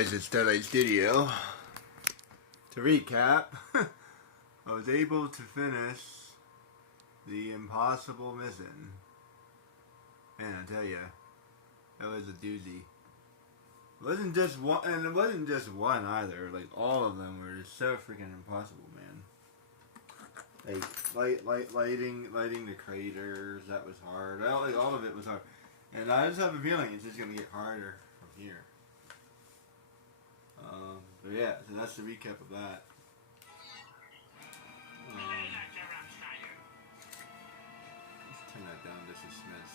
guys, it's Starlight Studio. To recap, I was able to finish the Impossible Mission. Man, I tell ya, that was a doozy. It wasn't just one, and it wasn't just one either. Like, all of them were just so freaking impossible, man. Like, lighting the craters, that was hard. Like, all of it was hard. And I just have a feeling it's just gonna get harder from here. But yeah, so that's the recap of that. Let's turn that down just a smidge.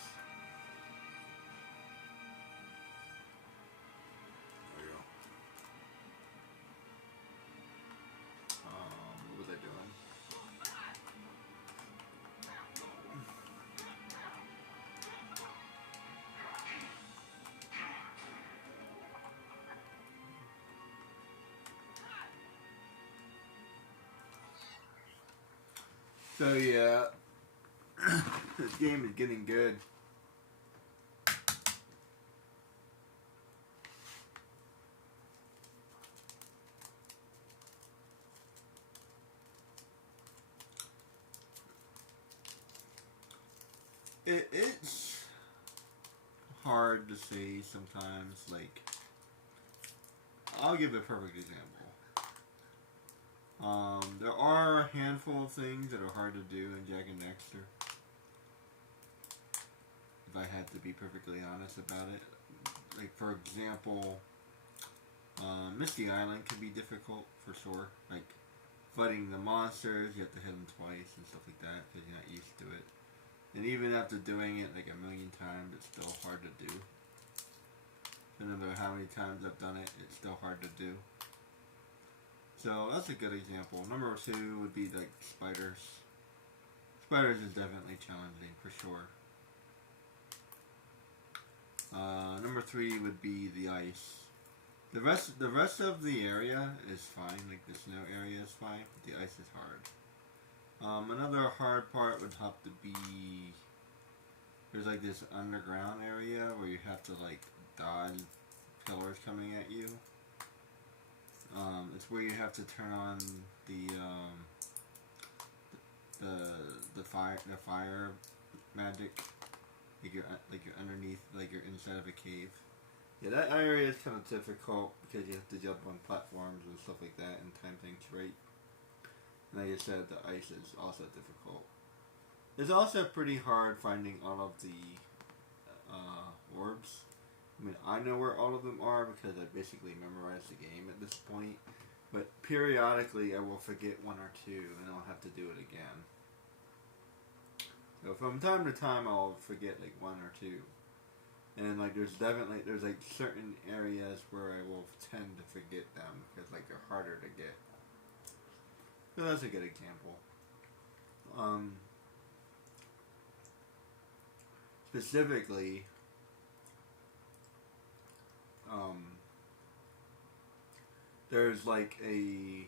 There we go. What was I doing? So yeah, this game is getting good. It's hard to say sometimes. Like, I'll give a perfect example. There are a handful of things that are hard to do in Jak and Daxter. If I had to be perfectly honest about it. Like, for example, Misty Island can be difficult for sure. Like, fighting the monsters, you have to hit them twice and stuff like that because you're not used to it. And even after doing it like a million times, it's still hard to do. No matter how many times I've done it, it's still hard to do. So that's a good example. Number 2 would be like spiders. Spiders is definitely challenging for sure. Number 3 would be the ice. The rest of the area is fine. Like the snow area is fine, but the ice is hard. Another hard part would have to be there's like this underground area where you have to like dodge pillars coming at you. It's where you have to turn on the fire magic. Like you're underneath, like you're inside of a cave. Yeah, that area is kind of difficult because you have to jump on platforms and stuff like that and time things right. And like I said, the ice is also difficult. It's also pretty hard finding all of the orbs. I mean, I know where all of them are because I basically memorized the game at this point. But periodically I will forget 1 or 2 and I'll have to do it again. So from time to time I'll forget like 1 or 2. And like there's like certain areas where I will tend to forget them because like they're harder to get. So that's a good example. Specifically, there's like a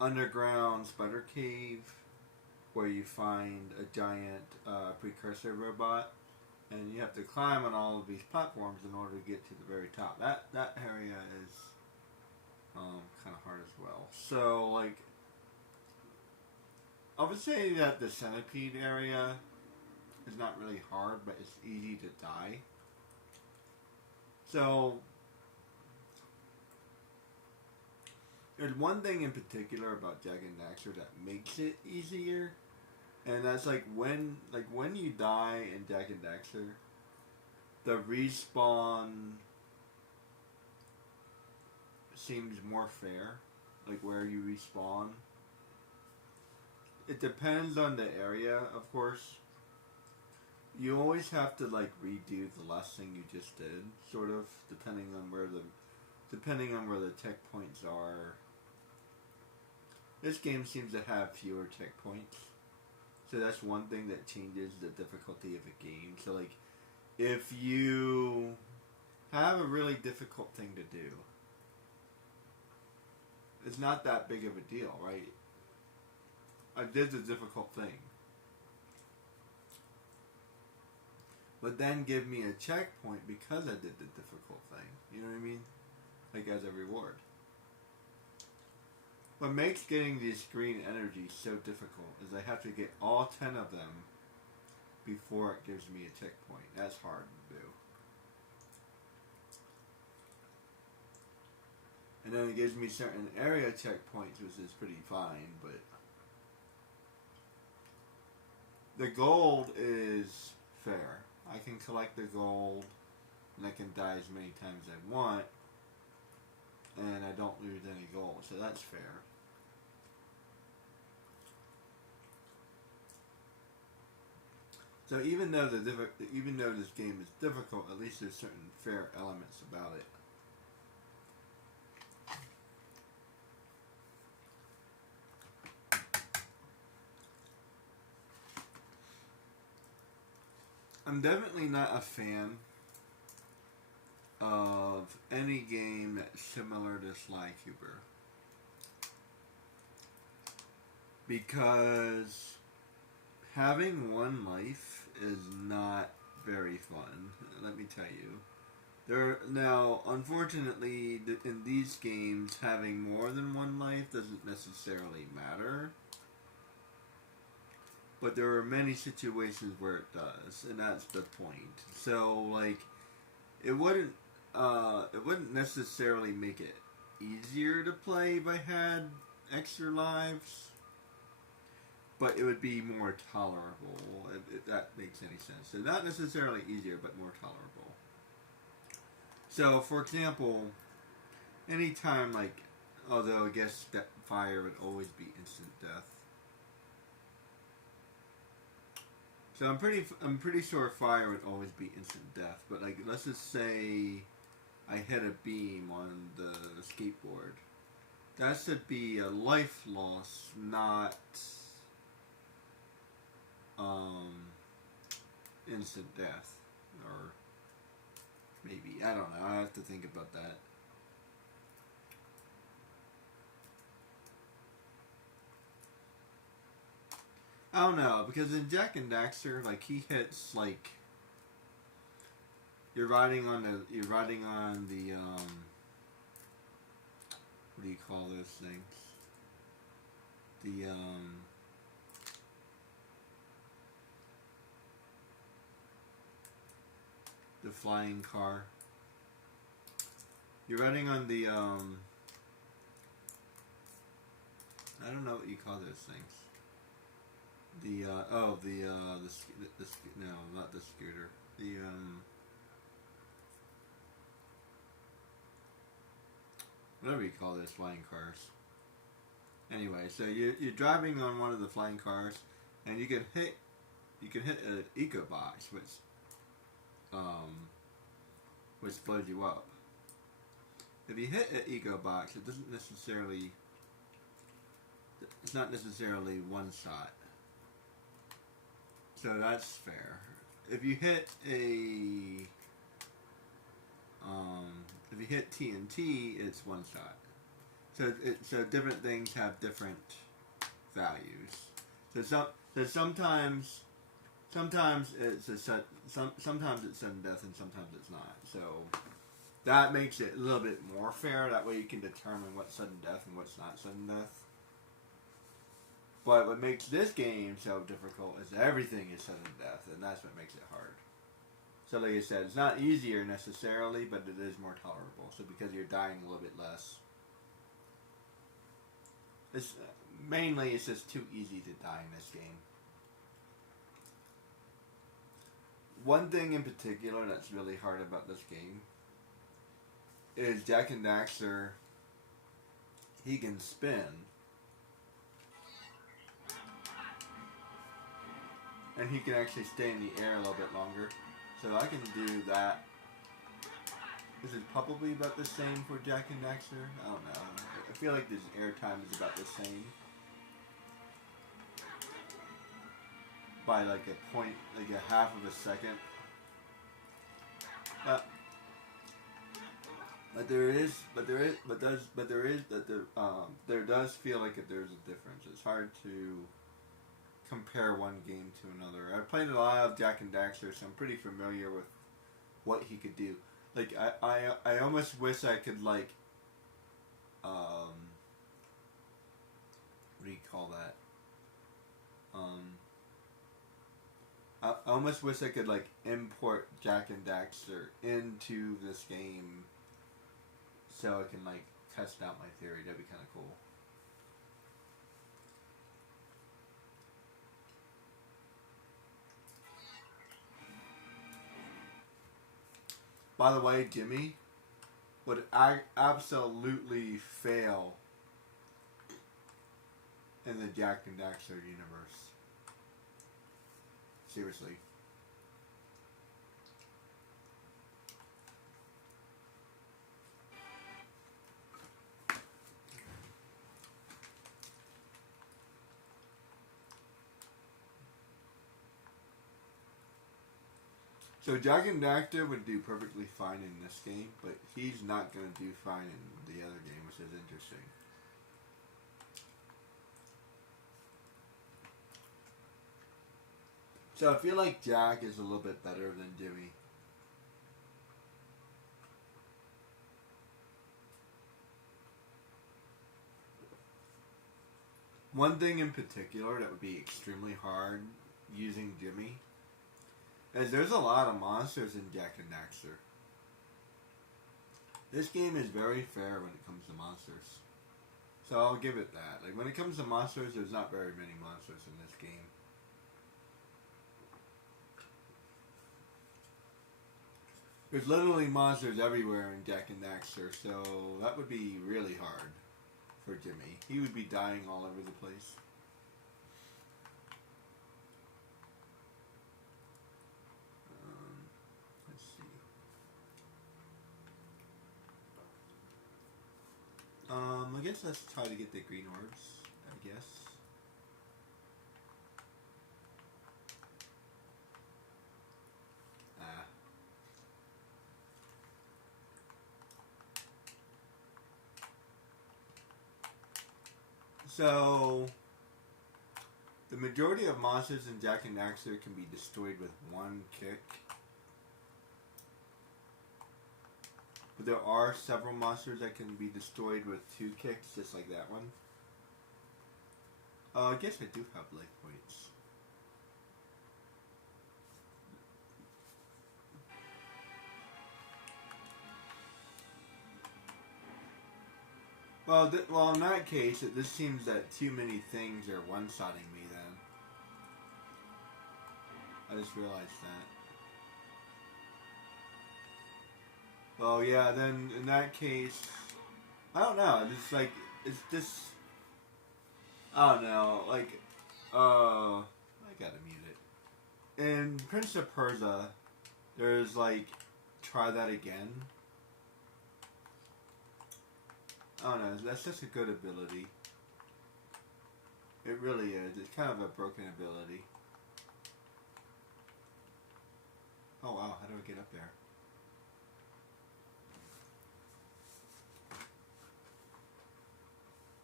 underground spider cave where you find a giant precursor robot, and you have to climb on all of these platforms in order to get to the very top. That area is kind of hard as well. So like, I would say that the centipede area is not really hard, but it's easy to die. So there's one thing in particular about Jak and Daxter that makes it easier, and that's like when you die in Jak and Daxter, the respawn seems more fair. Like where you respawn. It depends on the area, of course. You always have to like redo the last thing you just did, sort of, depending on where the checkpoints are. This game seems to have fewer checkpoints, so that's one thing that changes the difficulty of a game. So like, if you have a really difficult thing to do, it's not that big of a deal, right? I did the difficult thing. But then give me a checkpoint because I did the difficult thing. You know what I mean? like as a reward. What makes getting these green energies so difficult is I have to get all 10 of them before it gives me a checkpoint. That's hard to do. And then it gives me certain area checkpoints, which is pretty fine, but the gold is fair. I can collect the gold, and I can die as many times as I want, and I don't lose any gold, so that's fair. So even though this game is difficult, at least there's certain fair elements about it. I'm definitely not a fan of any game that's similar to Sly Cooper, because having one life is not very fun, let me tell you. Now, unfortunately, in these games, having more than one life doesn't necessarily matter. But there are many situations where it does, and that's the point. So, like, it wouldn't necessarily make it easier to play if I had extra lives, but it would be more tolerable, if that makes any sense. So not necessarily easier, but more tolerable. So, for example, anytime, like, although I guess that fire would always be instant death. So I'm pretty sure fire would always be instant death, but like let's just say I hit a beam on the skateboard. That should be a life loss, not instant death, or maybe, I don't know. I have to think about that. I don't know, because in Jak and Daxter, like, he hits, like, you're riding on the, what do you call those things? The flying car. You're riding on the, I don't know what you call those things. No, not the scooter. Whatever you call those flying cars. Anyway, so you're driving on one of the flying cars, and you can hit an eco box, which blows you up. If you hit an eco box, it's not necessarily one shot. So that's fair. If you hit TNT, it's one shot. So different things have different values. So sometimes it's sometimes it's sudden death and sometimes it's not. So that makes it a little bit more fair. That way you can determine what's sudden death and what's not sudden death. But what makes this game so difficult is everything is sudden death, and that's what makes it hard. So like I said, it's not easier necessarily, but it is more tolerable. So because you're dying a little bit less. It's just too easy to die in this game. One thing in particular that's really hard about this game is Jak and Daxter, he can spin. And he can actually stay in the air a little bit longer. So I can do that. This is probably about the same for Jak and Daxter. I don't know. I feel like this air time is about the same. By like a point, like a half of a second. There does feel like there's a difference. It's hard to compare one game to another. I've played a lot of Jak and Daxter, so I'm pretty familiar with what he could do. Like I almost wish I could like what do you call that? I almost wish I could like import Jak and Daxter into this game so I can like test out my theory. That'd be kind of cool. By the way, Jimmy would absolutely fail in the Jak and Daxter universe. Seriously. So Jak and Daxter would do perfectly fine in this game, but he's not going to do fine in the other game, which is interesting. So I feel like Jak is a little bit better than Jimmy. One thing in particular that would be extremely hard using Jimmy is there's a lot of monsters in Jak and Daxter. This game is very fair when it comes to monsters. So I'll give it that. Like when it comes to monsters, there's not very many monsters in this game. There's literally monsters everywhere in Jak and Daxter, so that would be really hard for Jimmy. He would be dying all over the place. Let's see. I guess let's try to get the green orbs, I guess. So, the majority of monsters in Jak and Daxter can be destroyed with one kick. But there are several monsters that can be destroyed with two kicks, just like that one. I guess I do have life points. Well, in that case, it just seems that too many things are one-shotting me then. I just realized that. Well, yeah, then in that case, I don't know, it's like, it's just, I don't know, like, I gotta mute it. In Prince of Persia, there's like, try that again. I don't know, that's just a good ability. It really is. It's kind of a broken ability. Oh wow, how do I get up there?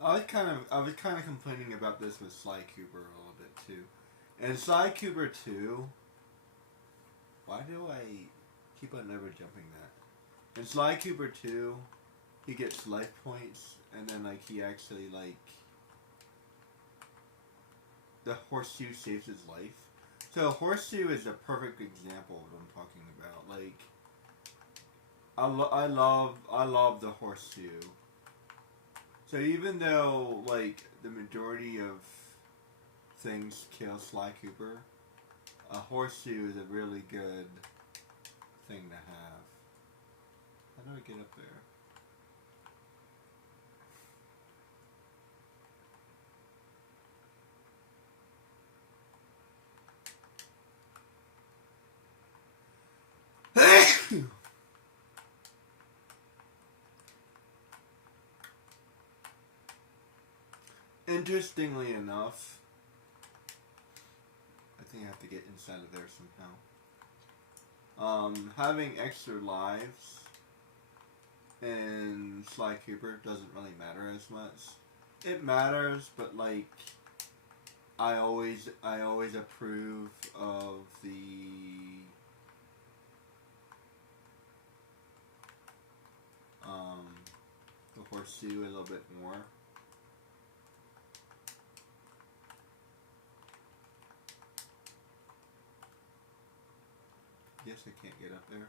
I was kind of complaining about this with Sly Cooper a little bit too. And Sly Cooper 2, why do I keep on never jumping that? In Sly Cooper 2, he gets life points, and then like he actually like the horseshoe saves his life. So horseshoe is a perfect example of what I'm talking about. Like I love the horseshoe. So even though like the majority of things kill Sly Cooper, a horseshoe is a really good thing to have. How do I get up there? Interestingly enough, I think I have to get inside of there somehow. Having extra lives in Sly Cooper doesn't really matter as much. It matters, but like I always approve of the pursue a little bit more. Guess I can't get up there.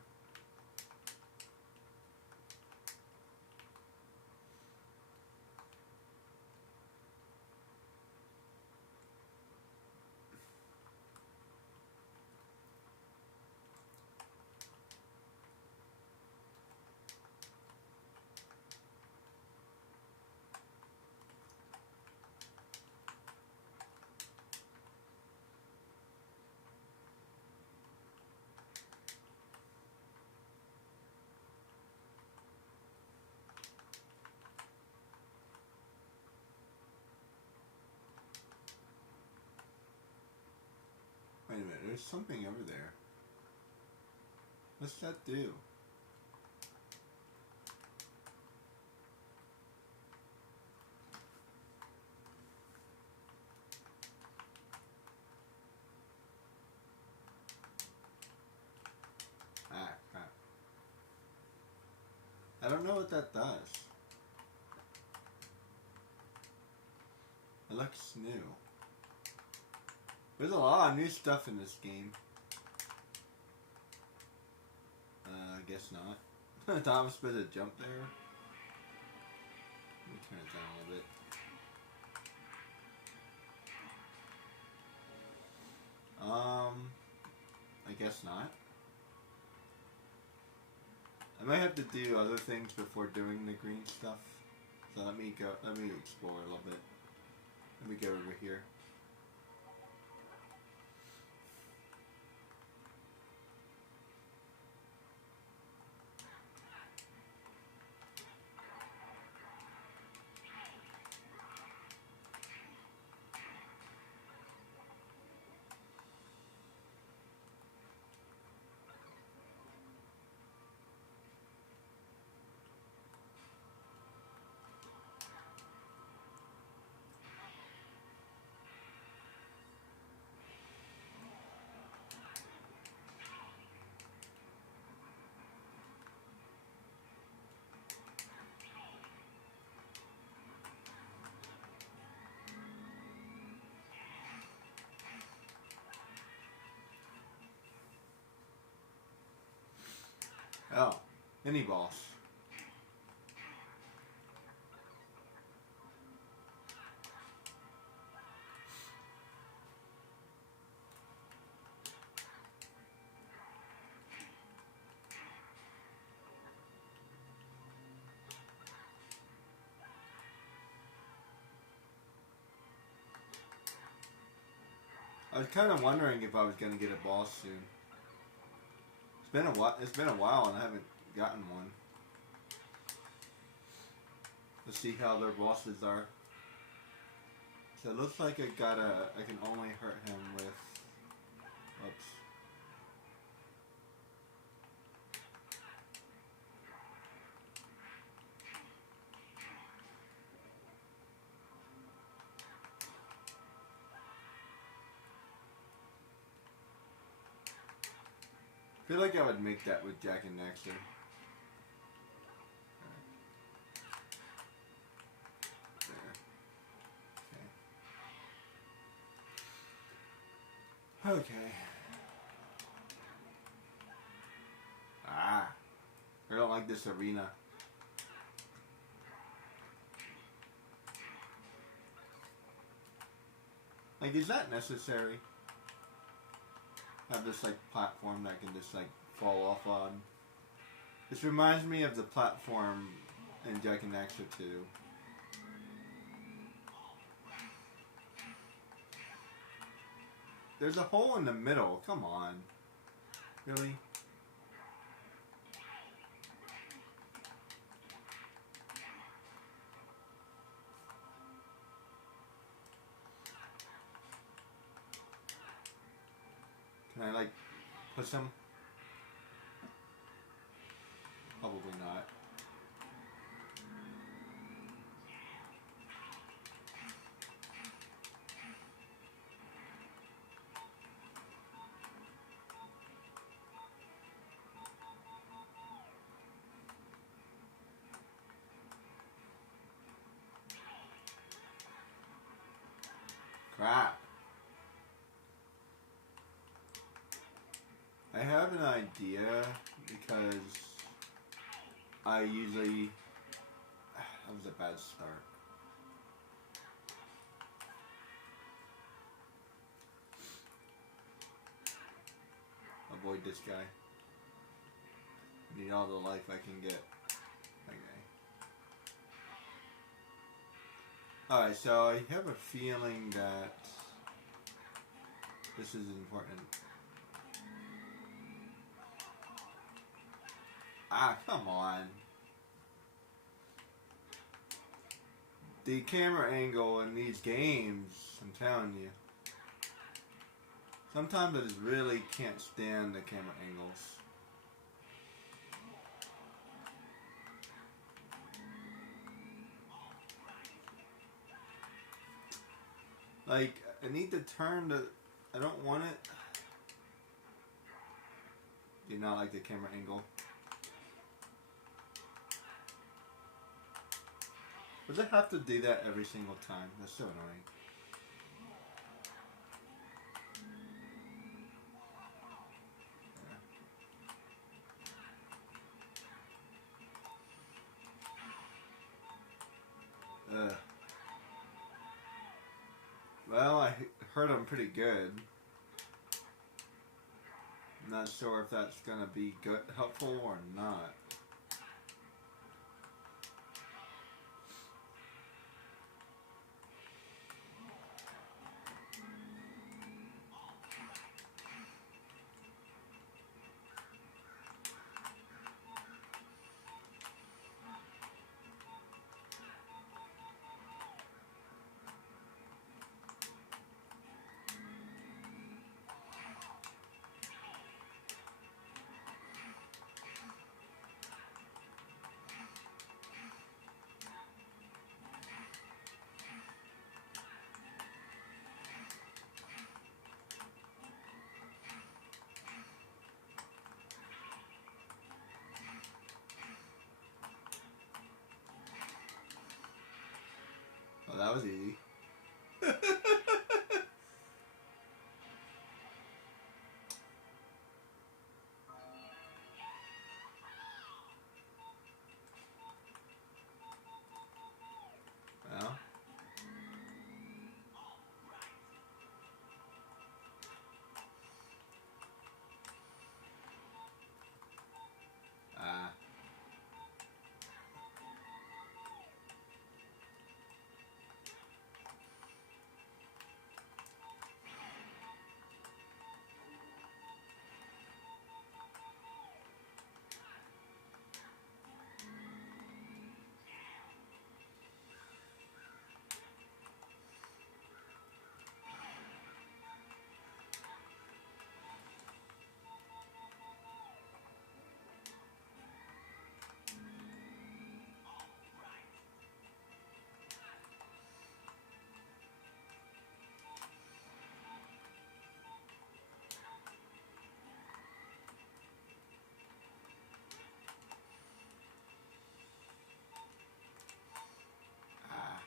Wait a minute, there's something over there. What's that do? Ah, crap. I don't know what that does. It looks new. There's a lot of new stuff in this game. I guess not. I thought I was supposed to jump there. Let me turn it down a little bit. I guess not. I might have to do other things before doing the green stuff. So let me explore a little bit. Let me go over here. Oh, mini boss. I was kind of wondering if I was going to get a boss soon. It's been a while and I haven't gotten one. Let's see how their bosses are. So it looks like I can only hurt him with, oops. I feel like I would make that with Jak and Daxter. There. Okay. Ah. I don't like this arena. Like, is that necessary? Have this like platform that can just like fall off on. This reminds me of the platform in Jak and Daxter 2. There's a hole in the middle. Come on. Really? Can I like push him? Probably not. Crap. I have an idea because I usually... That was a bad start. Avoid this guy. Need all the life I can get. Okay. Alright, so I have a feeling that this is important. Ah, come on. The camera angle in these games, I'm telling you. Sometimes I just really can't stand the camera angles. Like, I need to turn the... I don't want it. Do not like the camera angle. Does it have to do that every single time? That's so annoying. Ugh. Well, I heard I'm pretty good. I'm not sure if that's gonna be good, helpful or not. Oh, that was easy. Well. Ah. Ah.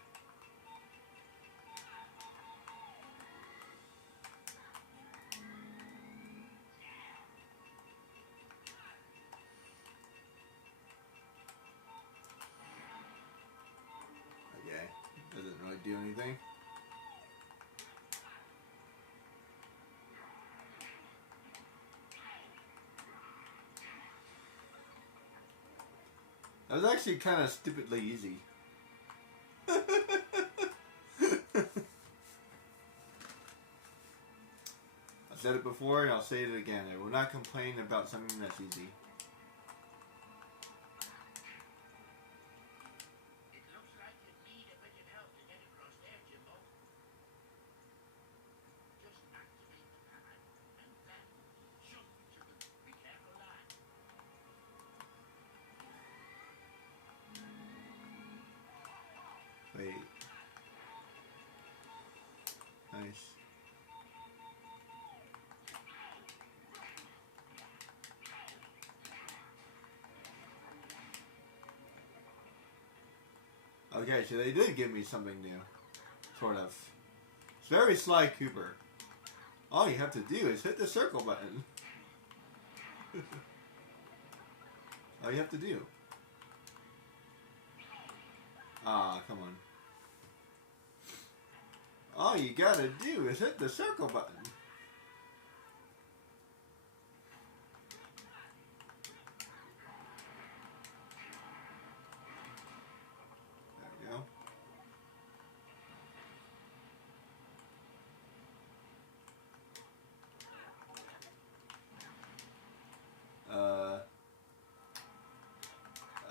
Okay. Doesn't really do anything. That was actually kind of stupidly easy. I said it before and I'll say it again. I will not complain about something that's easy. It looks like you need a bit of help to get across there, Jimbo. Just activate the pad and then jump to the... Be careful, lad. Wait. Nice. Okay, so they did give me something new. Sort of. It's very Sly Cooper. All you have to do is hit the circle button. All you have to do. Ah, come on. All you gotta do is hit the circle button. There we go.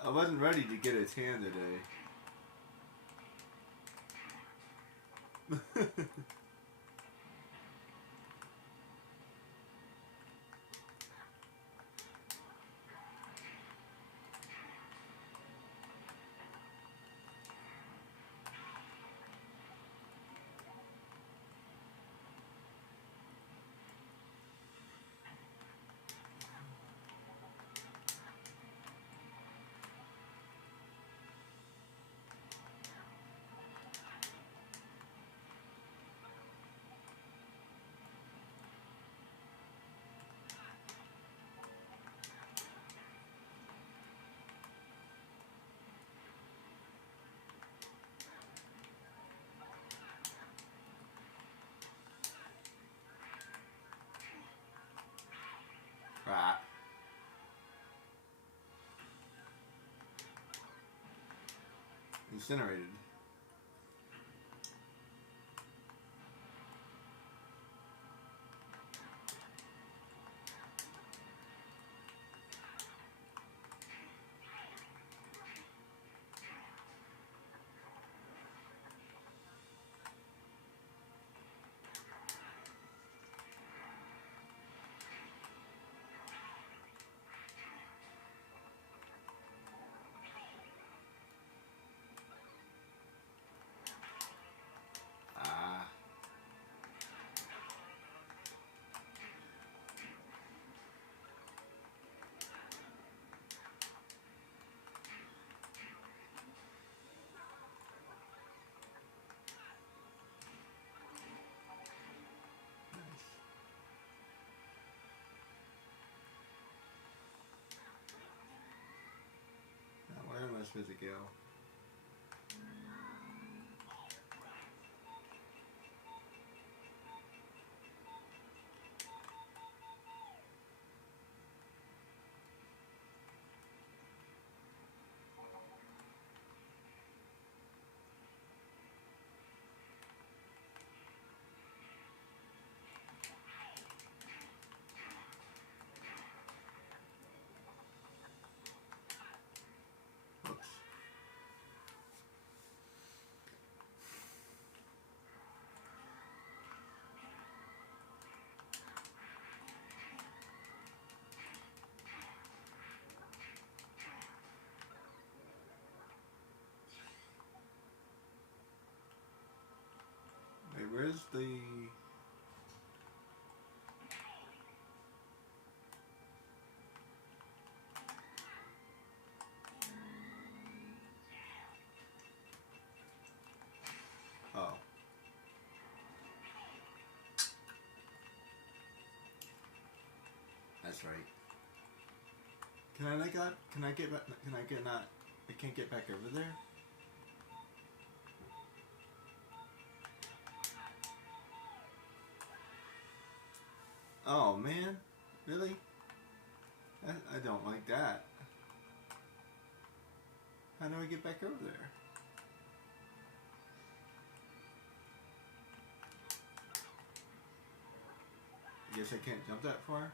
I wasn't ready to get a tan today. Ah. Incinerated. Ah. Now, where am I supposed to go? Oops. Wait, where's the... Oh. That's right. Can I get back? Can I get not? I can't get back over there? Oh man, really? I don't like that. How do I get back over there? I guess I can't jump that far?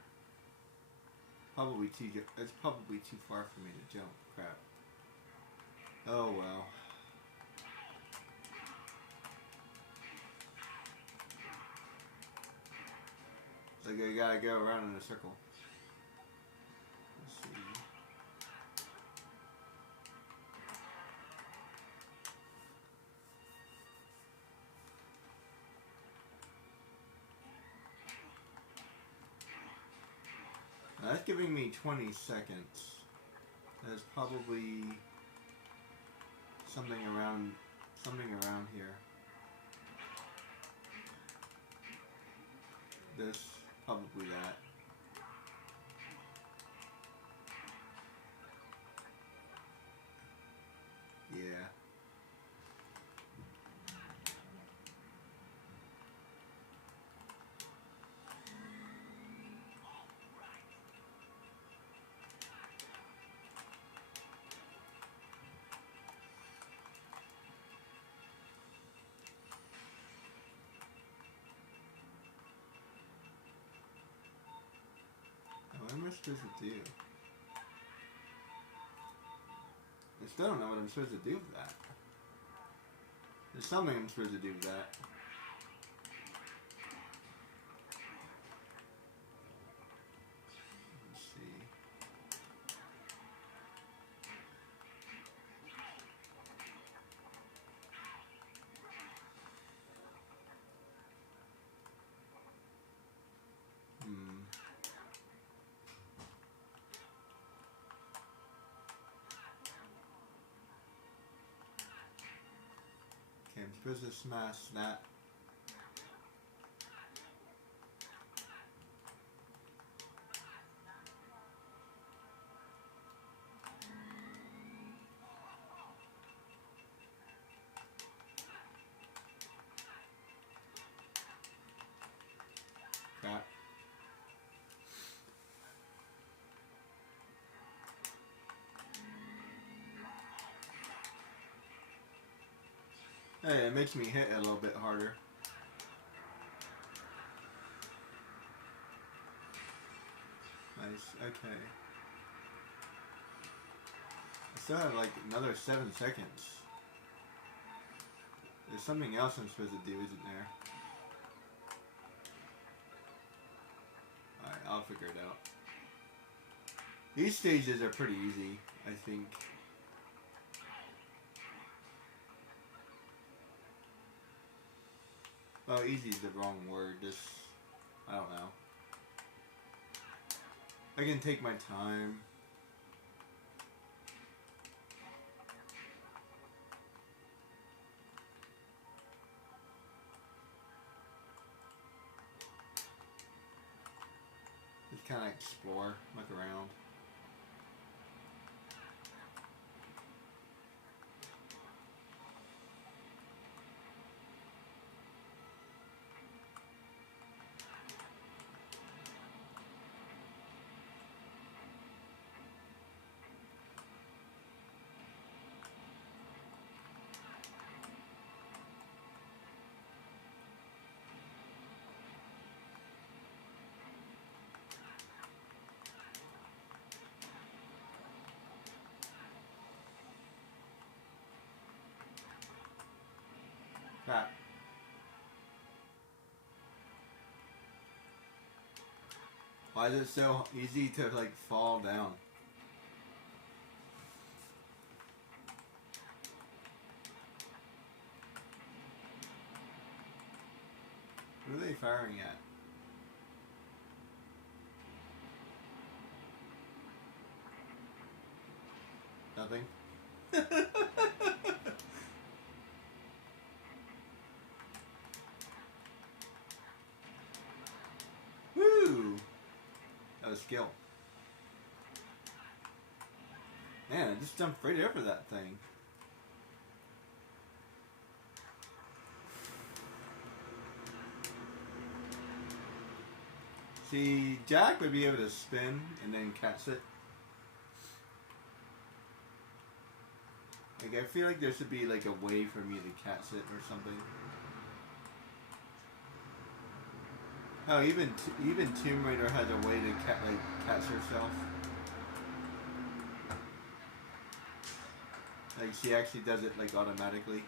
Probably too. It's probably too far for me to jump. Crap. Oh well. Like I gotta go around in a circle. Let's see. Now that's giving me 20 seconds. That's probably something around here. this, probably that. Yeah. What am I supposed to do? I still don't know what I'm supposed to do with that. There's something I'm supposed to do with that. Let's see. Okay, I'm supposed to smash that. Crap. Hey, it makes me hit a little bit harder. Nice, okay. I still have like another 7 seconds. There's something else I'm supposed to do, isn't there? Alright, I'll figure it out. These stages are pretty easy, I think. Well, easy is the wrong word. Just, I don't know. I can take my time. Just kind of explore, look around. Crap. Why is it so easy to like fall down? Who are they firing at? Nothing. Woo! That was skill. Man, I just jumped right over that thing. See, Jack would be able to spin and then catch it. Like, I feel like there should be like a way for me to catch it or something. Oh, even Tomb Raider has a way to catch herself. Like, she actually does it like automatically.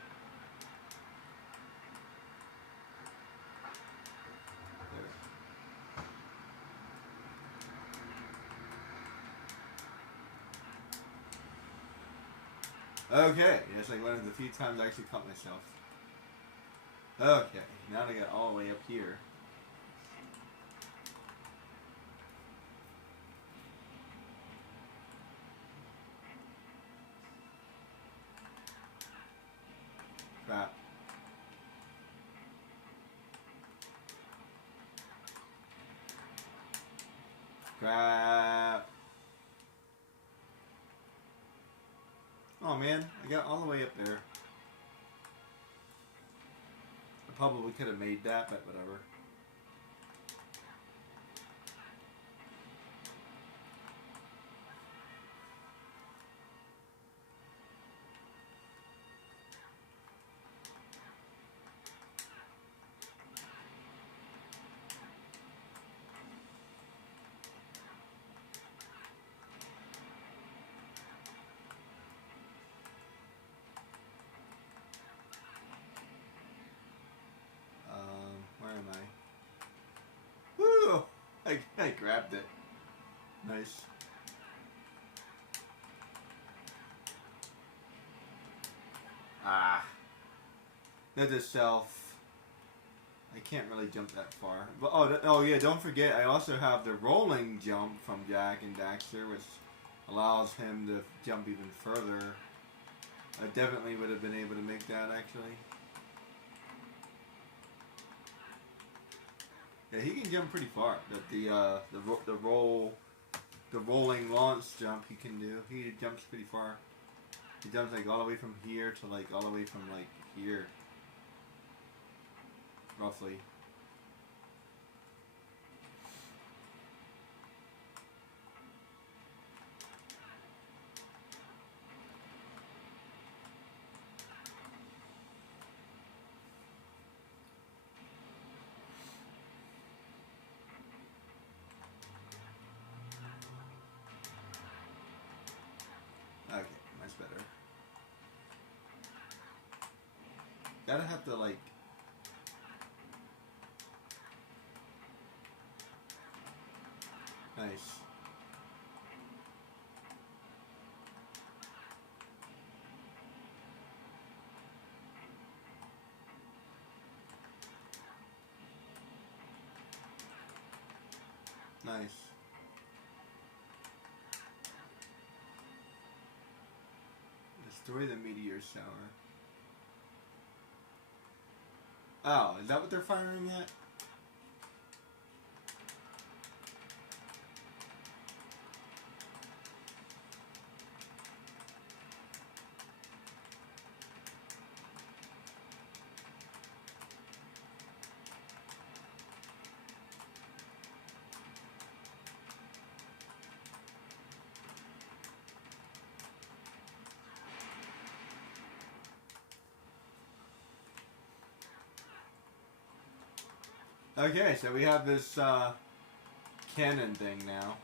Okay, that's like one of the few times I actually caught myself. Okay, now I got all the way up here. Crap. Crap. Oh man, I got all the way up there. I probably could have made that, but whatever. Where am I? Woo! I grabbed it. Nice. Ah. That is self. I can't really jump that far. But oh yeah, don't forget I also have the rolling jump from Jak and Daxter, which allows him to jump even further. I definitely would have been able to make that actually. Yeah, he can jump pretty far. The rolling launch jump he can do. He jumps pretty far. He jumps like all the way from here to like all the way from like here, roughly. Okay, much better. Gotta have to like. Nice. Nice. Destroy the meteor shower. Oh, is that what they're firing at? Okay, so we have this cannon thing now.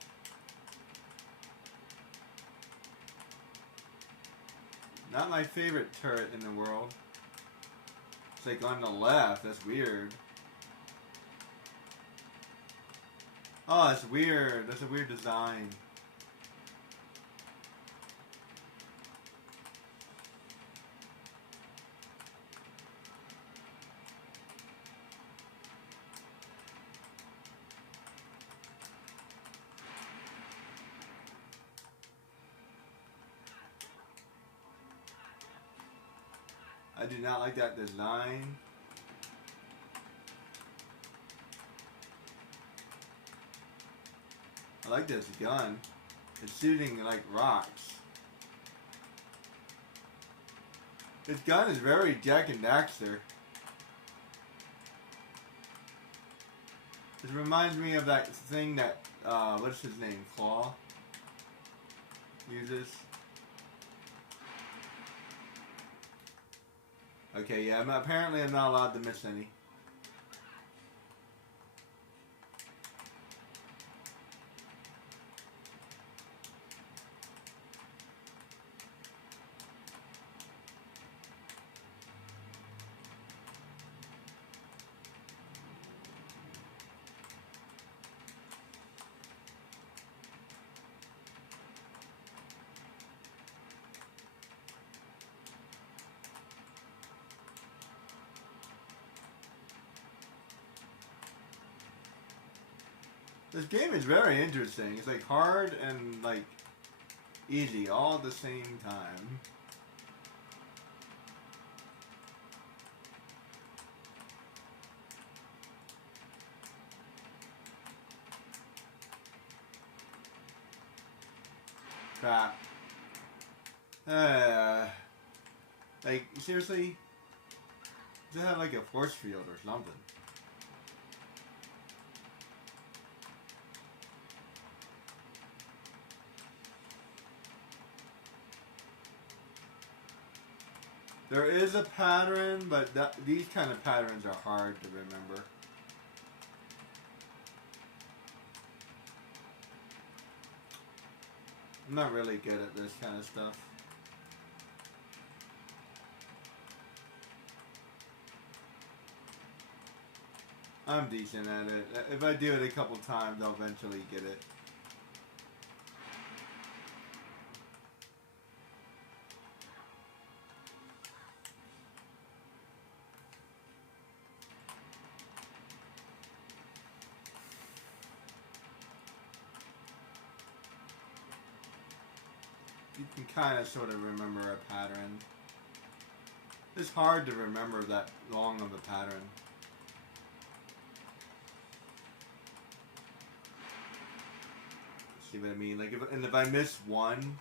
Not my favorite turret in the world. It's like on the left, that's weird. Oh, that's weird. That's a weird design. I do not like that design. I like this gun. It's shooting like rocks. This gun is very Jak and Daxter. It reminds me of that thing that, what's his name, Claw uses. Okay, yeah, apparently I'm not allowed to miss any. This game is very interesting. It's like hard and like easy all at the same time. Crap. Like, seriously? They have like a force field or something. There is a pattern, but these kind of patterns are hard to remember. I'm not really good at this kind of stuff. I'm decent at it. If I do it a couple times, I'll eventually get it. You can kind of sort of remember a pattern. It's hard to remember that long of a pattern. See what I mean? Like, if I miss one,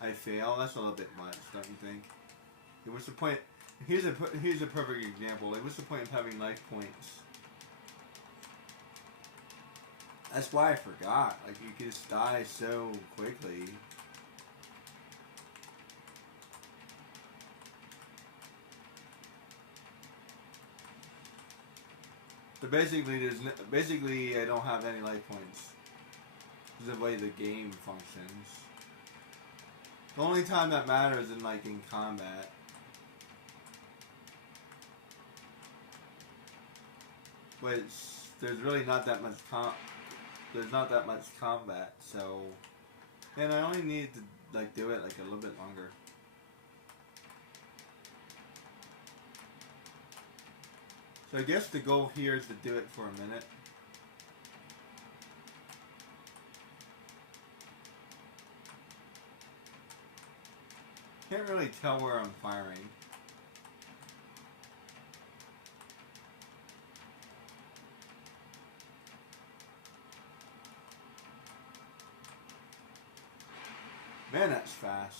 I fail. That's a little bit much, don't you think? What's the point? Here's a perfect example. Like, what's the point of having life points? That's why I forgot. Like, you can just die so quickly. So basically I don't have any life points. This is the way the game functions. The only time that matters is like in combat. But there's really not that much there's not that much combat, so and I only need to like do it like a little bit longer. So I guess the goal here is to do it for a minute. Can't really tell where I'm firing. Man, that's fast.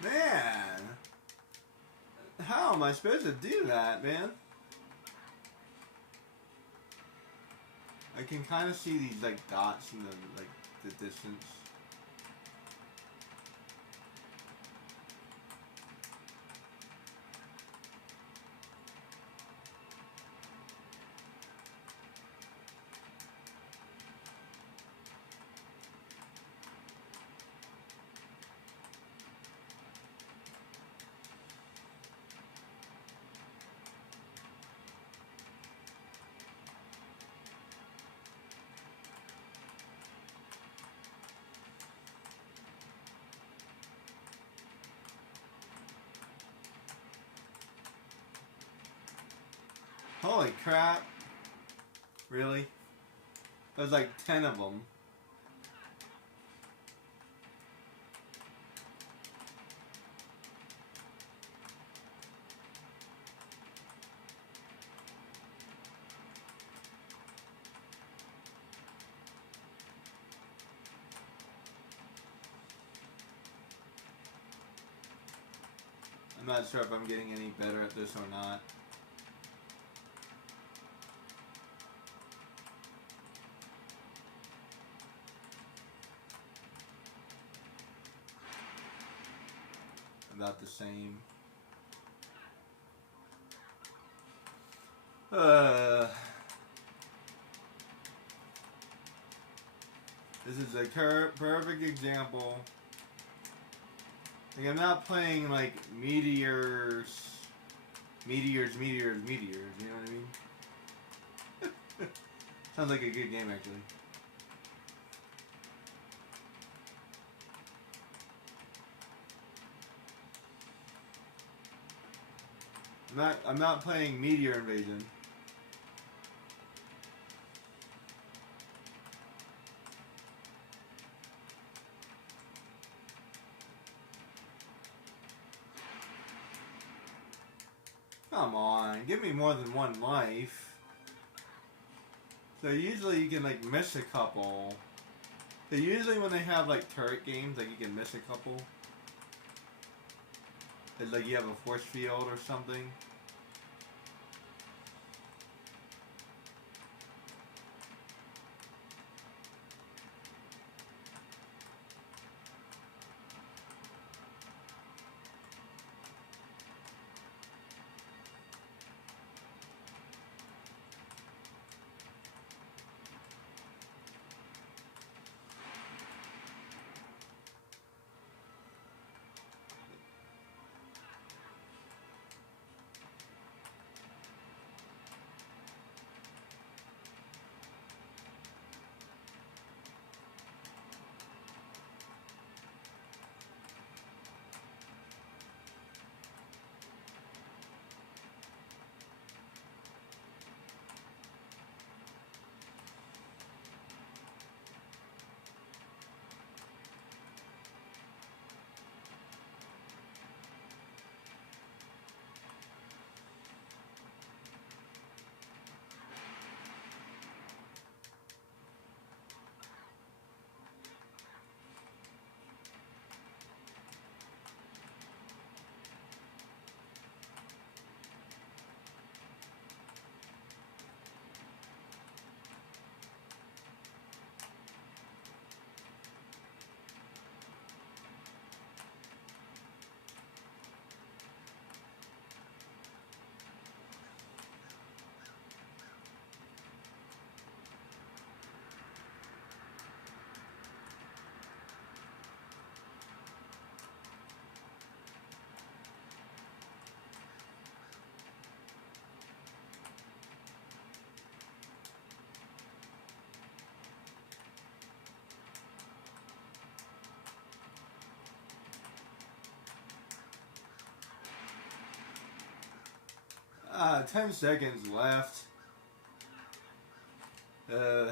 Man, how am I supposed to do that, man? I can kind of see these like dots in the distance. Holy crap. Really? There's like 10 of them. not sure if I'm getting any better at this or not. About the same. This is a perfect example. Like, I'm not playing like meteors. You know what I mean? Sounds like a good game, actually. I'm not playing Meteor Invasion. Come on, give me more than one life. So usually you can like miss a couple. So usually when they have like turret games, like you can miss a couple. It's like you have a force field or something. Ah, 10 seconds left. I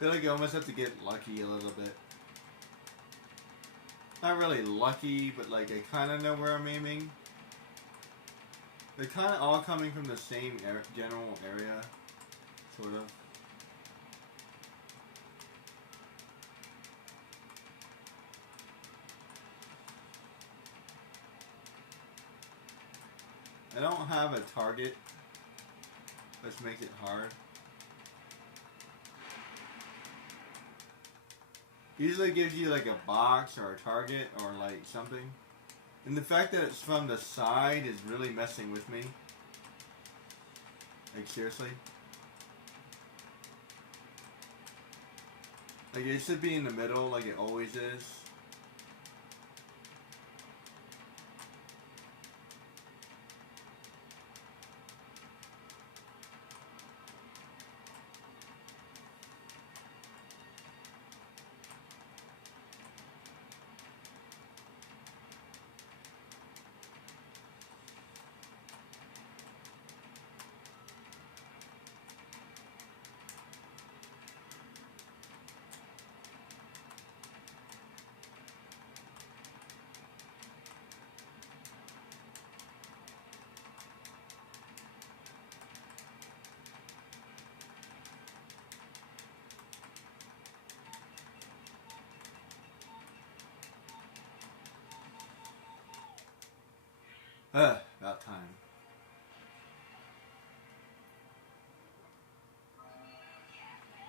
feel like I almost have to get lucky a little bit. Not really lucky, but like I kind of know where I'm aiming. They're kind of all coming from the same general area, sort of. I don't have a target, which makes it hard. Usually gives you like a box or a target or like something. And the fact that it's from the side is really messing with me. Like seriously. Like it should be in the middle like it always is. About time.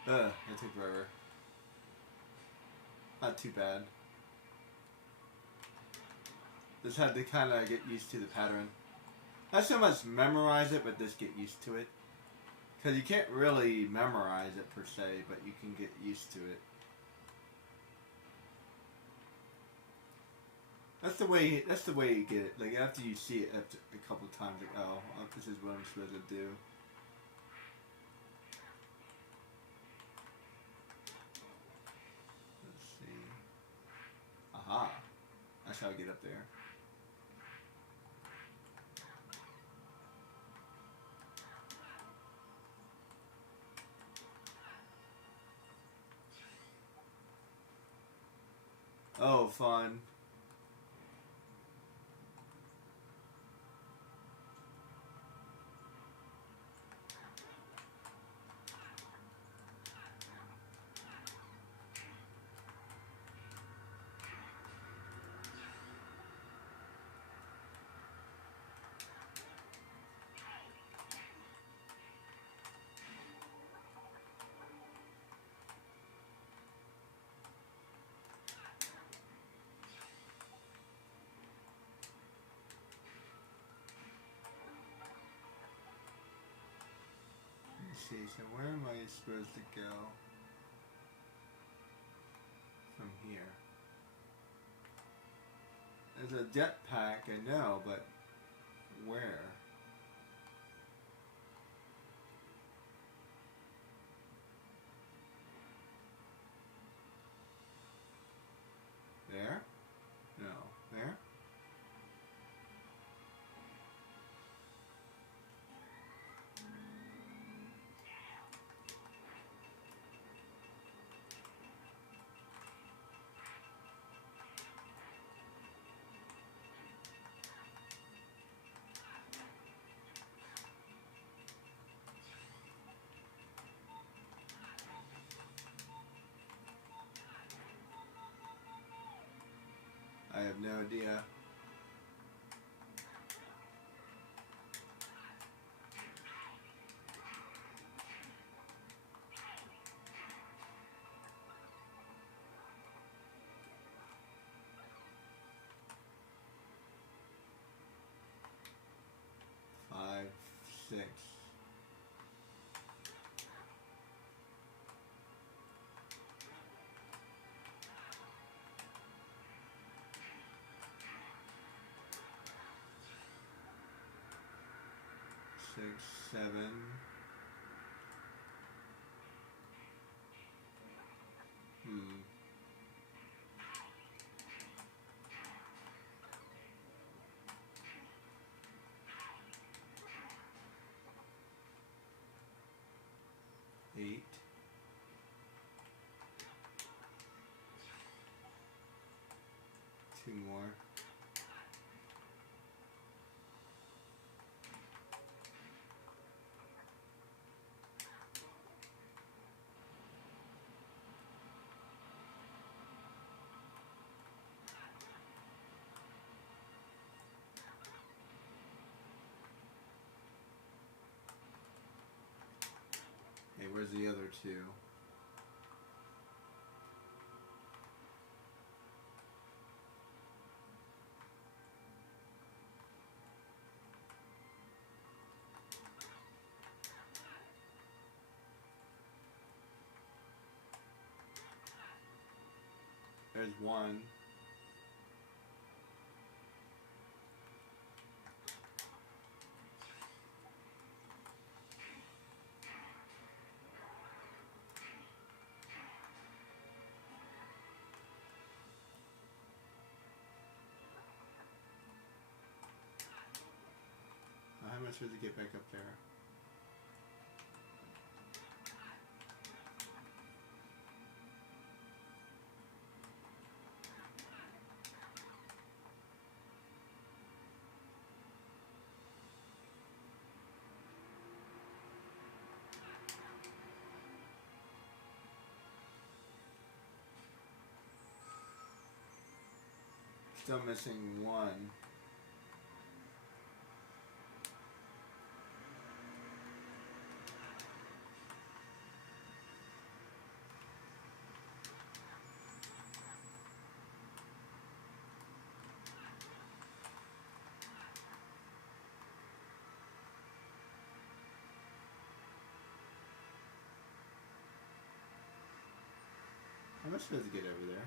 It took forever. Not too bad. Just had to kind of get used to the pattern. Not so much memorize it, but just get used to it. Because you can't really memorize it per se, but you can get used to it. That's the way you get it. Like after you see it a couple of times, like, oh, this is what I'm supposed to do. Let's see. Aha. That's how I get up there. Oh, fun. Let's see, so where am I supposed to go from here? There's a jetpack, I know, but where? There? No. There? I have no idea. Five, six. Six, seven. Hmm. Eight. Two more. Hey, where's the other two? There's one. How am I supposed to get back up there? Still missing one. we're supposed to get over there.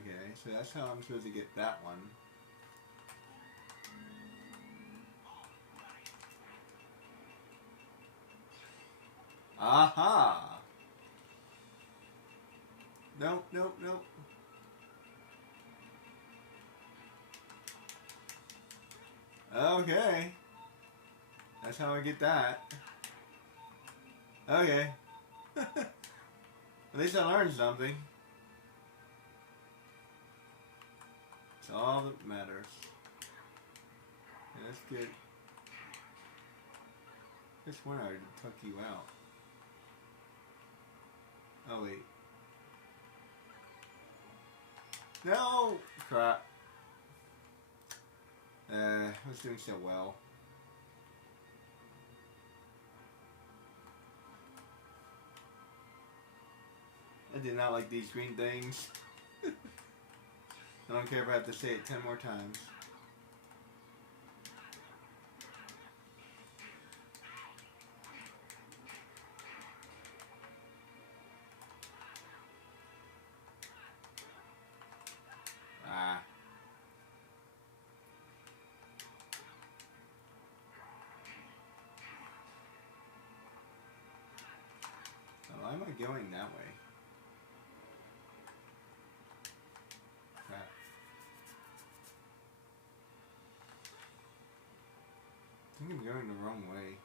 Okay, so that's how I'm supposed to get that one. Aha! Nope, nope, nope. Okay. That's how I get that. Okay. At least I learned something. It's all that matters. Okay, let's get... Which one I took you out? Oh wait. No! Crap. I was doing so well. I did not like these green things. I don't care if I have to say it 10 more times. Ah. Why am I going that way? Crap. I think I'm going the wrong way.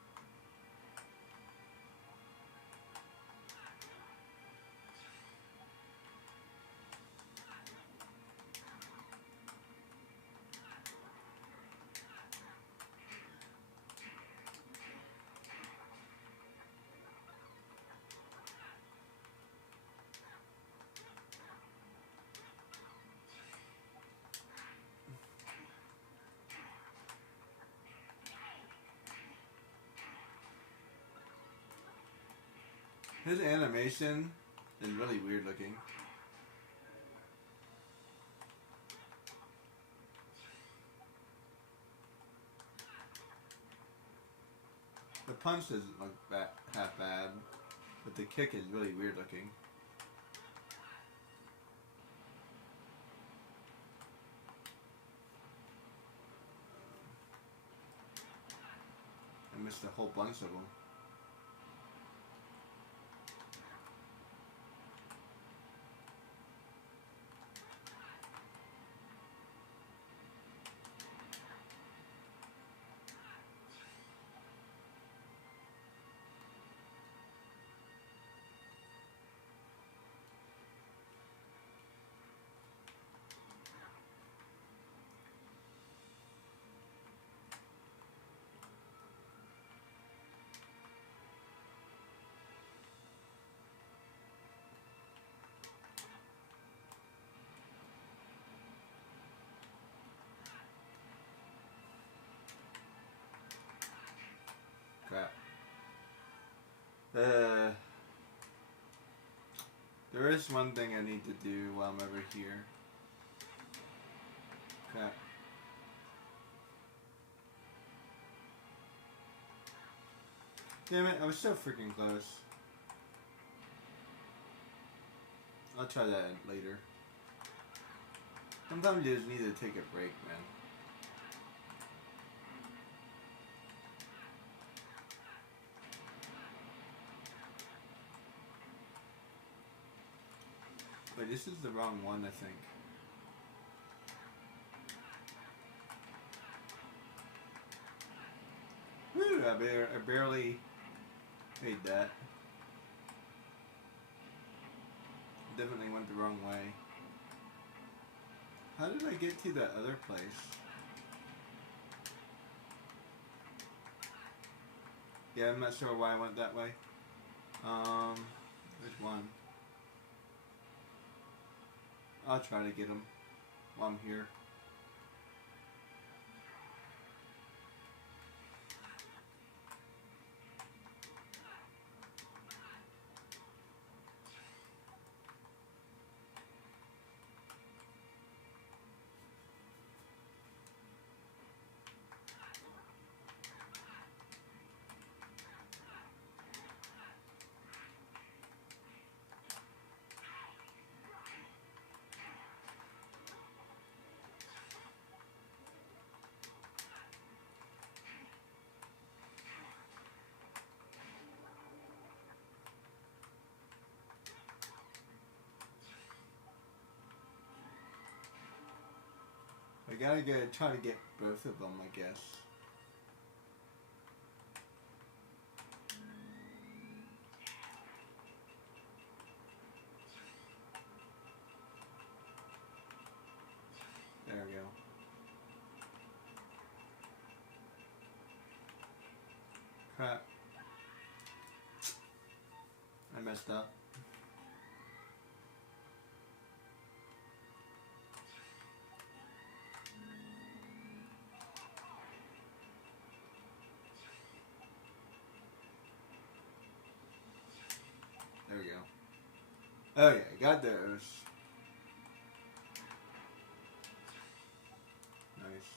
His animation is really weird looking. The punch doesn't look half bad, but the kick is really weird looking. I missed a whole bunch of them. Crap. is one thing I need to do while I'm over here. Crap. Damn it, I was so freaking close. I'll try that later. Sometimes you just need to take a break, man. Wait, this is the wrong one, I think. Woo! I barely made that. Definitely went the wrong way. How did I get to that other place? Yeah, I'm not sure why I went that way. There's one. I'll try to get him while I'm here. I gotta try to get both of them, I guess. There we go. Crap. I messed up. There we go. Oh yeah, got those. Nice.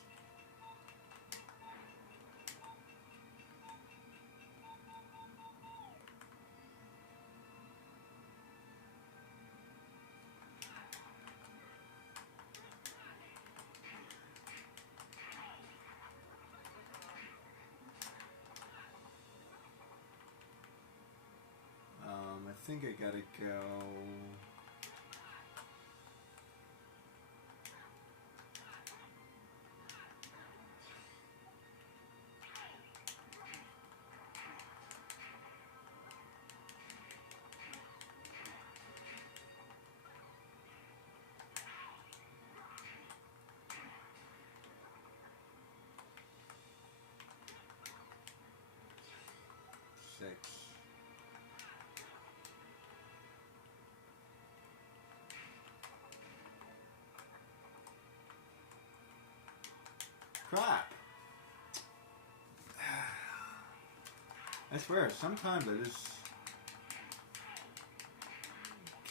I think I gotta go. Six. Crap. I swear, sometimes I just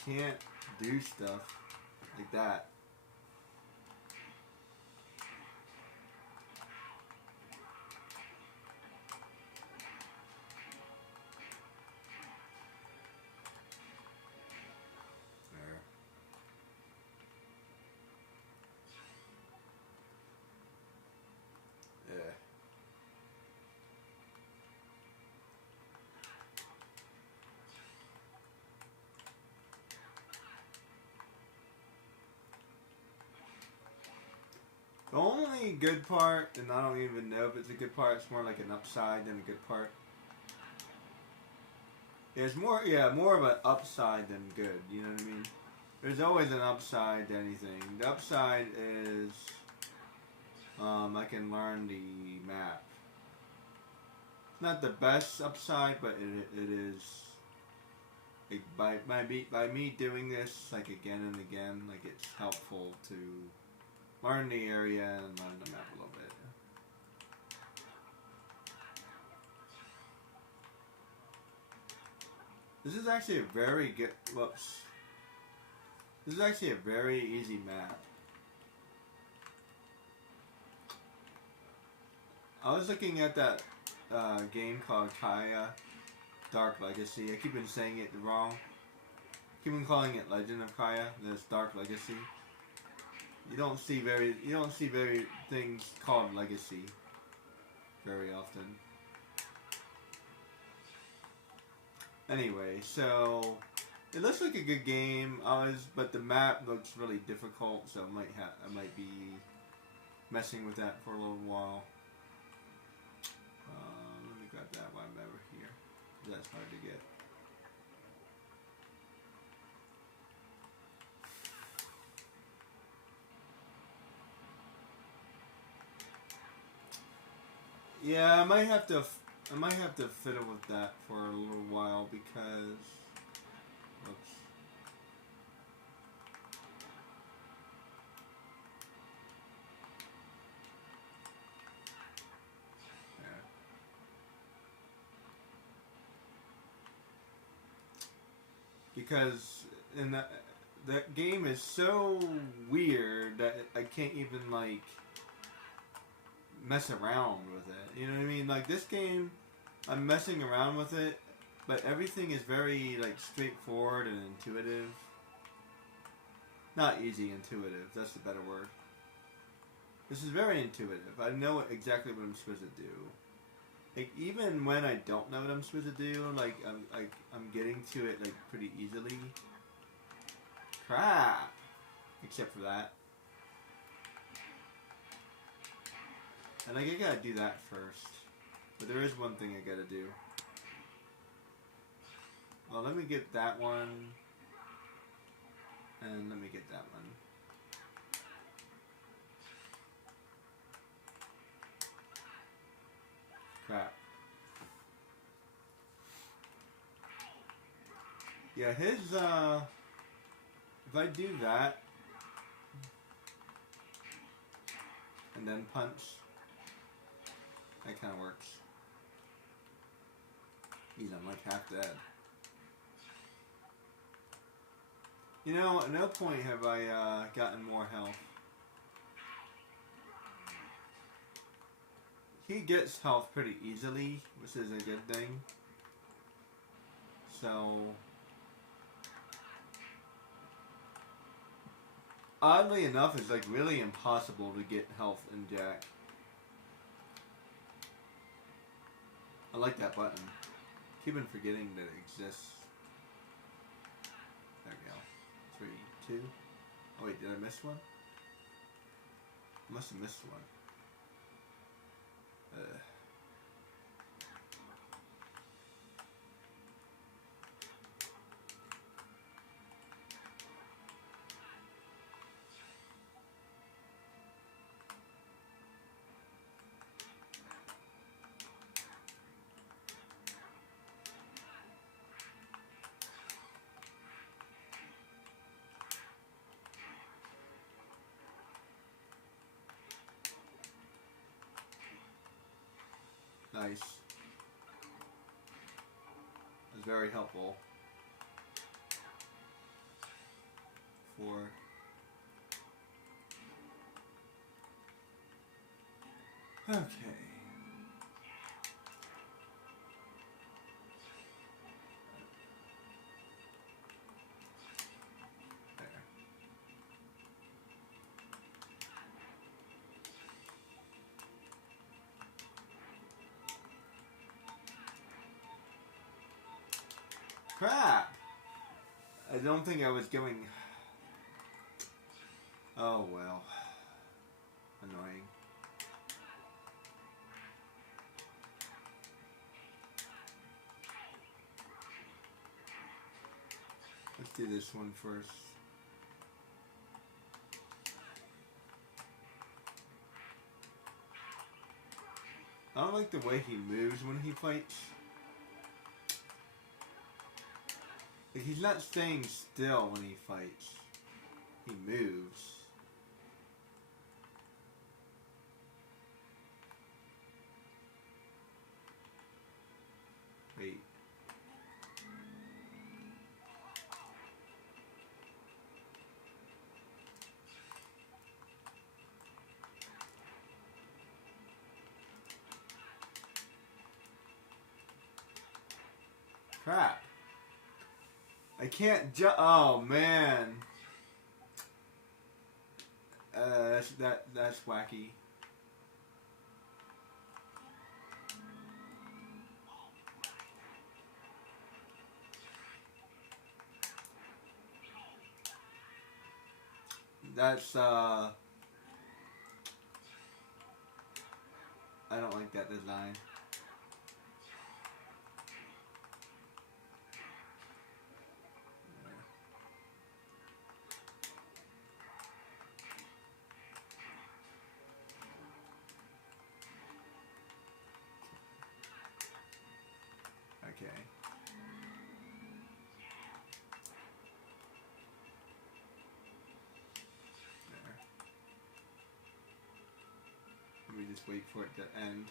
can't do stuff like that. There. Yeah. The only good part, and I don't even know if it's a good part, it's more like an upside than a good part. It's more, yeah, more of an upside than good, you know what I mean? There's always an upside to anything. The upside is, I can learn the map. It's not the best upside, but it is, like, by me doing this, like, again and again, like, it's helpful to learn the area and learn the map a little bit. This is actually a very good, whoops. This is actually a very easy map. I was looking at that game called Kaya Dark Legacy. I keep on saying it wrong. Keep on calling it Legend of Kaya. There's Dark Legacy. You don't see very things called Legacy very often. Anyway, so it looks like a good game. But the map looks really difficult, so I might be messing with that for a little while. Let me grab that while I'm over here. That's hard to get. Yeah, I might have to fiddle with that for a little while because. Oops. There. Because in that game is so weird that I can't even like mess around with it. You know what I mean? Like this game, I'm messing around with it, but everything is very like straightforward and intuitive. Not easy, intuitive. That's the better word. This is very intuitive. I know exactly what I'm supposed to do. Like even when I don't know what I'm supposed to do, like I'm getting to it like pretty easily. Crap. Except for that. And I gotta do that first. But there is one thing I gotta do. Well, let me get that one. And let me get that one. Crap. Yeah, his, if I do that, and then punch, that kind of works. Geez, I'm like half dead. You know, at no point have I gotten more health. He gets health pretty easily, which is a good thing. So, oddly enough, it's like really impossible to get health in Jack. I like that button. Keep on forgetting that it exists. There we go. 3, 2. Oh wait, did I miss one? I must have missed one. Nice. That's very helpful. 4. Okay. There. Crap! I don't think I was going... Oh well. Annoying. Let's do this one first. I don't like the way he moves when he fights. Like he's not staying still when he fights. He moves. Wait. Crap. I can't oh man. That's wacky. That's I don't like that design. Okay. There. Let me just wait for it to end.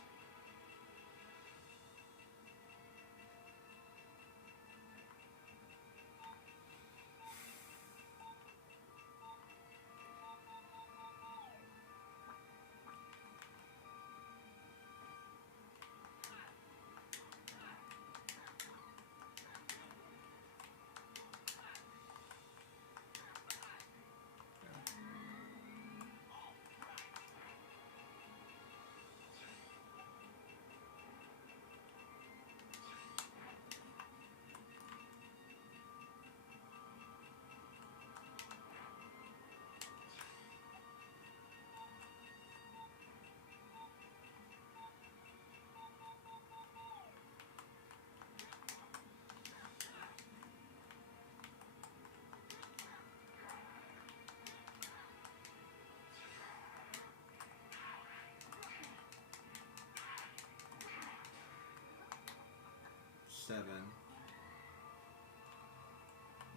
Seven.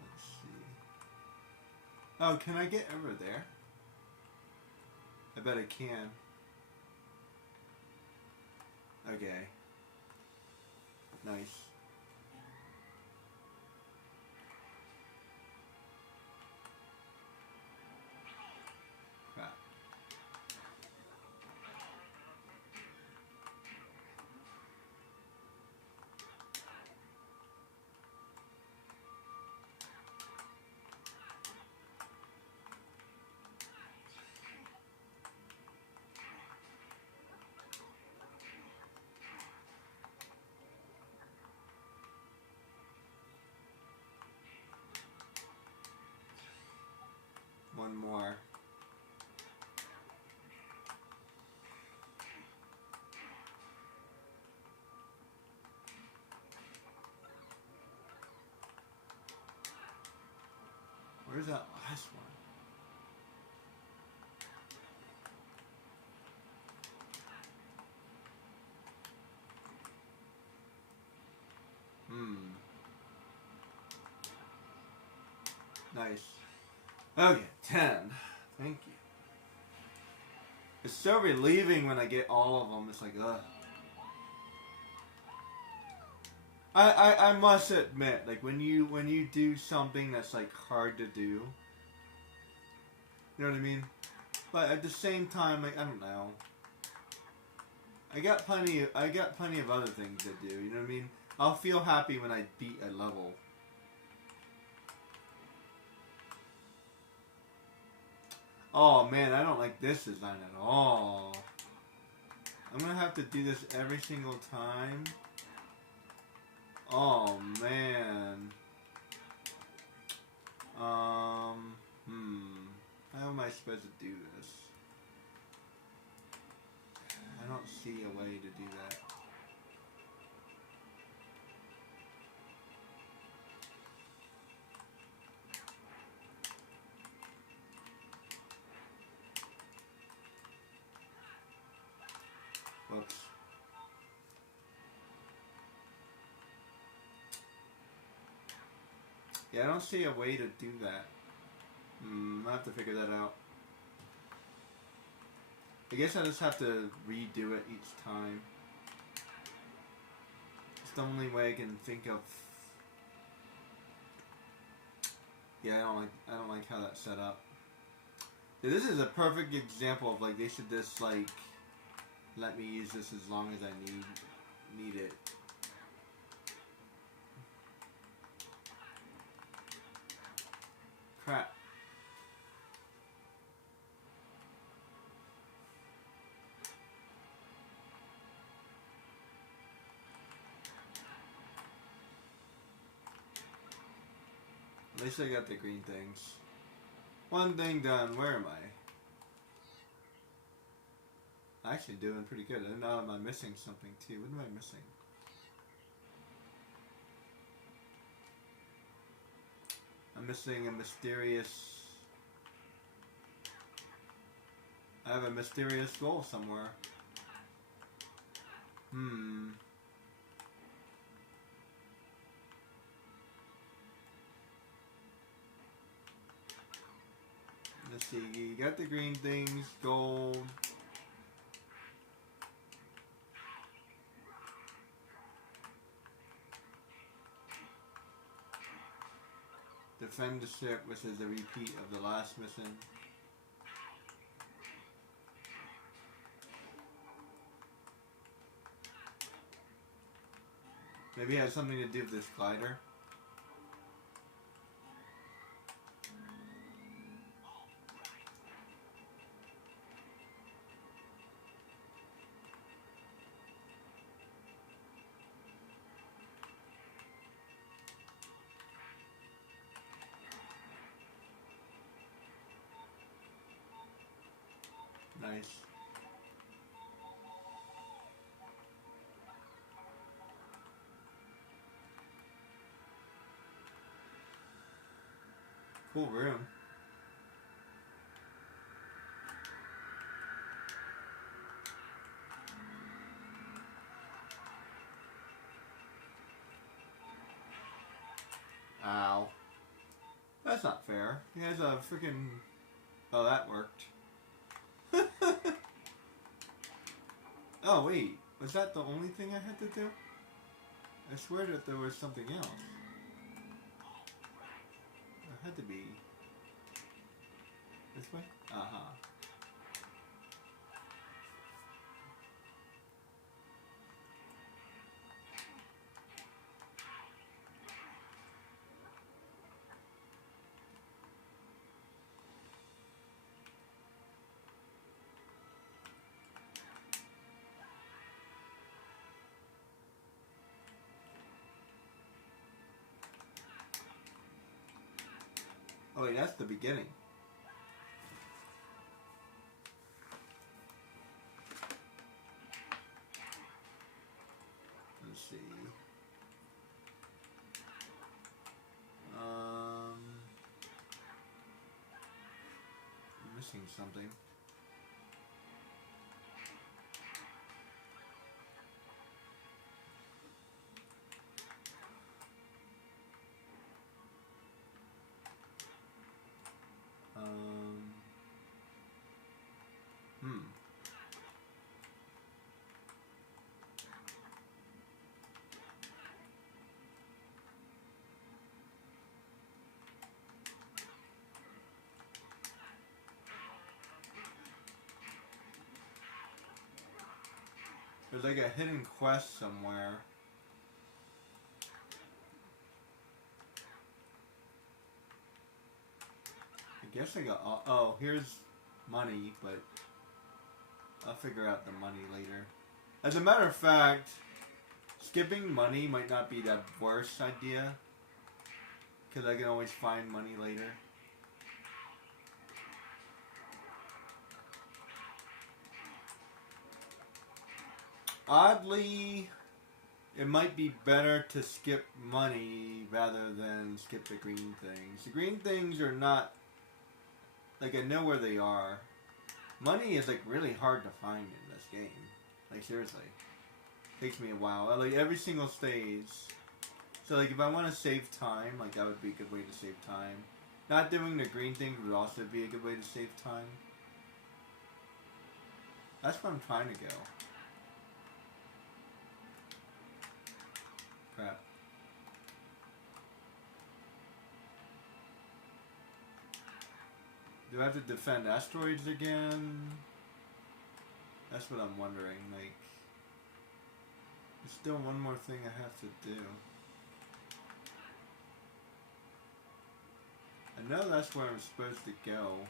Let's see. Oh, can I get over there? I bet I can. Okay. Nice. Crap. One more. Where's that last one? Nice. Okay, 10. Thank you. It's so relieving when I get all of them. It's like, ugh. I must admit, like when you do something that's like hard to do, you know what I mean? But at the same time, like I don't know. I got plenty of other things to do. You know what I mean? I'll feel happy when I beat a level. Oh man, I don't like this design at all. I'm gonna have to do this every single time. Oh man. How am I supposed to do this? I don't see a way to do that. Whoops. Yeah, I don't see a way to do that. I'll have to figure that out. I guess I just have to redo it each time. It's the only way I can think of. Yeah, I don't like how that's set up. Yeah, this is a perfect example of like they should just like let me use this as long as I need it. At least I got the green things. One thing done. Where am I? Actually doing pretty good. And now am I missing something too? What am I missing? I'm missing a mysterious... I have a mysterious goal somewhere. Let's see, you got the green things, gold. Defend the ship, which is a repeat of the last mission. Maybe it has something to do with this glider. Nice. Cool room. Ow. That's not fair. He has a freaking... Oh, that worked. Oh, wait. Was that the only thing I had to do? I swear that there was something else. It had to be... This way? Uh-huh. Oh wait, that's the beginning. Let's see. I'm missing something. There's like a hidden quest somewhere. I guess I got all, oh, here's money, but I'll figure out the money later. As a matter of fact, skipping money might not be the worst idea, because I can always find money later. Oddly, it might be better to skip money rather than skip the green things. The green things are not, like, I know where they are. Money is like really hard to find in this game. Like, seriously. Takes me a while. Like, every single stage. So, like, if I want to save time, like, that would be a good way to save time. Not doing the green things would also be a good way to save time. That's where I'm trying to go. Crap. Do I have to defend asteroids again? That's what I'm wondering. Like, there's still one more thing I have to do. I know that's where I'm supposed to go.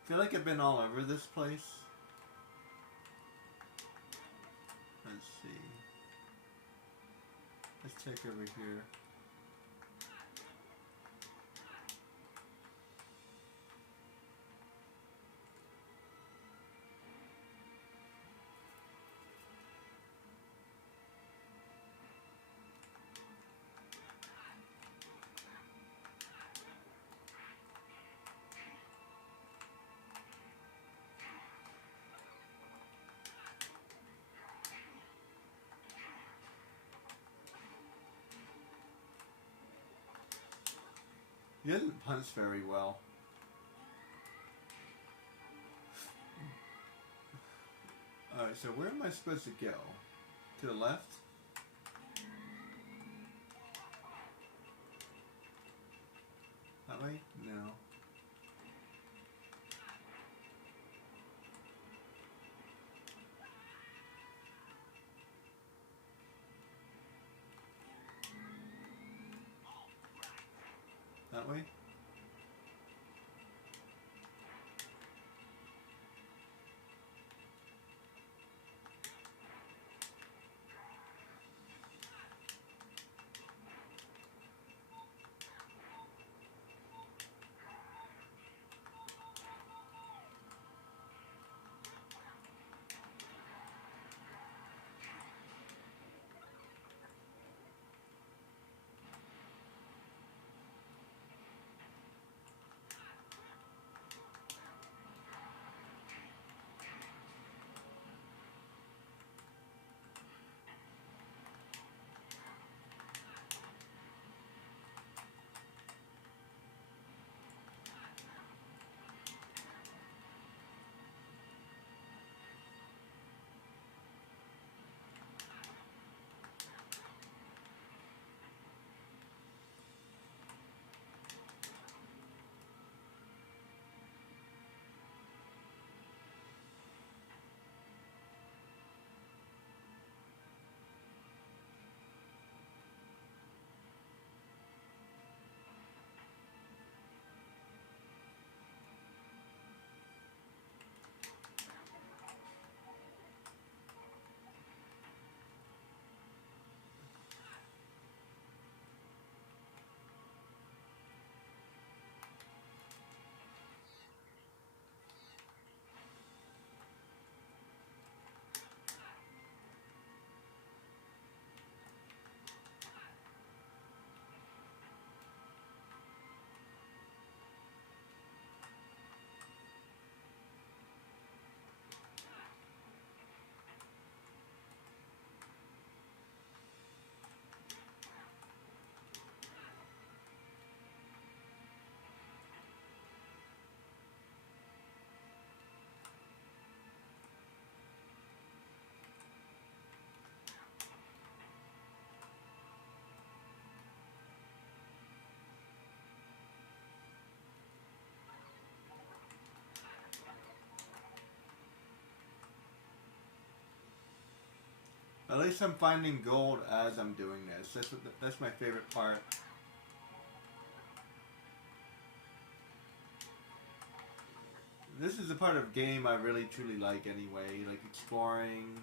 I feel like I've been all over this place. Let's see. Let's check over here. He doesn't punch very well. Alright, so where am I supposed to go? To the left? That way? No. That way? At least I'm finding gold as I'm doing this. That's my favorite part. This is the part of game I really truly like anyway, like exploring.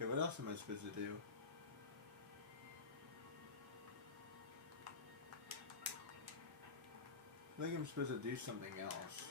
Okay, what else am I supposed to do? I think I'm supposed to do something else.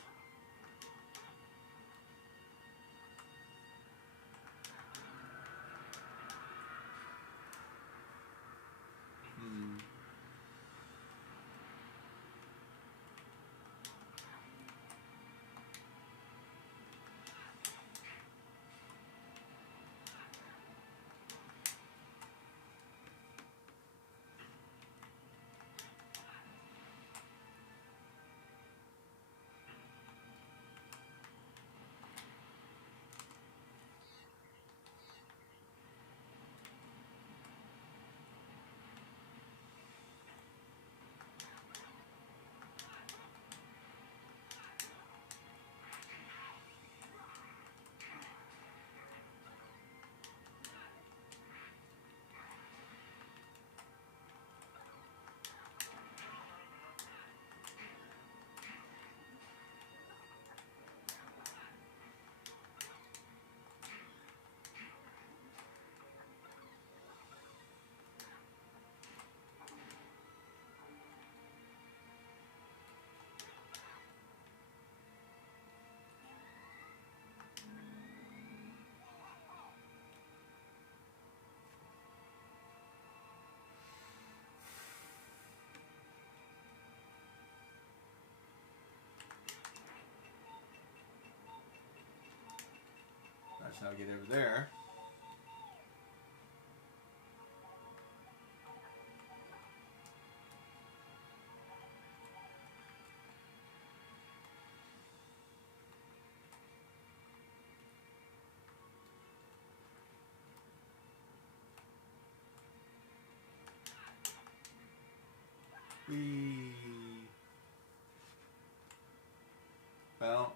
how I get over there. Whee. Well,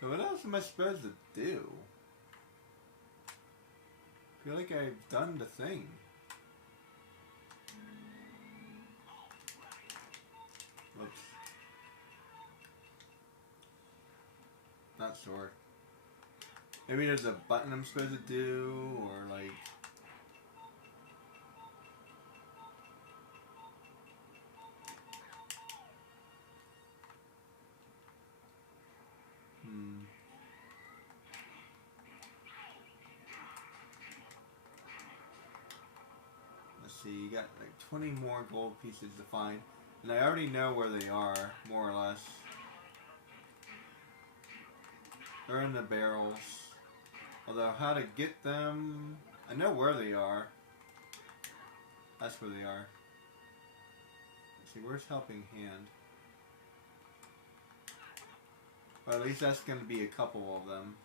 so what else am I supposed to do? I feel like I've done the thing. Whoops. Not sure. Maybe there's a button I'm supposed to do, or like... Let's see, you got like 20 more gold pieces to find. And I already know where they are, more or less. They're in the barrels. Although how to get them... I know where they are. That's where they are. Let's see, where's Helping Hand? Well, at least that's going to be a couple of them.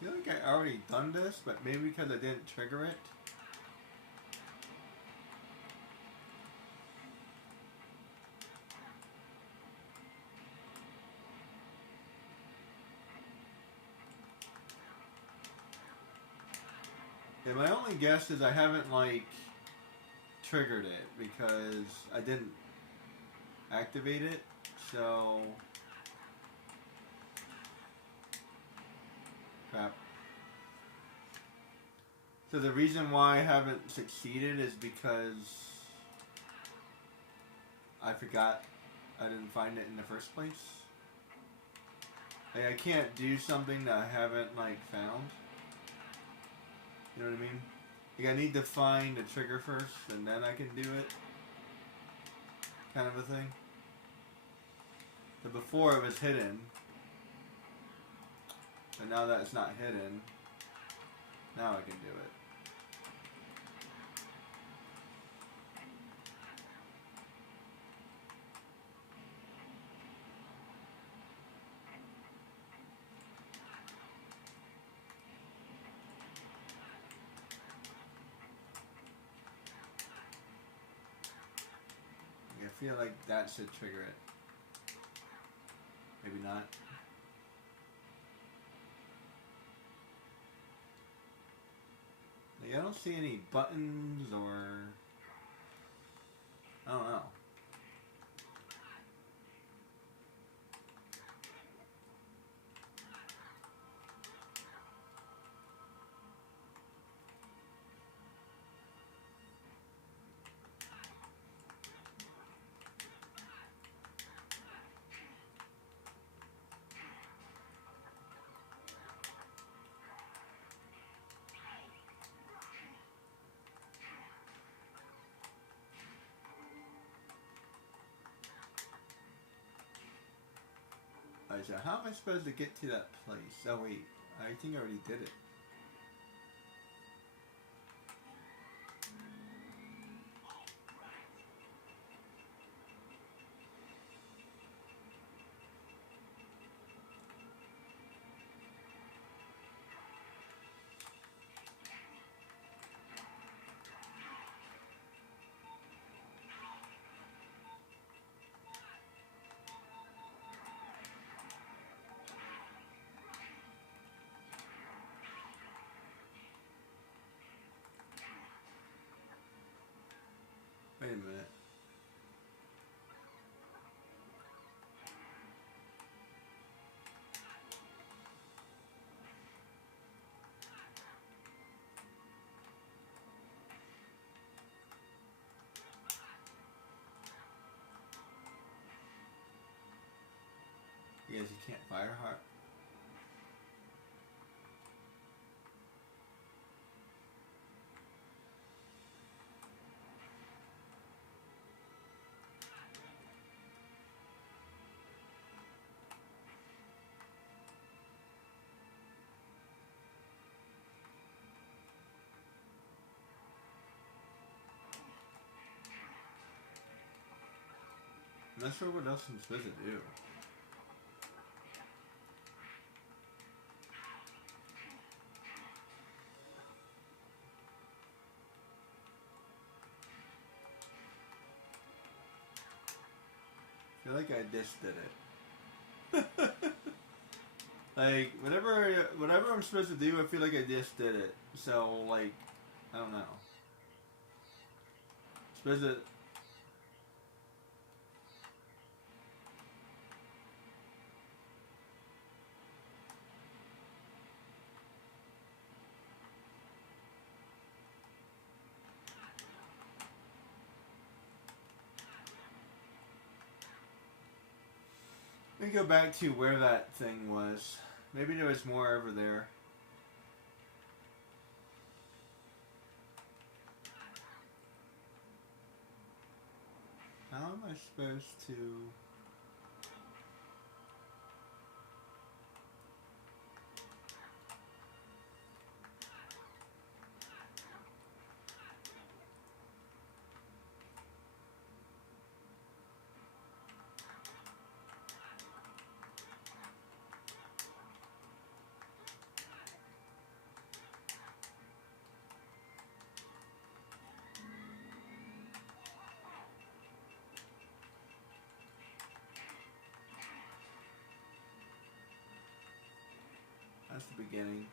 I feel like I already done this, but maybe because I didn't trigger it. And my only guess is I haven't like triggered it because I didn't activate it, so crap. So the reason why I haven't succeeded is because I forgot I didn't find it in the first place. Like I can't do something that I haven't like found. You know what I mean? Like I need to find the trigger first and then I can do it. Kind of a thing. But before it was hidden. And now that it's not hidden, now I can do it. I feel like that should trigger it. Maybe not. Like, I don't see any buttons or... I don't know. Alright, so how am I supposed to get to that place? Oh wait, I think I already did it. is you can't fire heart. I'm not sure what else I'm supposed to do. I feel like I just did it. Like, whatever I'm supposed to do, I feel like I just did it. So, like, I don't know. Supposed to... Let me go back to where that thing was. Maybe there was more over there. How am I supposed to... That's the beginning.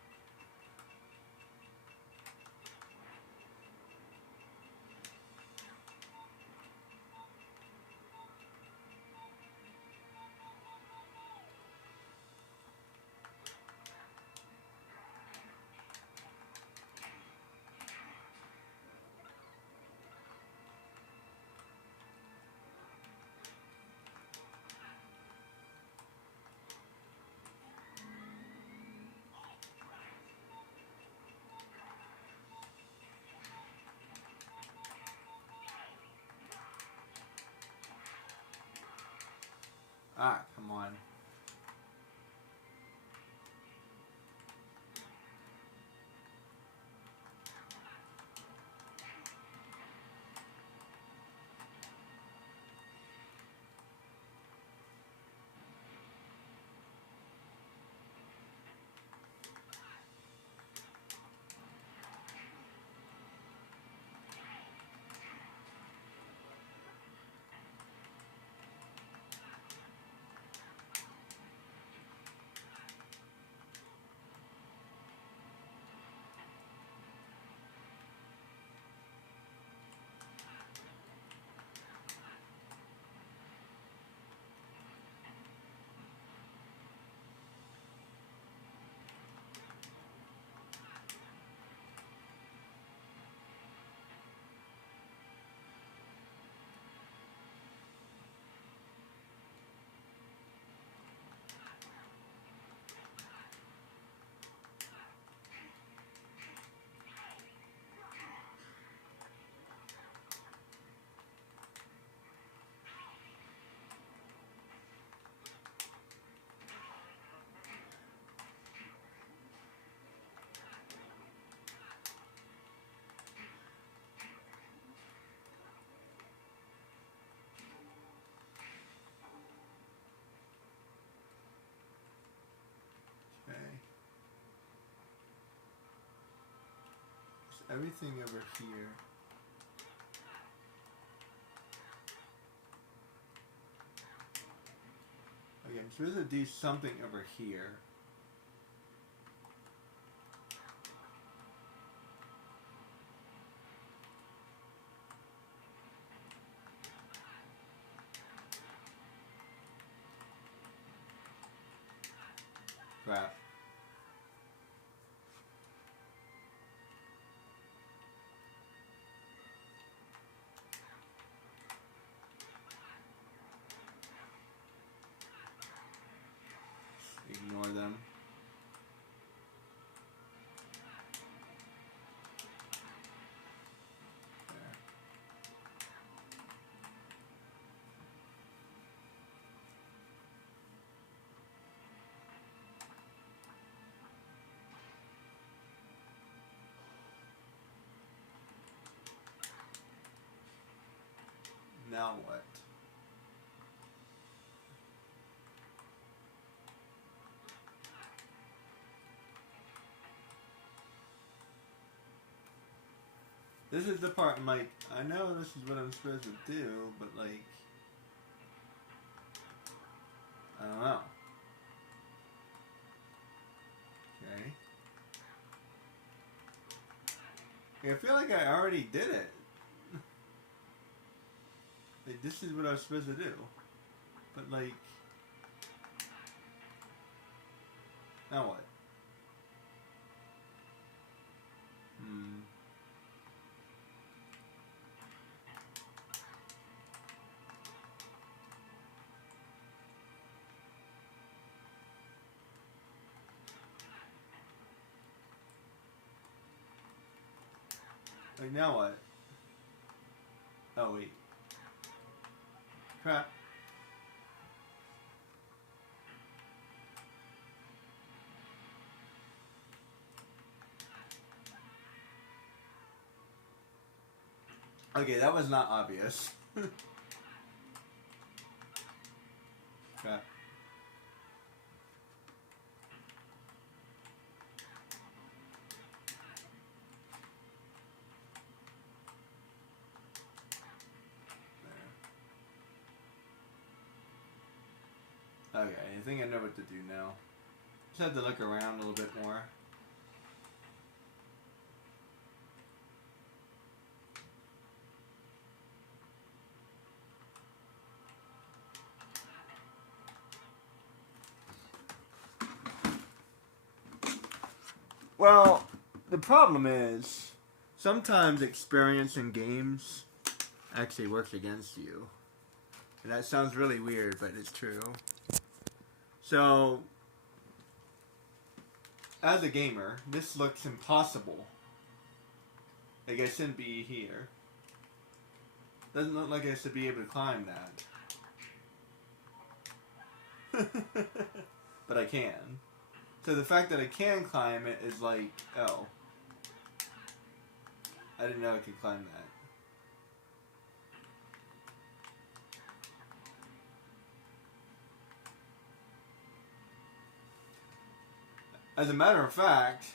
Ah, come on. Okay. Is everything over here? Okay, I'm supposed to do something over here. Crap. Now what? This is the part I'm like, I know this is what I'm supposed to do, but like, I don't know. Okay. I feel like I already did it. Like, this is what I was supposed to do. But like, now what? Like, now what? Oh, wait. Crap. Okay, that was not obvious. Crap. There. Okay, I think I know what to do now. Just have to look around a little bit more. Well, the problem is, sometimes experience in games actually works against you. And that sounds really weird, but it's true. So, as a gamer, this looks impossible. Like, I shouldn't be here. Doesn't look like I should be able to climb that. But I can. So the fact that I can climb it is like, oh. I didn't know I could climb that. As a matter of fact,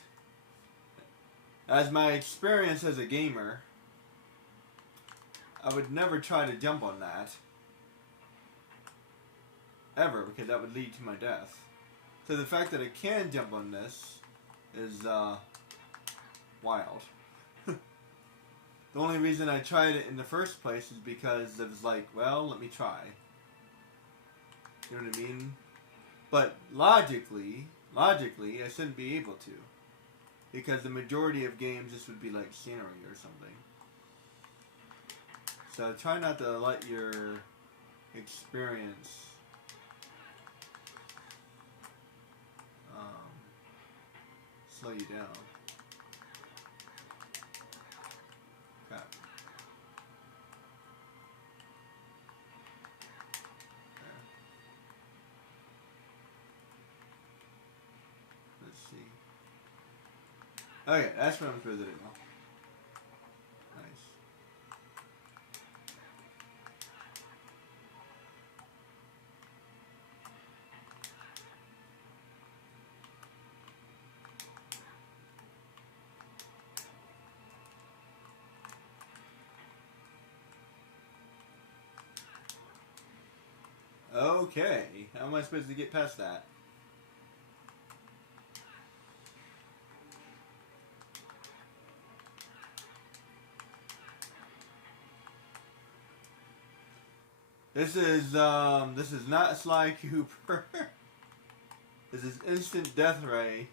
as my experience as a gamer, I would never try to jump on that. Ever, because that would lead to my death. So the fact that I can jump on this is wild. The only reason I tried it in the first place is because it was like, well, let me try. You know what I mean? But logically, I shouldn't be able to. Because the majority of games, this would be like scenery or something. So try not to let your experience slow you down. Crap. There. Let's see. Okay, that's what I'm supposed to do now. Nice. Okay, how am I supposed to get past that? This is not Sly Cooper. This is Instant Death Ray.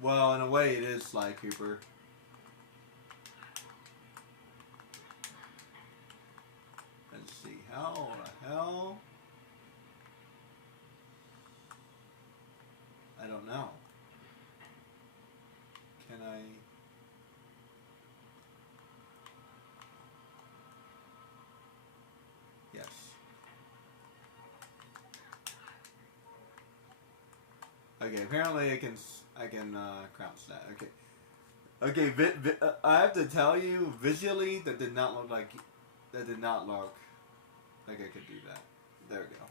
Well, in a way, it is Sly Cooper. Let's see, how the hell? I don't know. Can I? Yes. Okay, apparently I can crouch that. Okay. Okay, I have to tell you, visually, that did not look like I could do that. There we go.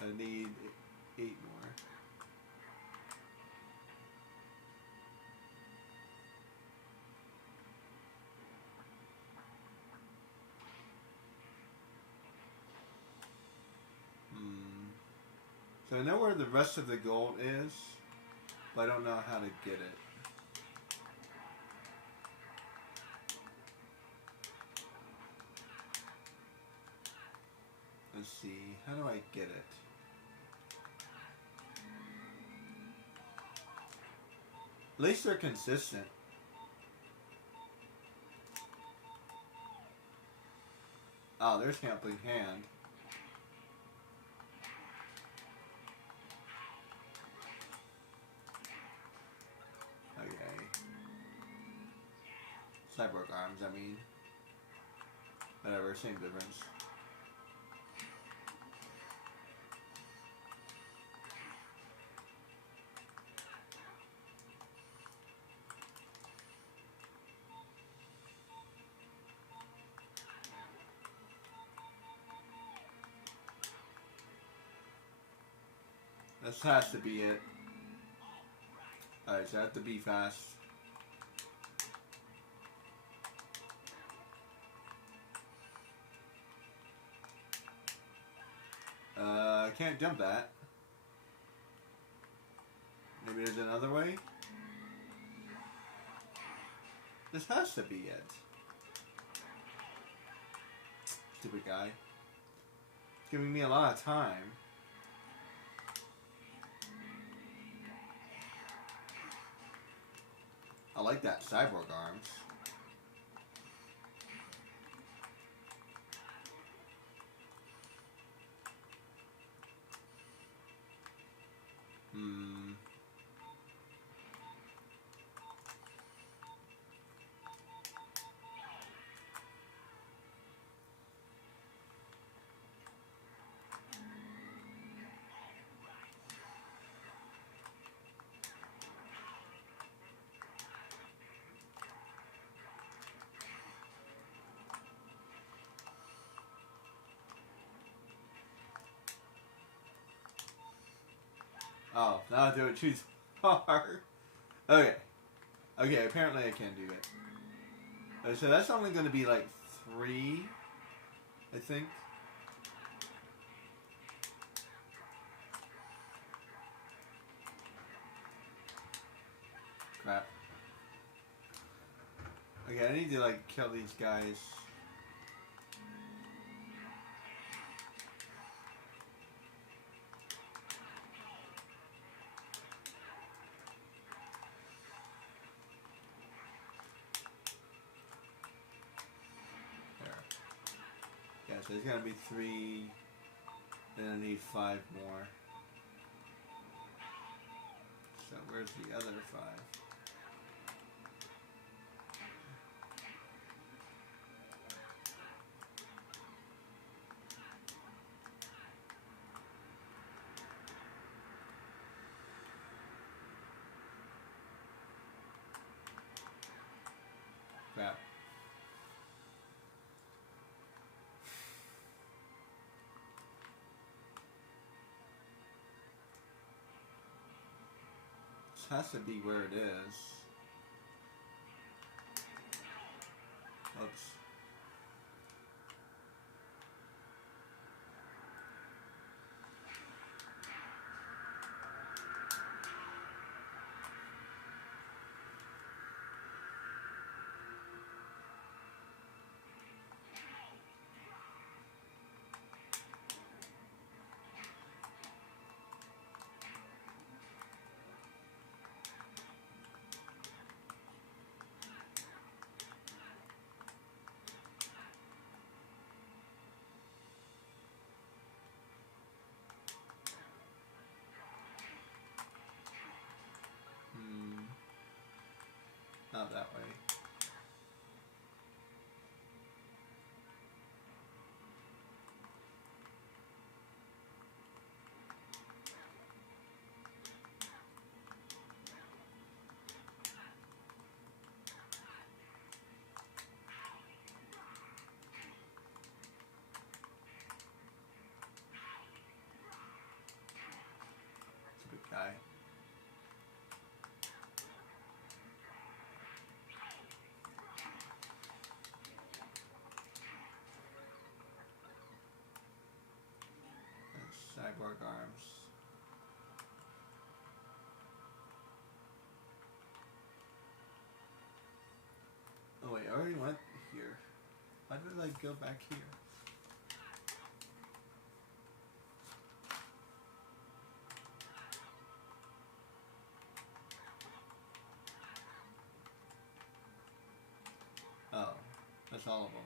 I need 8 more. So I know where the rest of the gold is, but I don't know how to get it. Let's see, how do I get it? At least they're consistent. Oh, there's Helping Hand. Okay. Cyborg Arms, I mean. Whatever, same difference. This has to be it. Alright, so I have to be fast. I can't jump that. Maybe there's another way? This has to be it. Stupid guy. It's giving me a lot of time. I like that Cyborg Arms. Oh, now I do it too hard. Okay. Okay, apparently I can do it. So that's only going to be like 3, I think. Crap. Okay, I need to like kill these guys. So there's gonna be 3, then I need 5 more. So where's the other 5? Crap. This has to be where it is. Oops. Not that way. cyborg arms. Oh wait, I already went here. Why did I go back here? Oh, that's all of them.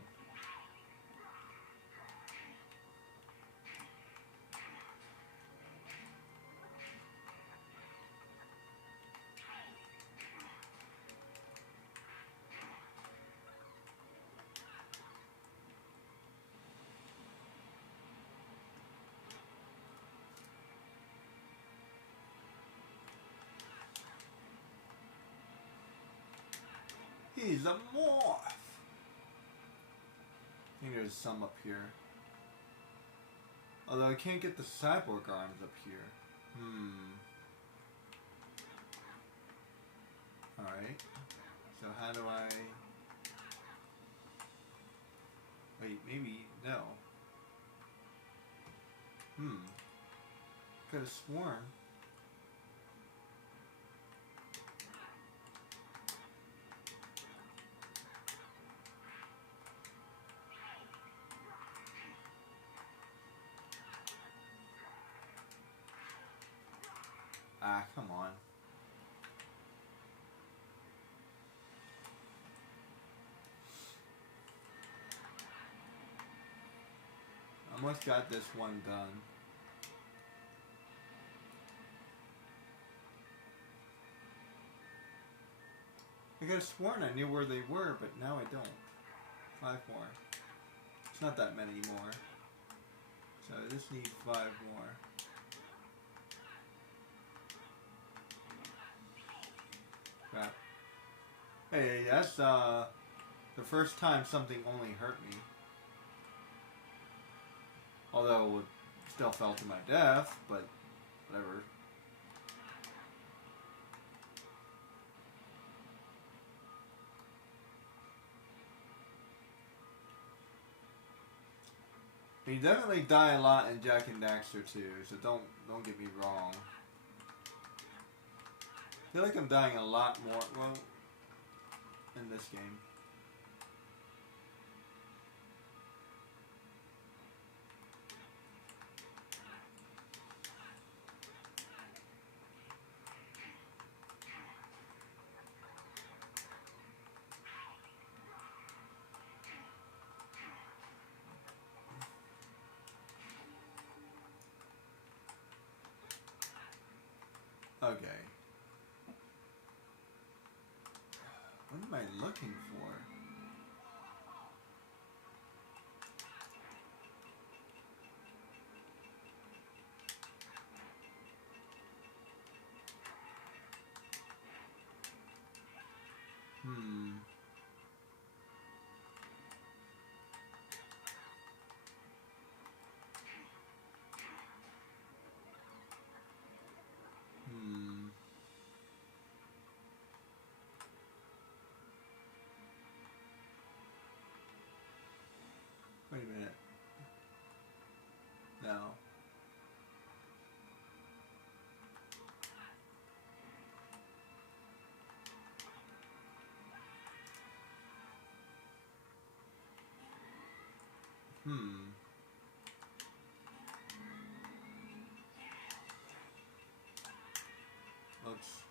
He's a morph! I think there's some up here. Although I can't get the cyborg arms up here. Alright. So how do I... Wait, maybe... No. Could have sworn. Ah, come on. Almost got this one done. I could have sworn I knew where they were, but now I don't. 5 more. It's not that many more. So I just need 5 more. Crap. Hey, that's the first time something only hurt me. Although it still fell to my death, but whatever. You definitely die a lot in Jak and Daxter too, so don't get me wrong. I feel like I'm dying a lot more, well, in this game. Okay. What am I looking for? Wait a minute. No. Oops.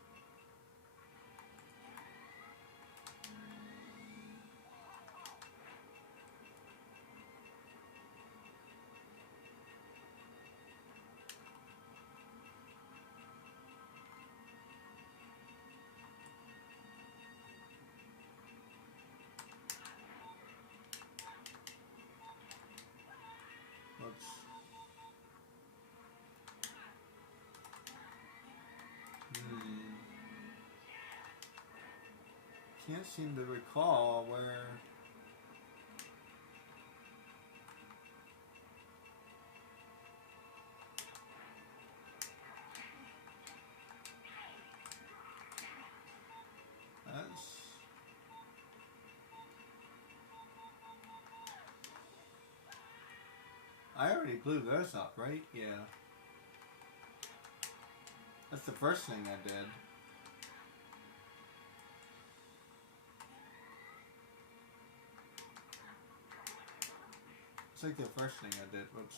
Oops. Can't seem to recall where... I already blew those up, right? Yeah. That's the first thing I did. It's like the first thing I did. Whoops.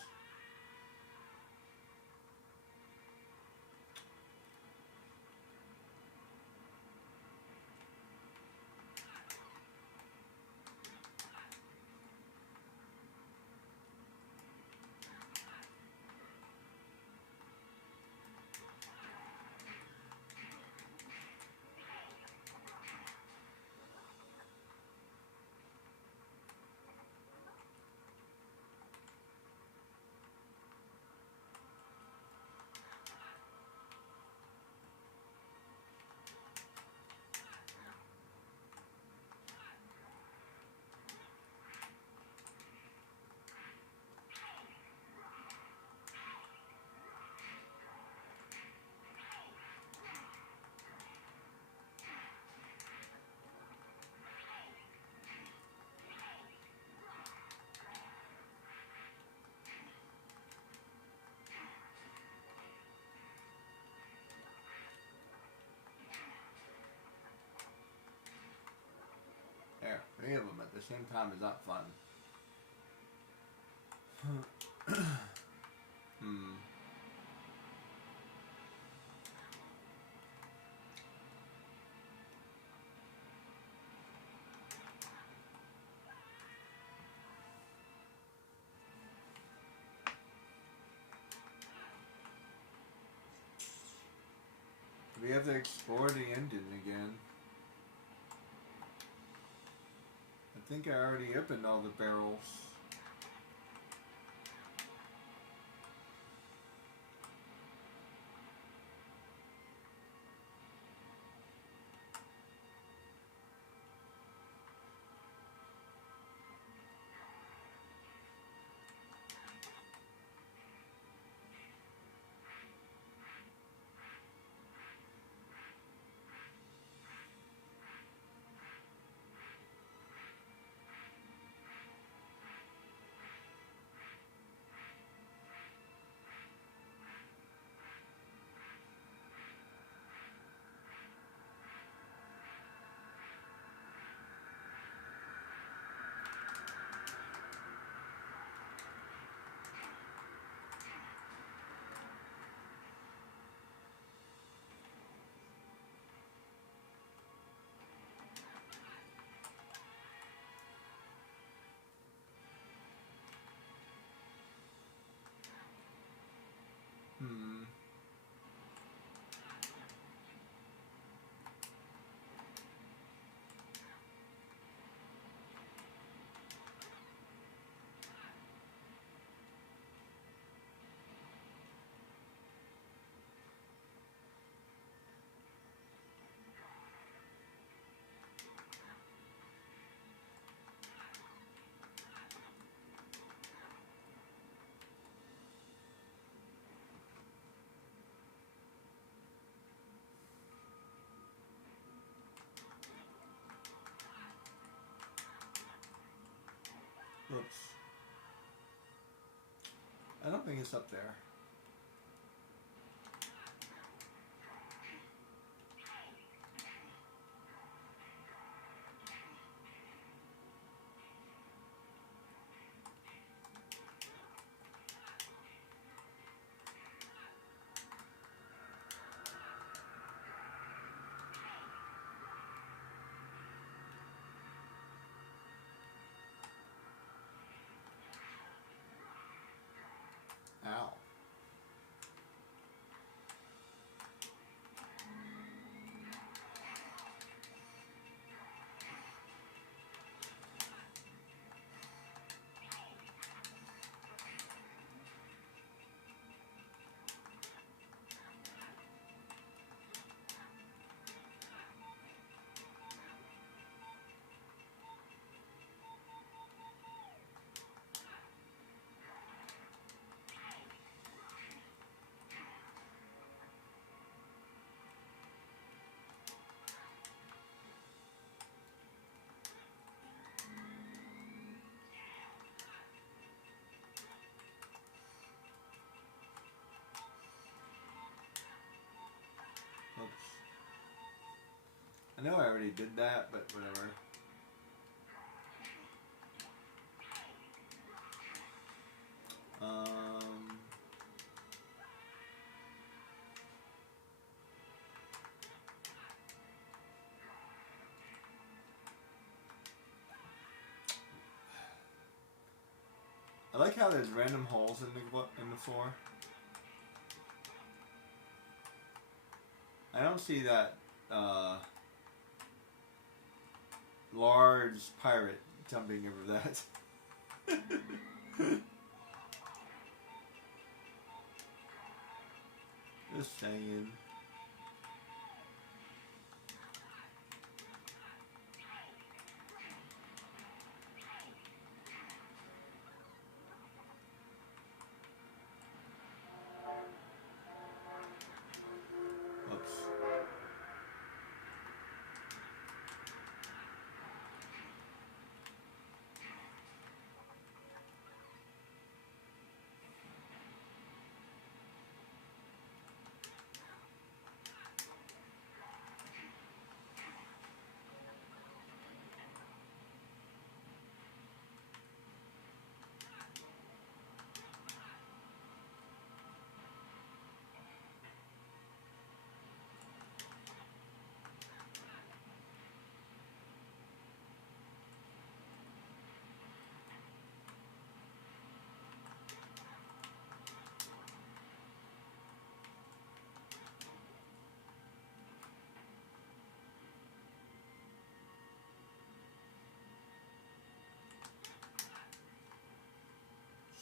There, 3 of them at the same time is not fun. Hmm. We have to explore the engine again. I think I already opened all the barrels. Hmm. Oops. I don't think it's up there. Ow. know I already did that, but whatever. I like how there's random holes in the floor. I don't see that large pirate jumping over that. Just saying. Oops.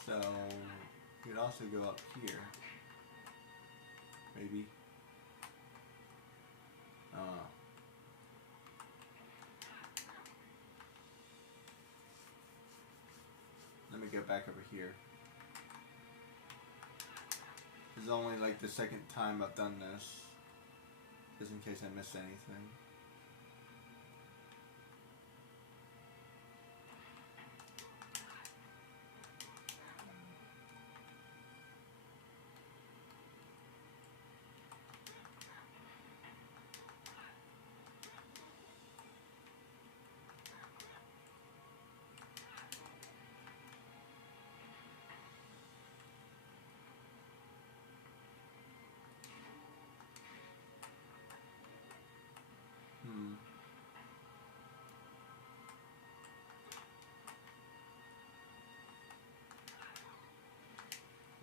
So, you could also go up here. Maybe. Let me get back over here. This is only like the second time I've done this. Just in case I missed anything.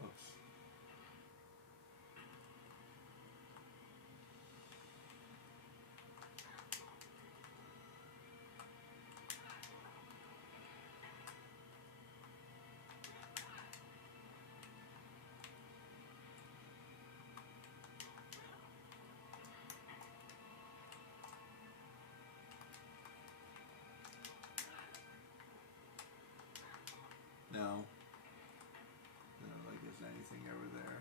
Oops. No. I don't like there's anything over there.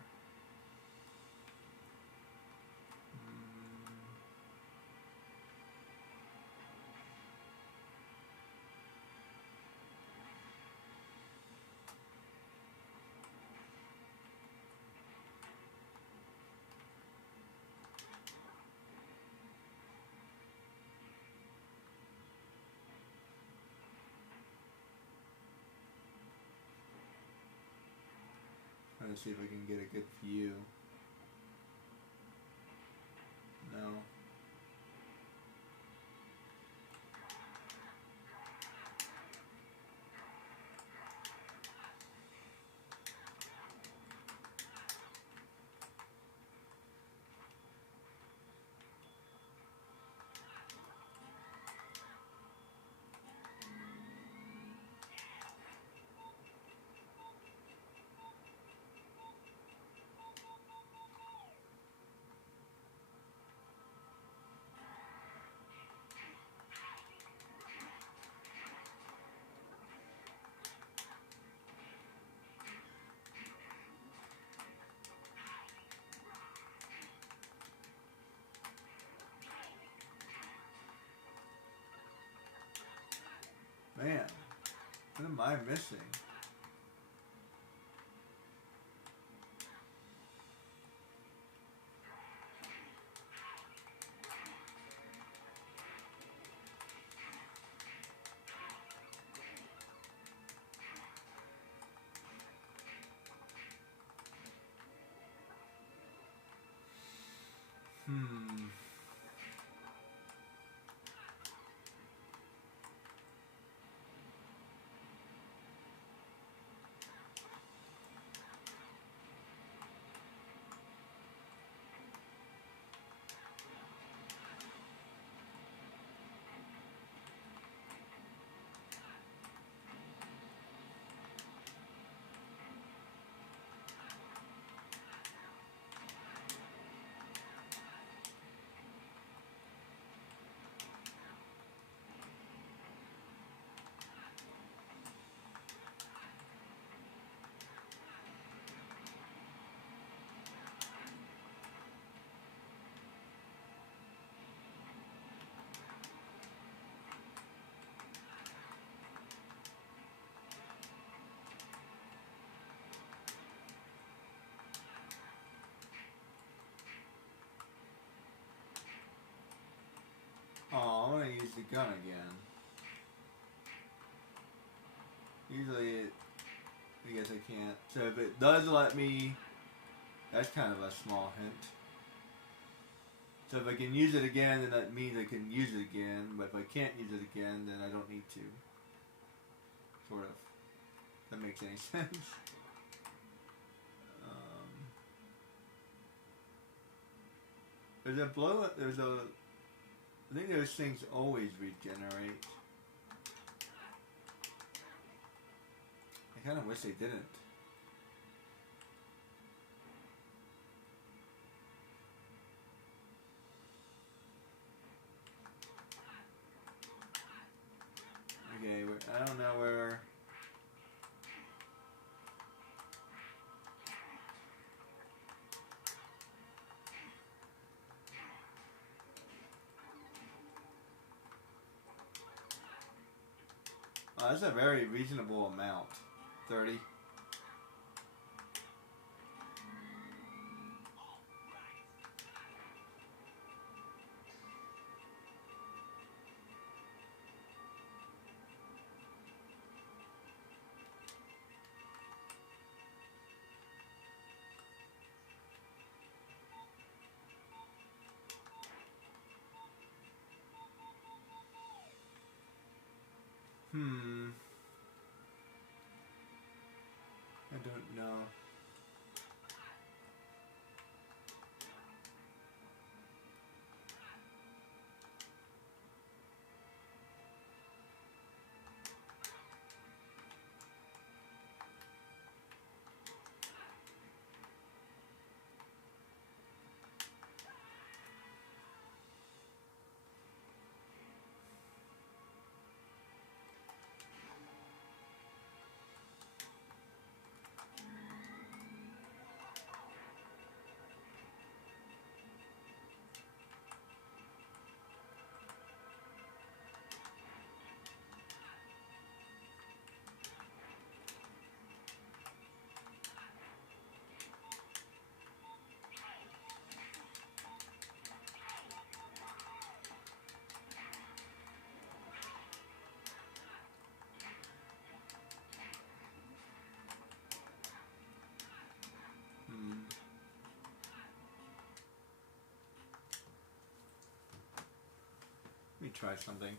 Trying to see if I can get a good view. No. Man, what am I missing? gun again. Usually, I guess I can't. So if it does let me, that's kind of a small hint. So if I can use it again, then that means I can use it again. But if I can't use it again, then I don't need to. Sort of. If that makes any sense. There's a blow. There's a. I think those things always regenerate. I kind of wish they didn't. Okay, I don't know where. That's a very reasonable amount. 30. I don't know. Let me try something.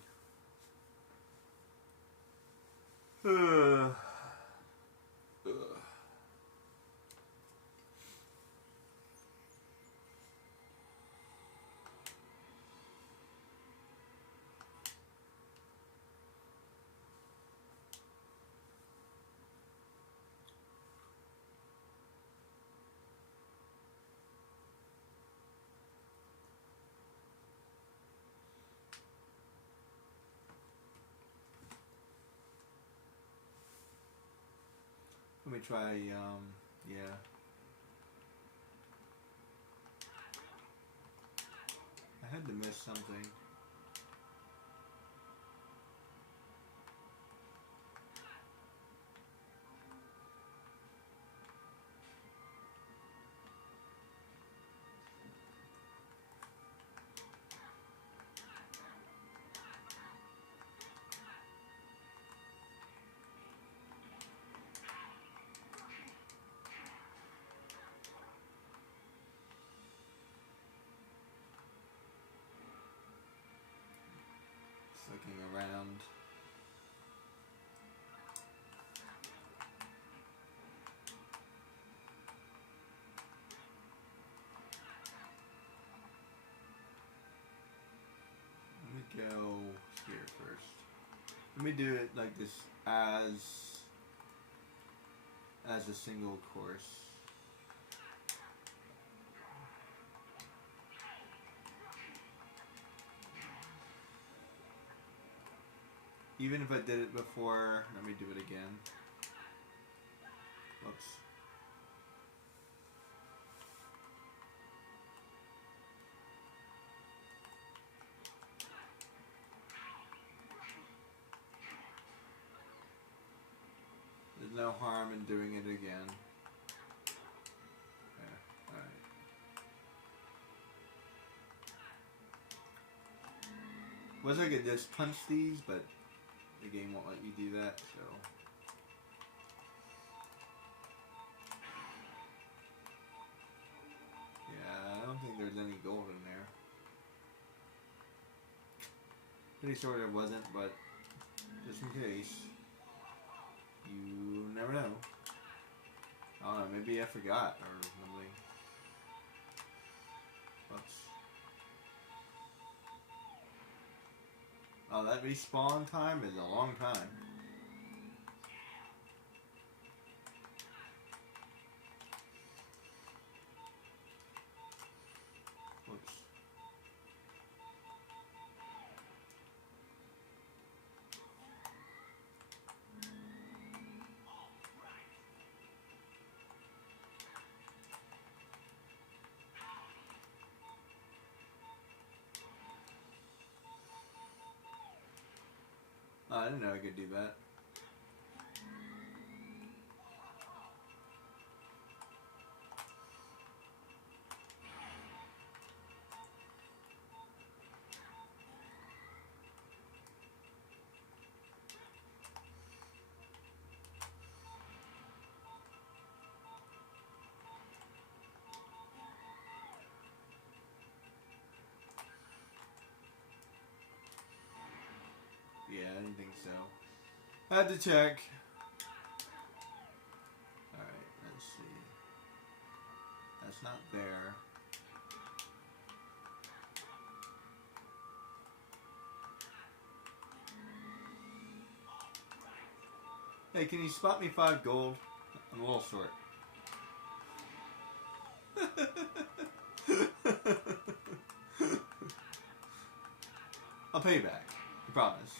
Let me try, yeah. I had to miss something. Looking around. Let me go here first. Let me do it like this as a single course. Even if I did it before, let me do it again. Whoops. There's no harm in doing it again. Yeah, alright. Wish I could just punch these, but the game won't let you do that, so. Yeah, I don't think there's any gold in there. Pretty sure there wasn't, but just in case. You never know. I don't know, maybe I forgot or something. Whoops. Oh, that respawn time is a long time. Whoops. Oh, I didn't know I could do that. Yeah, I didn't think so. Had to check. Alright, let's see. That's not there. Hey, can you spot me 5 gold? I'm a little short. I'll pay you back. I promise.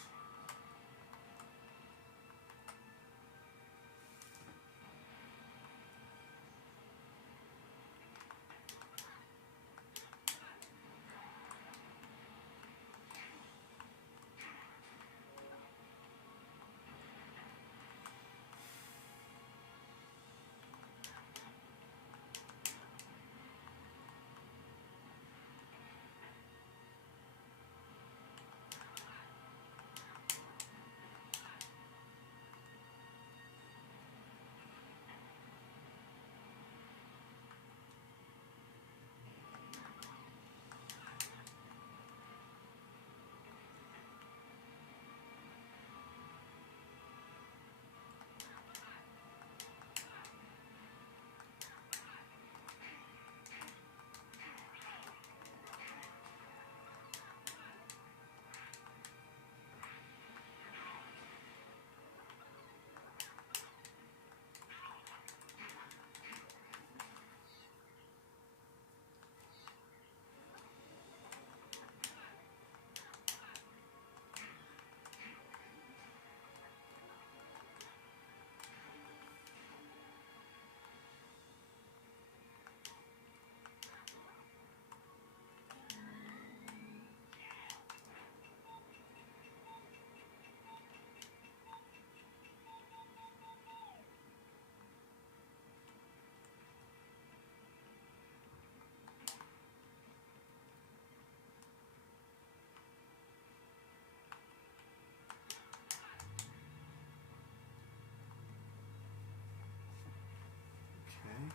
Okay.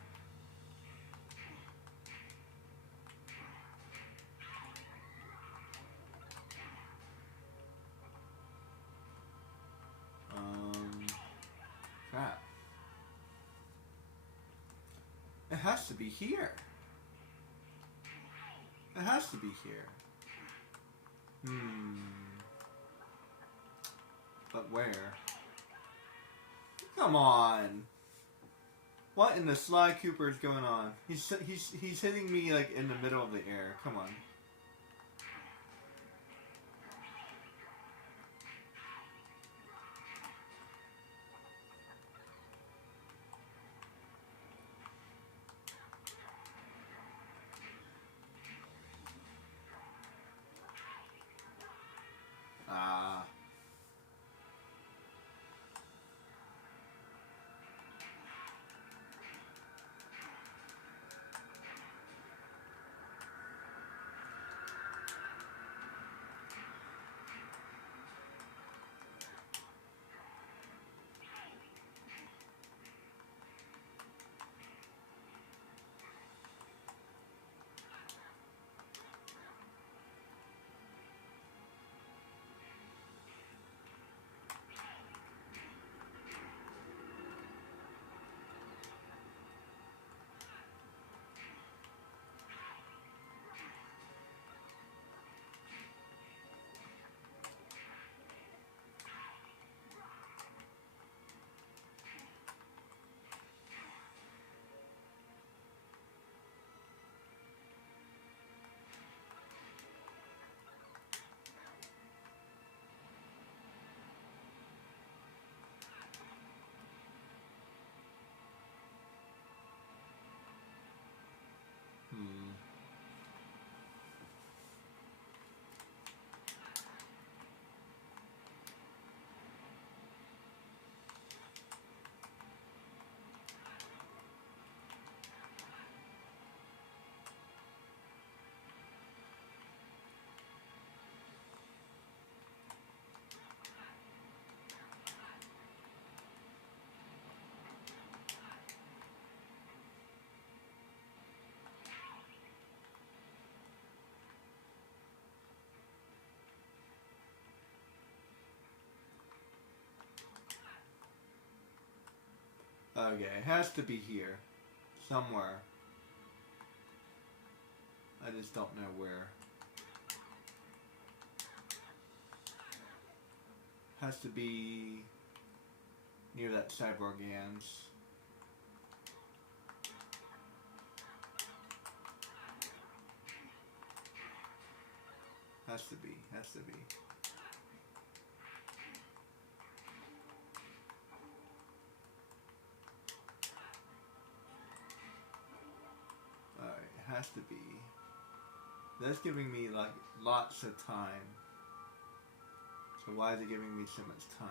Crap. It has to be here. It has to be here. But where? Come on. What in the Sly Cooper is going on? He's hitting me like in the middle of the air. Come on. Ah. Okay, it has to be here. Somewhere. I just don't know where. Has to be near that cyborg Gans. Has to be. Has to be. Alright, it has to be. That's giving me like lots of time. So why is it giving me so much time?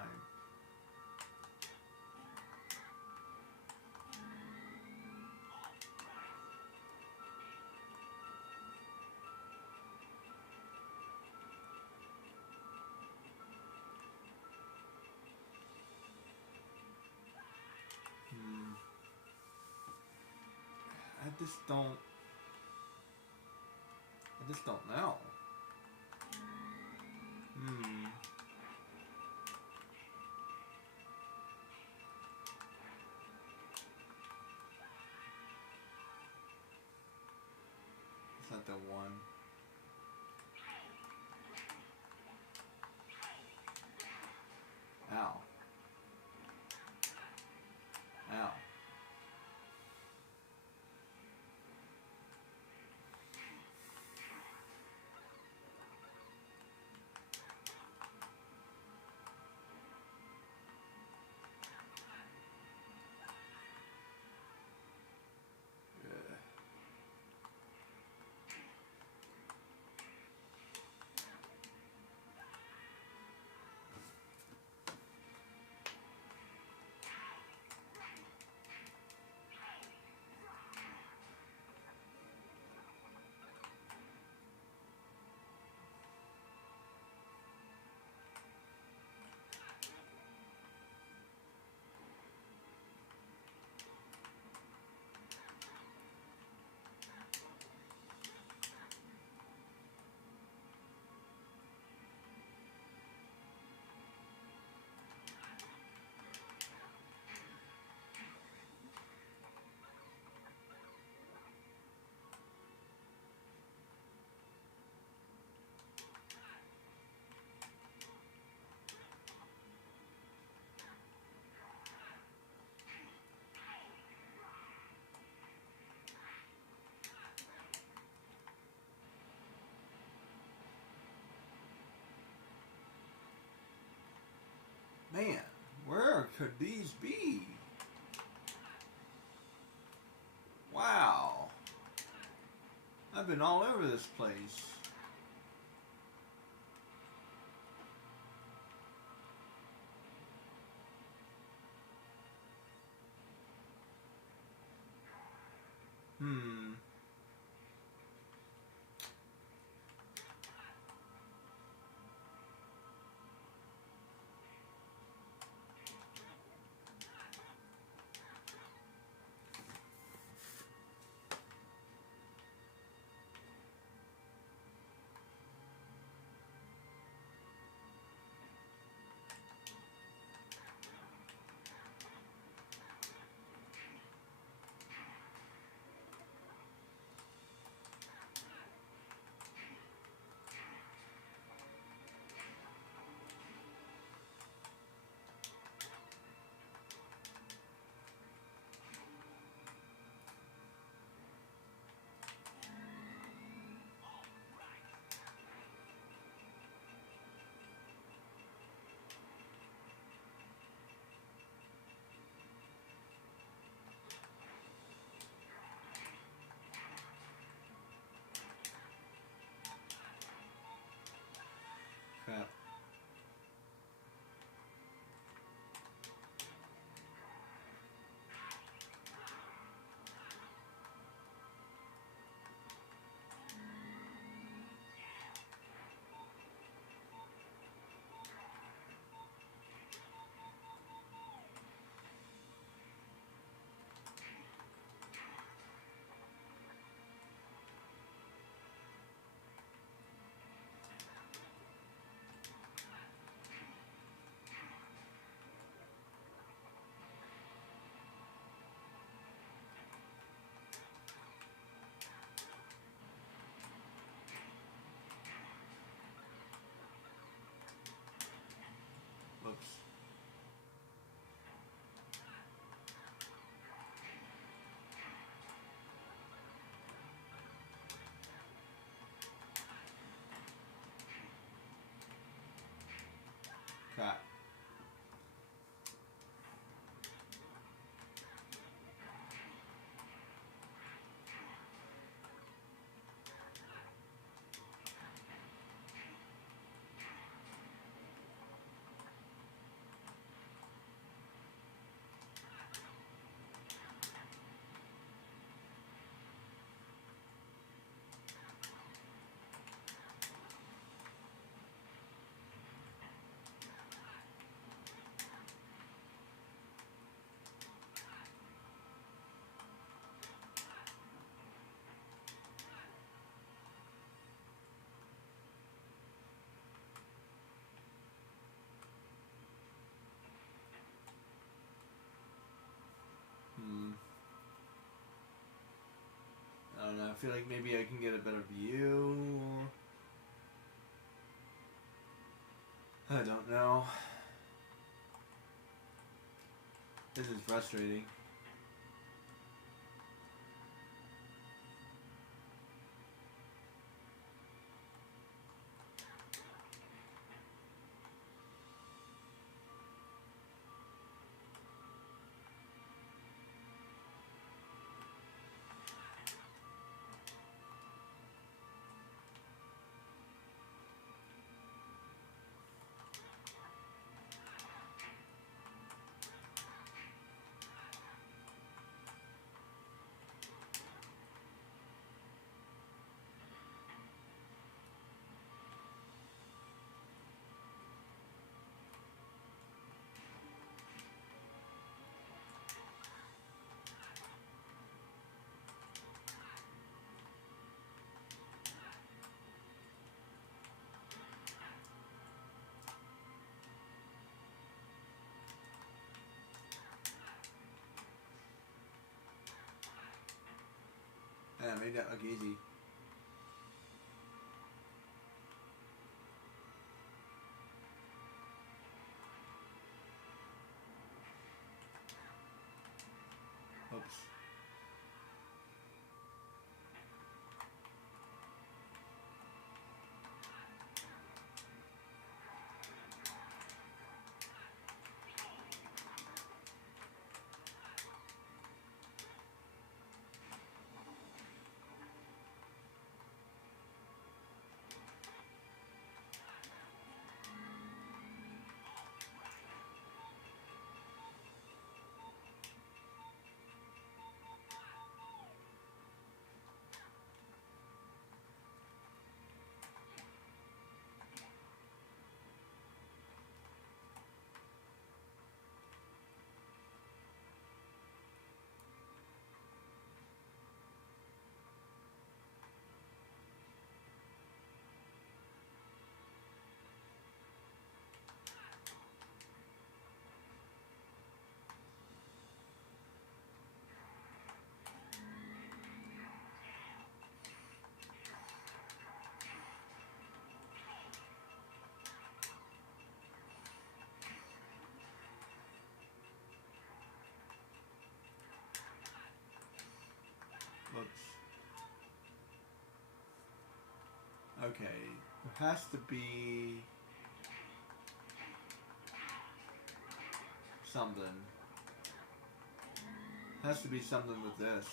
I just don't know. It's not the one. Ow. Ow. Man, where could these be? Wow. I've been all over this place. feel like maybe I can get a better view. I don't know. This is frustrating. Yeah, made that look easy. Oops. Oops. Okay, there has to be something. Has to be something with this.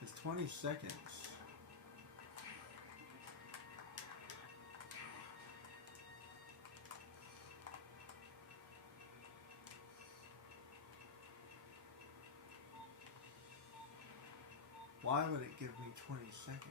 It's 20 seconds. Why would it give me 20 seconds?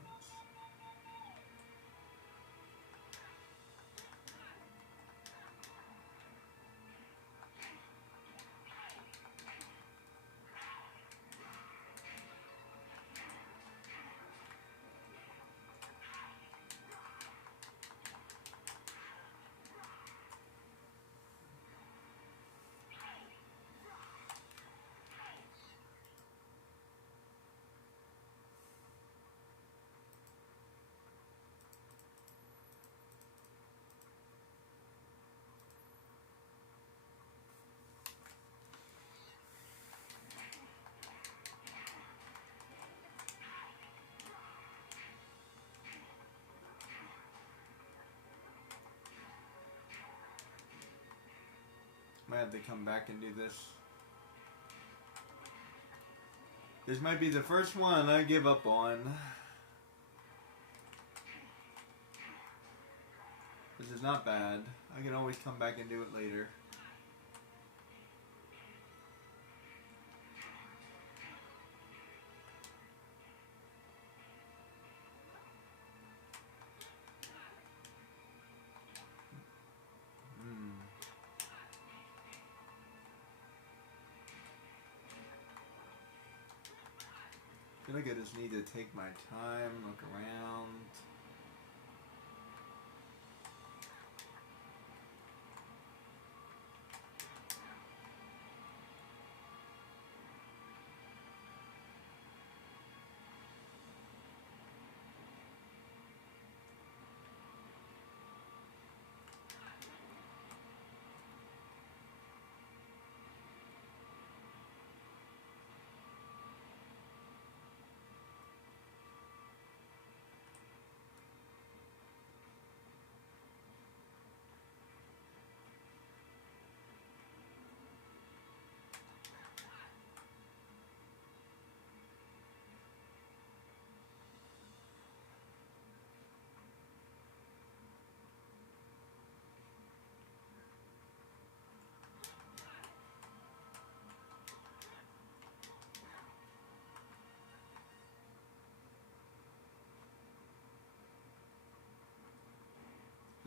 Might have to come back and do this. This might be the first one I give up on. This is not bad. I can always come back and do it later. I feel like I just need to take my time, look around.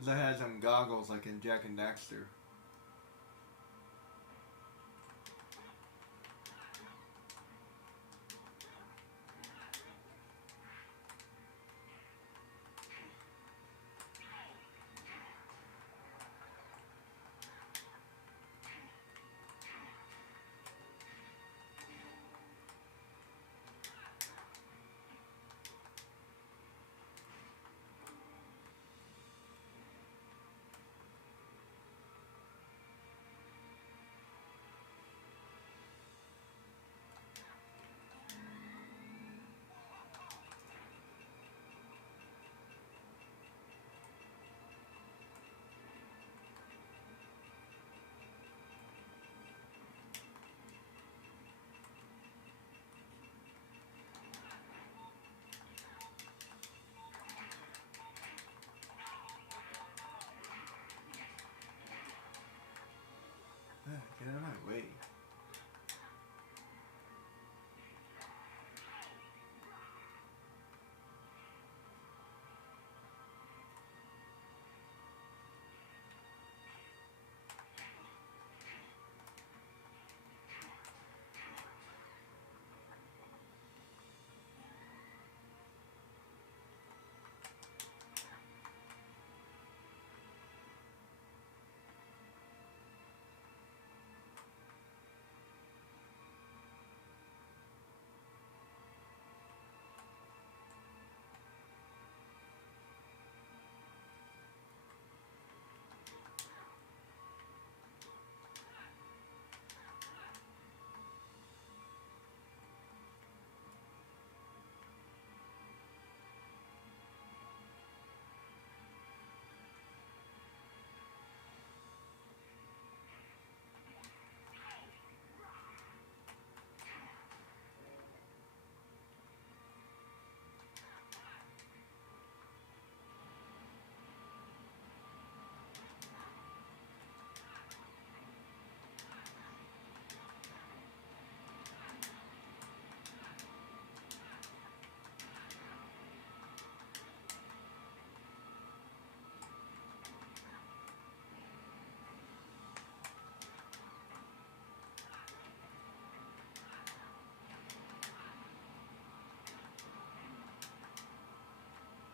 that has them goggles like in Jack and Daxter. Get out of my way.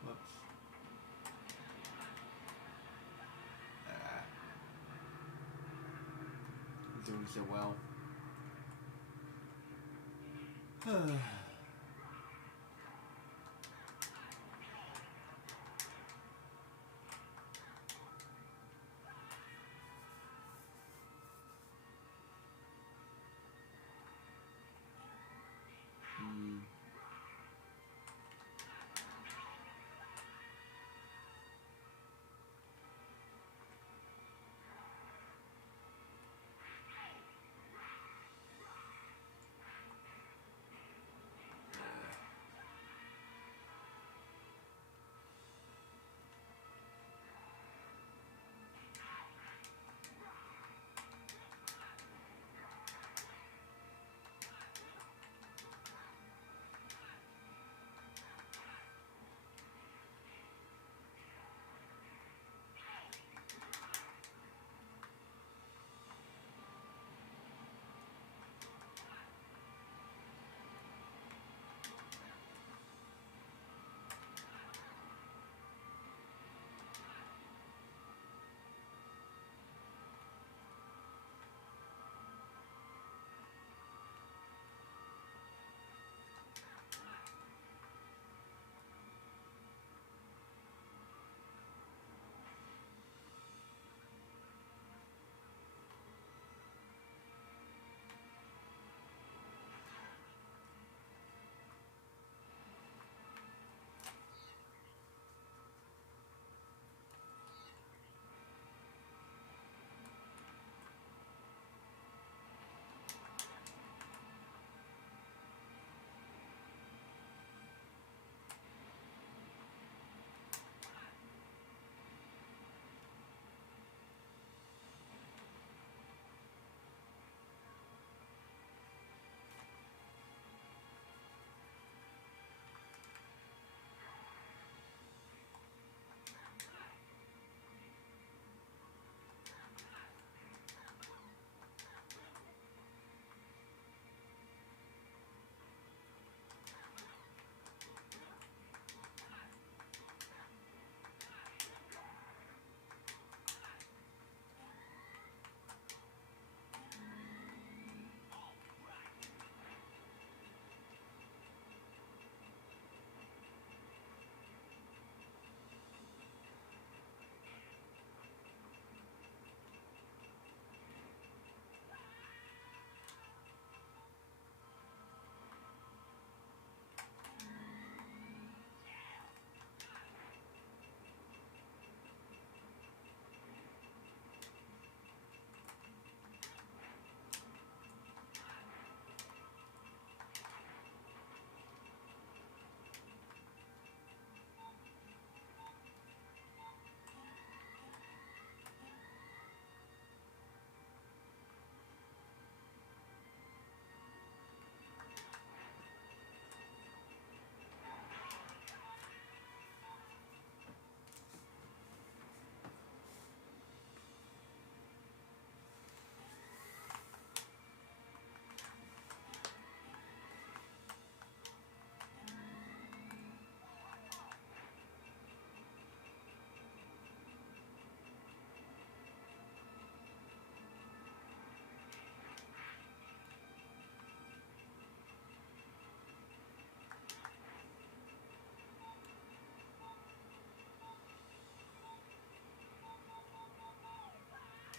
Whoops. He's doing so well.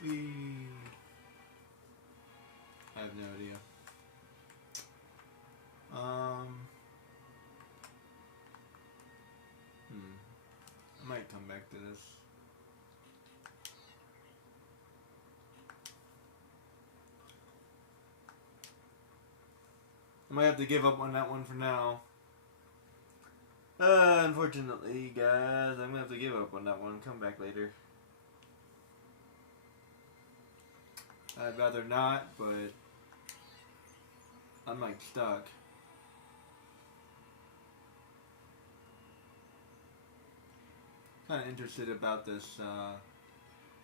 Whee. I have no idea. I might come back to this. I might have to give up on that one for now. Unfortunately, guys, I'm gonna have to give up on that one. Come back later. I'd rather not, but I'm like stuck. Kind of interested about this.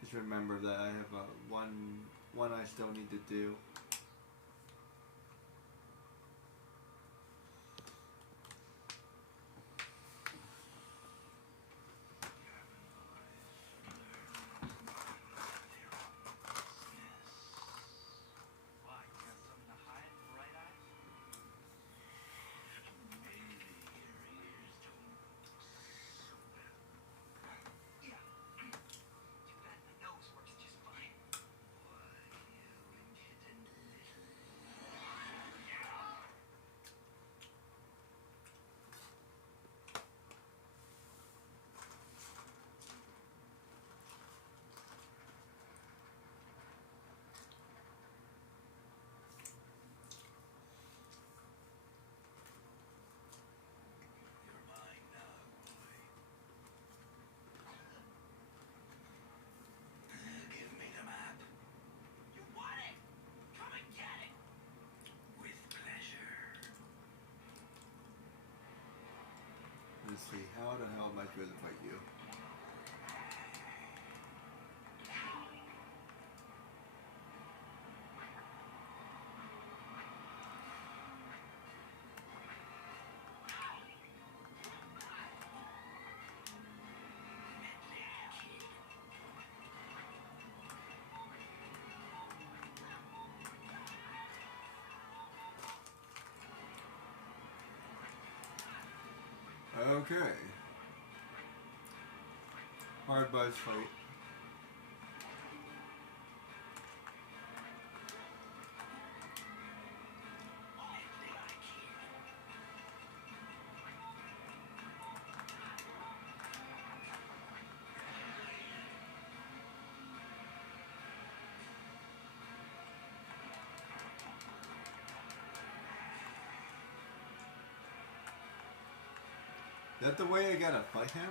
Just remember that I have one I still need to do. Why, you got something to hide, bright eyes? Maybe your ears don't swell. Yeah. Too bad my nose works just fine. Why, you impudent little... You're mine now, boy. Give me the map. You want it? Come and get it. With pleasure. Let's see. How the hell am I supposed to fight you? Okay. Hard buzz fight. Is that the way I gotta fight him?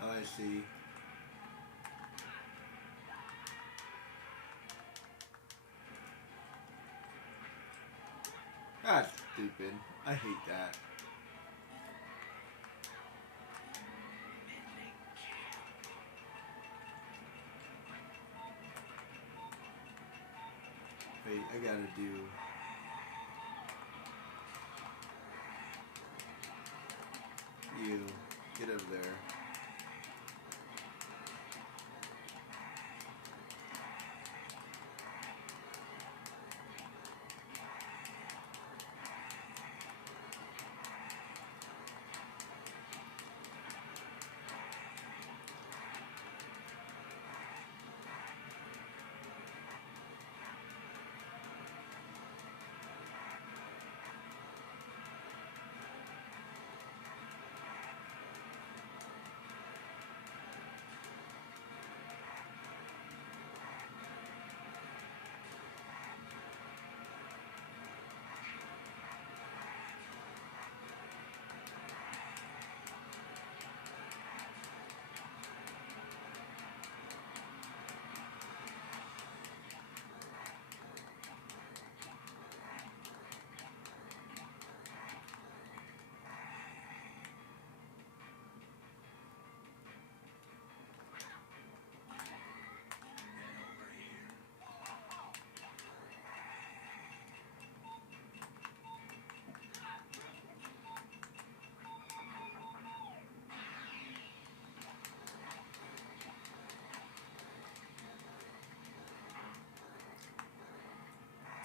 Oh, I see. That's stupid. I hate that. Wait, I gotta do... You. Get over there.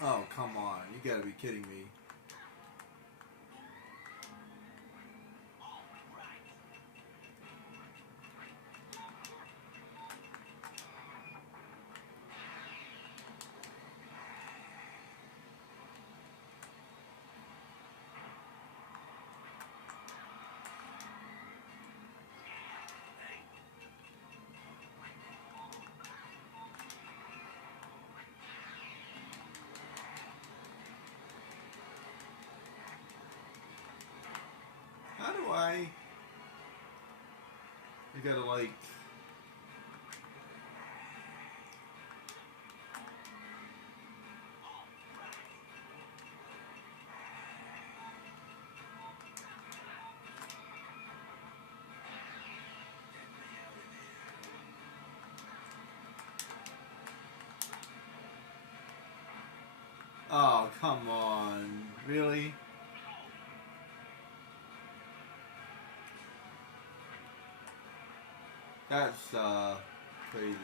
Oh, come on. You gotta be kidding me. How do I... You gotta like... Oh, come on. Really? That's, crazy.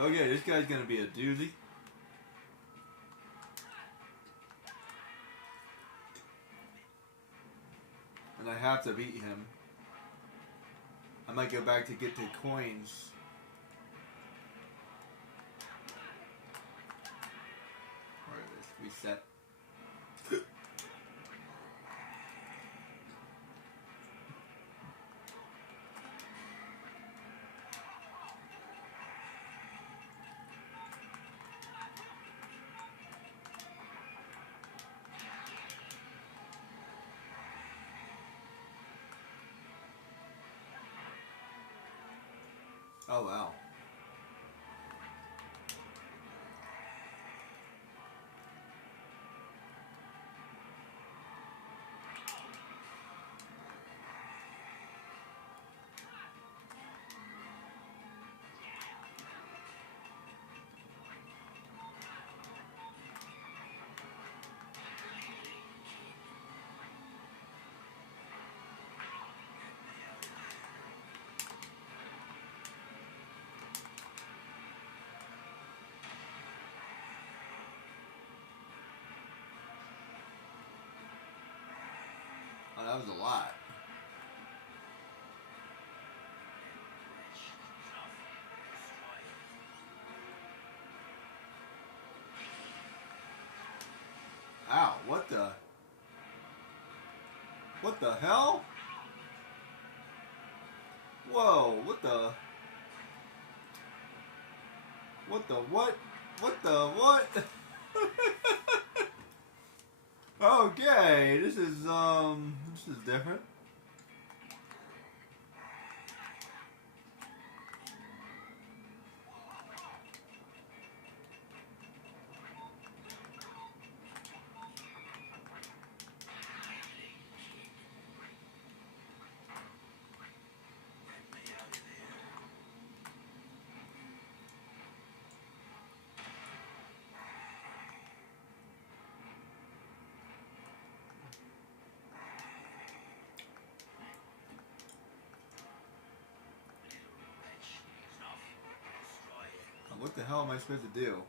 Okay, this guy's gonna be a doozy. And I have to beat him. I might go back to get the coins. Alright, let's reset. Oh wow. Oh, that was a lot. Ow, what the? What the hell? Whoa, what the? What the what? What the what? Okay, this is different. What the hell am I supposed to do?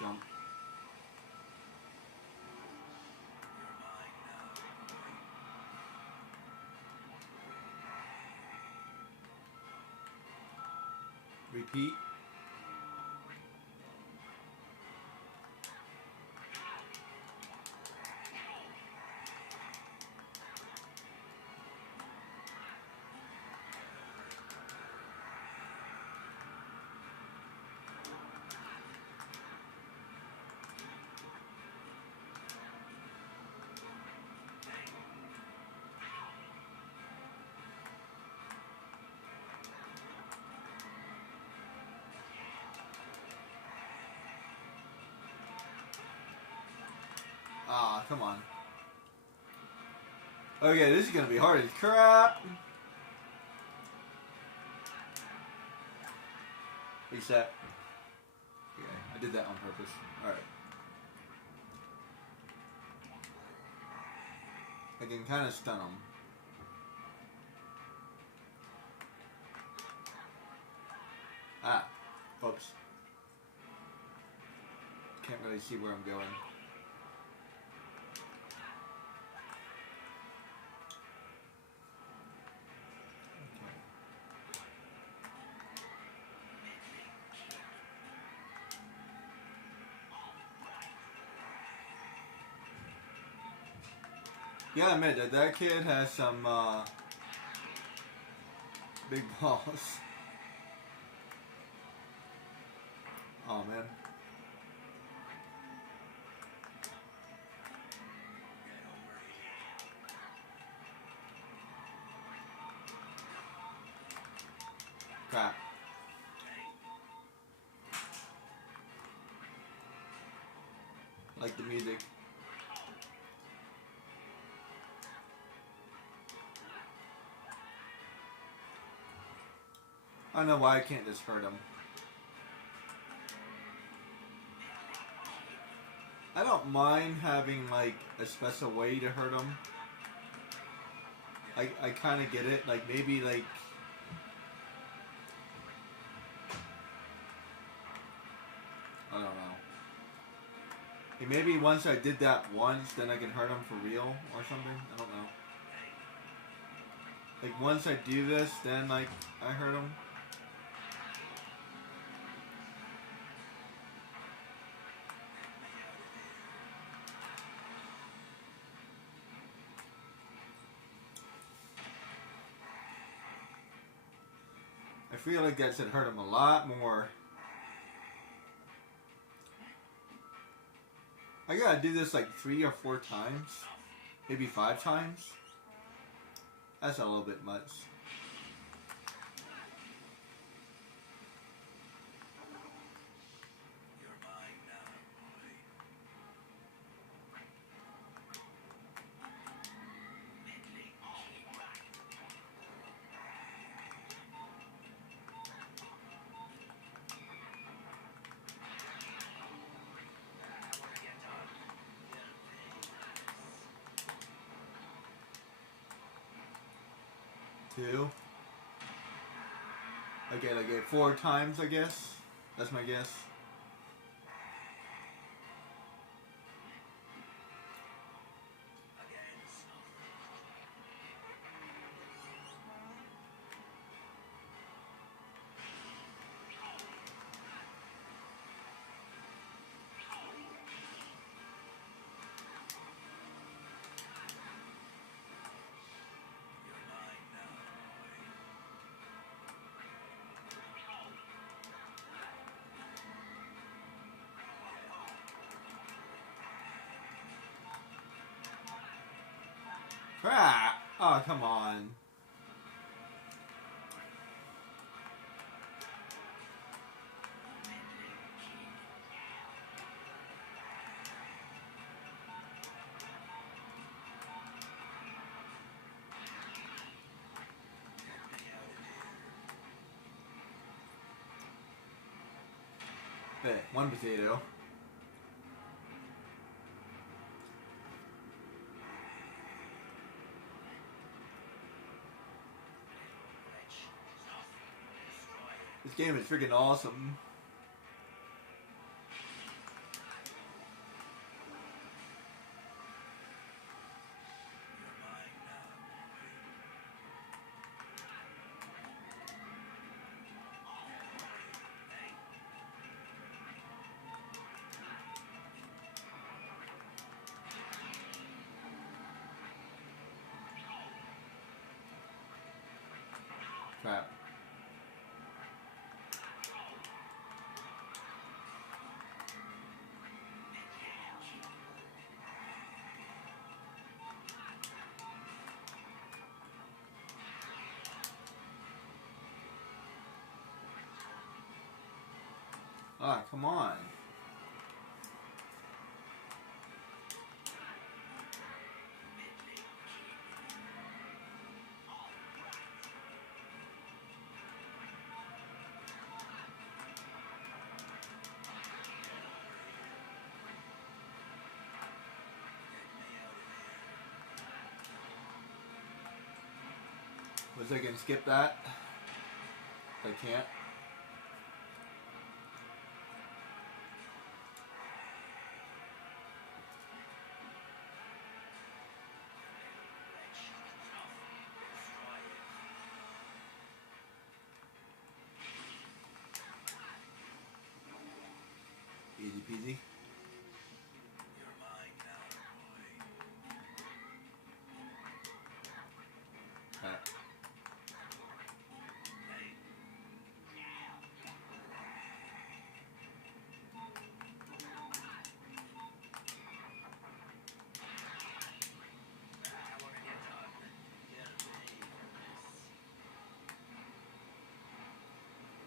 Jump. Repeat. Ah, come on. Okay, this is gonna be hard as crap. Reset. Okay, I did that on purpose. Alright. I can kind of stun him. Oops. Can't really see where I'm going. Yeah, I admit that kid has some big balls. Oh man. Crap. Like the music. I don't know why I can't just hurt him. I don't mind having like a special way to hurt him. I kind of get it. Like maybe like I don't know. Hey, maybe once I did that once, then I can hurt him for real or something. I don't know. Like once I do this, then like I hurt him. I feel like that should hurt him a lot more. I gotta do this like 3 or 4 times. Maybe 5 times. That's a little bit much. You're mine now, boy. Bentley, all right. When you're done, they'll pay. 2. Okay, like 4 times, I guess. That's my guess. Again, son. You're mine now, boy. Crap! Oh, come on. Hey, 1 potato. This game is freaking awesome. You're mine now, boy. Crap. Ah, come on. Was I gonna skip that? I can't.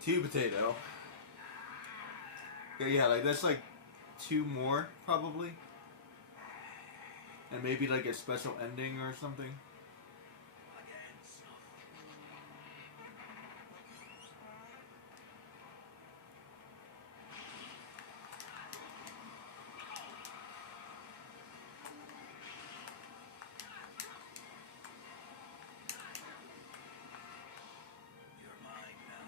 2 potato. Yeah, like that's like 2 more probably, and maybe like a special ending or something. You're mine now.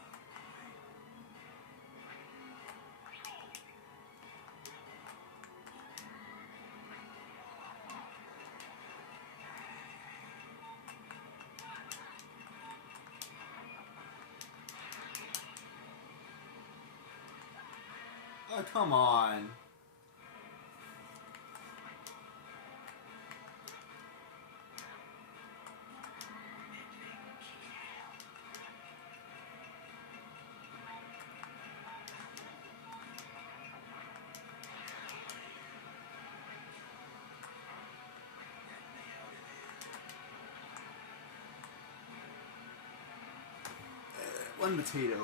Oh, come on. One potato. Little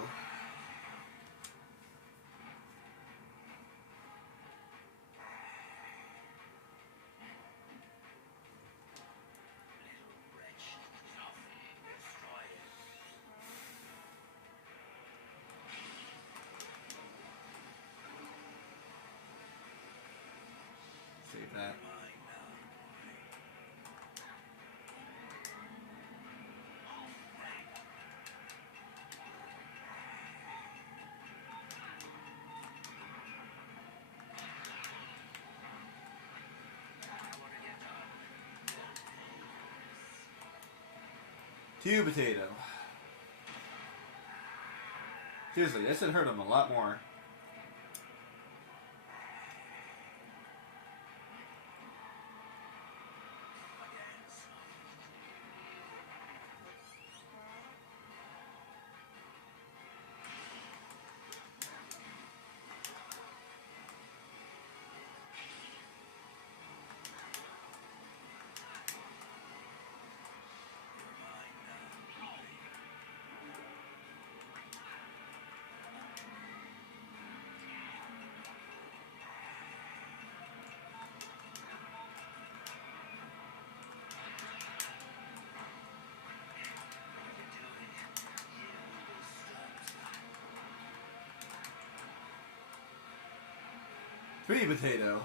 wretch. Enough. Destroy it. Save that. Mine now. What have you done? 2 potato. Seriously, this would hurt him a lot more. Three potato.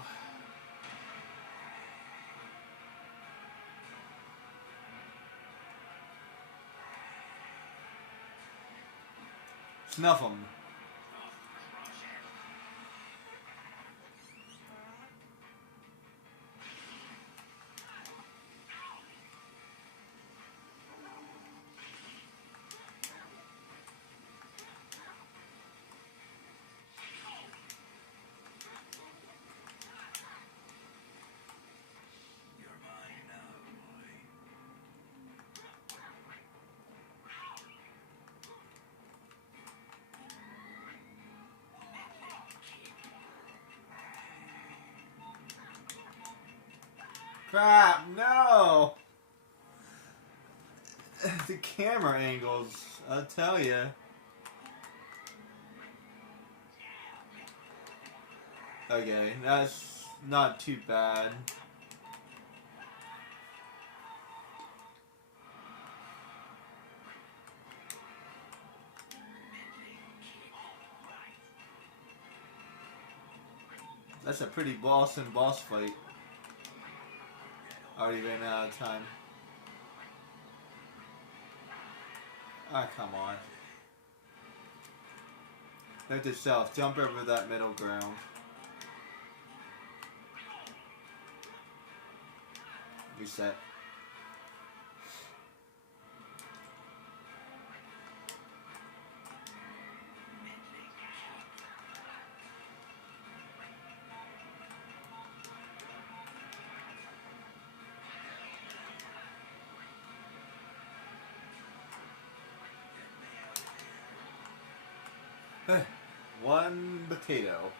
Snuff 'em. You're mine now, boy. Crap, no! The camera angles, I'll tell you. Okay, that's not too bad. That's a pretty boss fight. Already ran out of time. Ah, come on. Note to self, jump over that middle ground. Reset. One potato.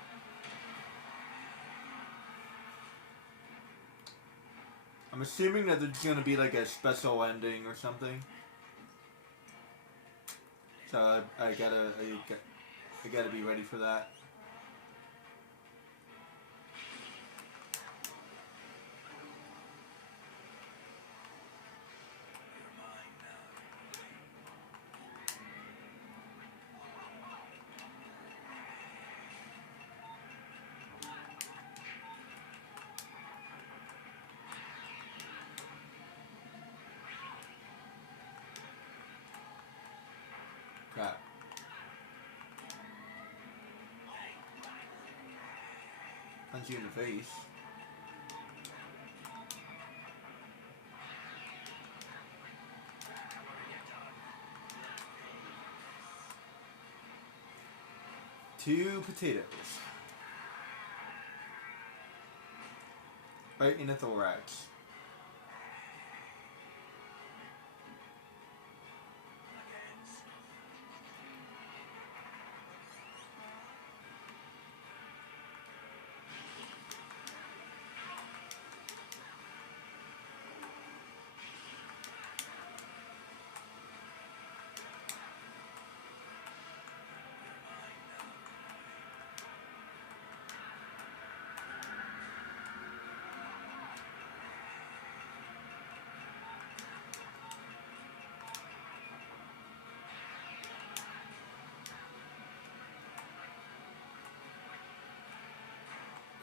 I'm assuming that there's gonna be like a special ending or something. So I gotta be ready for that. Crap. Punch you in the face. Two potatoes. Right in the thorax.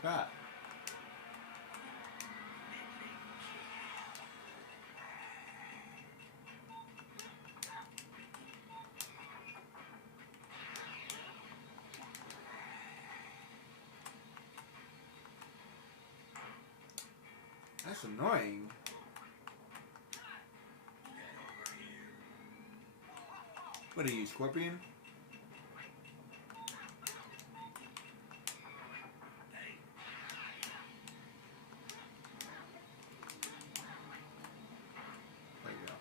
Crap. That's annoying. What are you, Scorpion? There you go.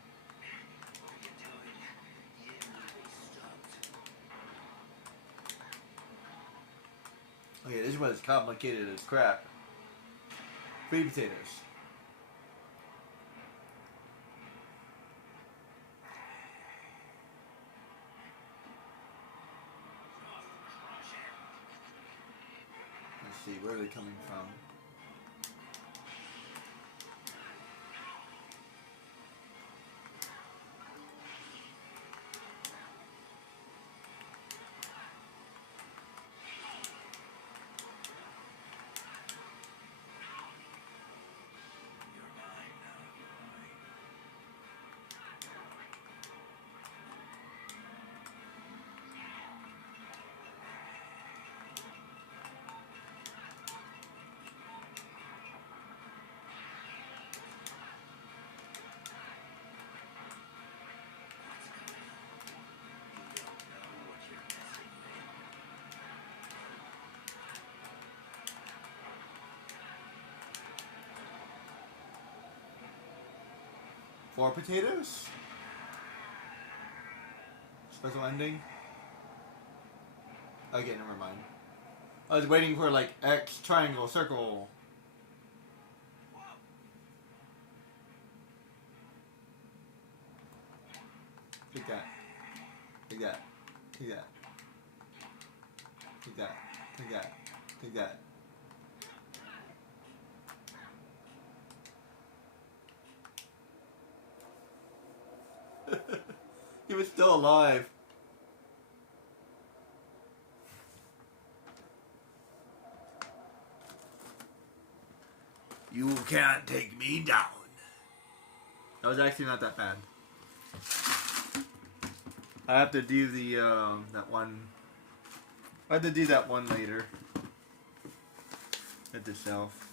Okay, this one is complicated as crap. 3 potatoes. Let's see, where are they coming from? Four potatoes? Special ending? Okay, never mind. I was waiting for like X, triangle, circle. Take that. Take that. Take that. Take that. Take that. Take that. He was still alive. You can't take me down. That was actually not that bad. I have to do the that one. I have to do that one later. At the shelf.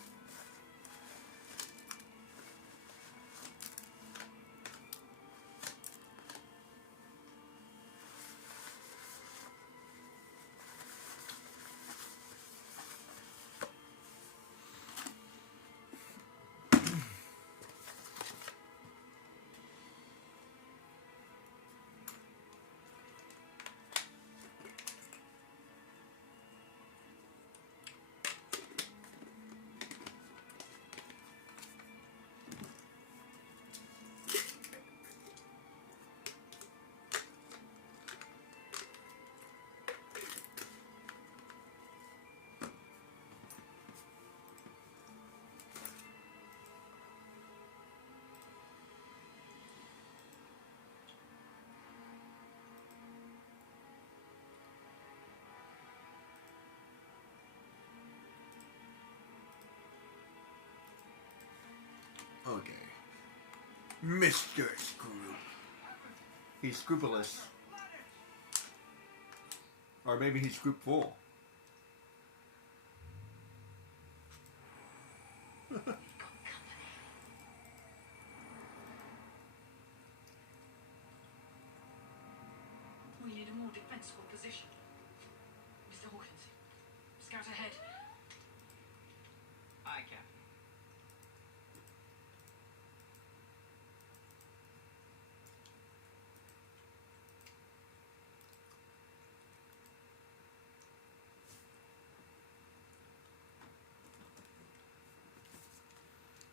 Mr. Scroop. He's scrupulous. Or maybe he's scroopful. We need a more defensible position. Mr. Hawkins, scout ahead. Aye, Captain.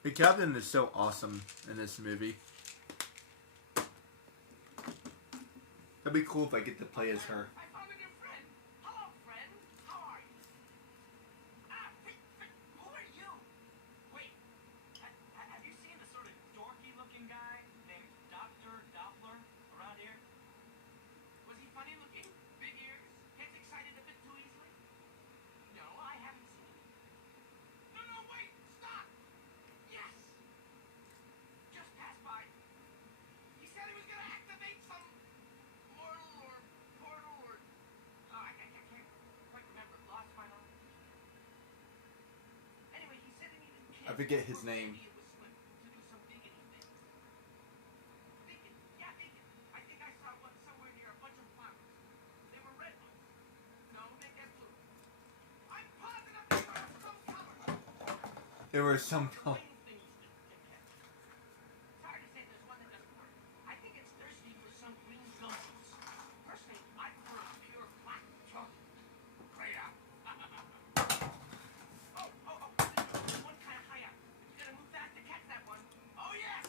The captain is so awesome in this movie. That'd be cool if I get to play as her. I found a new friend. Hello, friend. How are you? Who are you? Wait, have you seen the sort of dorky-looking guy named Dr. Doppler around here? Was he funny-looking? Big ears? Gets excited a bit too easily? No, I haven't seen him. No, wait! Stop! Yes! Just passed by. He said he was gonna activate some mortal or portal or... Oh, I can't quite remember. Lost my mind. Anyway, he said he needed kids. I forget his name. Maybe it was Slim to do some digging thing. Digging? Yeah, digging. I think I saw one somewhere near a bunch of flowers. They were red ones. No, they get blue. I'm positive they were some color. There were some color. Green things to catch. Sorry to say there's one that doesn't work. I think it's thirsty for some green gummies. Personally, I prefer a pure black chocolate. Great out. There's one kind of high up. You gotta move fast to catch that one. Oh, yes!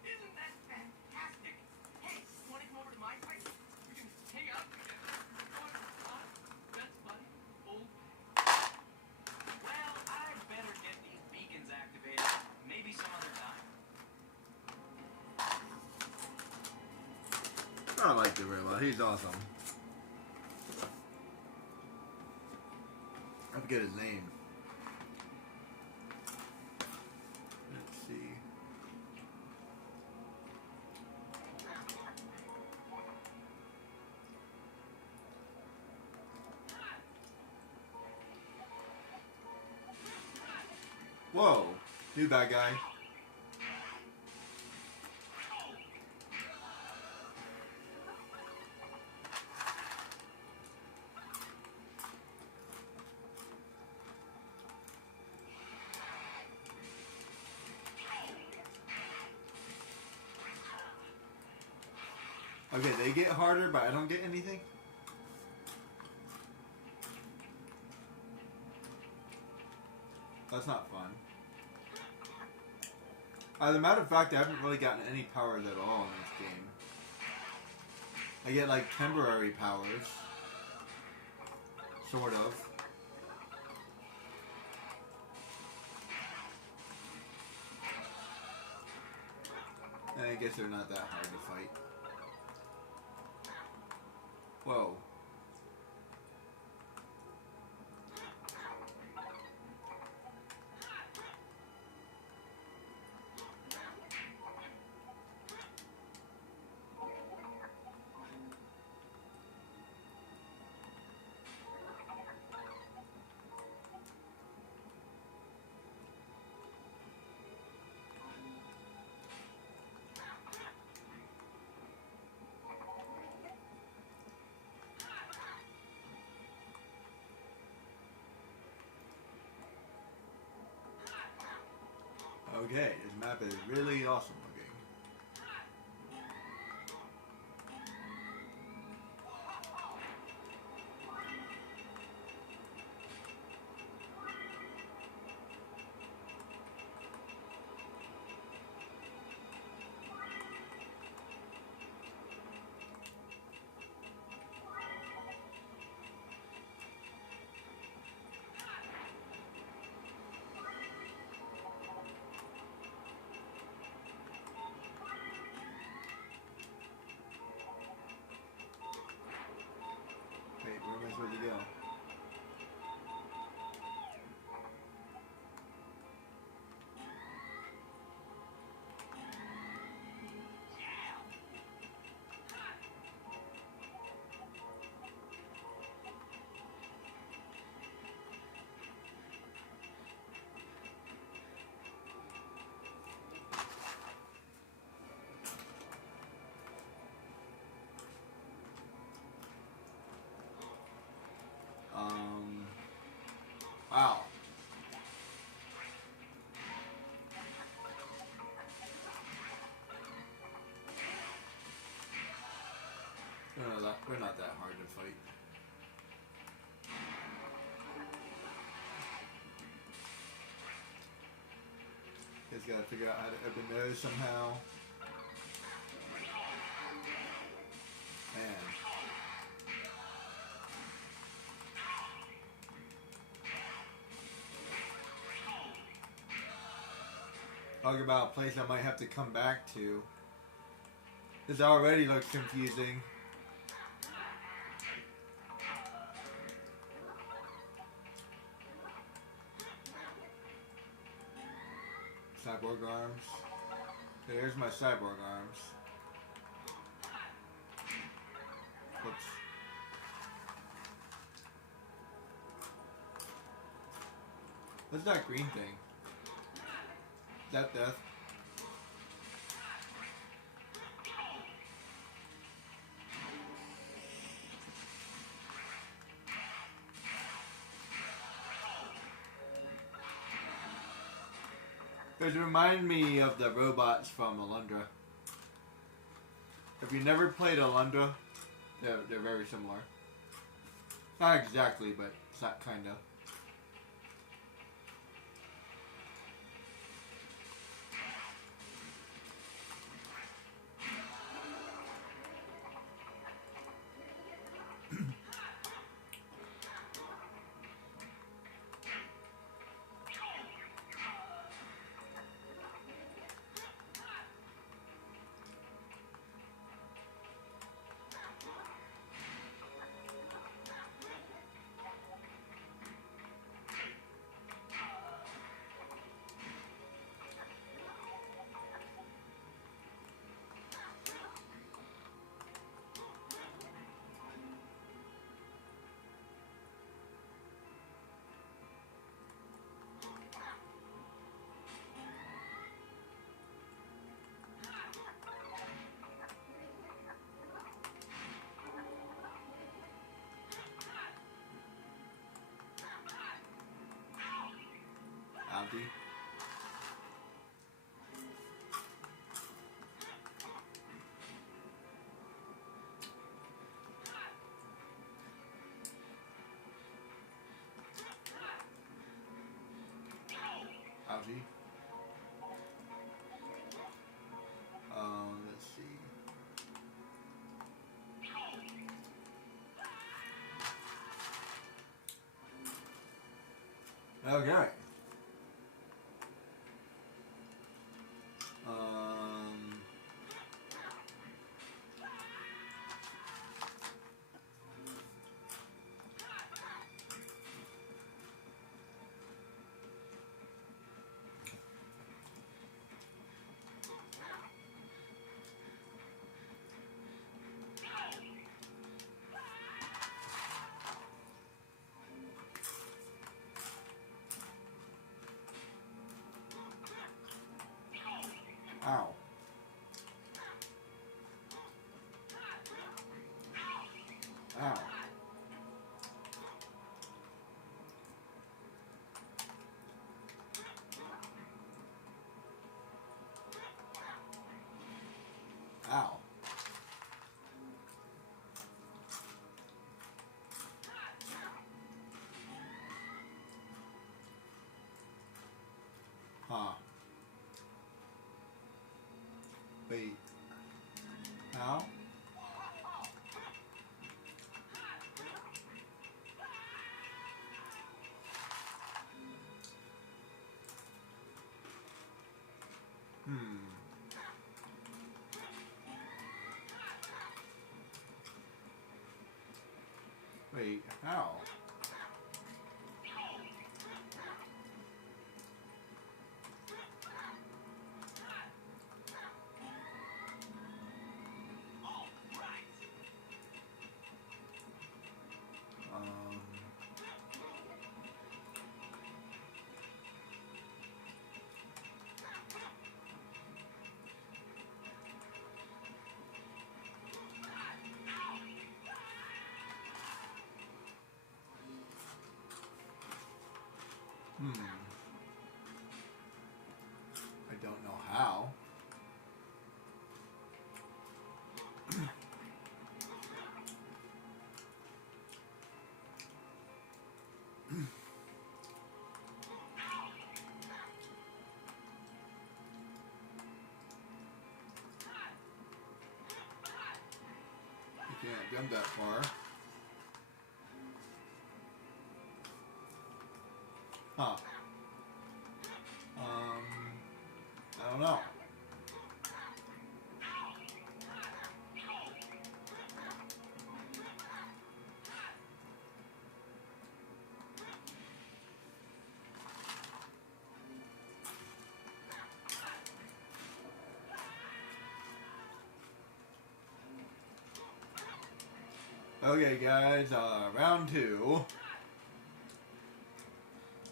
Isn't that fantastic? Hey, you wanna come over to my place? We can hang out together. That's fun. Old. Well, I'd better get these beacons activated. Maybe some other time. I like him very well. He's awesome. I forget his name. Let's see. Whoa, new bad guy. Okay, they get harder, but I don't get anything. That's not fun. As a matter of fact, I haven't really gotten any powers at all in this game. I get like temporary powers. Sort of. And I guess they're not that hard to fight. Whoa. Okay, this map is really awesome looking. They're not that hard to fight. Just gotta figure out how to open those somehow. Man. Talk about a place I might have to come back to. This already looks confusing. Cyborg arms. Okay, here's my cyborg arms. Whoops. What's that green thing? Is that death? It reminded me of the robots from Alundra. If you never played Alundra, they're very similar. Not exactly, but it's that kind of. Auntie. Auntie. Let's see. Okay. Ow. Ow. Ow. Huh. Wait. Ow. Wait, how? I don't know how. Can't jump that far. Huh. I don't know. Okay, guys, round 2.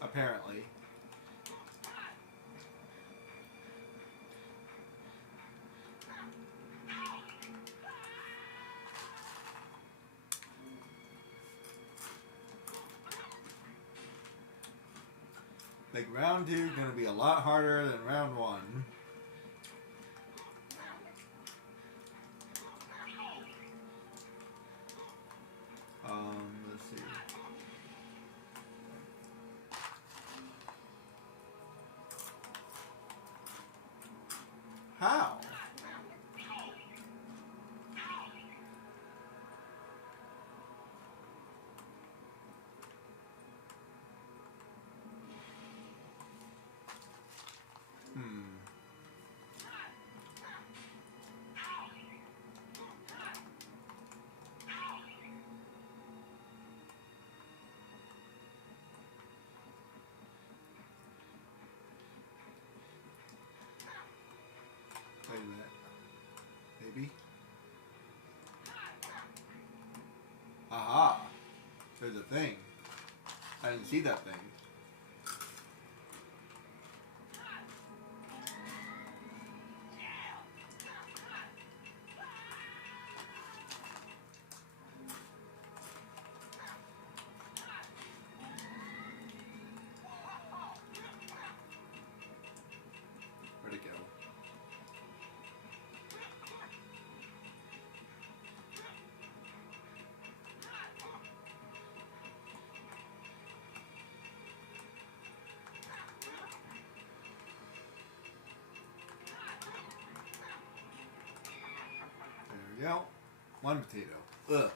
Apparently. Like, round 2 is going to be a lot harder than round 1. Let's see. How? Wait a minute. Maybe? Aha! There's a thing. I didn't see that thing. Where'd it go? There we go. 1 potato. Ugh.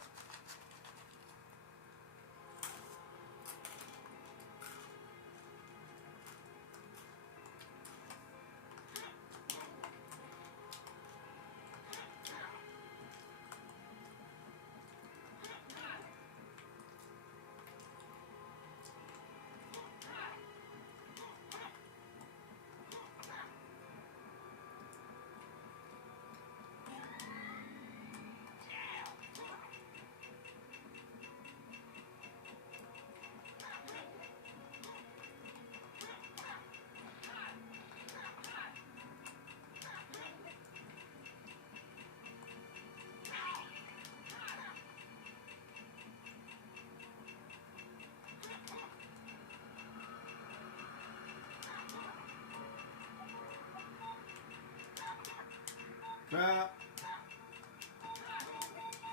Trap.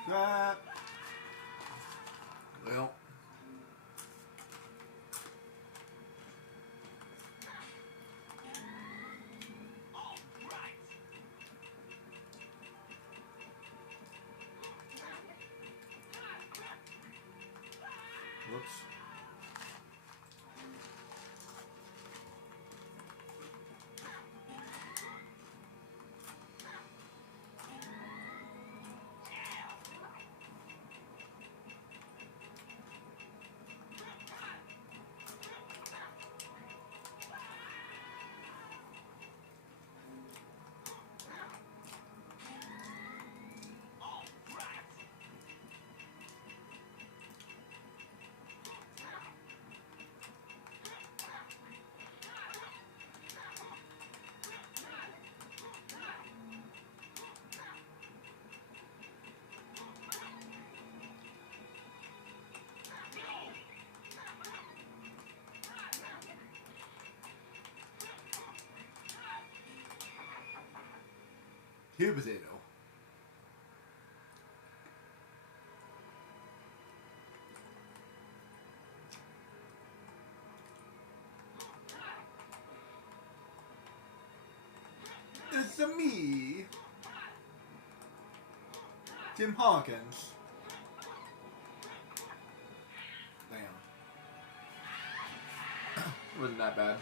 Trap. Well. All right. Whoops. All right. Two potato. It's a me. Jim Hawkins. Damn. Wasn't that bad.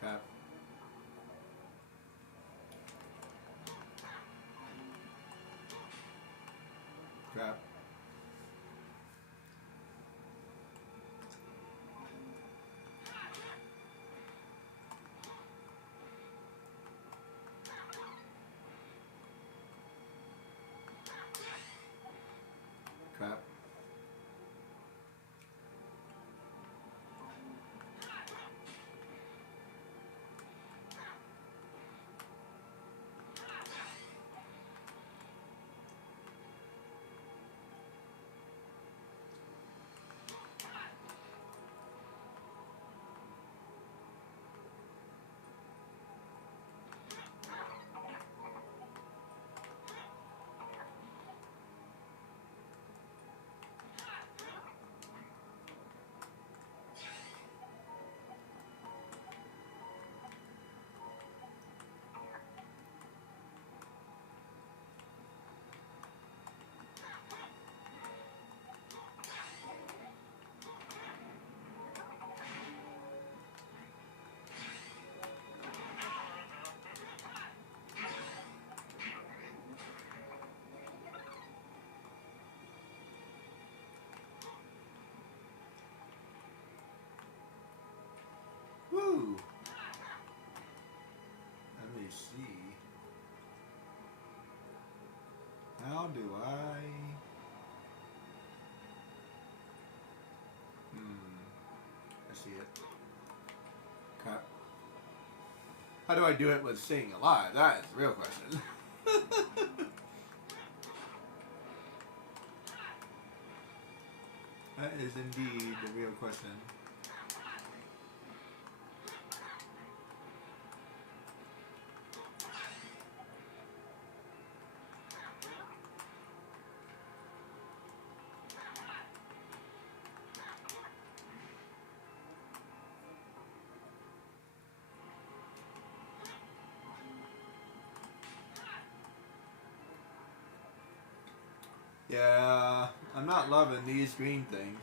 Crap. Crap. Crap. Woo! Let me see. How do I... I see it. Crap. How do I do it with staying alive? That is the real question. That is indeed the real question. Yeah, I'm not loving these green things.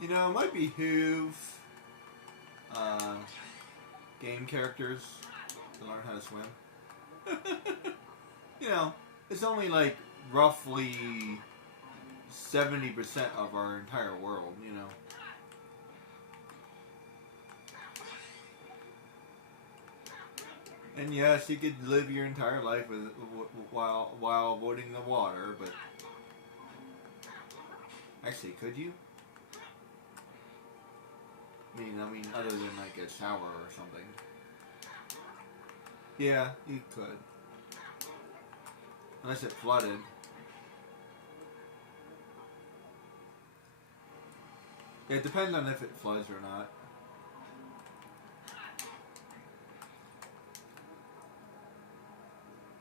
You know, it might behoove game characters to learn how to swim. You know, it's only like roughly 70% of our entire world, you know. And yes, you could live your entire life while avoiding the water, but actually, could you? I mean, other than like a shower or something. Yeah, you could. Unless it flooded. Yeah, it depends on if it floods or not.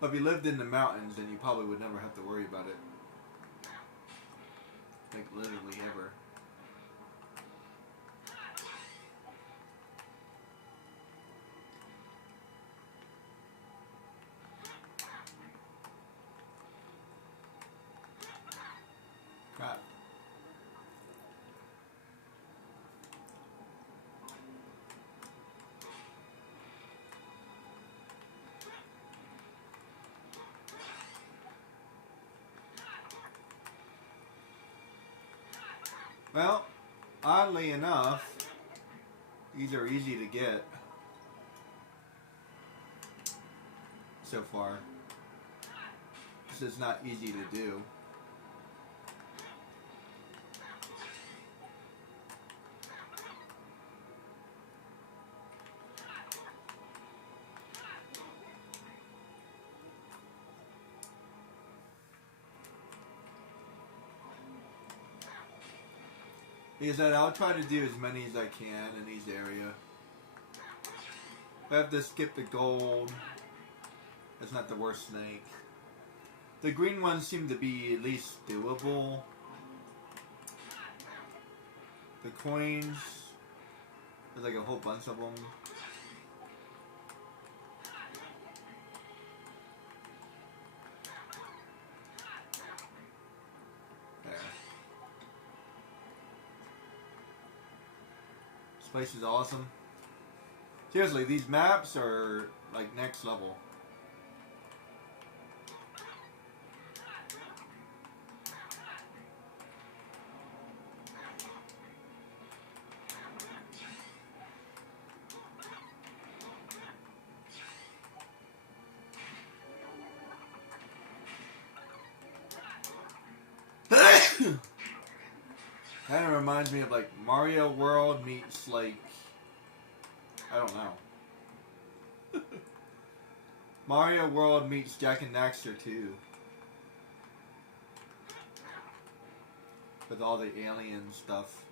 But if you lived in the mountains, then you probably would never have to worry about it. Like, literally ever. Well, oddly enough, these are easy to get so far. This is not easy to do. Because I'll try to do as many as I can in each area. If I have to skip the gold, that's not the worst snake. The green ones seem to be at least doable. The coins, there's like a whole bunch of them. There. This place is awesome. Seriously, these maps are like next level. Kind of reminds me of like Mario World meets like, I don't know. Mario World meets Jack and Daxter 2. With all the alien stuff.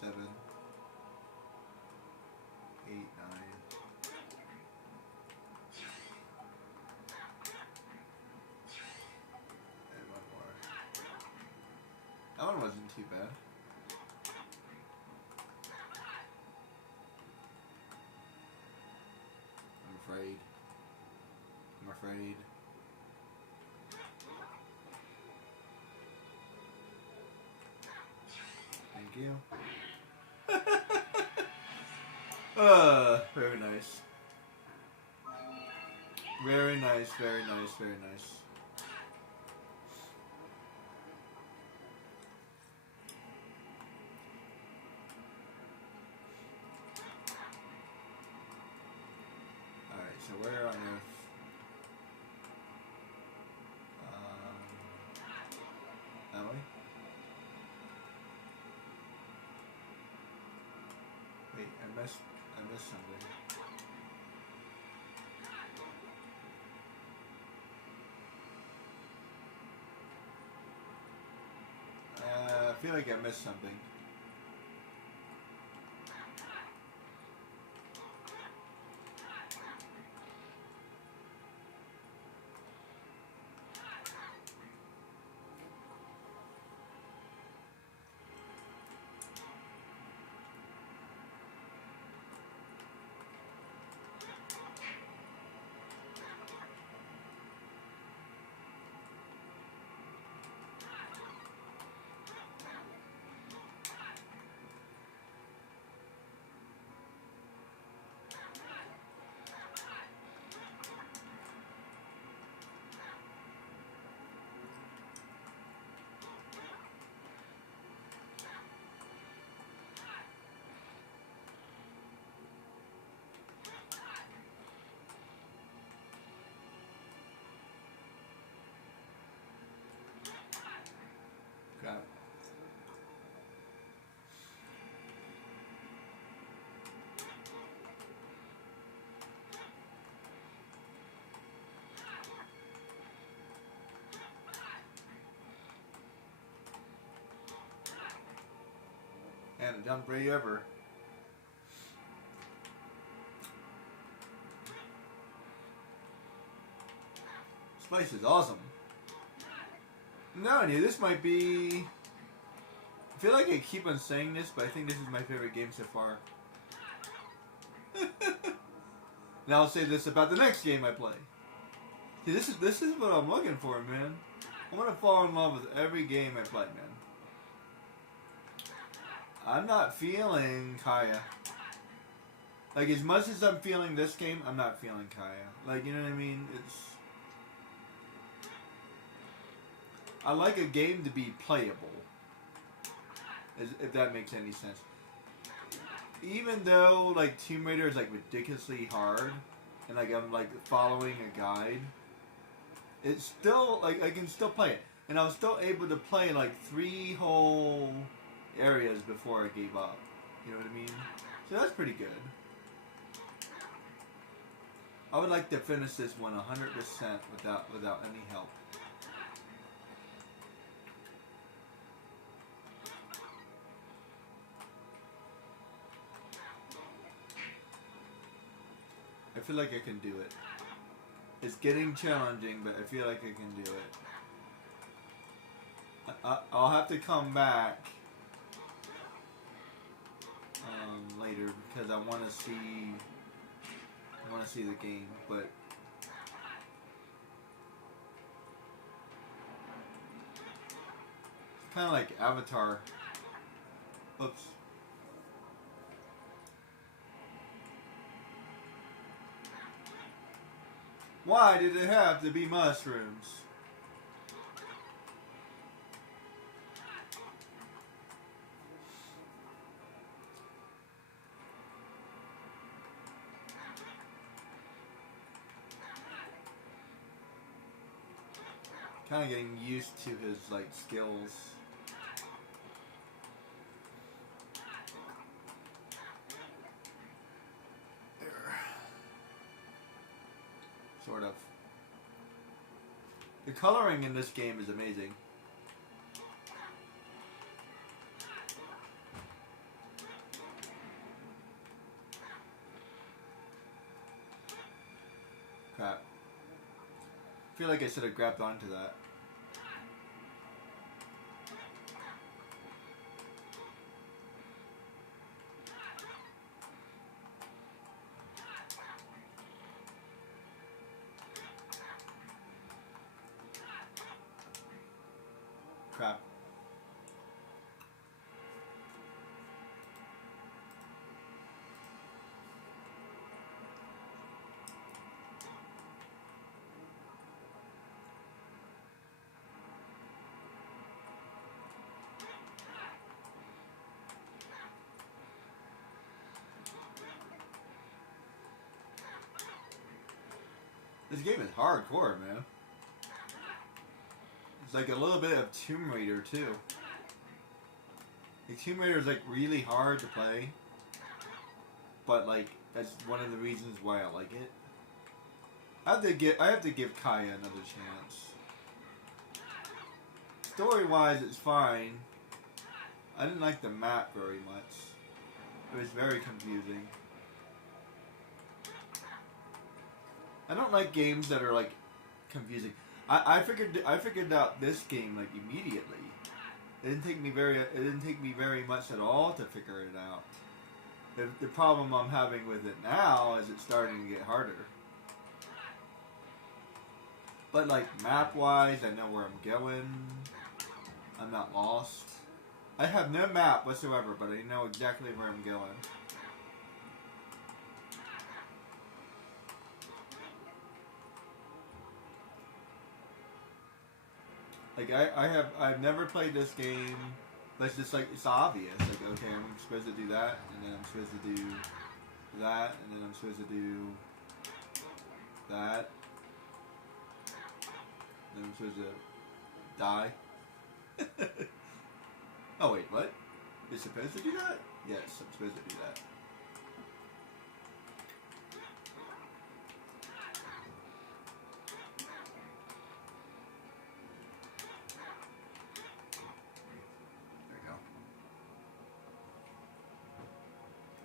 Seven, 8, 9. And one more. That one wasn't too bad. I'm afraid. Thank you. Very nice. Very nice, very nice, very nice. Alright, so where on earth? That way? Wait, I missed something. I feel like I missed something. Crap. And jump right over. This place is awesome. No, dude, this might be feel like I keep on saying this, but I think this is my favorite game so far. And I'll say this about the next game I play. See, this is what I'm looking for, man. I want to fall in love with every game I play, man. I'm not feeling Kaya. Like, as much as I'm feeling this game, I'm not feeling Kaya. Like, you know what I mean? I like a game to be playable. If that makes any sense. Even though, like, Tomb Raider is, like, ridiculously hard, and, like, I'm, like, following a guide, it's still, like, I can still play it. And I was still able to play, like, 3 whole areas before I gave up. You know what I mean? So that's pretty good. I would like to finish this one 100% without any help. I feel like I can do it. It's getting challenging, but I feel like I can do it. I'll have to come back later because I want to see the game, but it's kind of like Avatar. Oops. Why did it have to be mushrooms? Kind of getting used to his, like, skills. Sort of. The coloring in this game is amazing. Crap. I feel like I should have grabbed onto that. Crap. This game is hardcore, man. It's like a little bit of Tomb Raider too. Like, Tomb Raider is like really hard to play, but like that's one of the reasons why I like it. I have to give Kaya another chance. Story-wise, it's fine. I didn't like the map very much. It was very confusing. I don't like games that are like confusing. I figured out this game like immediately. It didn't take me very much at all to figure it out. The problem I'm having with it now is it's starting to get harder. But like map wise, I know where I'm going. I'm not lost. I have no map whatsoever, but I know exactly where I'm going. Like I've never played this game, but it's just like it's obvious. Like, okay, I'm supposed to do that, and then I'm supposed to do that, and then I'm supposed to do that, and then I'm supposed to die. Oh wait, what? You're supposed to do that? Yes, I'm supposed to do that.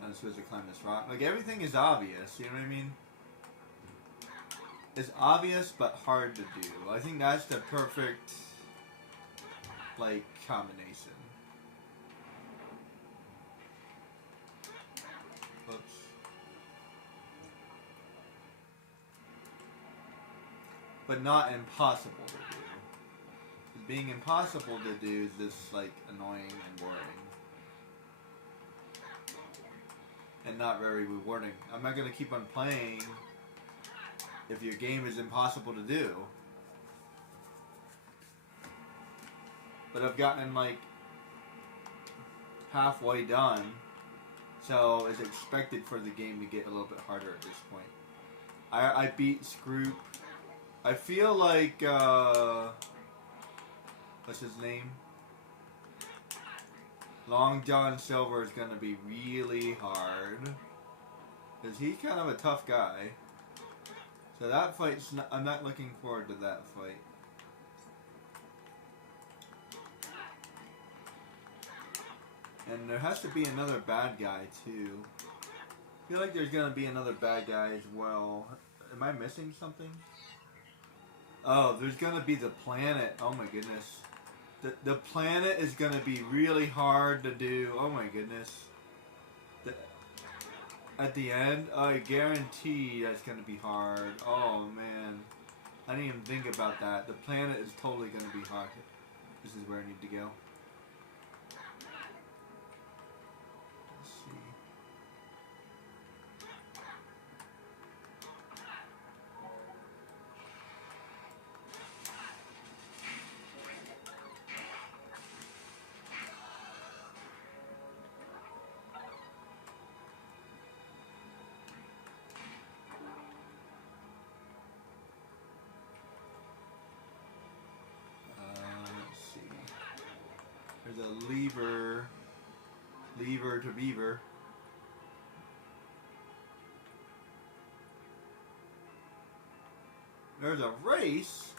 I'm supposed to climb this rock. Like, everything is obvious, you know what I mean? It's obvious, but hard to do. I think that's the perfect, like, combination. but not impossible to do. Being impossible to do is just like annoying and boring. And not very rewarding. I'm not gonna keep on playing if your game is impossible to do. But I've gotten like halfway done, so it's expected for the game to get a little bit harder at this point. I beat Scroop. I feel like what's his name? Long John Silver is gonna be really hard because he's kind of a tough guy. So that fight's not, I'm not looking forward to that fight. And there has to be another bad guy too. I feel like there's gonna be another bad guy as well. Am I missing something? Oh, there's gonna be the planet. Oh my goodness. The planet is gonna be really hard to do. Oh my goodness. At the end, I guarantee that's gonna be hard. Oh man. I didn't even think about that. The planet is totally gonna be hard. This is where I need to go. There's a lever to beaver. There's a race?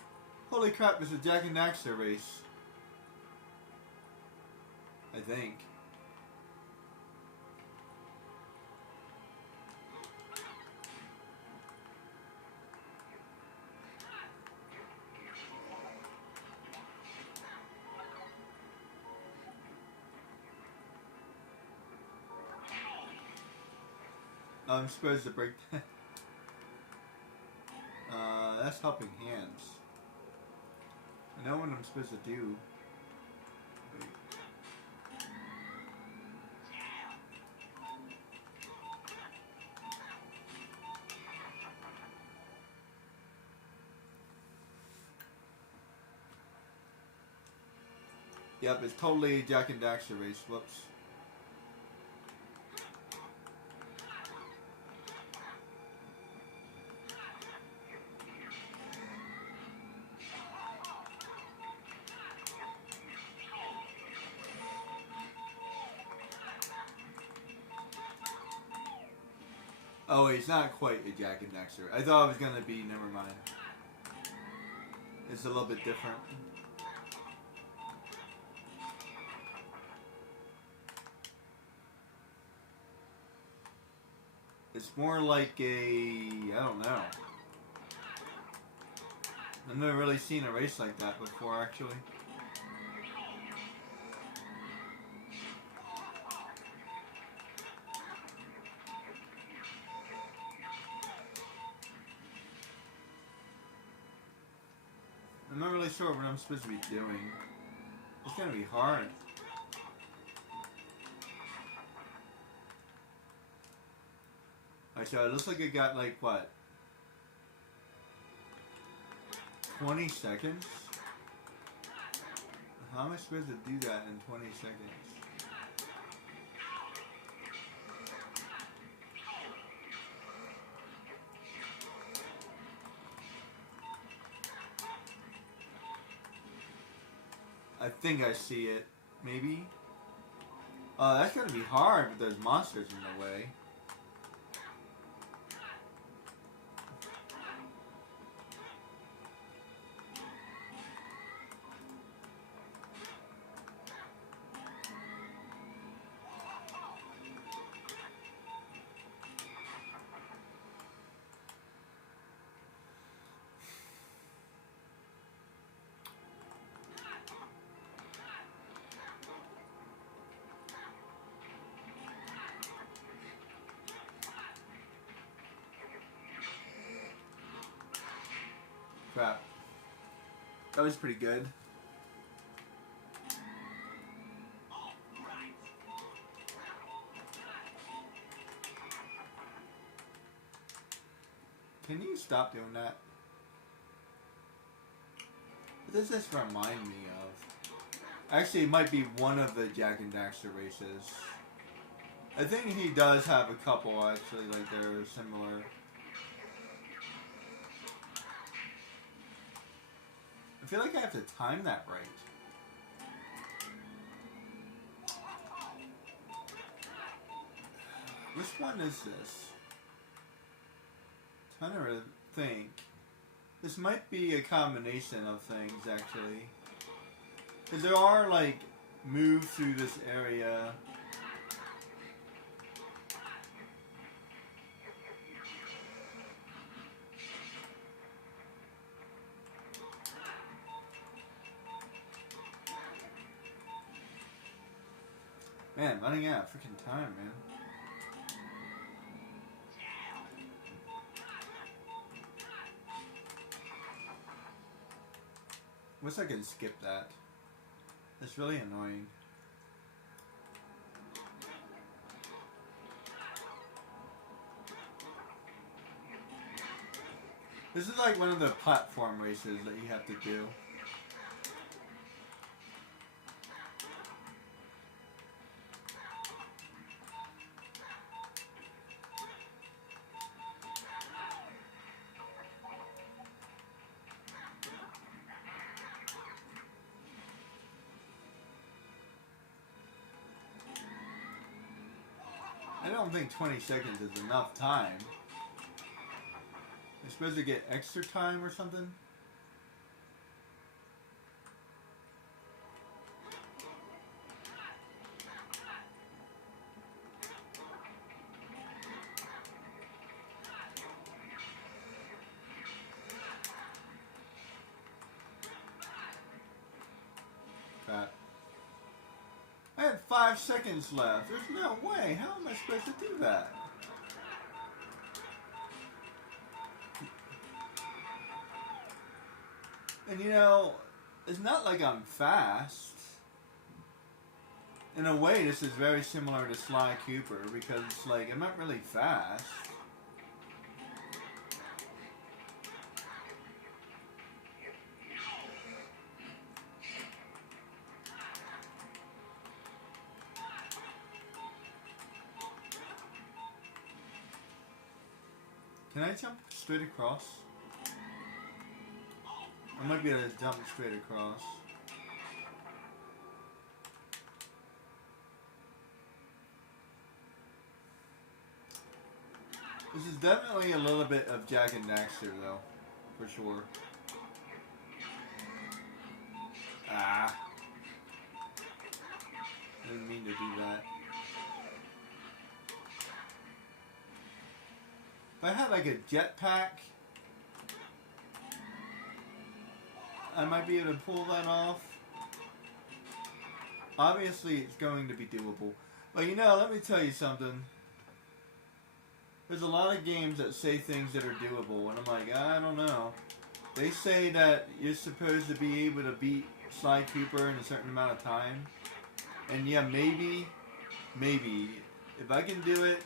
Holy crap, this is Jak and Daxter race. I think. I'm supposed to break that. That's helping hands. I know what I'm supposed to do. Wait. Yep, it's totally Jak and Daxter race. Whoops. Oh, he's not quite a Jak and Daxter. I thought it was gonna be. Never mind. It's a little bit different. It's more like a. I don't know. I've never really seen a race like that before, actually. I'm not really sure what I'm supposed to be doing. It's gonna be hard. Alright, so it looks like it got like what? 20 seconds? How am I supposed to do that in 20 seconds? I think I see it. Maybe? That's gonna be hard with those monsters in the way. Crap. That was pretty good. Can you stop doing that? What does this remind me of? Actually, it might be one of the Jak and Daxter races. I think he does have a couple, actually, like they're similar. I feel like I have to time that right. Which one is this? I'm trying to think. This might be a combination of things, actually. Because there are, like, moves through this area. Man, running out of freaking time, man. Wish I could skip that. It's really annoying. This is like one of the platform races that you have to do. I don't think 20 seconds is enough time. You're supposed to get extra time or something? Crap. I had 5 seconds left. There's no way. How am I supposed to do that? And you know, it's not like I'm fast. In a way, this is very similar to Sly Cooper because it's like, I'm not really fast. Can I jump straight across? I might be able to jump straight across. This is definitely a little bit of Jak and Daxter though, for sure. Ah. I didn't mean to do that. If I had like a jetpack, I might be able to pull that off. Obviously, it's going to be doable. But you know, let me tell you something. There's a lot of games that say things that are doable, and I'm like, I don't know. They say that you're supposed to be able to beat Sly Cooper in a certain amount of time. And yeah, maybe, if I can do it,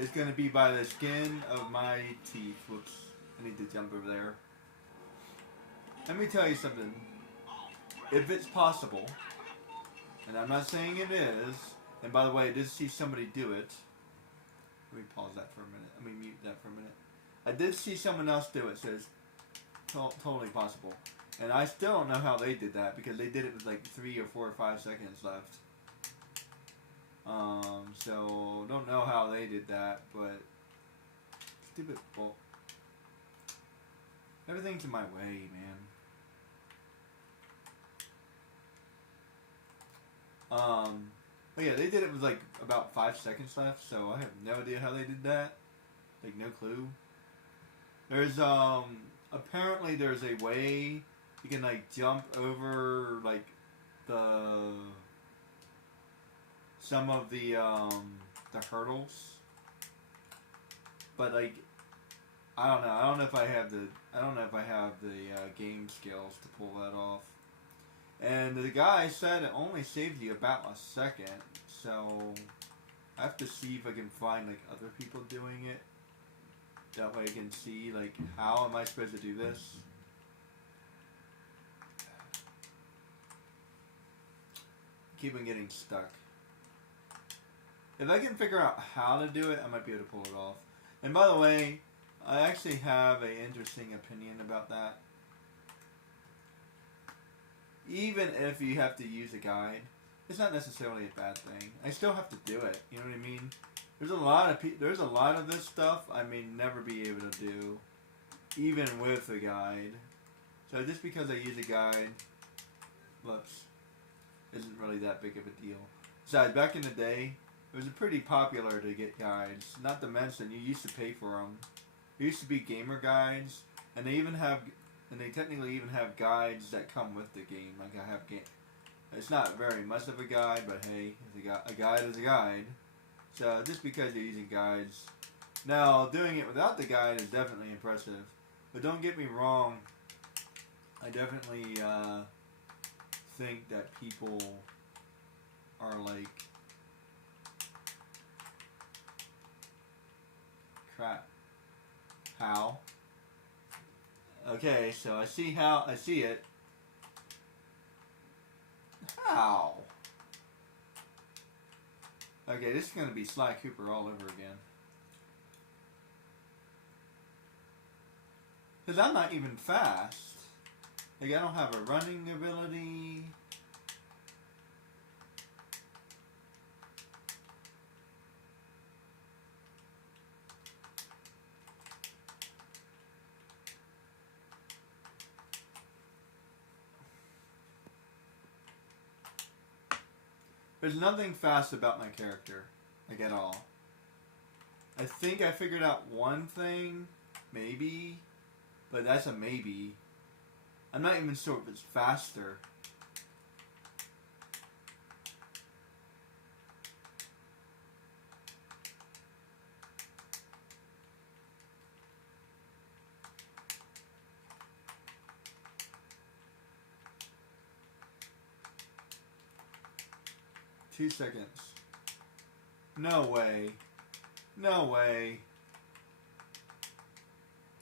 it's going to be by the skin of my teeth. Whoops, I need to jump over there. Let me tell you something. If it's possible, and I'm not saying it is, and by the way, I did see somebody do it. Let me pause that for a minute. Let me mute that for a minute. I did see someone else do it, so it's totally possible. And I still don't know how they did that, because they did it with like 3 or 4 or 5 seconds left. So, don't know how they did that, but stupid bull. Everything's in my way, man. But yeah, they did it with like about 5 seconds left, so I have no idea how they did that. Like, no clue. There's, apparently there's a way you can like jump over like some of the hurdles. But like, I don't know. I don't know if I have the. I don't know if I have the game skills to pull that off. And the guy said it only saved you about a second, so I have to see if I can find like other people doing it. That way I can see like how am I supposed to do this. Keep on getting stuck. If I can figure out how to do it, I might be able to pull it off. And by the way, I actually have an interesting opinion about that. Even if you have to use a guide, it's not necessarily a bad thing. I still have to do it. You know what I mean? There's a lot of this stuff I may never be able to do, even with a guide. So just because I use a guide, whoops, isn't really that big of a deal. Besides, back in the day, it was pretty popular to get guides. Not to mention, you used to pay for them. There used to be gamer guides, and they technically even have guides that come with the game. Like I have game. It's not very much of a guide, but hey, a guide is a guide. So just because you're using guides, now doing it without the guide is definitely impressive. But don't get me wrong, I definitely think that people are like crap. How? Okay, so I see it. How? Okay, this is going to be Sly Cooper all over again. Because I'm not even fast. Like, I don't have a running ability. There's nothing fast about my character, like at all. I think I figured out one thing, maybe, but that's a maybe. I'm not even sure if it's faster. Two seconds. No way. No way.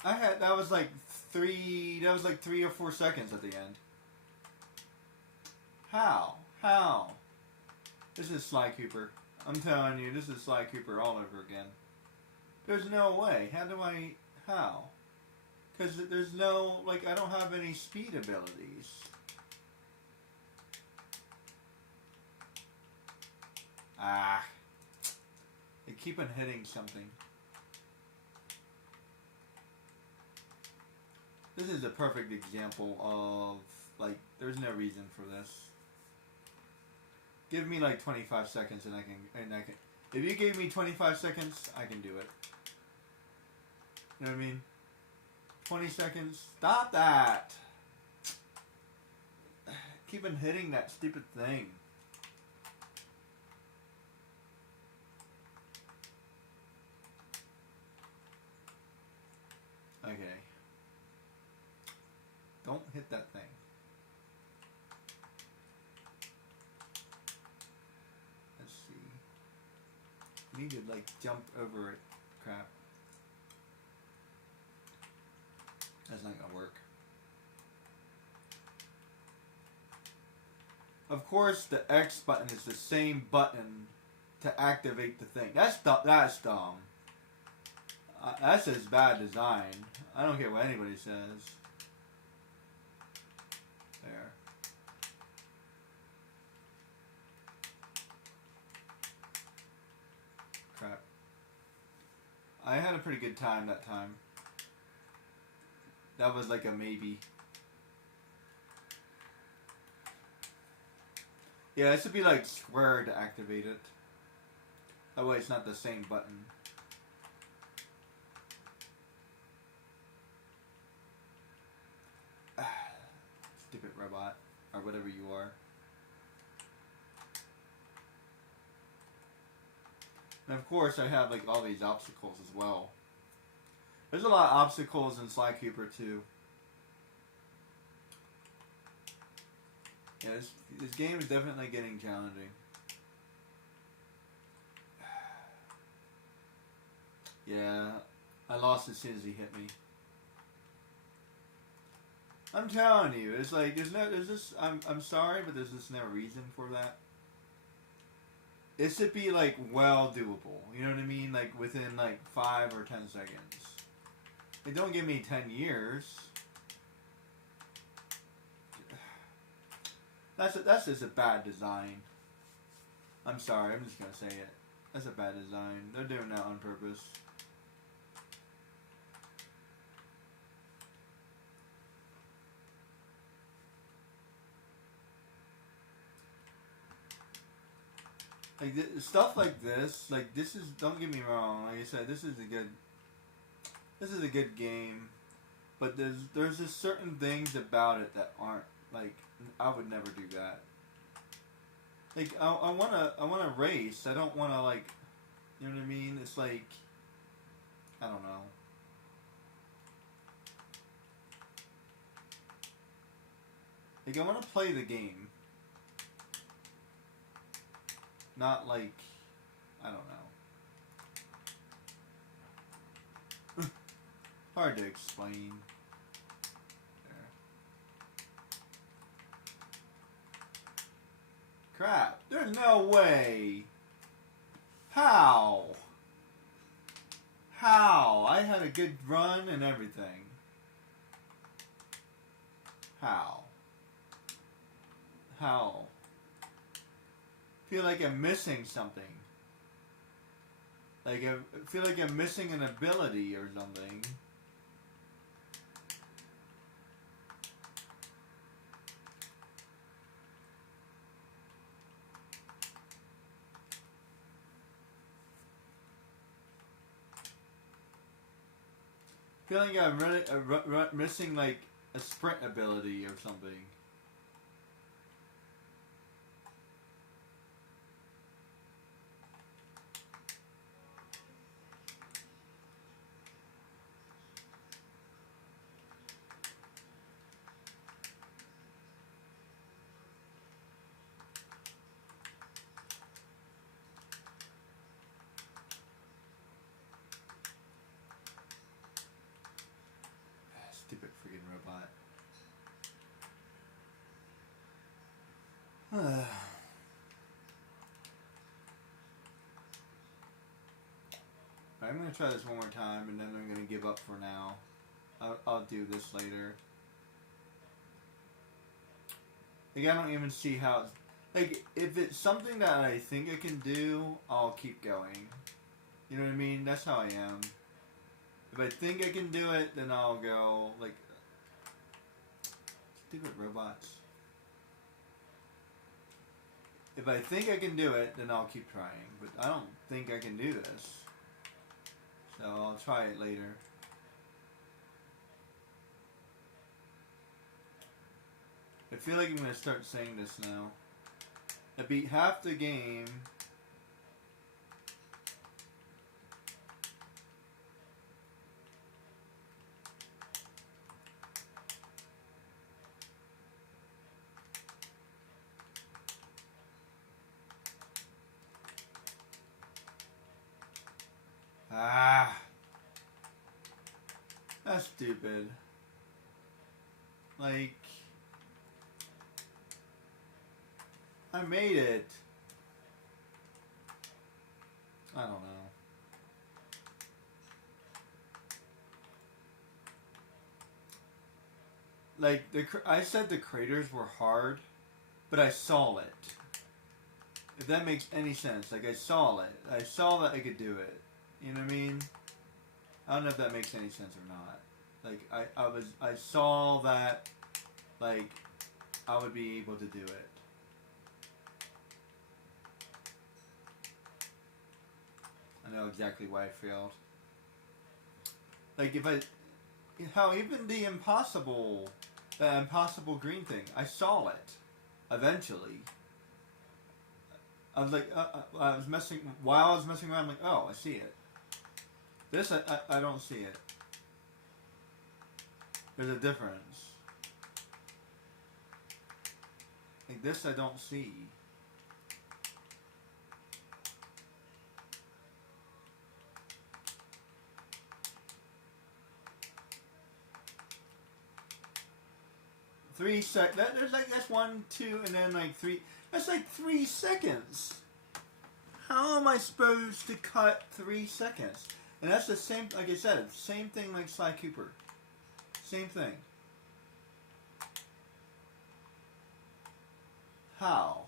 That was like 3 or 4 seconds at the end. How? How? This is Sly Cooper. I'm telling you, this is Sly Cooper all over again. There's no way. How? Because there's no, like, I don't have any speed abilities. Ah. They keep on hitting something. This is a perfect example of, like, there's no reason for this. Give me like 25 seconds and I can, if you gave me 25 seconds, I can do it. You know what I mean? 20 seconds. Stop that! Keep on hitting that stupid thing. Okay. Don't hit that thing. Let's see. I need to like jump over it. Crap. That's not gonna work. Of course, the X button is the same button to activate the thing. That's dumb. That's just bad design. I don't care what anybody says. There. Crap. I had a pretty good time that time. That was like a maybe. Yeah, it should be like square to activate it. That way it's not the same button. Stupid robot. Or whatever you are. And of course I have like all these obstacles as well. There's a lot of obstacles in Sly Cooper too. Yeah, this game is definitely getting challenging. Yeah, I lost as soon as he hit me. I'm telling you, it's like there's this. I'm sorry, but there's just no reason for that. It should be like well doable. You know what I mean? Like within like 5 or 10 seconds. Like, don't give me 10 years. That's just a bad design. I'm sorry, I'm just gonna say it. That's a bad design. They're doing that on purpose. Like stuff like this, this is. Don't get me wrong. Like I said, this is a good game, but there's just certain things about it that aren't like. I would never do that. Like I wanna race. I don't wanna like, you know what I mean? It's like, I don't know. Like I wanna play the game. Not like, I don't know. Hard to explain. There. Crap. There's no way. How? How? I had a good run and everything. How? How? Feel like I'm missing something. Like I feel like I'm missing an ability or something. Feel like I'm really missing like a sprint ability or something. Stupid freaking robot. I'm gonna try this one more time and then I'm gonna give up for now. I'll do this later. Like I don't even see how it's, like if it's something that I think I can do, I'll keep going. You know what I mean? That's how I am. If I think I can do it, then I'll go. Like stupid robots. If I think I can do it, then I'll keep trying. But I don't think I can do this. So I'll try it later. I feel like I'm going to start saying this now. I beat half the game. Ah. That's stupid. Like, I made it. I don't know. Like, I said the craters were hard, but I saw it. If that makes any sense. Like, I saw it. I saw that I could do it. You know what I mean? I don't know if that makes any sense or not. Like, I saw that, like, I would be able to do it. I know exactly why I failed. Like, how even the impossible green thing, I saw it, eventually. I was like, while I was messing around, I'm like, oh, I see it. This, I don't see it. There's a difference. Like this I don't see. There's like that's 1, 2, and then like 3. That's like 3 seconds. How am I supposed to cut 3 seconds? And that's the same, like I said, same thing like Sly Cooper. Same thing. How?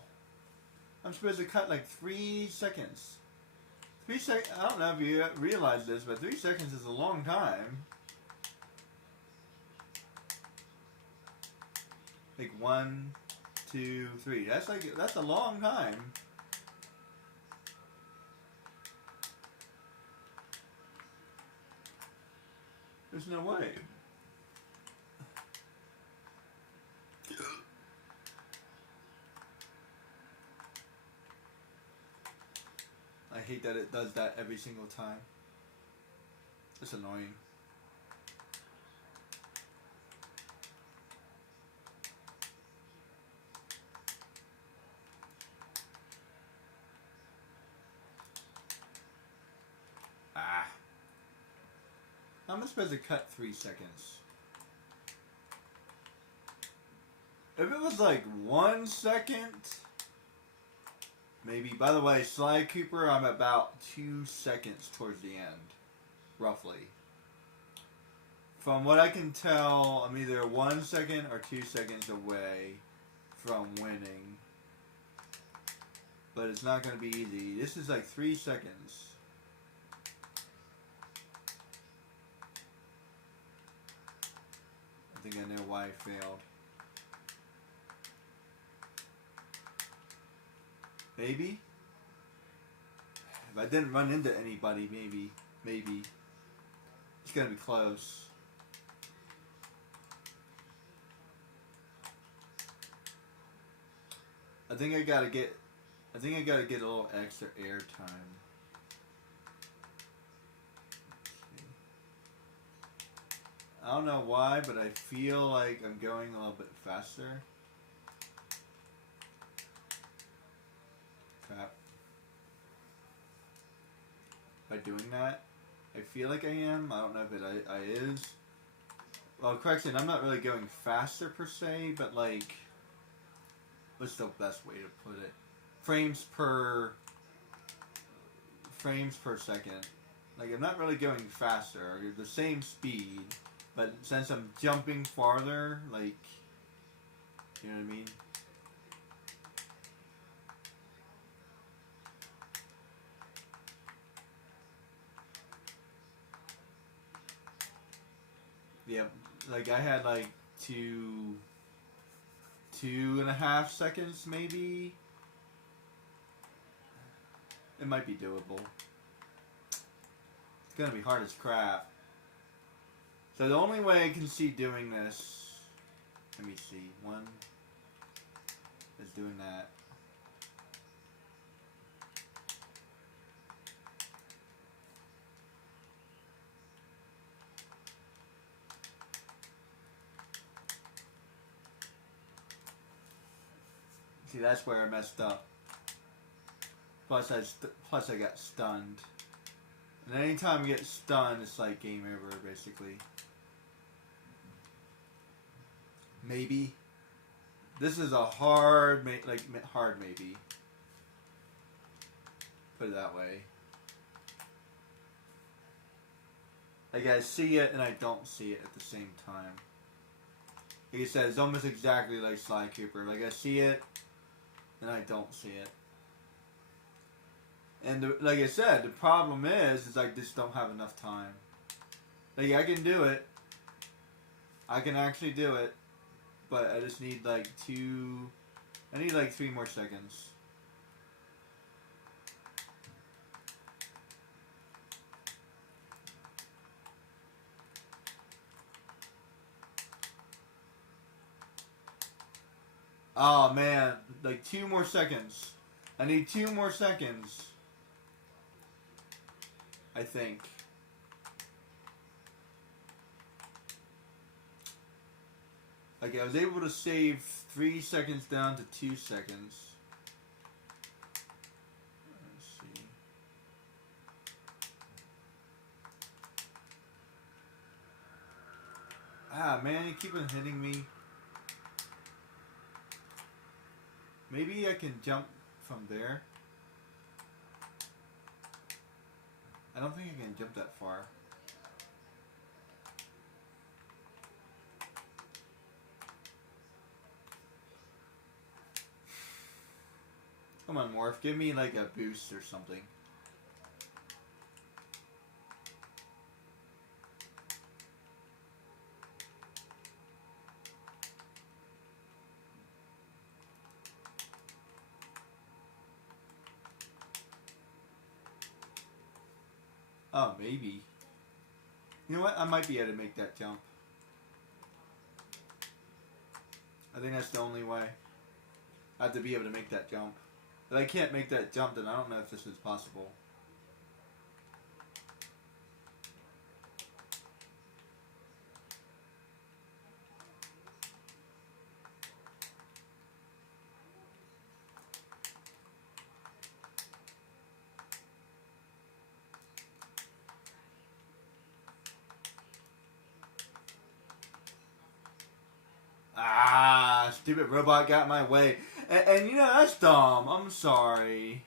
I'm supposed to cut like 3 seconds. 3 seconds. I don't know if you realize this, but 3 seconds is a long time. Like 1, 2, 3. That's a long time. There's no way. I hate that it does that every single time. It's annoying. How am I supposed to cut 3 seconds? If it was like 1 second, maybe. By the way, Sly Cooper, I'm about 2 seconds towards the end, roughly. From what I can tell, I'm either 1 second or 2 seconds away from winning. But it's not going to be easy. This is like 3 seconds. I think I know why I failed. Maybe? If I didn't run into anybody, maybe. It's gonna be close. I think I gotta get a little extra air time. I don't know why, but I feel like I'm going a little bit faster. Crap. By doing that, I feel like I am. I don't know if I is. Well, correction, I'm not really going faster per se, but like, what's the best way to put it? Frames per second. Like, I'm not really going faster, or the same speed. But since I'm jumping farther, like, you know what I mean? Yeah, like I had like 2.5 seconds maybe. It might be doable. It's gonna be hard as crap. So the only way I can see doing this, let me see, one is doing that. See, that's where I messed up. Plus I got stunned. And anytime you get stunned, it's like game over, basically. Maybe. This is a hard maybe. Put it that way. Like I see it and I don't see it at the same time. Like I said, it's almost exactly like Sly Cooper. Like I see it and I don't see it. And like I said, the problem is I just don't have enough time. Like I can do it. I can actually do it. But I just need like 3 more seconds. Oh man, like 2 more seconds. I need 2 more seconds. I think. Like I was able to save 3 seconds down to 2 seconds. Let's see. Ah, man, you keep on hitting me. Maybe I can jump from there. I don't think I can jump that far. Come on, Morph. Give me like a boost or something. Oh, maybe. You know what? I might be able to make that jump. I think that's the only way. I have to be able to make that jump. If I can't make that jump, then I don't know if this is possible. Ah, stupid robot got in my way. And you know, that's dumb. I'm sorry.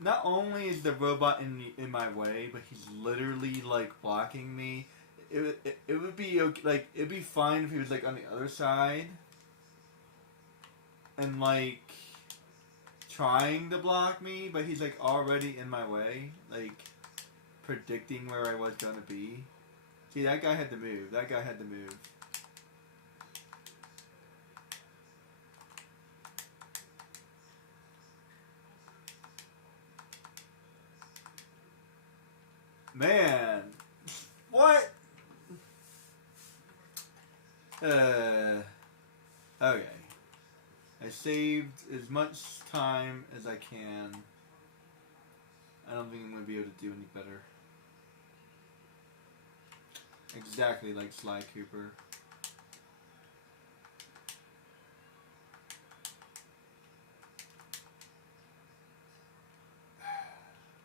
Not only is the robot in my way, but he's literally like blocking me. It would be okay, like it'd be fine if he was like on the other side and like trying to block me, but he's like already in my way, like predicting where I was gonna be. See, that guy had to move. That guy had to move. Man, what? Okay. I saved as much time as I can. I don't think I'm going to be able to do any better. Exactly like Sly Cooper.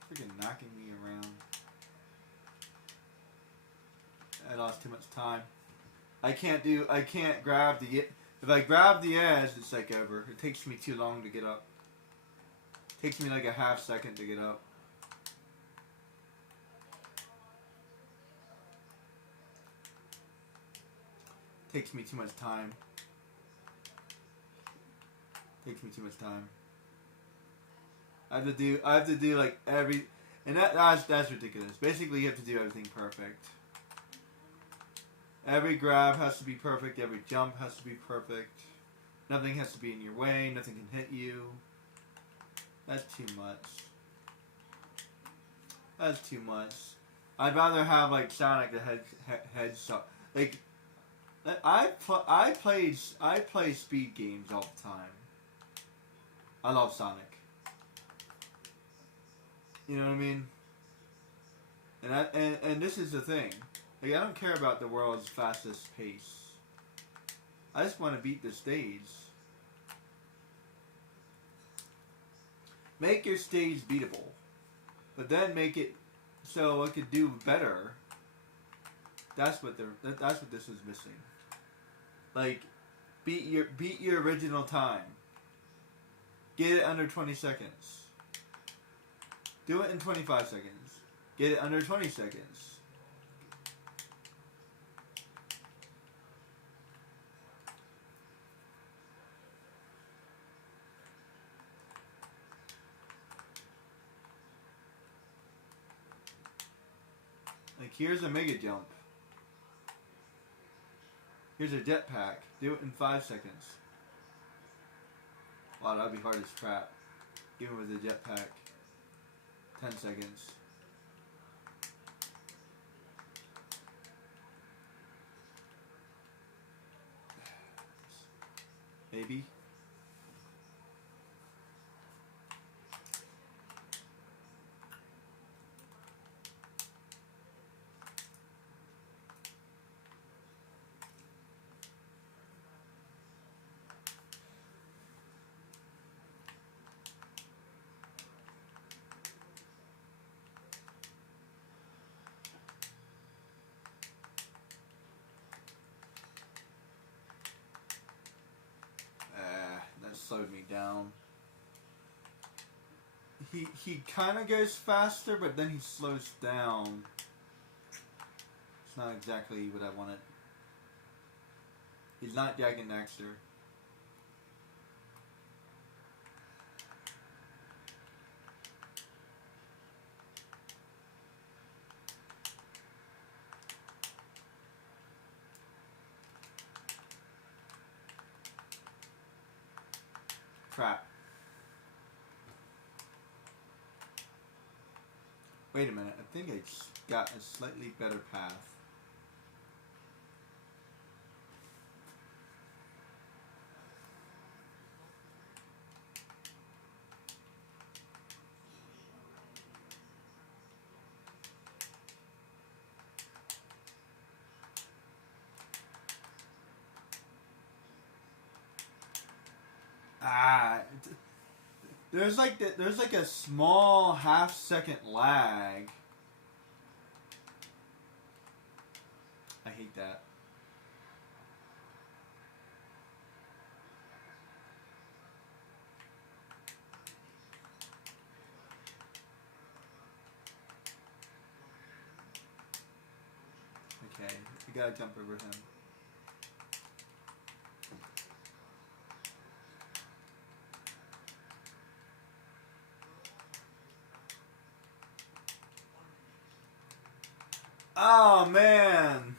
Freaking knocking me around. I lost too much time. I can't grab the, if I grab the edge, it's like over. It takes me too long to get up. It takes me like a half second to get up. It takes me too much time. It takes me too much time. I have to do like every, and that's ridiculous. Basically, you have to do everything perfect. Every grab has to be perfect. Every jump has to be perfect. Nothing has to be in your way. Nothing can hit you. That's too much. That's too much. I'd rather have like Sonic the Hedgehog. Like I play speed games all the time. I love Sonic. You know what I mean? And this is the thing. Like, I don't care about the world's fastest pace. I just want to beat the stage. Make your stage beatable, but then make it so it could do better. That's what this is missing. Like, beat your original time. Get it under 20 seconds. Do it in 25 seconds. Get it under 20 seconds. Like, here's a mega jump. Here's a jetpack. Do it in 5 seconds. Wow, that'd be hard as crap. Even with a jetpack. 10 seconds. Maybe. slowed me down. He kind of goes faster, but then he slows down. It's not exactly what I wanted. He's not Jak and Daxter. Crap. Wait a minute, I think I got a slightly better path. There's like a small half-second lag. I hate that. Okay, we gotta jump over him. Oh man,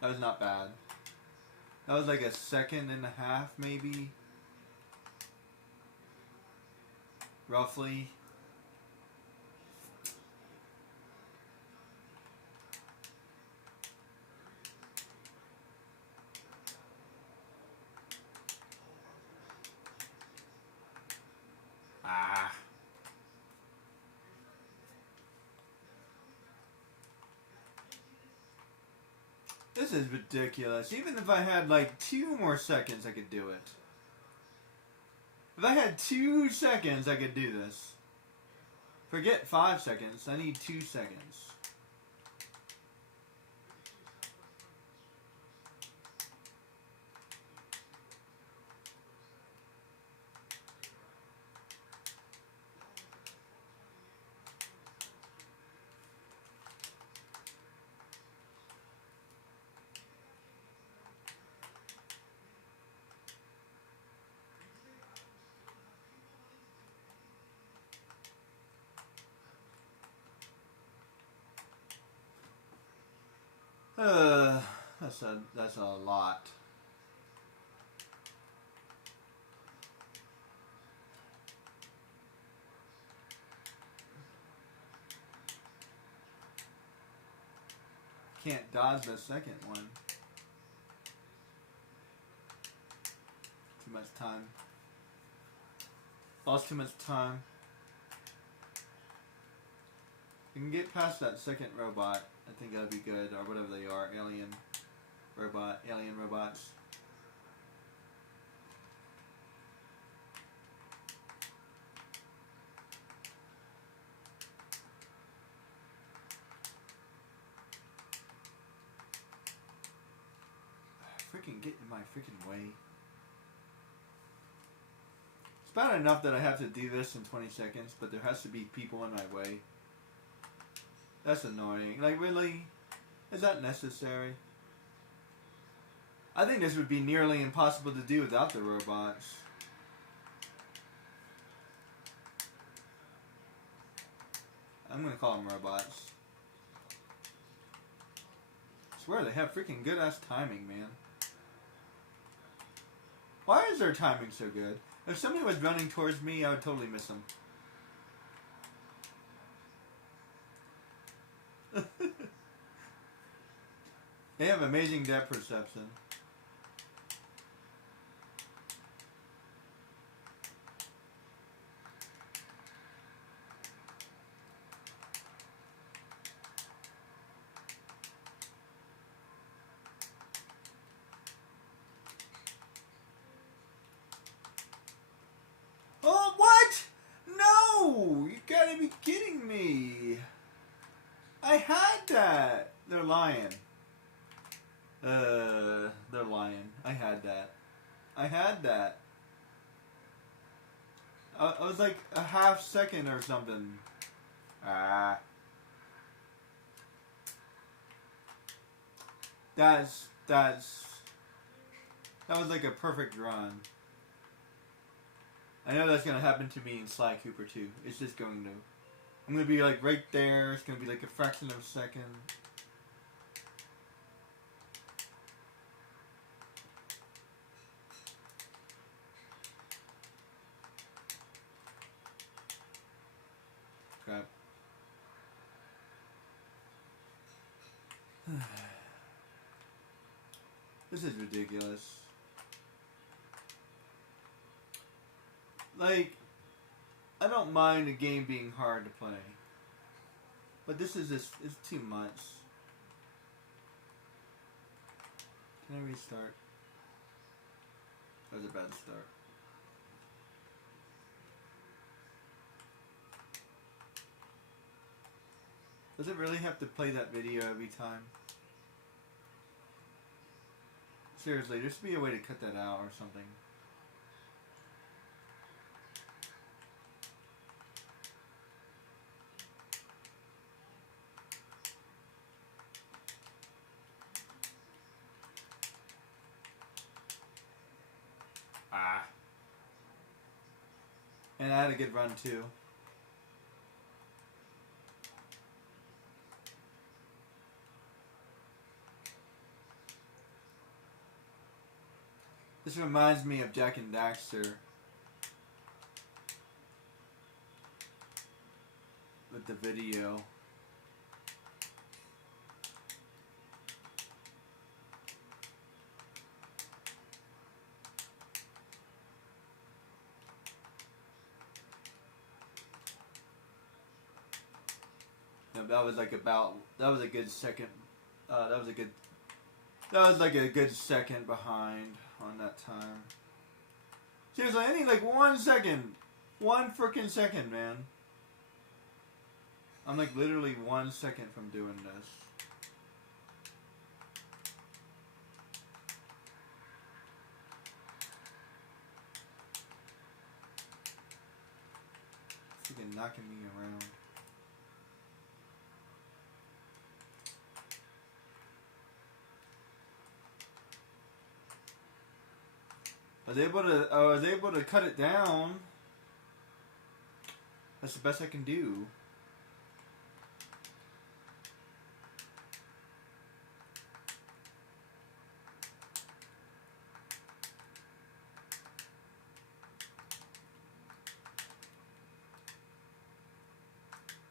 that was not bad. That was like a second and a half, maybe, roughly. Ah. This is ridiculous. Even if I had like 2 more seconds, I could do it. If I had 2 seconds, I could do this. Forget 5 seconds. I need 2 seconds. That's a lot. Can't dodge the second one. Too much time. Lost too much time. You can get past that second robot. I think that'd be good, or whatever they are, alien robots. Freaking get in my freaking way. It's bad enough that I have to do this in 20 seconds, but there has to be people in my way. That's annoying. Like, really? Is that necessary? I think this would be nearly impossible to do without the robots. I'm gonna call them robots. I swear they have freaking good ass timing, man. Why is their timing so good? If somebody was running towards me, I would totally miss them. They have amazing depth perception. Oh, what? No! You gotta be kidding me. I had that. They're lying. They're lying. I had that. I had that. I was like a half second or something. Ah. That was like a perfect run. I know that's gonna happen to me in Sly Cooper too. It's just going to. I'm gonna be like right there. It's gonna be like a fraction of a second. Crap. This is ridiculous. Like, I don't mind a game being hard to play. But this is just, it's too much. Can I restart? That was a bad start. Does it really have to play that video every time? Seriously, there should be a way to cut that out or something. Ah. And I had a good run too. This reminds me of Jack and Daxter. With the video. No, that was like about, that was a good second, that was like a good second behind on that time. Seriously, I need like 1 second. 1 frickin' second, man. I'm like literally 1 second from doing this. Freaking knocking me around. I was able to cut it down. That's the best I can do.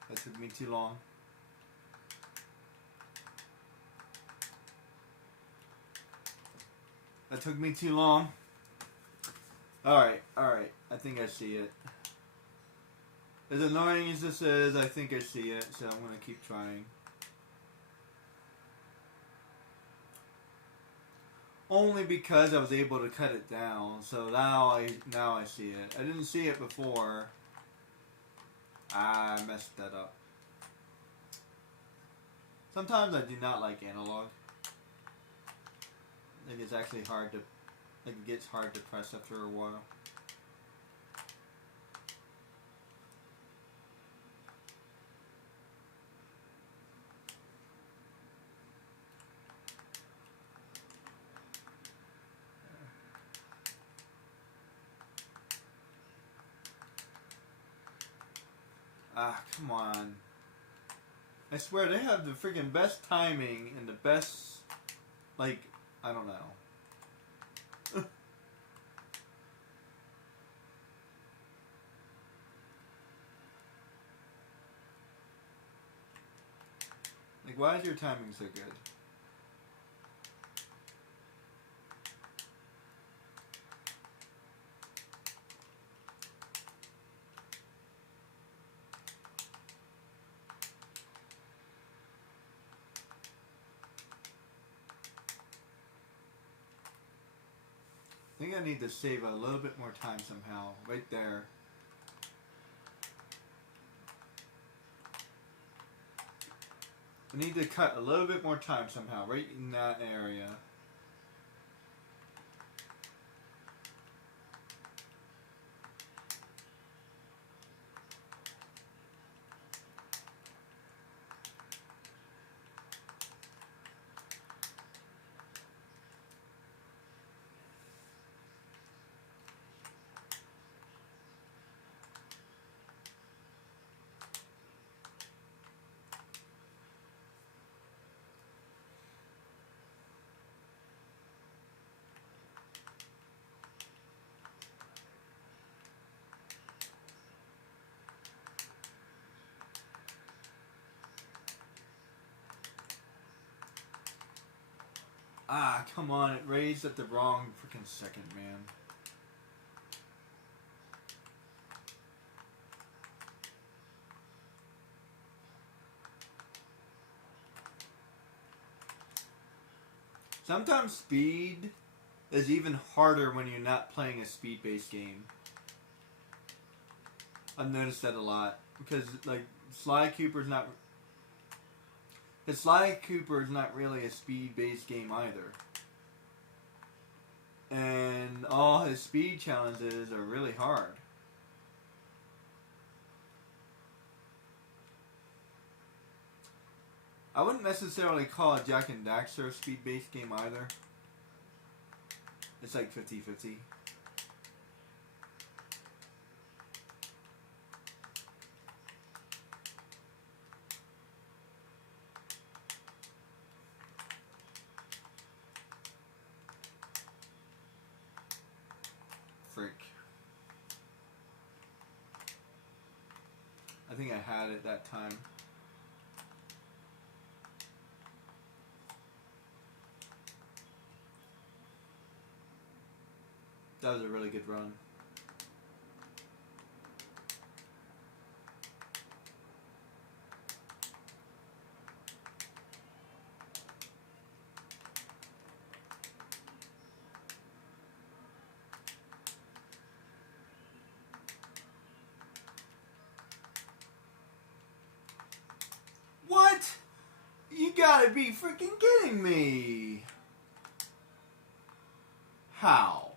That took me too long. That took me too long. Alright. I think I see it. As annoying as this is, I think I see it, so I'm going to keep trying. Only because I was able to cut it down, so now I see it. I didn't see it before. I messed that up. Sometimes I do not like analog. Like it's actually hard to, like it gets hard to press after a while. Ah, come on. I swear they have the freaking best timing and the best, like, I don't know. Like, why is your timing so good? I think I need to save a little bit more time somehow. Right there. I need to cut a little bit more time somehow. Right in that area. Ah, come on, it raised at the wrong freaking second, man. Sometimes speed is even harder when you're not playing a speed-based game. I've noticed that a lot because like Sly Cooper's not really a speed-based game either, and all his speed challenges are really hard. I wouldn't necessarily call Jak and Daxter a speed-based game either. It's like 50-50. Frick. I think I had it that time. That was a really good run. What? You gotta be freaking kidding me! How?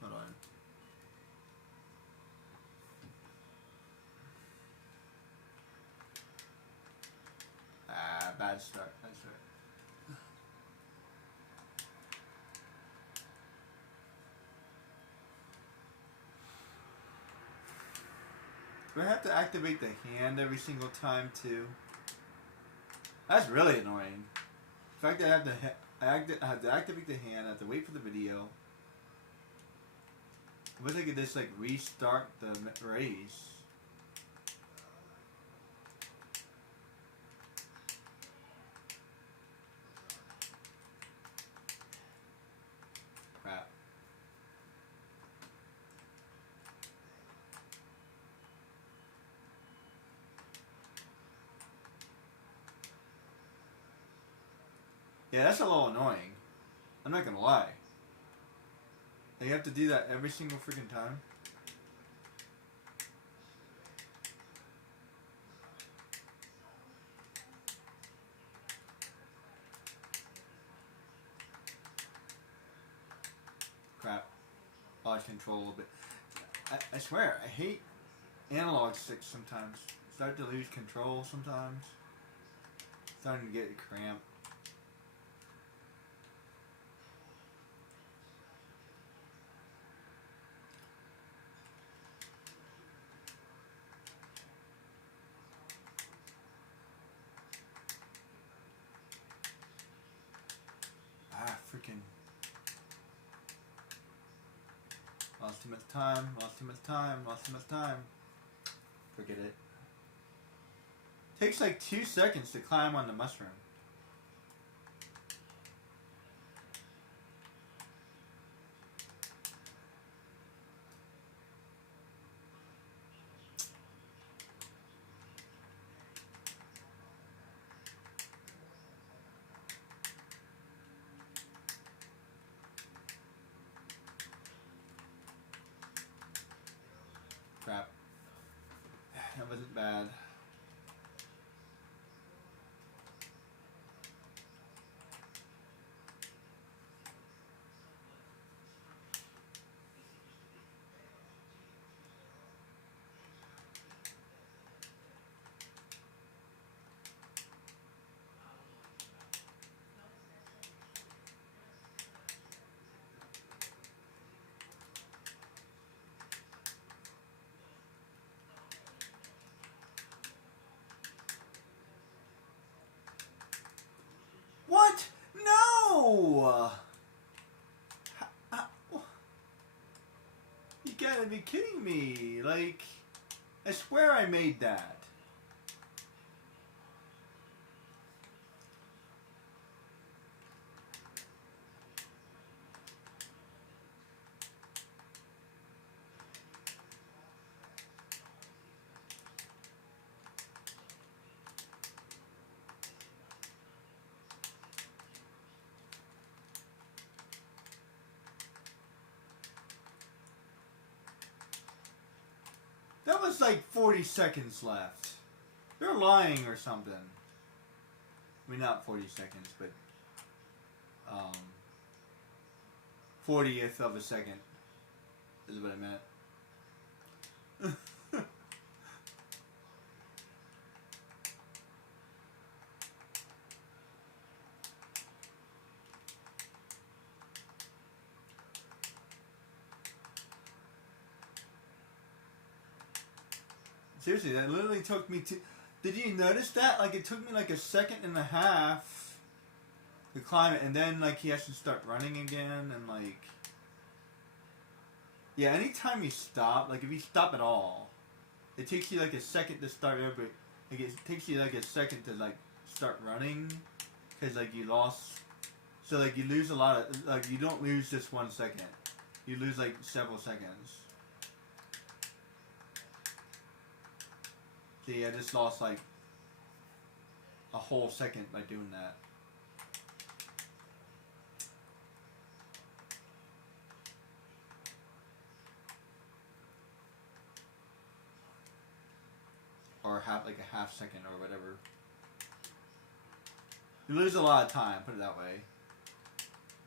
Hold on. Ah, bad start. Bad start. Do I have to activate the hand every single time too? That's really annoying. The fact that I have to activate the hand, I have to wait for the video. I wish I could just like restart the race. Crap. Yeah, that's a little annoying. I'm not gonna lie. You have to do that every single freaking time. Crap. Lost control a little bit. I swear, I hate analog sticks sometimes. Start to lose control sometimes. Starting to get cramped. Freaking lost too much time, lost too much time, lost too much time. Forget it. Takes like 2 seconds to climb on the mushroom. Crap. That wasn't bad. What? No! You gotta be kidding me. Like, I swear I made that. That was like 40 seconds left. They're lying or something. I mean, not 40 seconds, but 40th of a second is what I meant. Seriously, that literally took me to... Did you notice that? Like, it took me like a second and a half to climb it, and then, like, he has to start running again, and, like... Yeah, anytime you stop, like, if you stop at all, it takes you, like, a second to start over. Like, it takes you, like, a second to, like, start running, because, like, you lost... So, like, you lose a lot of... Like, you don't lose just 1 second. You lose, like, several seconds. See, I just lost like a whole second by doing that. Or like a half second or whatever. You lose a lot of time, put it that way.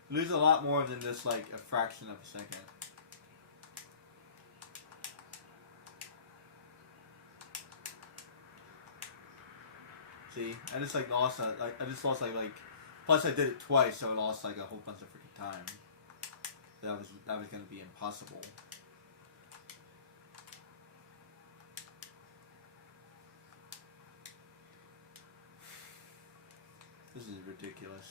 You lose a lot more than just like a fraction of a second. See, I just like lost I just lost like plus I did it twice, so I lost like a whole bunch of freaking time. That was gonna be impossible. This is ridiculous.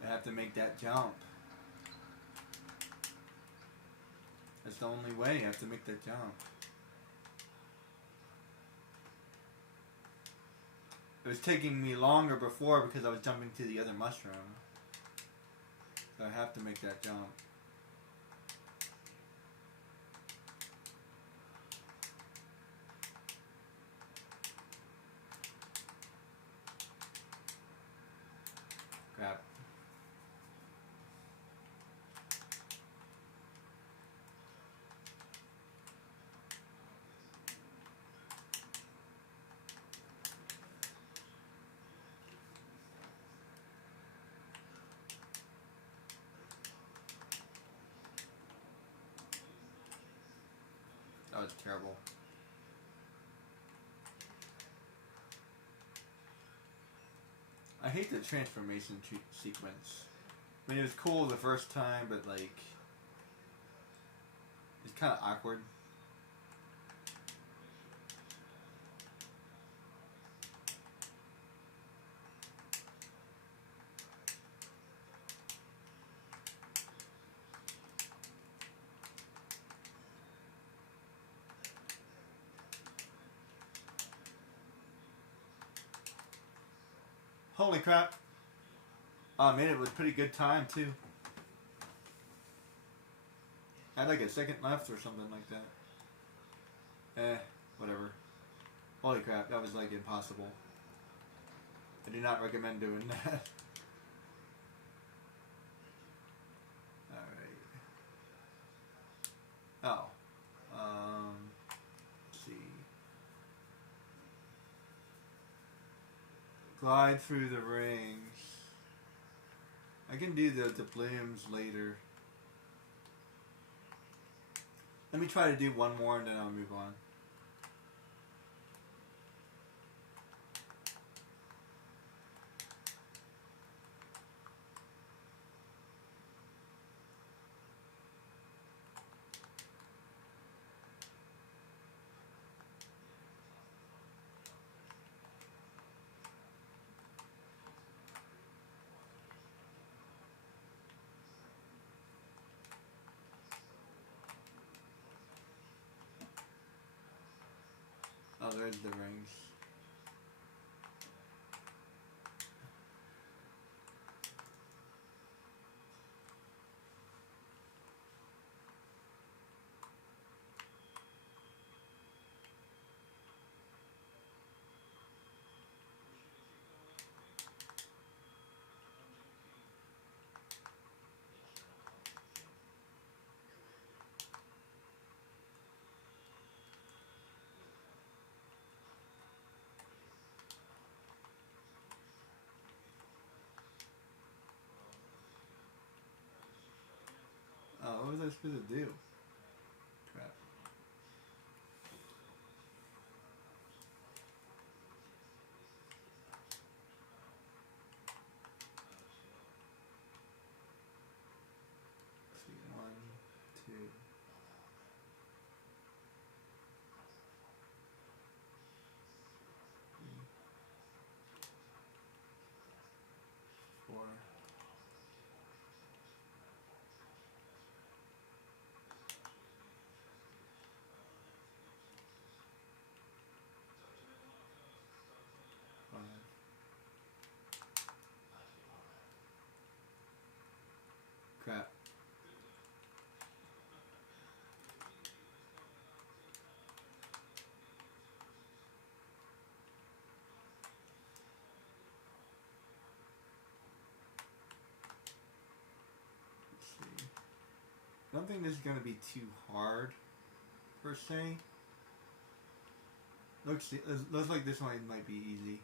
I have to make that jump. That's the only way. I have to make that jump. It was taking me longer before because I was jumping to the other mushroom. So I have to make that jump. Crap. That was terrible. I hate the transformation sequence. I mean, it was cool the first time, but like, it's kind of awkward. Holy crap. Oh, I made it with pretty good time, too. I had like a second left or something like that. Whatever. Holy crap, that was like impossible. I do not recommend doing that. Alright. Oh. Let's see. Glide through the rings. I can do the blooms later. Let me try to do one more and then I'll move on. Oh, there's the rings. Oh, what was I supposed to do? Crap. Let's see, 1, 2, 3, 4. Crap. Let's see. I don't think this is gonna be too hard, per se. Looks like this one might be easy.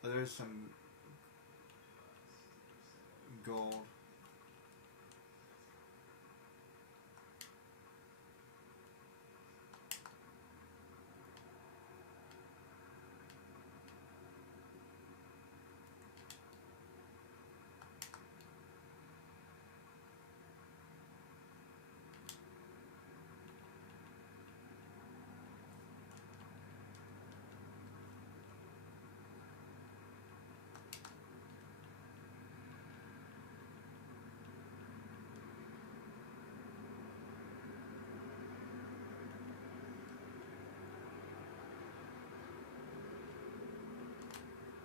But there's some gold.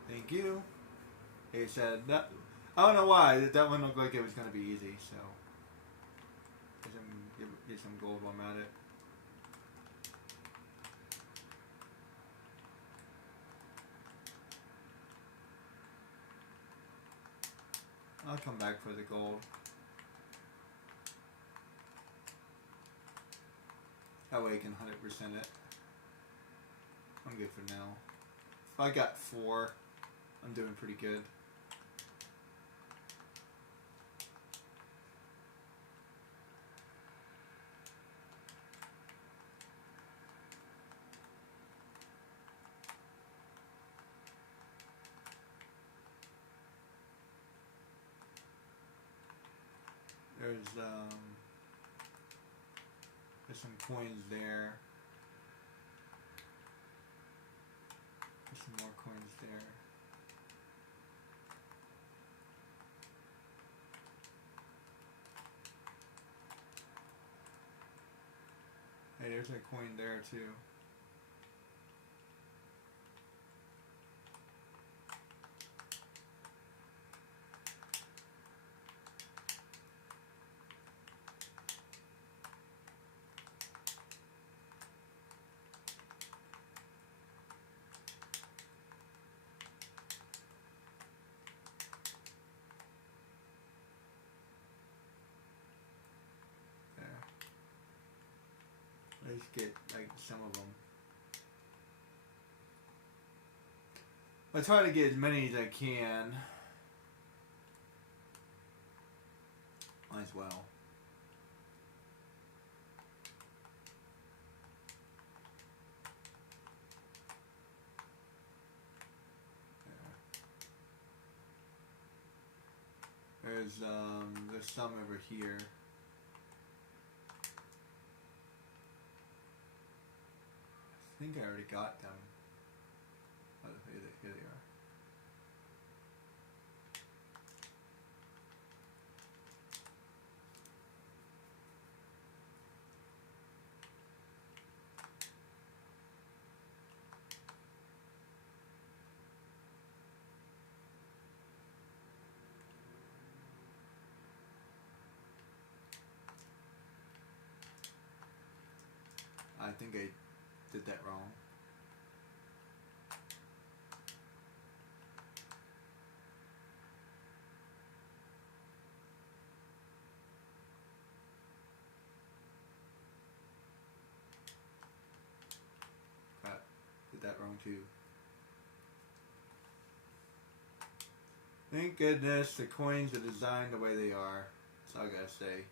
Thank you. He said that. I don't know why that one looked like it was gonna be easy. So get some gold while I'm at it. I'll come back for the gold. That way I can 100% it. I'm good for now. If I got 4, I'm doing pretty good. There's some coins there. There's some more coins there. Hey, there's a coin there too. Let's get like some of them. I try to get as many as I can. Might as well. There's some over here. I think I already got them. Oh, here they are. I think I did that wrong. Crap, did that wrong too. Thank goodness the coins are designed the way they are. That's all I gotta say.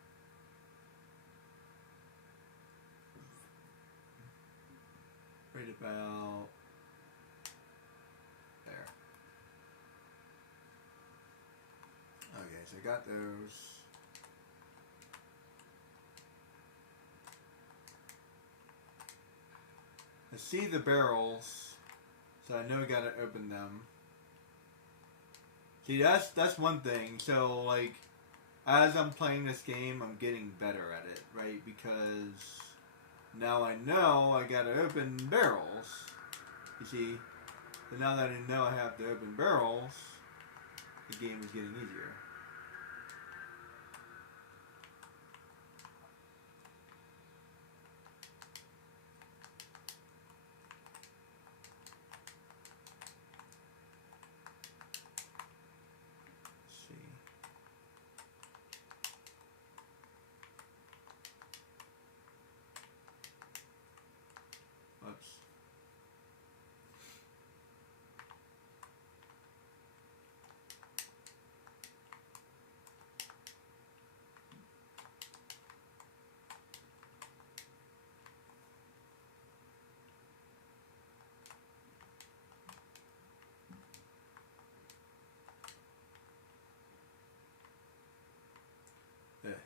Right about there. Okay, so I got those. I see the barrels, so I know I gotta open them. See, that's one thing. So, like, as I'm playing this game, I'm getting better at it, right? Because now I know I gotta open barrels. You see? So now that I know I have to open barrels, the game is getting easier. Let's see. Whoops.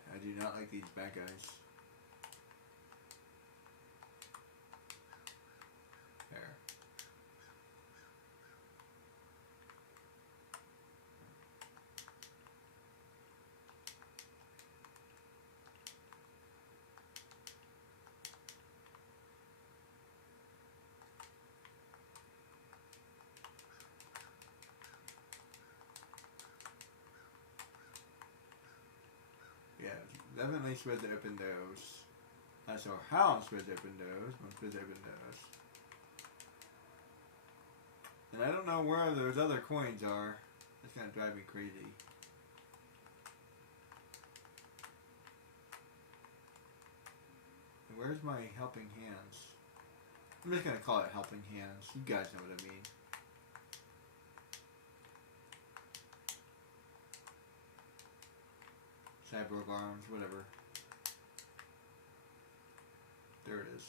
I do not like these bad guys. There. Yeah, definitely supposed to open those. I saw how I'm supposed to open those. I'm supposed to open those. And I don't know where those other coins are. That's gonna drive me crazy. And where's my helping hands? I'm just gonna call it helping hands. You guys know what I mean. Cyborg arms, whatever. There it is.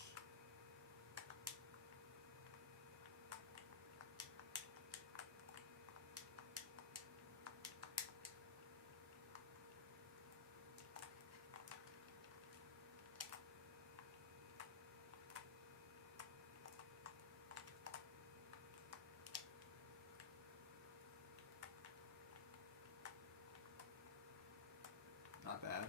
Not bad.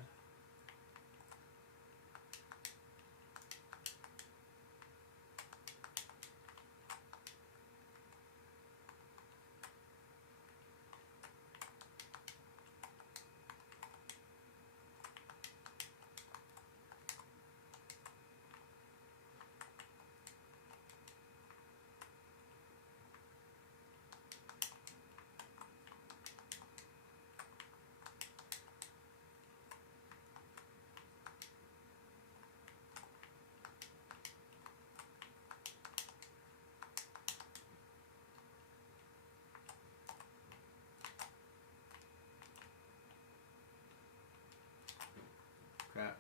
Crap.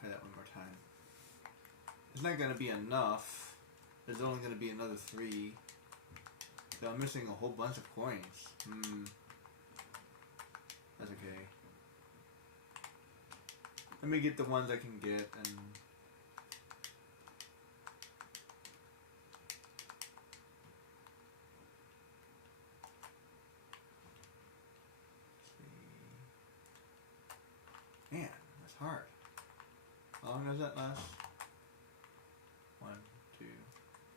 Try that one more time. It's not gonna be enough. There's only gonna be another 3. So I'm missing a whole bunch of coins. That's okay. Let me get the ones I can get and... Man, that's hard. How long does that last? 1, 2,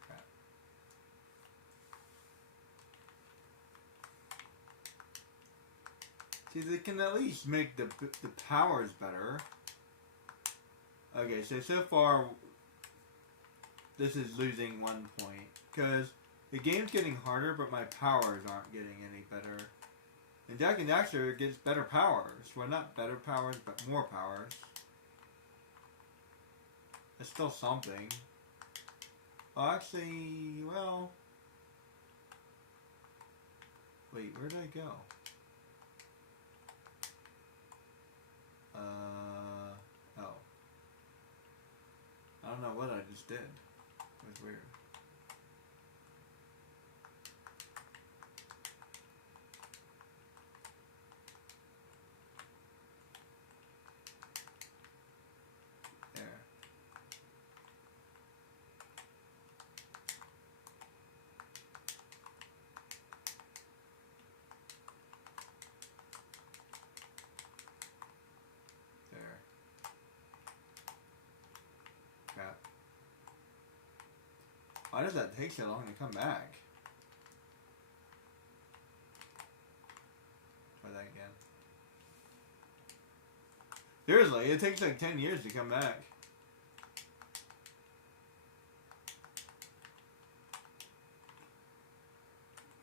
crap. See, they can at least make the powers better. Okay, so far, this is losing 1 point. Because the game's getting harder, but my powers aren't getting any better. And Jak and Daxter gets better powers. Well, not better powers, but more powers. It's still something. Oh, actually, well... Wait, where did I go? Oh. I don't know what I just did. It was weird. There. There. Crap. Why does that take so long to come back? Try that again. Seriously, it takes like 10 years to come back.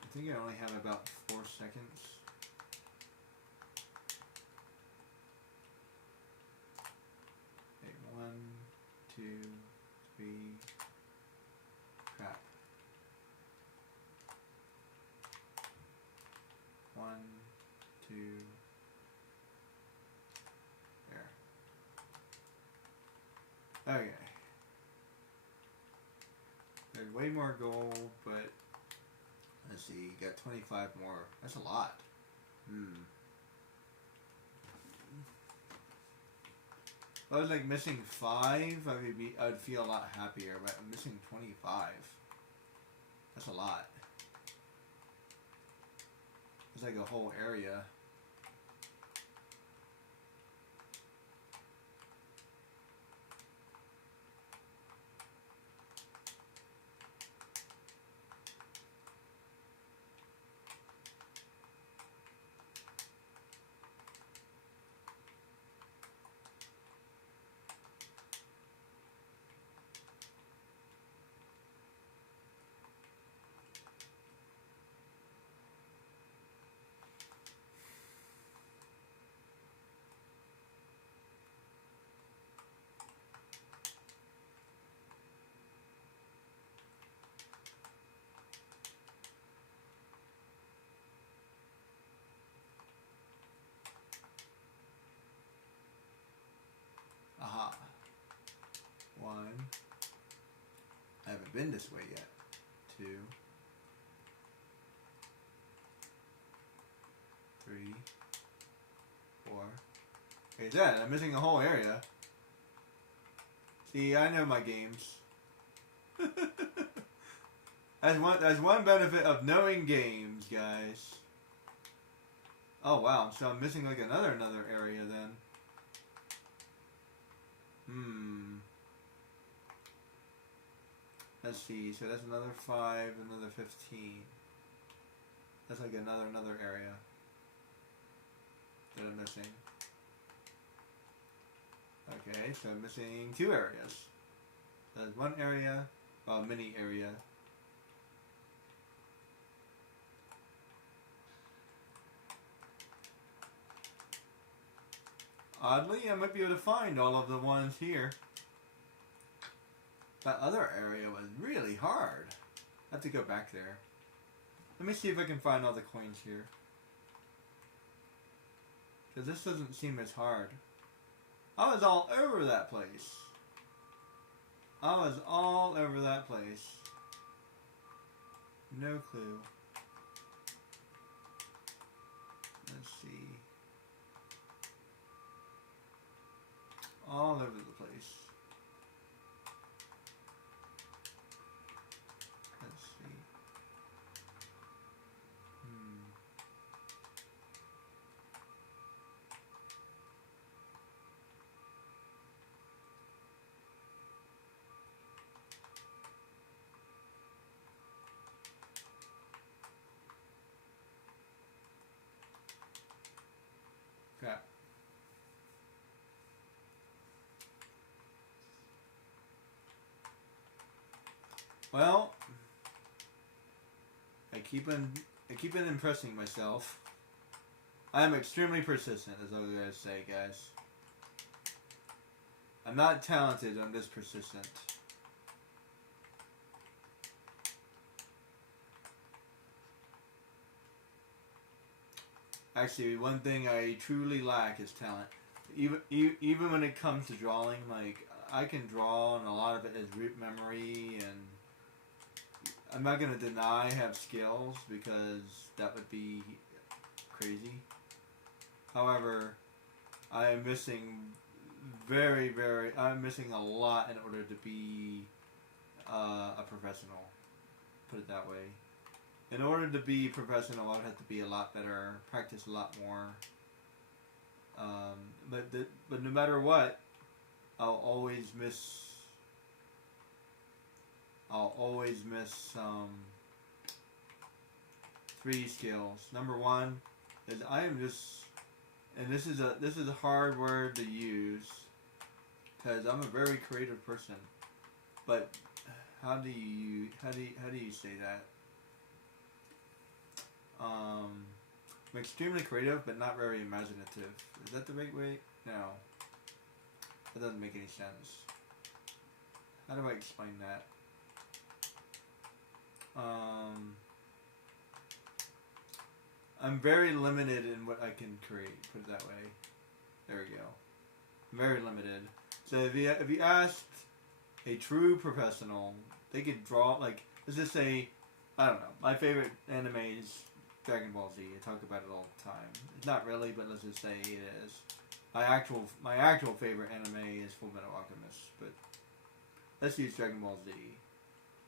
I think I only have about 4 seconds. Okay, 1, 2, 3. Crap. 1, 2. There. Okay. There's way more gold, but let's see, you got 25 more. That's a lot. If I was like missing 5, I'd feel a lot happier, but I'm missing 25. That's a lot. It's like a whole area. Aha. 1. I haven't been this way yet. 2. 3. 4. Okay, that. I'm missing a whole area. See, I know my games. That's one benefit of knowing games, guys. Oh wow, so I'm missing like another area then. Let's see, so that's another 5, another 15. That's like another area that I'm missing. Okay, so I'm missing 2 areas. There's one area, mini area. Oddly, I might be able to find all of the ones here. That other area was really hard. I have to go back there. Let me see if I can find all the coins here. Because this doesn't seem as hard. I was all over that place. I was all over that place. No clue. Let's see. All over the place. Let's see. Well, I keep on impressing myself. I am extremely persistent, as I was gonna say, guys. I'm not talented. I'm just persistent. Actually, one thing I truly lack is talent. Even when it comes to drawing, like I can draw, and a lot of it is root memory, and I'm not gonna deny I have skills because that would be crazy. However, I am missing I'm missing a lot in order to be a professional. Put it that way. In order to be professional, I'd have to be a lot better, practice a lot more. But no matter what, I'll always miss three skills. Number one is I am just, and this is a hard word to use because I'm a very creative person. But how do you say that? I'm extremely creative, but not very imaginative. Is that the right way? No. That doesn't make any sense. How do I explain that? I'm very limited in what I can create. Put it that way. There we go. I'm very limited. So if you asked a true professional, they could draw, like, let's just say, I don't know, my favorite anime is Dragon Ball Z. I talk about it all the time. It's not really, but let's just say it is. My actual favorite anime is Fullmetal Alchemist, but let's use Dragon Ball Z.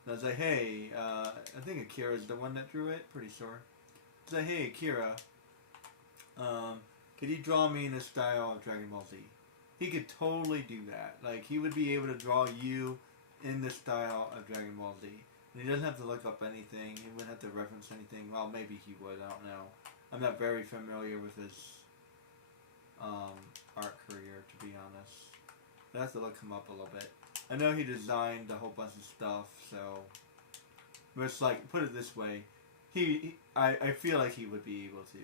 And I was like, hey, I think Akira's the one that drew it, pretty sure. I was like, hey, Akira, could you draw me in the style of Dragon Ball Z? He could totally do that. Like, he would be able to draw you in the style of Dragon Ball Z. And he doesn't have to look up anything. He wouldn't have to reference anything. Well, maybe he would. I don't know. I'm not very familiar with his art career, to be honest. I'd have to look him up a little bit. I know he designed a whole bunch of stuff, so... But it's like, put it this way. I feel like he would be able to.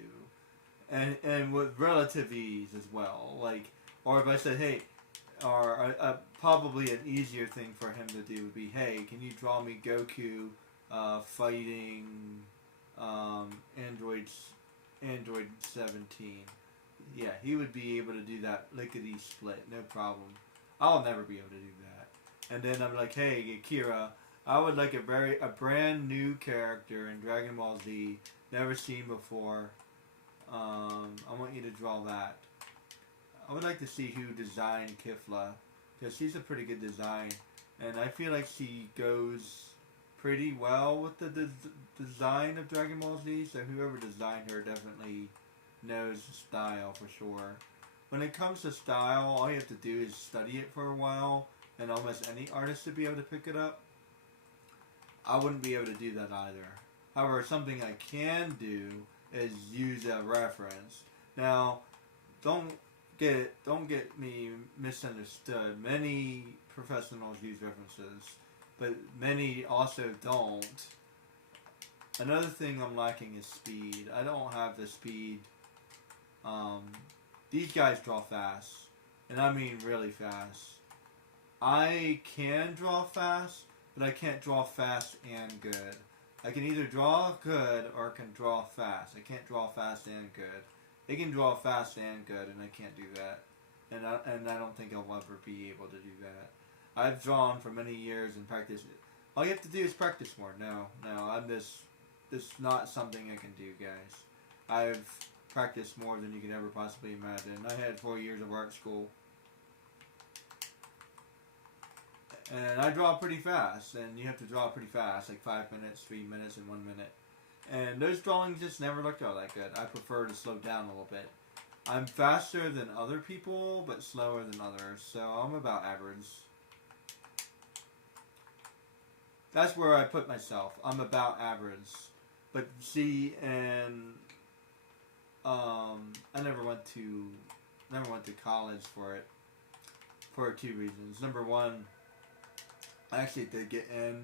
And with relative ease as well. Like, or if I said, hey... Or probably an easier thing for him to do would be, hey, can you draw me Goku fighting Android 17? Yeah, he would be able to do that lickety split, no problem. I'll never be able to do that. And then I'm like, hey, Akira, I would like a brand new character in Dragon Ball Z, never seen before. I want you to draw that. I would like to see who designed Kifla, because she's a pretty good design, and I feel like she goes pretty well with the design of Dragon Ball Z, so whoever designed her definitely knows the style for sure. When it comes to style, all you have to do is study it for a while, and almost any artist should be able to pick it up. I wouldn't be able to do that either. However, something I can do is use a reference. Now, don't get me misunderstood. Many professionals use references, but many also don't. Another thing I'm lacking is speed. I don't have the speed. These guys draw fast, and I mean really fast. I can draw fast, but I can't draw fast and good. I can either draw good or can draw fast. I can't draw fast and good. They can draw fast and good, and I can't do that. And I don't think I'll ever be able to do that. I've drawn for many years and practiced. All you have to do is practice more. No, I'm this is not something I can do, guys. I've practiced more than you could ever possibly imagine. I had 4 years of art school. And I draw pretty fast, and you have to draw pretty fast, like 5 minutes, 3 minutes, and 1 minute. And those drawings just never looked all that good. I prefer to slow down a little bit. I'm faster than other people, but slower than others, so I'm about average. That's where I put myself. I'm about average. But see, and I never went to college for it, for 2 reasons. Number one, I actually did get in,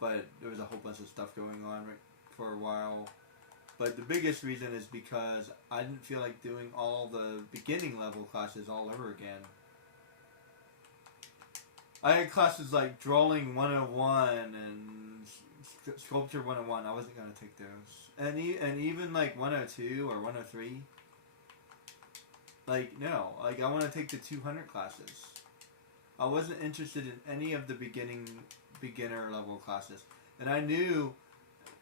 but there was a whole bunch of stuff going on for a while. But the biggest reason is because I didn't feel like doing all the beginning level classes all over again. I had classes like Drawing 101 and Sculpture 101. I wasn't going to take those. And even like 102 or 103. Like, no. Like, I want to take the 200 classes. I wasn't interested in any of the beginner level classes. And I knew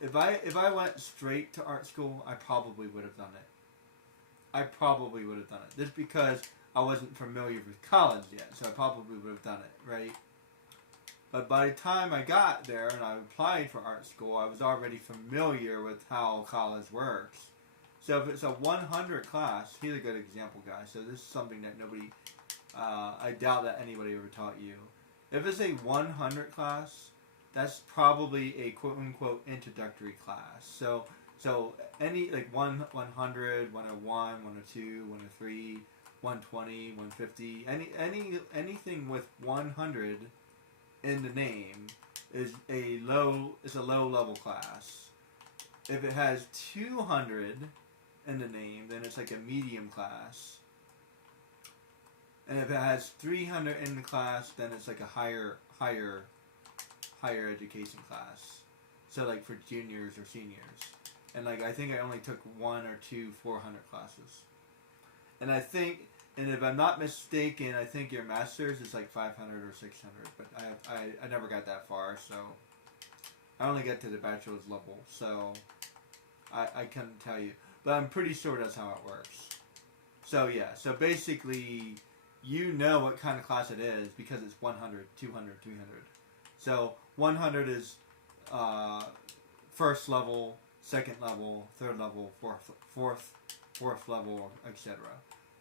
if I went straight to art school, I probably would have done it. Just because I wasn't familiar with college yet, so I probably would have done it, right? But by the time I got there and I applied for art school, I was already familiar with how college works. So if it's a 100 class, here's a good example, guys. So this is something that nobody, I doubt that anybody ever taught you. If it's a 100 class, that's probably a quote-unquote introductory class. So any, like 100, 101, 102, 103, 120, 150, anything with 100 in the name is a low level class. If it has 200 in the name, then it's like a medium class. And if it has 300 in the class, then it's like a higher education class. So like for juniors or seniors. And like I think I only took 1 or 2 400 classes. And if I'm not mistaken, I think your master's is like 500 or 600, but I never got that far, so I only get to the bachelor's level, so I couldn't tell you. But I'm pretty sure that's how it works. So yeah, so basically you know what kind of class it is because it's 100, 200, 300. So 100 is first level, second level, third level, fourth level, etc.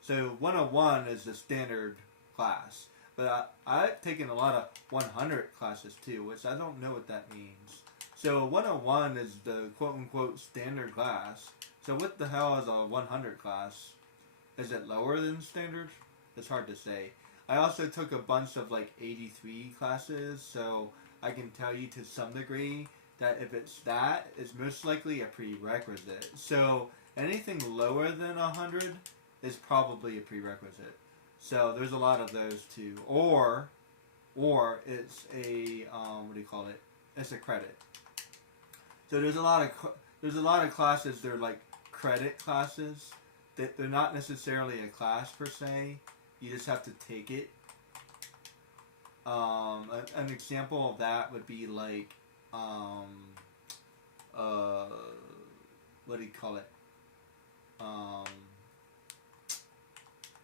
So 101 is the standard class. But I've taken a lot of 100 classes too, which I don't know what that means. So 101 is the quote-unquote standard class. So what the hell is a 100 class? Is it lower than standard? It's hard to say. I also took a bunch of like 83 classes, so I can tell you to some degree that if it's that, it's most likely a prerequisite. So anything lower than 100 is probably a prerequisite. So there's a lot of those too. Or it's a what do you call it? It's a credit. So there's a lot of classes. They're like credit classes. They're not necessarily a class per se. You just have to take it. An example of that would be like what do you call it?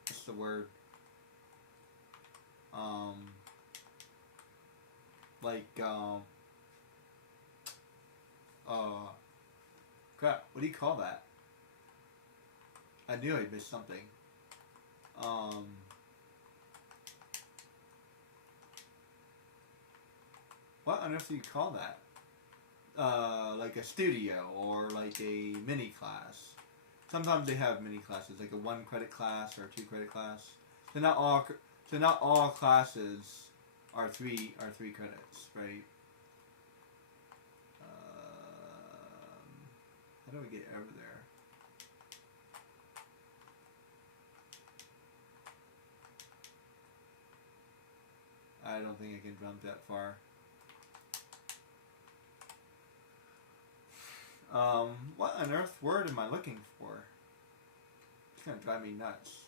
What's the word? Crap, what do you call that? I knew I missed something. What on earth do you call that? Like a studio or like a mini class. Sometimes they have mini classes, like a 1 credit class or a 2 credit class. So not all classes are three credits, right? How do we get over there? I don't think I can jump that far. What on earth word am I looking for? It's gonna drive me nuts.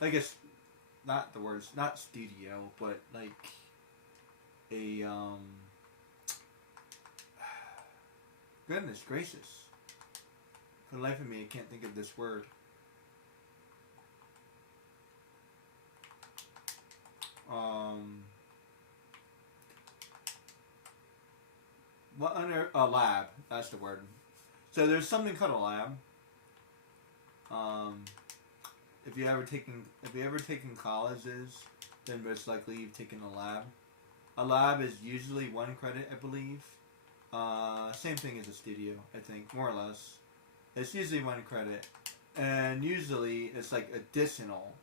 I guess not the words, not studio, but like a goodness gracious. For the life of me, I can't think of this word. What under a lab? That's the word. So there's something called a lab. If you ever taken colleges, then most likely you've taken a lab. A lab is usually 1 credit, I believe. Same thing as a studio, I think, more or less. It's usually 1 credit. and usually it's like additional,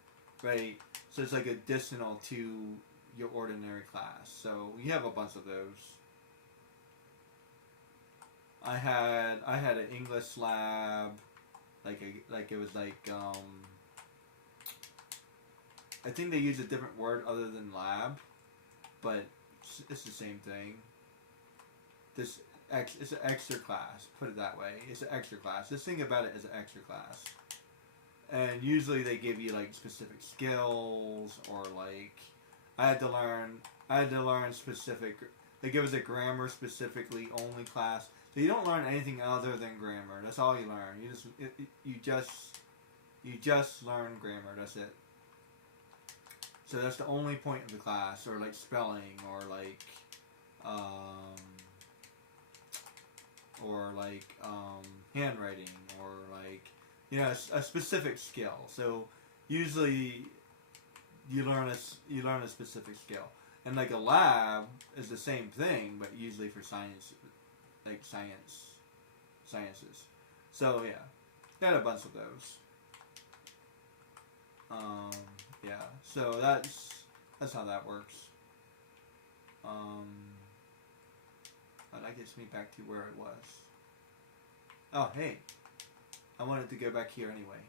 right? So it's like additional to your ordinary class. So you have a bunch of those. I had an English lab, like it was like I think they use a different word other than lab, but it's the same thing. It's an extra class. Put it that way. It's an extra class. Just think about it as an extra class. And usually they give you like specific skills, or like I had to learn specific. They give us a grammar specifically only class. So you don't learn anything other than grammar. That's all you learn. You just learn grammar. That's it. So that's the only point of the class, or like spelling, or like handwriting, or like a specific skill. So usually you learn a specific skill, and like a lab is the same thing, but usually for sciences. So yeah, got a bunch of those. Yeah, so that's how that works. But that gets me back to where it was. Oh, hey, I wanted to go back here anyway.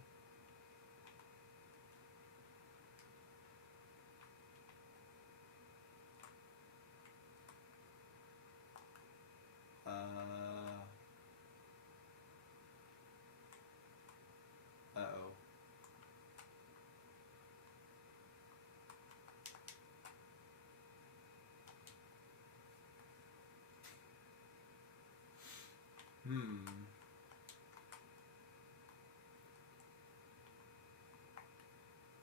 Uh-oh.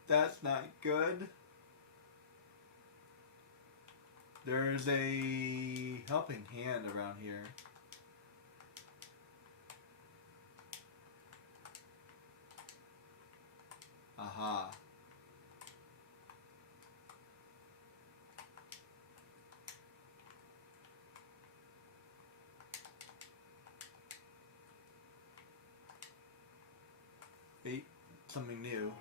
That's not good. There's a helping hand around here. Aha. Wait, something new.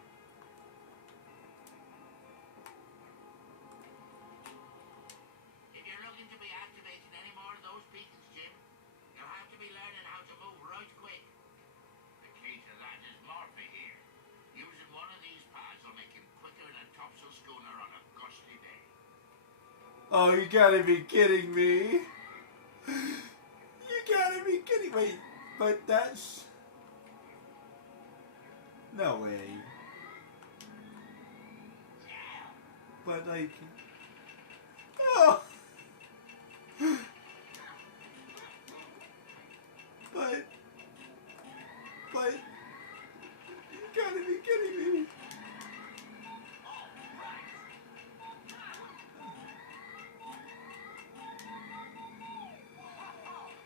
If you're looking to be activating any more of those beacons, Jim, you'll have to be learning how to move right quick. The key to that is Morphy here. Using one of these pads will make him quicker than a topsail schooner on a gusty day. Oh, you gotta be kidding me. You gotta be kidding me. But that's... No way. But like... Oh! But... You gotta be kidding me.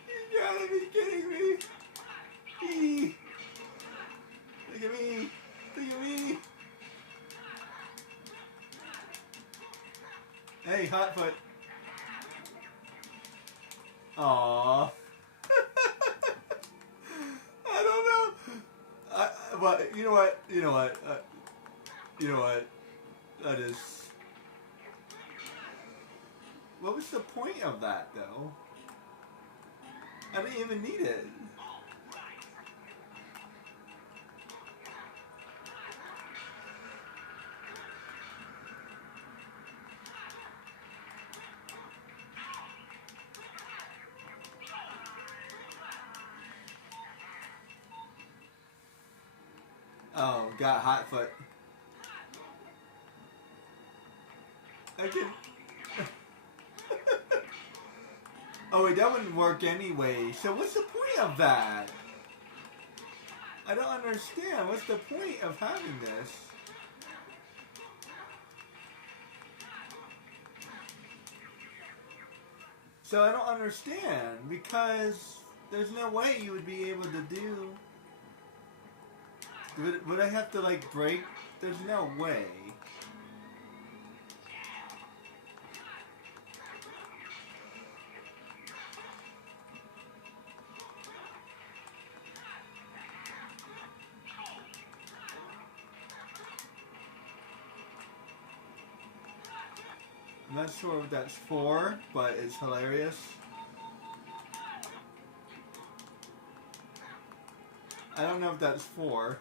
You gotta be kidding me. Eee. Look at me. Look at me. Hey, Hotfoot. Aww. I don't know. But you know what? You know what? That is. What was the point of that, though? I didn't even need it. Oh, got Hotfoot. I can. Oh wait, that wouldn't work anyway. So what's the point of that? I don't understand. What's the point of having this? So I don't understand, because there's no way you would be able to do... Would I have to like break? There's no way. I'm not sure if that's 4, but it's hilarious. I don't know if that's 4.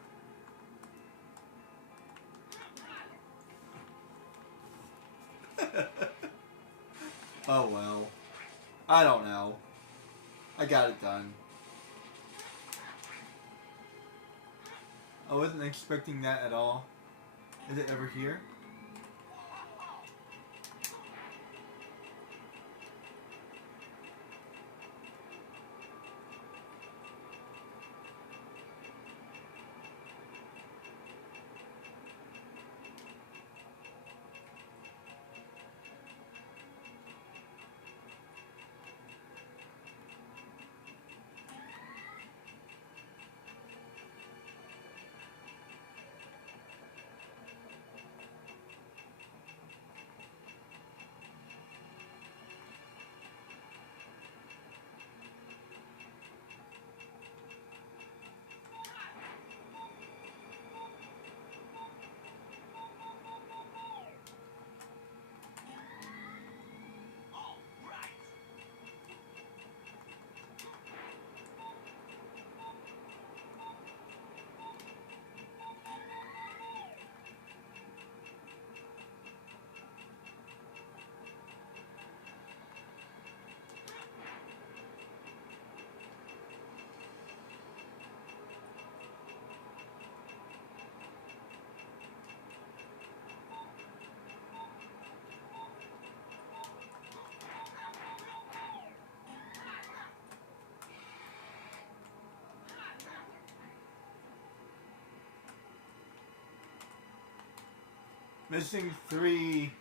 Oh well. I don't know. I got it done. I wasn't expecting that at all. Is it ever here? All right. Missing 3.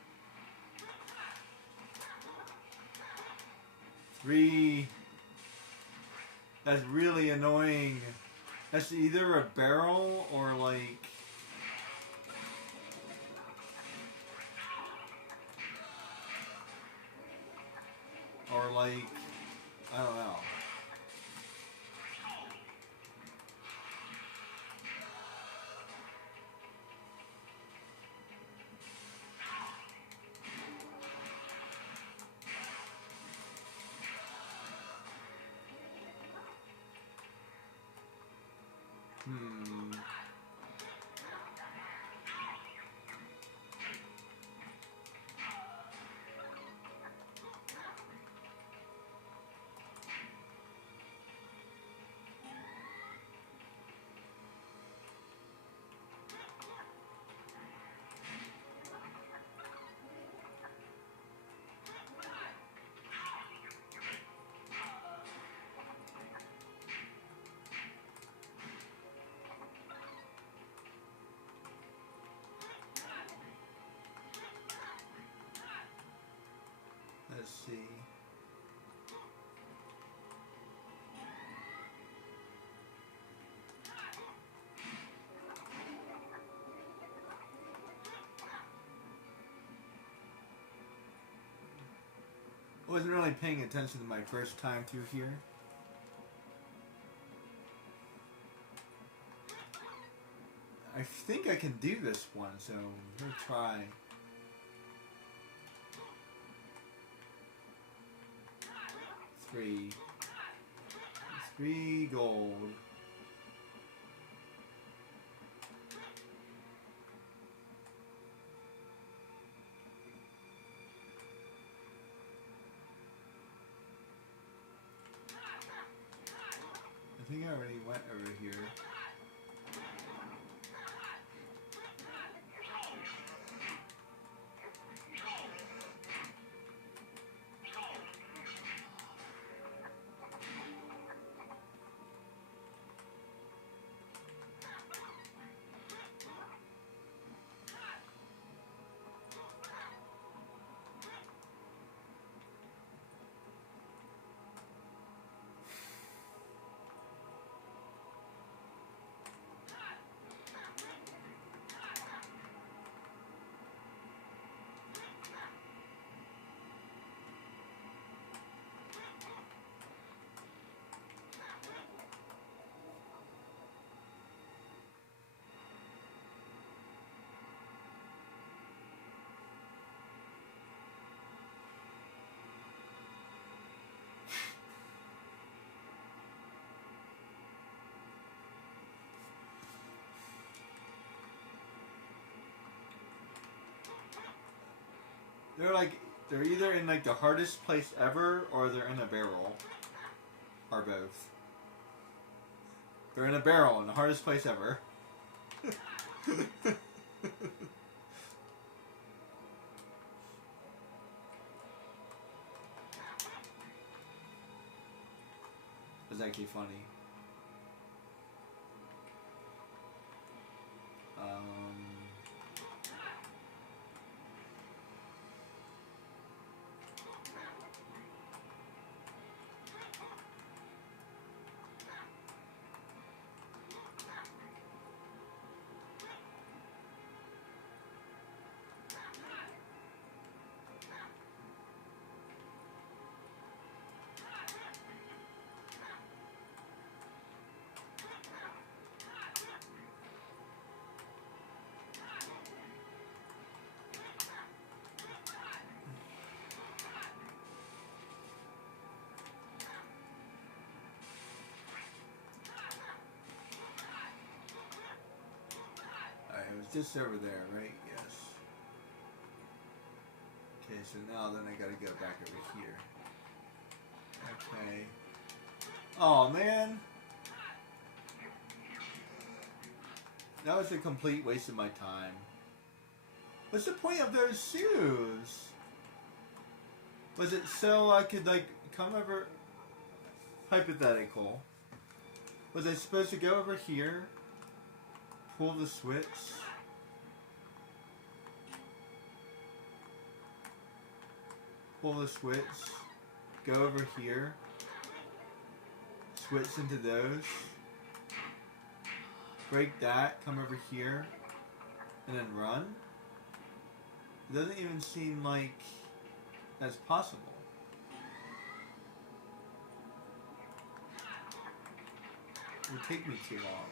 3. That's really annoying. That's either a barrel or like... Or like... I don't know. Let's see. I wasn't really paying attention to my first time through here. I think I can do this one, so we'll try. Three gold. I think I already went over here. they're either in like the hardest place ever or they're in a barrel. Or both. They're in a barrel in the hardest place ever. It's actually funny. Alright, it was just over there, right? Yes. Okay, so now then I gotta go back over here. Okay. Oh man! That was a complete waste of my time. What's the point of those shoes? Was it so I could like come over? Hypothetical. Was I supposed to go over here? Pull the switch? Pull the switch? Go over here? Switch into those? Break that, come over here, and then run? It doesn't even seem like that's possible. It would take me too long.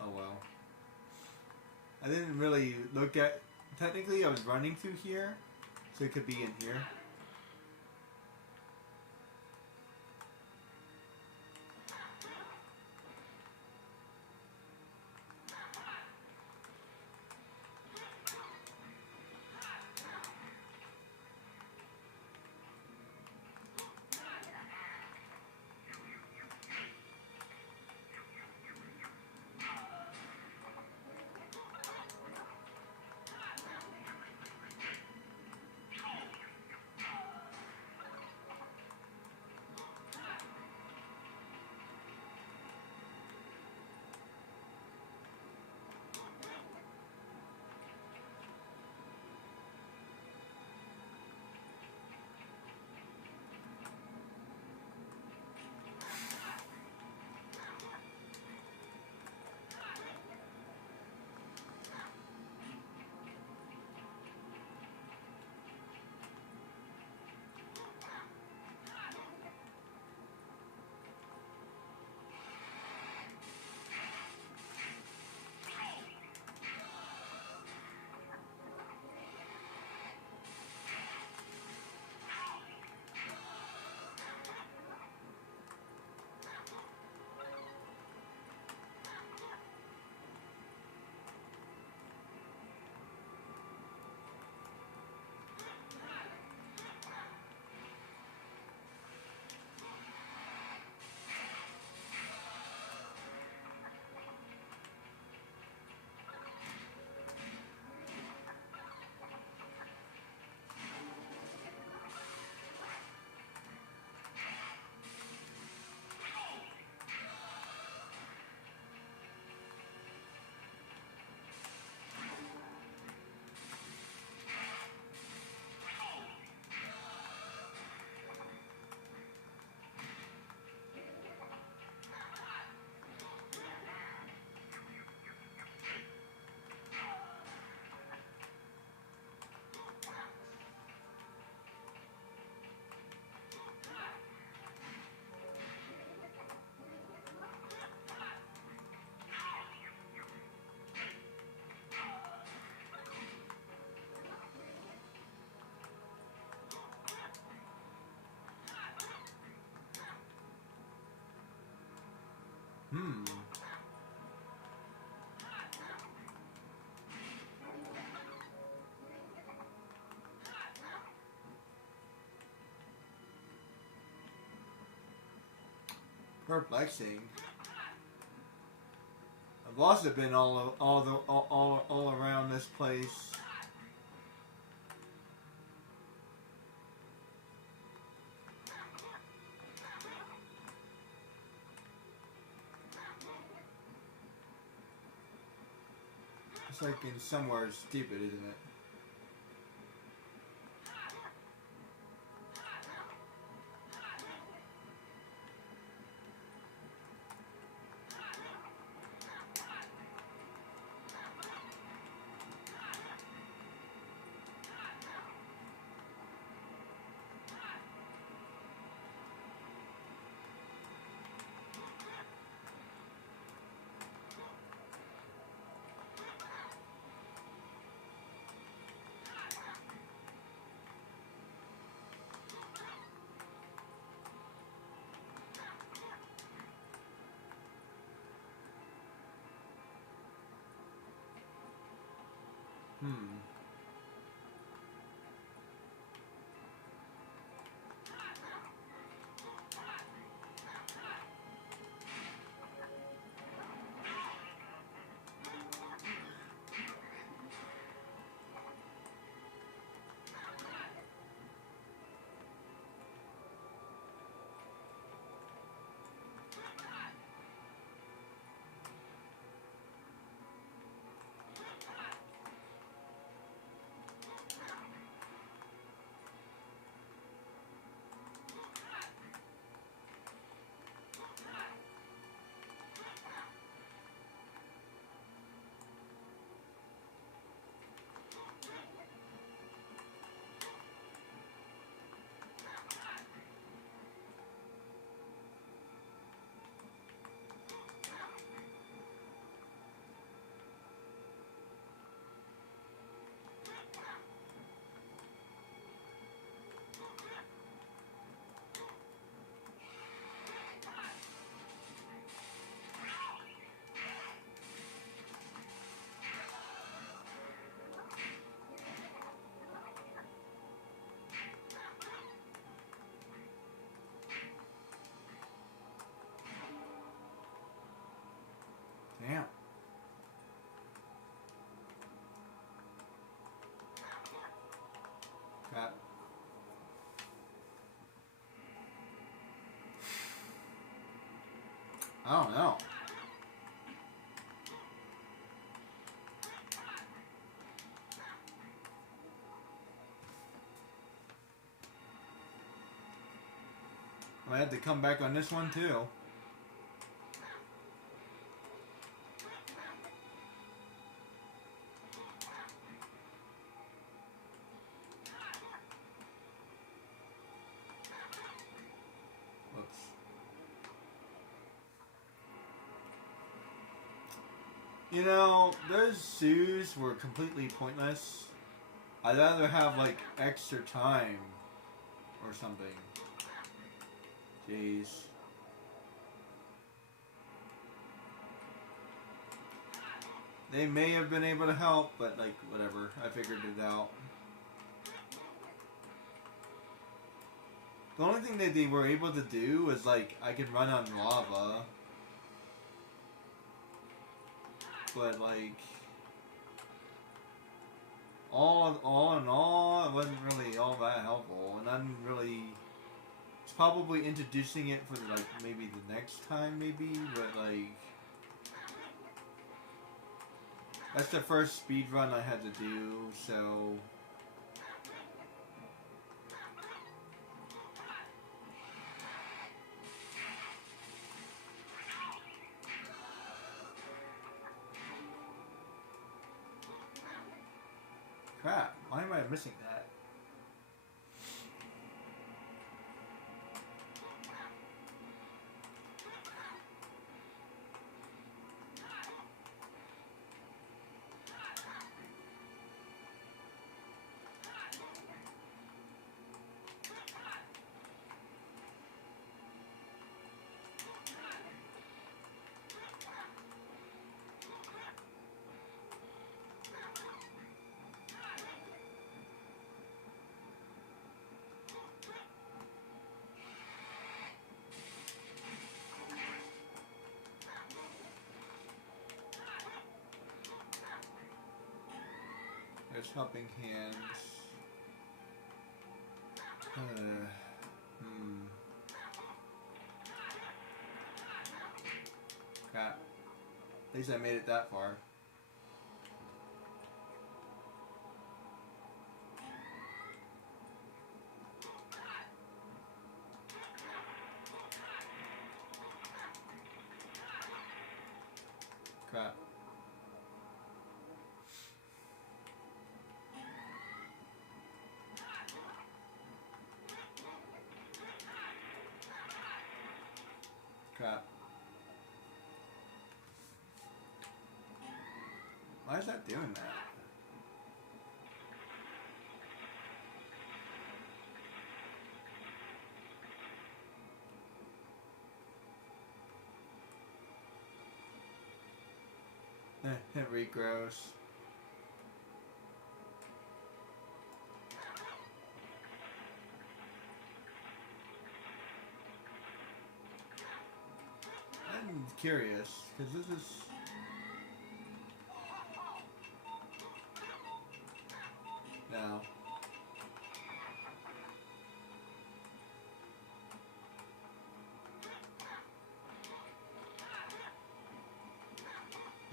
Oh well. I didn't really look at... Technically I was running through here, so it could be in here. perplexing. I've also been all around this place. It's like in somewhere stupid, isn't it? Hmm. Damn. Crap. I don't know. I had to come back on this one too. Whoops. You know, those zoos were completely pointless. I'd rather have like extra time or something. Jeez. They may have been able to help, but like whatever. I figured it out. The only thing that they were able to do was like I could run on lava. But like all in all, it wasn't really all that helpful, and I'm really. It's probably introducing it for like maybe the next time, maybe, but like that's the first speed run I had to do, so. Crap, why am I missing that? There's helping hands. Crap. At least I made it that far. Crap. Crap. Why is that doing that? It regrows. I'm curious, because this is... No.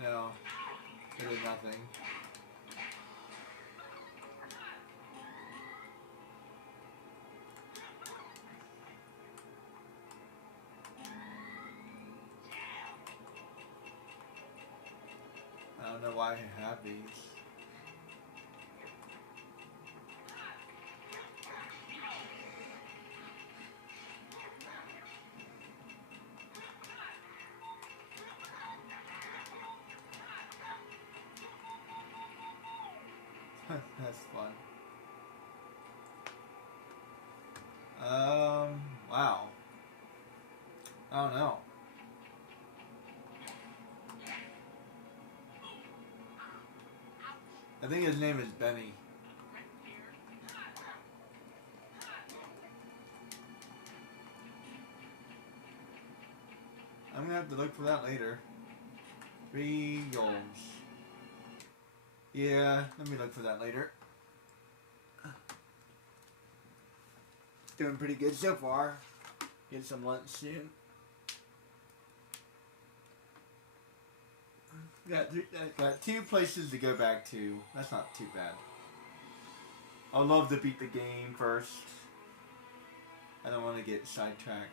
No. It did nothing. I don't know why I have these. That's fun. Wow. I don't know. I think his name is Benny. I'm gonna have to look for that later. 3 goals. Yeah, let me look for that later. Doing pretty good so far. Get some lunch soon. Got 2 places to go back to. That's not too bad. I'd love to beat the game first. I don't want to get sidetracked.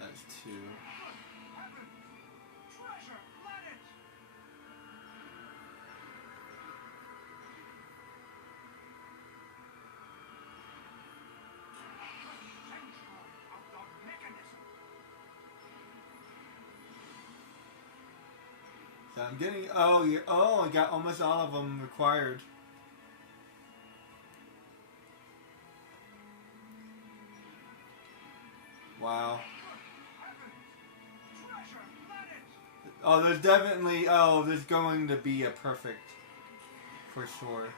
That's 2. So I'm getting, I got almost all of them required. Wow. Oh, there's definitely, there's going to be a perfect, for sure.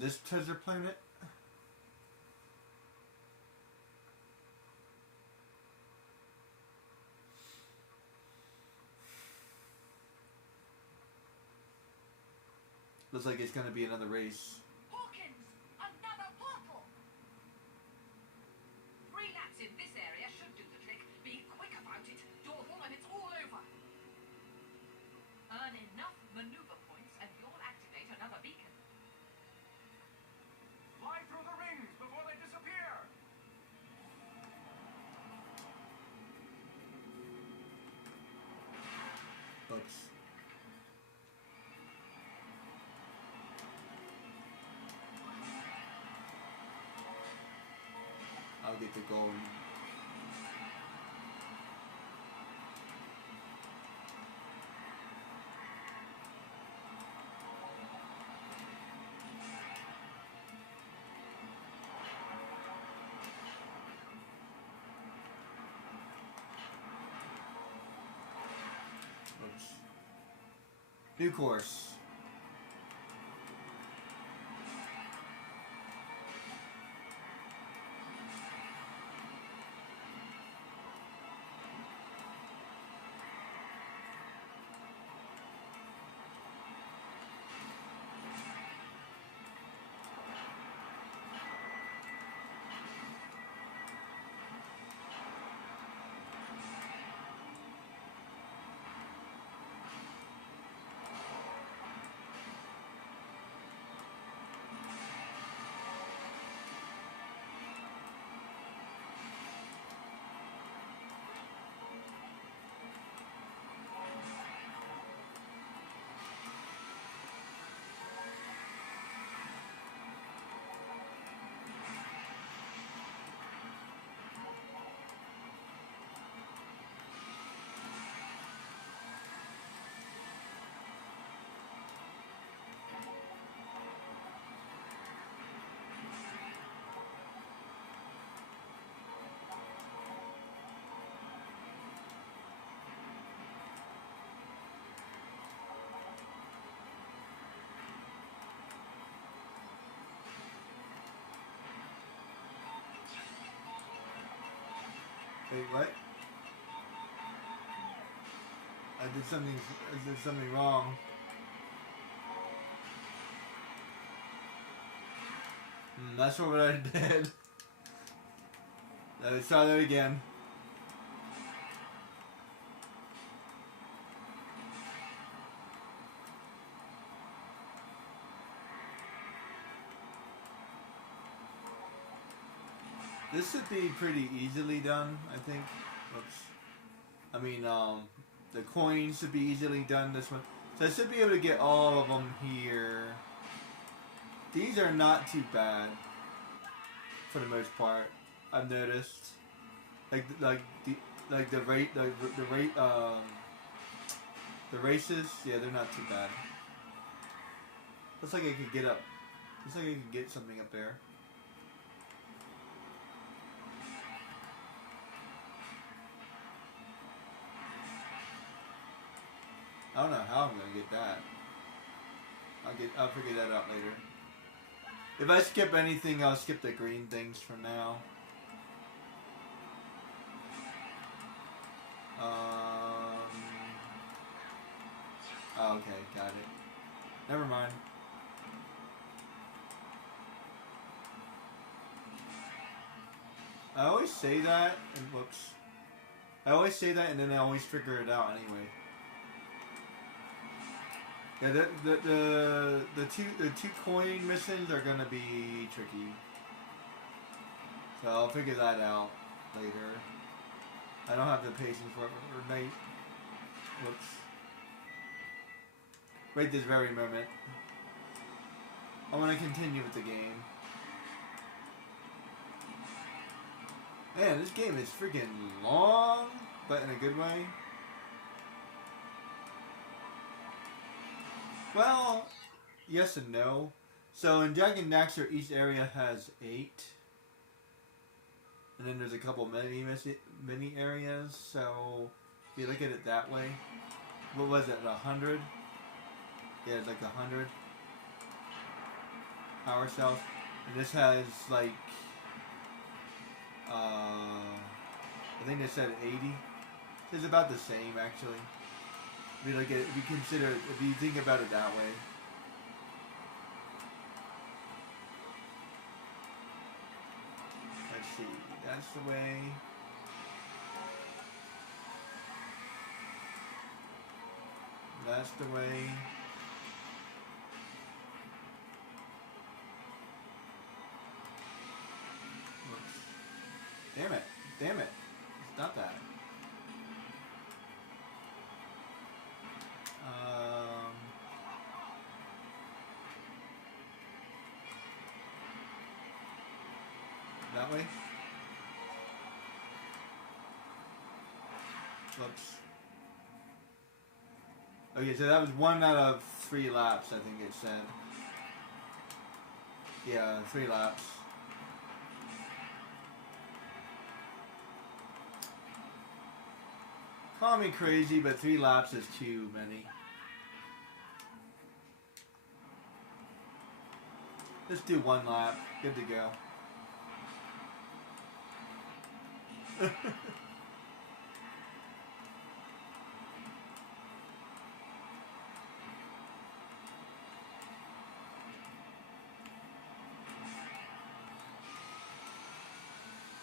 This treasure planet? Looks like it's gonna be another race. Hawkins! Another portal! 3 laps in this area should do the trick. Be quick about it, Dorval, and it's all over. Earn enough maneuver points and you'll activate another beacon. Fly through the rings before they disappear! Oops. I'll get the goal. New course. Wait, what? I did something wrong. That's not what I did. Let's try that again. This should be pretty easily done, I think. Oops. I mean, the coins should be easily done this one. So I should be able to get all of them here. These are not too bad, for the most part. I've noticed, the races. Yeah, they're not too bad. Looks like I could get up. Looks like I could get something up there. I don't know how I'm gonna get that. I'll figure that out later. If I skip anything, I'll skip the green things for now. Oh, okay, got it. Never mind. I always say that, and whoops. I always say that, and then I always figure it out anyway. Yeah, the two coin missions are gonna be tricky. So I'll figure that out later. I don't have the patience for it right. Whoops. Right this very moment. I want to continue with the game. Man, this game is freaking long, but in a good way. Well, yes and no. So in Jak and Daxter, each area has 8. And then there's a couple mini areas, so if you look at it that way, what was it, 100? Yeah, it's like 100 power cells. And this has like, I think they said 80. It's about the same actually. If you look at it, if you think about it that way. Let's see, that's the way. That's the way. Whoops. Damn it. Damn it. It's not that. That way? Whoops. Okay, so that was 1 out of 3 laps, I think it said. Yeah, 3 laps. Call me crazy, but 3 laps is too many. Just do one lap. Good to go.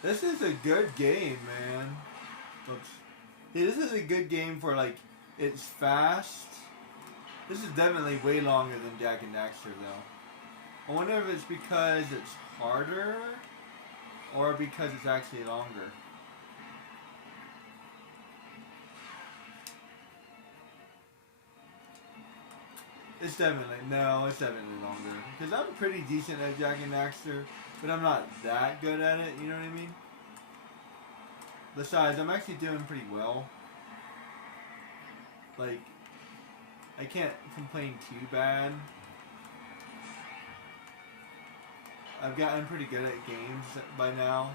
This is a good game, man. Oops. Yeah, this is a good game for, like, it's fast. This is definitely way longer than Jak and Daxter, though. I wonder if it's because it's harder or because it's actually longer. It's definitely longer. Because I'm pretty decent at Jak and Daxter, but I'm not that good at it, you know what I mean? Besides, I'm actually doing pretty well. Like, I can't complain too bad. I've gotten pretty good at games by now.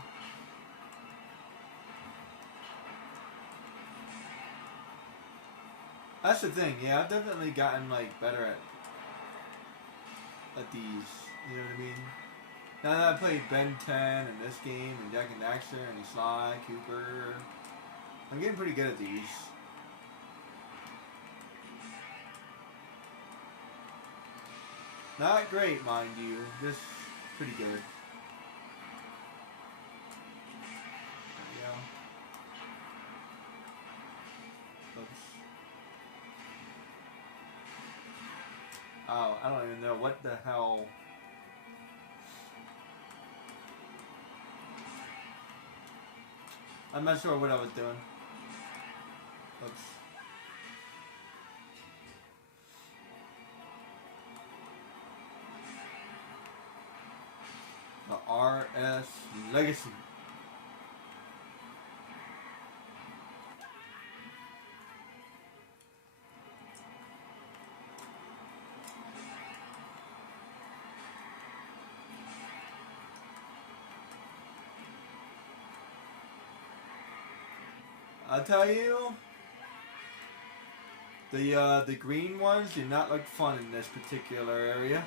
That's the thing, yeah, I've definitely gotten, like, better at these, you know what I mean? Now that I played Ben 10 and this game and Jak and Daxter and Sly, Cooper, I'm getting pretty good at these. Not great, mind you, just pretty good. There we go. Oops. Oh, I don't even know what the hell. I'm not sure what I was doing. Oops. The RS Legacy. I'll tell you, the green ones do not look fun in this particular area.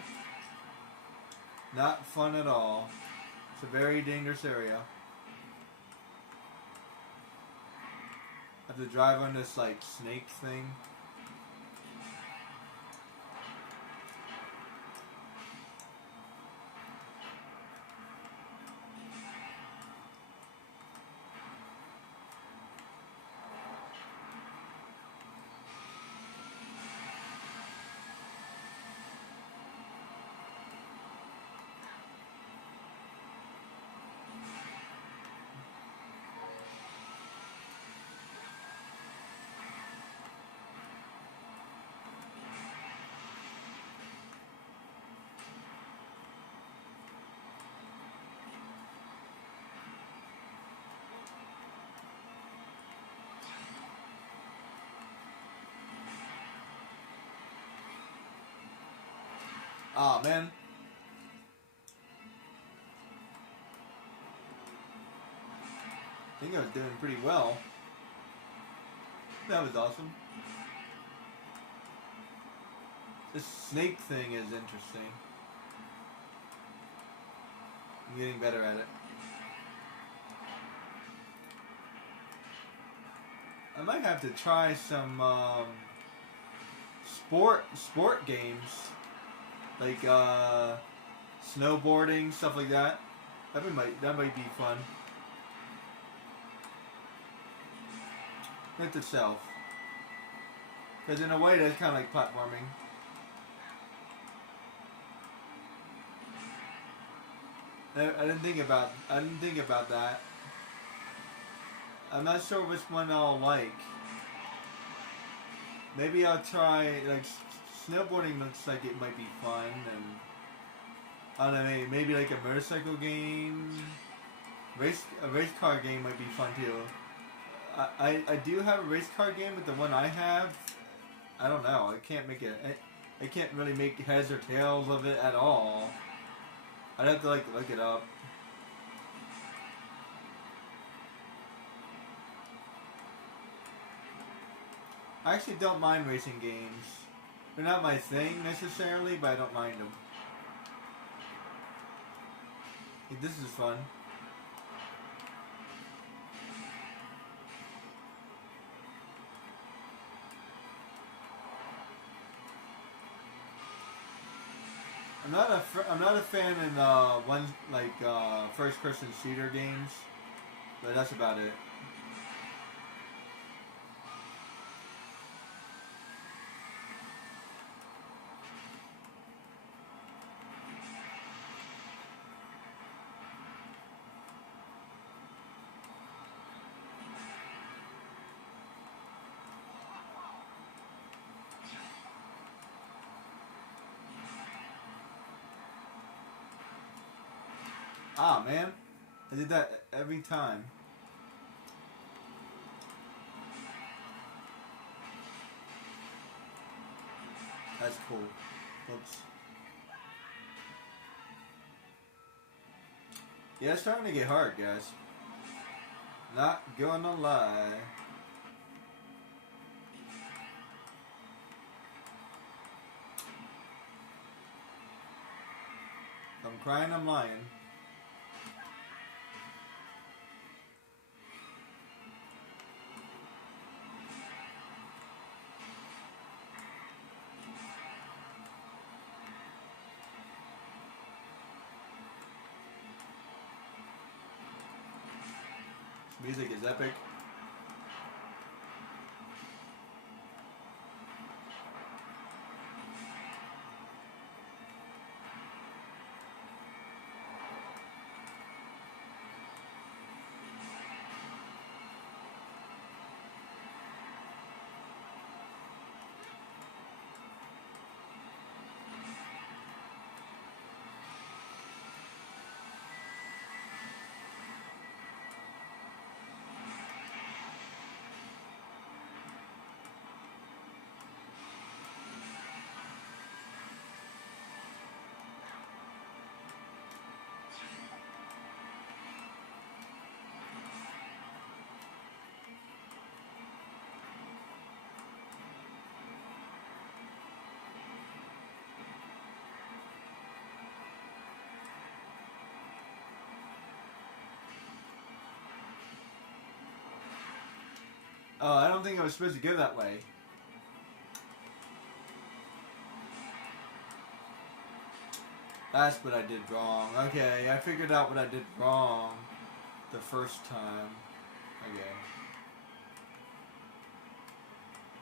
Not fun at all. It's a very dangerous area. I have to drive on this, like, snake thing. Aw, man. I think I was doing pretty well. That was awesome. This snake thing is interesting. I'm getting better at it. I might have to try some sport games. Like snowboarding, stuff like that. That might be fun. With itself. Because in a way that's kind of like platforming. I didn't think about that. I'm not sure which one I'll like. Maybe I'll try, like, snowboarding looks like it might be fun, and I don't know, maybe like a motorcycle game. A race car game might be fun too. I do have a race car game, but the one I have, I don't know. I can't really make heads or tails of it at all. I'd have to, like, look it up. I actually don't mind racing games. They're not my thing necessarily, but I don't mind them. This is fun. I'm not a fan in first person shooter games, but that's about it. Ah, man. I did that every time. That's cool. Oops. Yeah, it's starting to get hard, guys. Not gonna lie. If I'm crying, I'm lying. Music is epic. Oh, I don't think I was supposed to go that way. That's what I did wrong. Okay, I figured out what I did wrong the first time. Okay.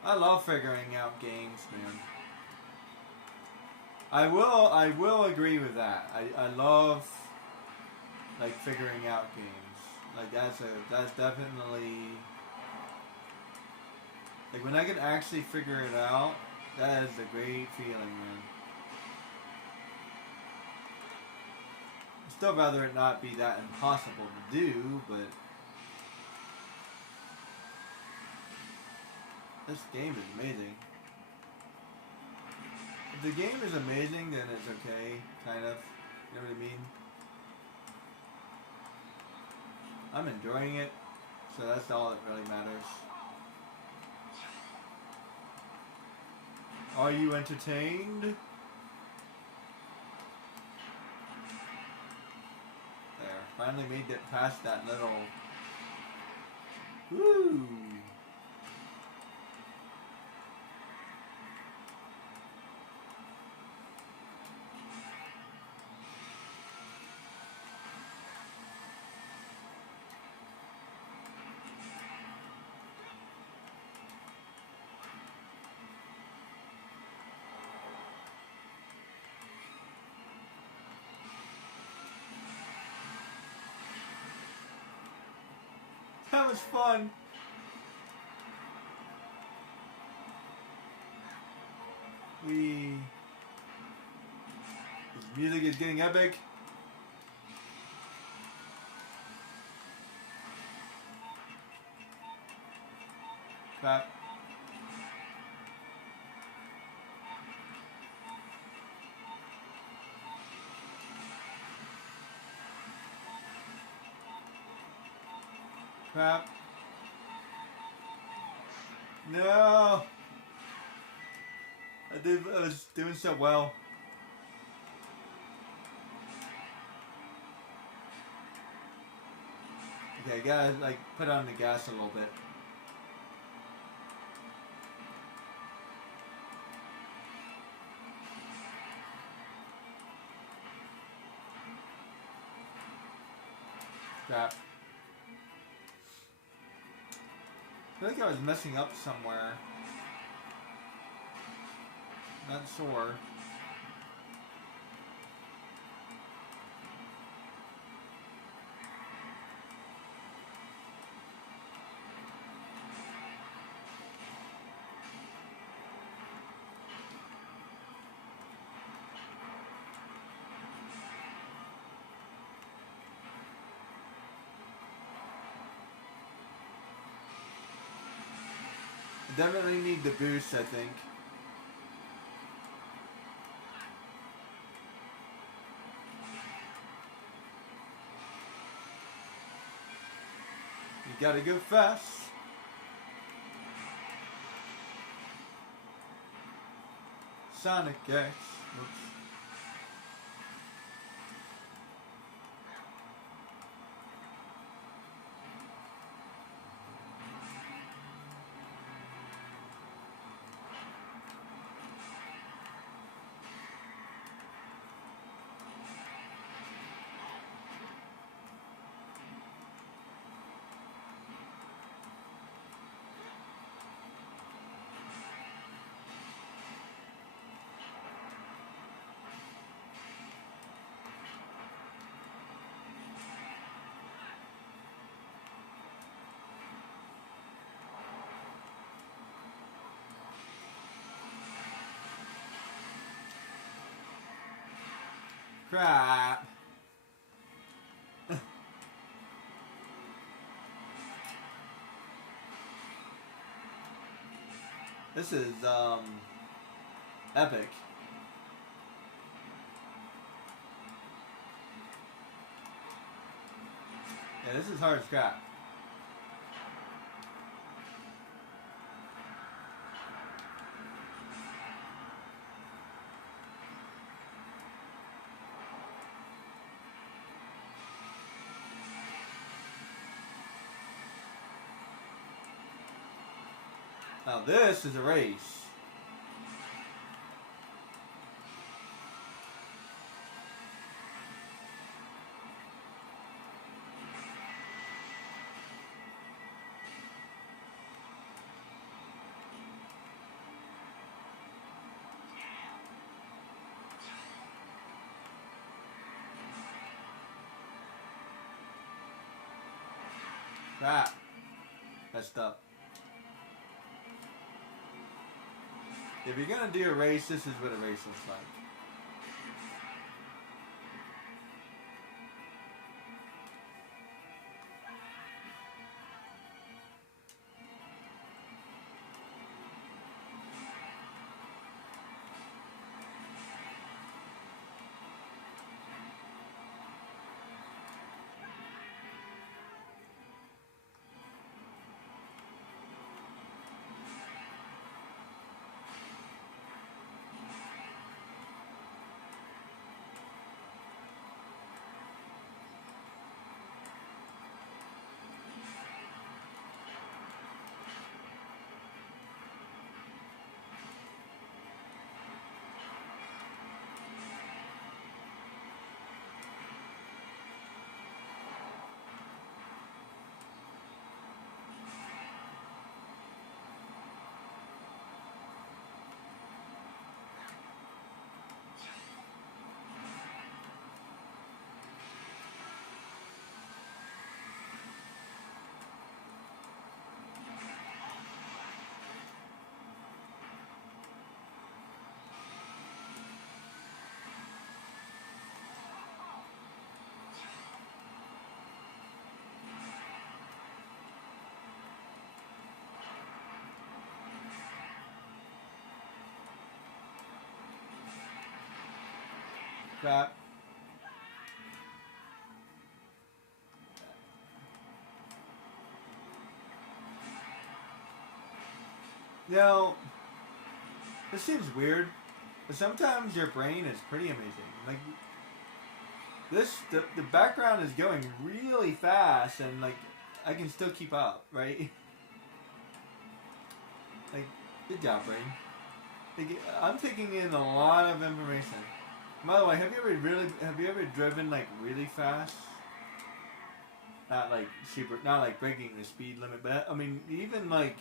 I love figuring out games, man. I will agree with that. I love like figuring out games. Like that's definitely like when I can actually figure it out, that is a great feeling, man. I'd still rather it not be that impossible to do, but this game is amazing. If the game is amazing, then it's okay, kind of. You know what I mean? I'm enjoying it, so that's all that really matters. Are you entertained? There, finally made it past that little... Woo! That was fun. This music is getting epic. Crap. Crap. No. I was doing so well. Okay, gotta like put on the gas a little bit. Crap. I feel like I was messing up somewhere. Not sure. Definitely need the boost, I think. You gotta go fast. Sonic X. Oops. Crap. This is epic. Yeah, this is hard as crap. Now this is a race. Crap. Messed up. If you're gonna do a race, this is what a race looks like. Crap. You know, this seems weird, but sometimes your brain is pretty amazing. Like, the background is going really fast, and like, I can still keep up, right? Like, good job, brain. Like, I'm taking in a lot of information. By the way, have you ever driven like really fast? Not like not like breaking the speed limit, but I mean, even like,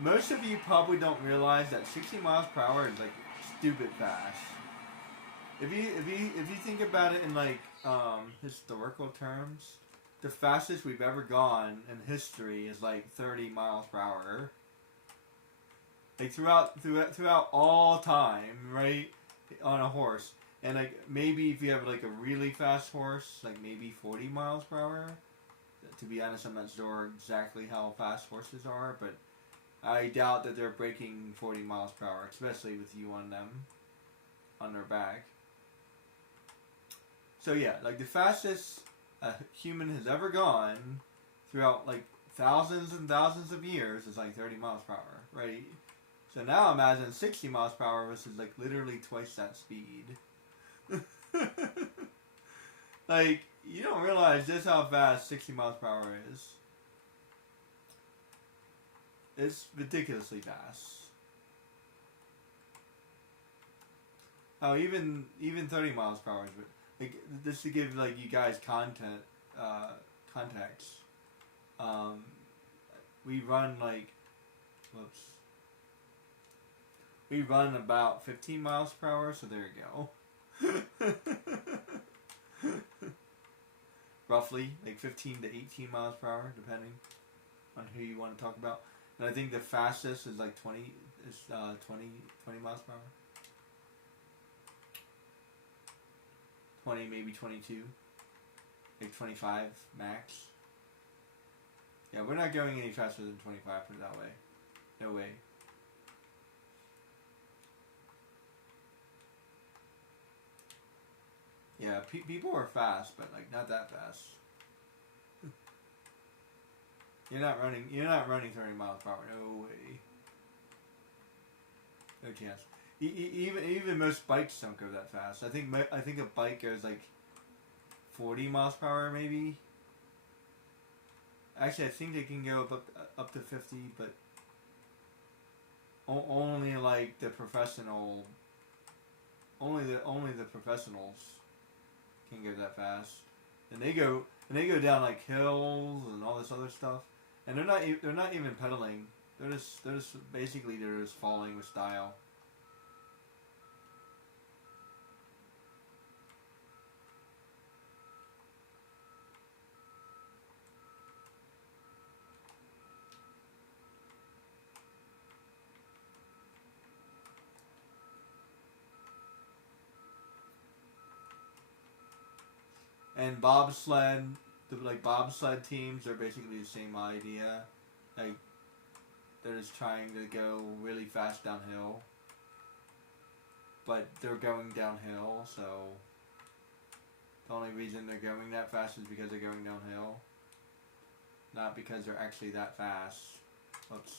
most of you probably don't realize that 60 miles per hour is like stupid fast. If you think about it in like historical terms, the fastest we've ever gone in history is like 30 miles per hour. Like throughout all time, right? On a horse. And like maybe if you have like a really fast horse, like maybe 40 miles per hour. To be honest, I'm not sure exactly how fast horses are, but I doubt that they're breaking 40 miles per hour, especially with you on them, on their back. So yeah, like the fastest a human has ever gone throughout like thousands and thousands of years is like 30 miles per hour, right? So now imagine 60 miles per hour versus like literally twice that speed. Like, you don't realize just how fast 60 miles per hour is. It's ridiculously fast. Oh, even 30 miles per hour. Like, just to give like you guys context. We run like, we run about 15 miles per hour, so there you go. Roughly, like 15 to 18 miles per hour, depending on who you want to talk about. And I think the fastest is like 20 miles per hour. 20, maybe 22. Like 25 max. Yeah, we're not going any faster than 25, put it that way. No way. Yeah, people are fast, but like not that fast. You're not running 30 miles per hour. No way. No chance. Even most bikes don't go that fast. I think a bike goes like 40 miles per hour, maybe. Actually, I think they can go up to 50, but only like the professional. Only the professionals can go that fast, and they go down like hills and all this other stuff, and they're not even pedaling. They're just basically falling with style. And bobsled teams are basically the same idea. Like, they're just trying to go really fast downhill. But they're going downhill, so the only reason they're going that fast is because they're going downhill. Not because they're actually that fast. Oops.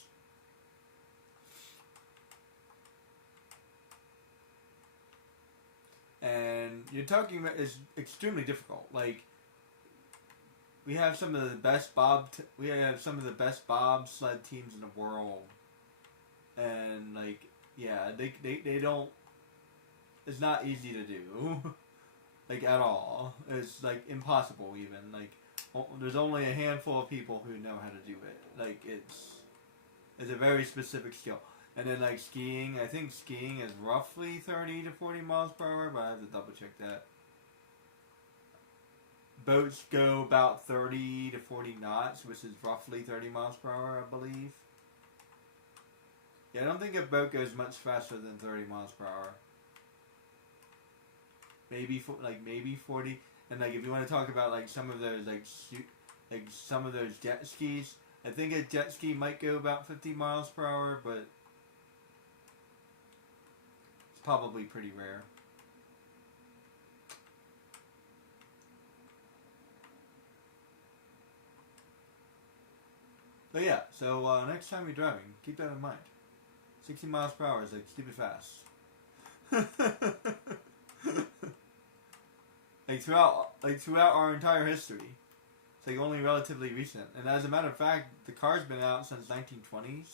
And you're talking about is extremely difficult. Like, we have some of the best bobsled teams in the world, and like, yeah, they don't. It's not easy to do, like at all. It's like impossible even. Like, there's only a handful of people who know how to do it. Like, it's a very specific skill. And then like skiing, I think skiing is roughly 30 to 40 miles per hour, but I have to double check that. Boats go about 30 to 40 knots, which is roughly 30 miles per hour, I believe. Yeah, I don't think a boat goes much faster than 30 miles per hour. Maybe 40. And like if you want to talk about like some of those some of those jet skis, I think a jet ski might go about 50 miles per hour, but probably pretty rare. But yeah, so next time you're driving, keep that in mind. 60 miles per hour is like stupid fast. Like throughout our entire history, It's like only relatively recent. And as a matter of fact, the car's been out since 1920s.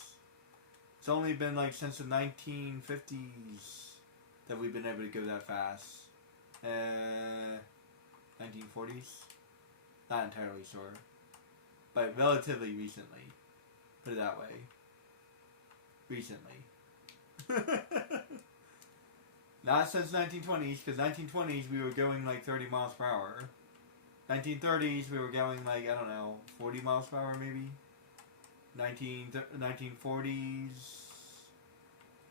It's only been like since the 1950s that we've been able to go that fast. 1940s? Not entirely sure. But relatively recently. Put it that way. Recently. Not since 1920s, because 1920s we were going like 30 miles per hour. 1930s we were going like, I don't know, 40 miles per hour maybe. 1940s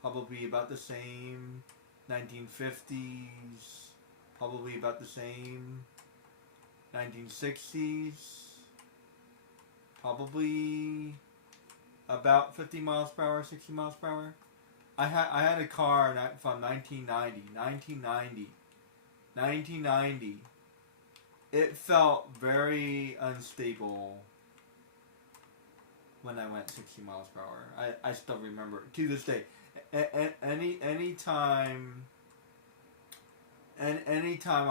probably about the same. 1950s probably about the same. 1960s probably about 50 miles per hour, 60 miles per hour. I had a car from 1990. It felt very unstable when I went 60 miles per hour. I still remember to this day. Any time I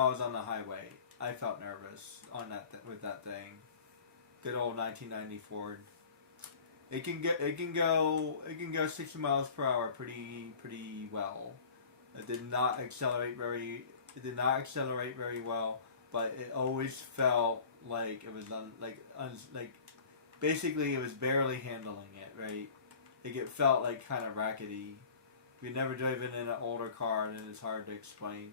was on the highway, I felt nervous on with that thing. Good old 1990 Ford. It can go 60 miles per hour pretty well. It did not accelerate very well, but it always felt like it was basically it was barely handling it, right? It felt like kind of rackety. If you've never driven in an older car, then it's hard to explain.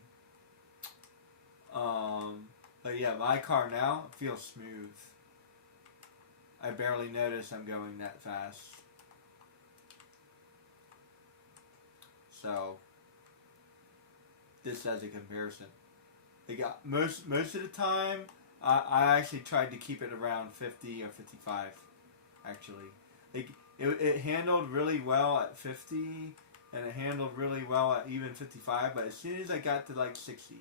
But yeah, my car now feels smooth. I barely notice I'm going that fast. So, this as a comparison. They got most of the time, I actually tried to keep it around 50 or 55, actually. It handled really well at 50, and it handled really well at even 55, but as soon as I got to like 60,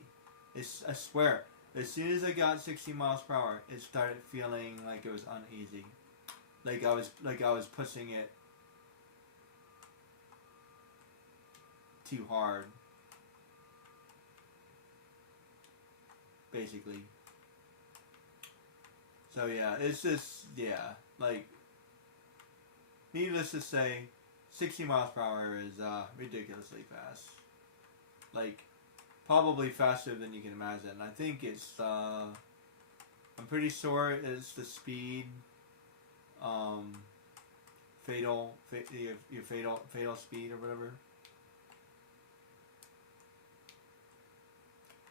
I swear, as soon as I got 60 miles per hour, it started feeling like it was uneasy. Like I was pushing it too hard. Basically. So yeah, it's just, like, needless to say, 60 miles per hour is ridiculously fast. Like, probably faster than you can imagine. I think it's, I'm pretty sure it's the speed, fatal speed or whatever.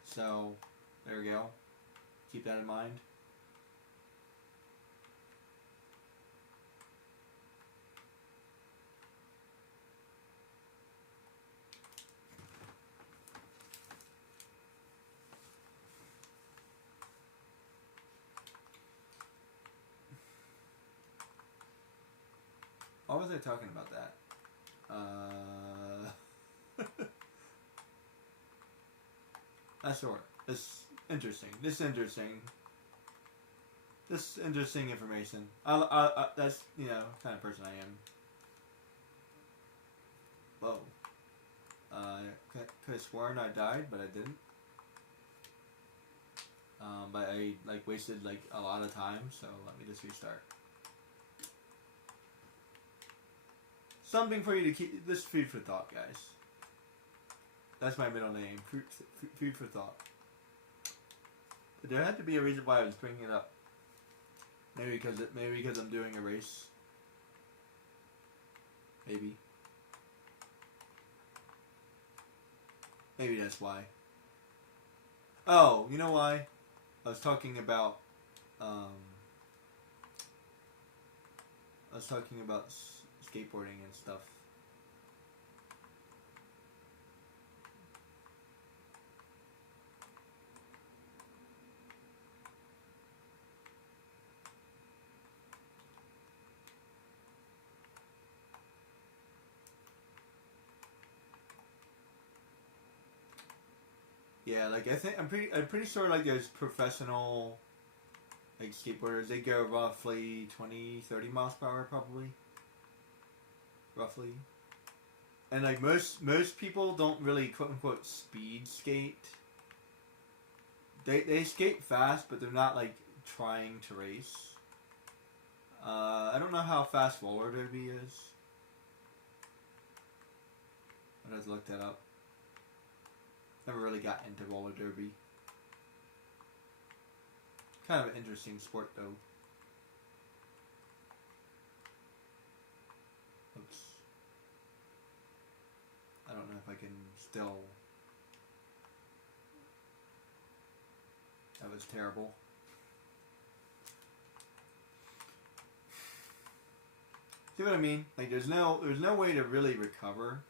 So, there we go. Keep that in mind. Why was I talking about that? That's sure. This interesting. This interesting information. That's, you know, kind of person I am. Whoa. Could have sworn I died, but I didn't. But I wasted a lot of time, so let me just restart. Something for you to keep. This food for thought, guys. That's my middle name. Food for thought. But there had to be a reason why I was bringing it up. Maybe because I'm doing a race. Maybe that's why. Oh, you know why? I was talking about skateboarding and stuff. Yeah, I'm pretty sure there's professional skateboarders. They go roughly 20-30 miles per hour probably. Roughly. And most people don't really quote unquote speed skate. They skate fast, but they're not trying to race. I don't know how fast roller derby is. I'd have to look that up. Never really got into roller derby. Kind of an interesting sport though. Oops. I don't know if I can still. That was terrible. See what I mean? Like there's no way to really recover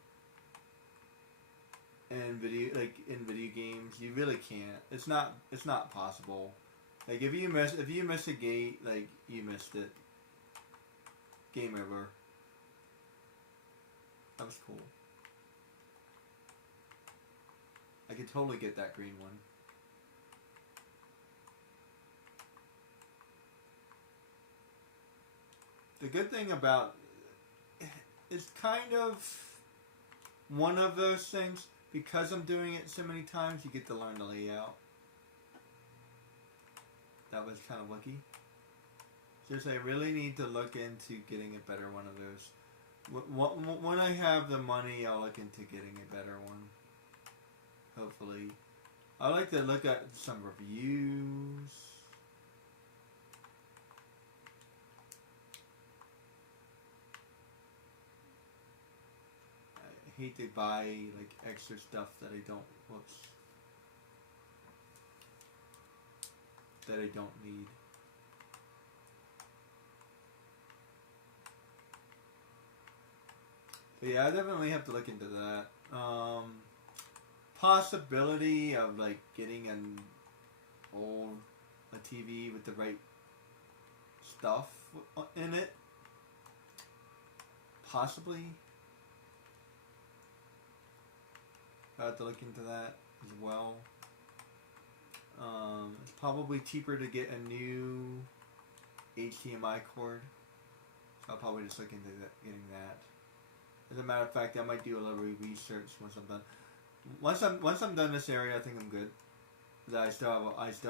in video games. You really can't. It's not possible. Like if you miss a gate, like you missed it. Game over. That was cool. I could totally get that green one. The good thing about it's kind of one of those things, because I'm doing it so many times, you get to learn the layout. That was kind of lucky. Seriously, I really need to look into getting a better one of those. When I have the money, I'll look into getting a better one. Hopefully. I like to look at some reviews. I hate to buy like extra stuff that I don't. Whoops. That I don't need. But yeah, I definitely have to look into that. Possibility of like getting a TV with the right stuff in it. Possibly. I have to look into that as well. It's probably cheaper to get a new HDMI cord. So I'll probably just look into getting that. As a matter of fact, I might do a little research once I'm done. Once I'm done this area, I think I'm good. But I still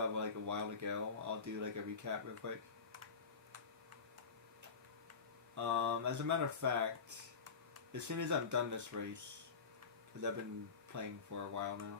have like a while to go. I'll do like a recap real quick. As a matter of fact, as soon as I'm done this race, because I've been playing for a while now.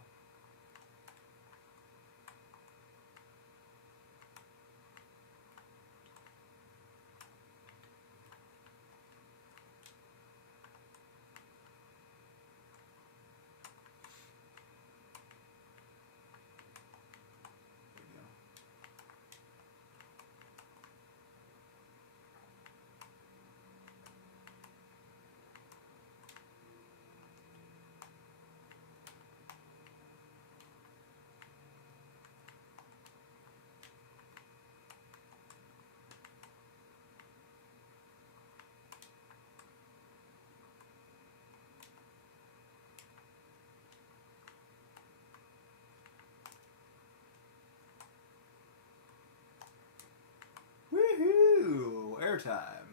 Woohoo! Airtime.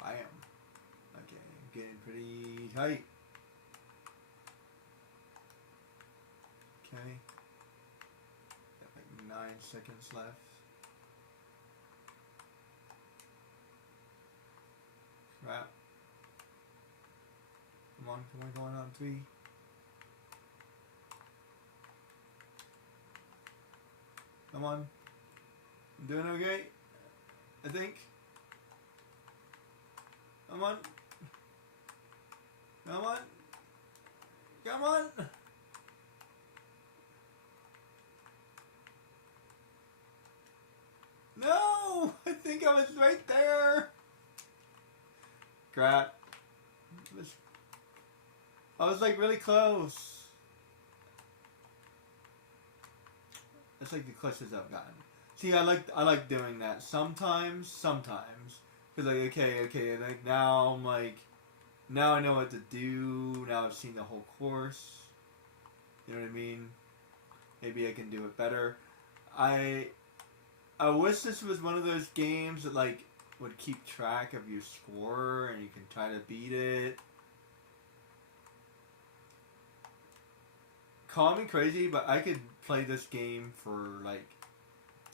Bam. Okay, getting pretty tight. Okay. Got like 9 seconds left. Crap. Come on, 3. Come on. I'm doing okay, I think. Come on. Come on. Come on. No! I think I was right there. Crap. I was like really close. That's like the closest I've gotten. See, I like doing that sometimes. Cause like okay, like now I'm like, now I know what to do. Now I've seen the whole course. You know what I mean? Maybe I can do it better. I wish this was one of those games that like would keep track of your score and you can try to beat it. Call me crazy, but I could play this game for like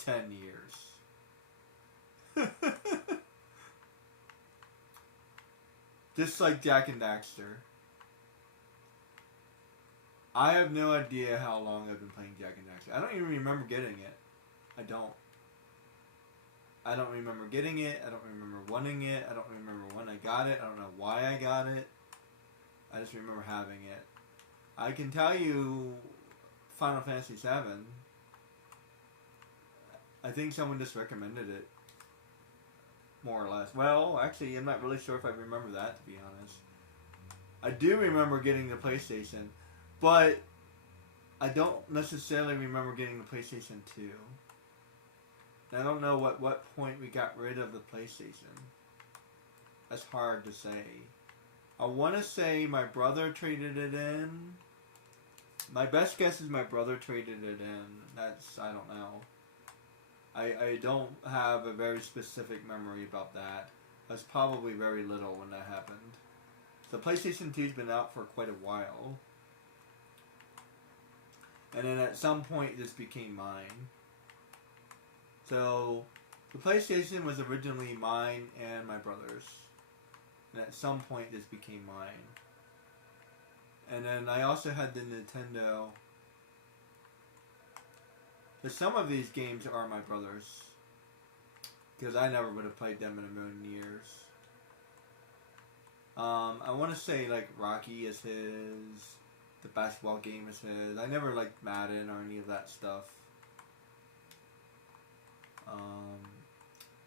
10 years. Just like Jak and Daxter. I have no idea how long I've been playing Jak and Daxter. I don't even remember getting it. I don't. I don't remember getting it. I don't remember wanting it. I don't remember when I got it. I don't know why I got it. I just remember having it. I can tell you Final Fantasy VII. I think someone just recommended it. More or less. Well, actually, I'm not really sure if I remember that, to be honest. I do remember getting the PlayStation, but I don't necessarily remember getting the PlayStation 2. I don't know what point we got rid of the PlayStation. That's hard to say. I want to say my brother traded it in. My best guess is my brother traded it in. That's, I don't know. I don't have a very specific memory about that. I was probably very little when that happened. The PlayStation 2's been out for quite a while. And then at some point this became mine. So, the PlayStation was originally mine and my brother's. And at some point this became mine. And then I also had the Nintendo. But some of these games are my brother's. Because I never would have played them in a million years. I want to say like Rocky is his. The basketball game is his. I never liked Madden or any of that stuff.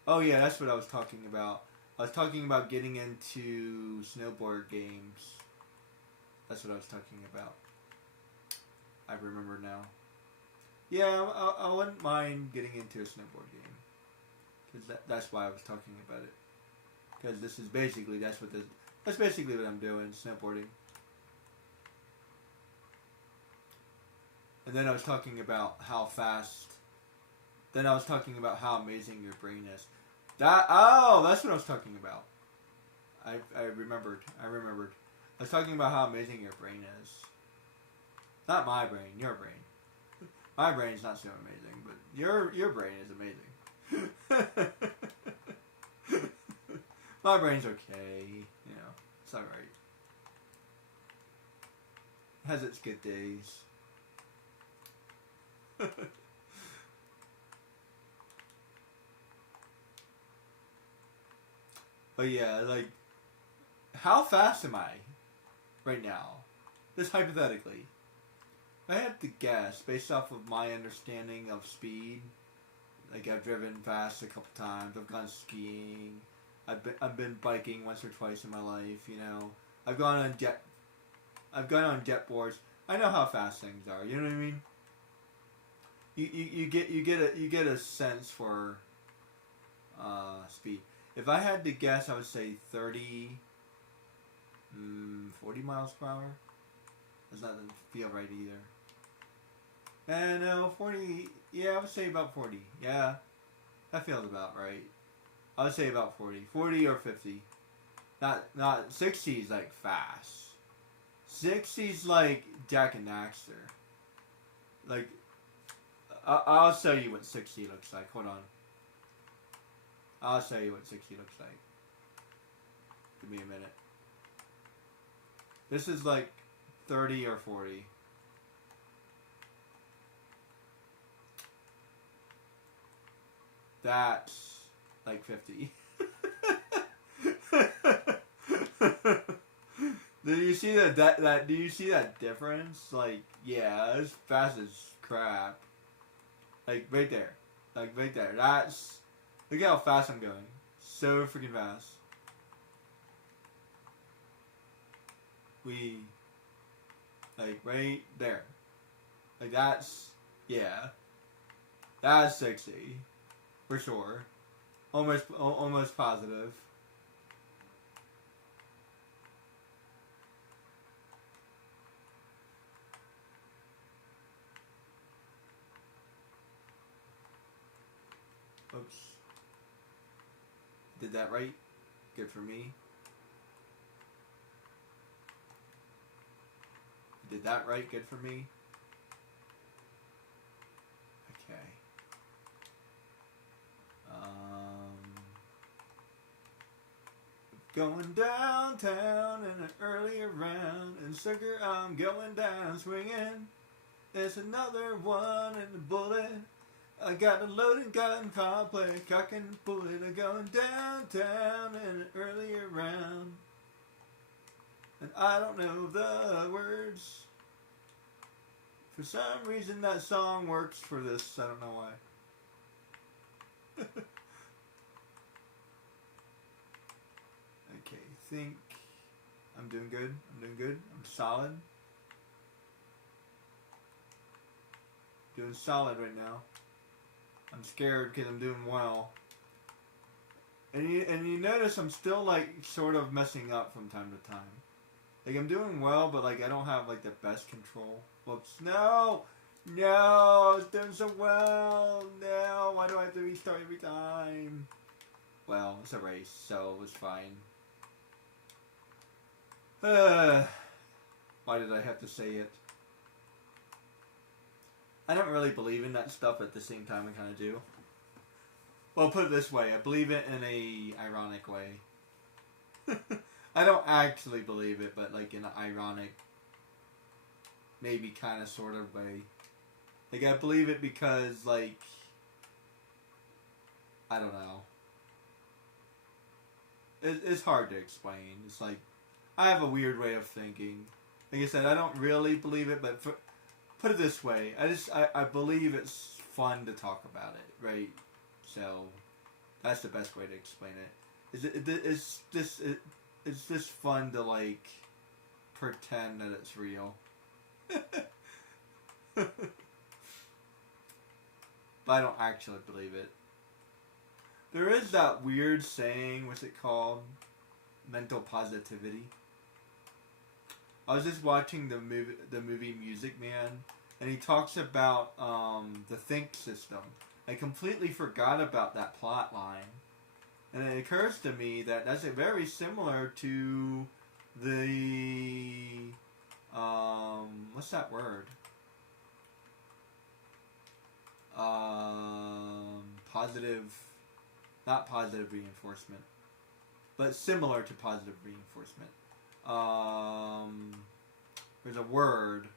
Oh yeah, that's what I was talking about. I was talking about getting into snowboard games. That's what I was talking about. I remember now. Yeah, I wouldn't mind getting into a snowboard game. Because that's why I was talking about it. Because this is basically, that's basically what I'm doing, snowboarding. And then I was talking about how fast. Then I was talking about how amazing your brain is. That's what I was talking about. I remembered. I was talking about how amazing your brain is. Not my brain, your brain. My brain's not so amazing, but your brain is amazing. My brain's okay, you know, it's alright. It has its good days. But yeah, like, how fast am I right now? Just hypothetically. I have to guess, based off of my understanding of speed. Like, I've driven fast a couple times, I've gone skiing, I've been biking once or twice in my life, you know. I've gone on jet boards. I know how fast things are, you know what I mean? You get a sense for speed. If I had to guess, I would say 40 miles per hour. Does not feel right either. No, 40. Yeah, I would say about 40. Yeah, that feels about right. I would say about 40. 40 or 50. Not 60 is like fast. 60 is like Jak and Daxter. Like, I'll show you what 60 looks like. Hold on. I'll show you what 60 looks like. Give me a minute. This is like 30 or 40. That's like 50. Do you see that? Do you see that difference? Like, yeah, it's fast as crap. Like right there, like right there. That's, look at how fast I'm going. So freaking fast. Like right there. Like that's, yeah. That's 60. For sure. Almost positive. Oops. Did that right? Good for me. Did that right? Good for me. Okay. Going downtown in an earlier round, and sugar, I'm going down swinging. There's another one in the bullet. I got a loaded gun complex, I can pull it. I'm going downtown in an earlier round, and I don't know the words. For some reason, that song works for this. I don't know why. Okay, think I'm doing good. I'm solid. Doing solid right now. I'm scared because I'm doing well. And you notice I'm still like sort of messing up from time to time. Like I'm doing well, but like I don't have like the best control. Whoops! No, I was doing so well. No, why do I have to restart every time? Well, it's a race, so it was fine. Why did I have to say it? I don't really believe in that stuff. At the same time, I kind of do. Well, put it this way: I believe it in a ironic way. I don't actually believe it, but like in an ironic, maybe kind of sort of way. Like I believe it because like I don't know. It's hard to explain. It's like I have a weird way of thinking. Like I said, I don't really believe it, but put it this way, I believe it's fun to talk about it, right? So that's the best way to explain it. It's just fun to like pretend that it's real. But I don't actually believe it. There is that weird saying, what's it called? Mental positivity. I was just watching the movie Music Man, and he talks about the think system. I completely forgot about that plot line. And it occurs to me that that's very similar to the what's that word? Not positive reinforcement, but similar to positive reinforcement. There's a word.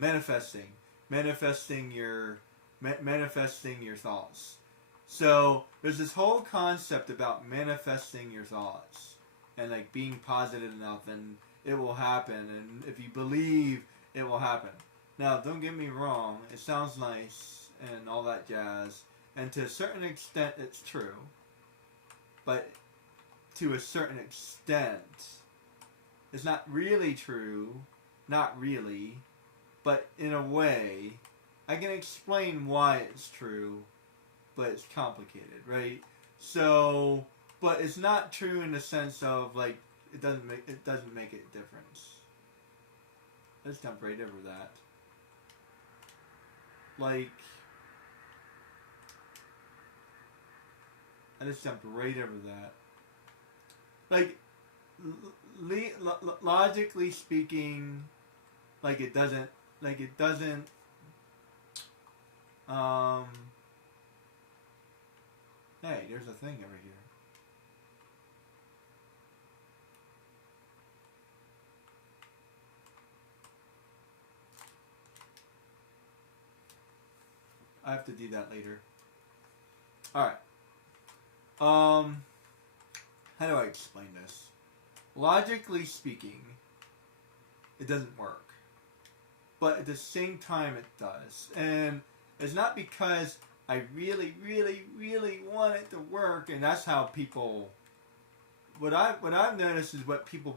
Manifesting your thoughts. So there's this whole concept about manifesting your thoughts and like being positive enough, and it will happen. And if you believe, it will happen. Now, don't get me wrong. It sounds nice and all that jazz, and to a certain extent, it's true. But to a certain extent, it's not really true. Not really, but in a way, I can explain why it's true. But it's complicated, right? So, but it's not true in the sense of like it doesn't make a difference. Let's jump right over that. Like, I just jumped right over that. Like, logically speaking, like it doesn't. Hey, there's a thing over here. I have to do that later. Alright. How do I explain this? Logically speaking, it doesn't work. But at the same time it does. And it's not because I really, really, really want it to work, and that's how people. What I've noticed is what people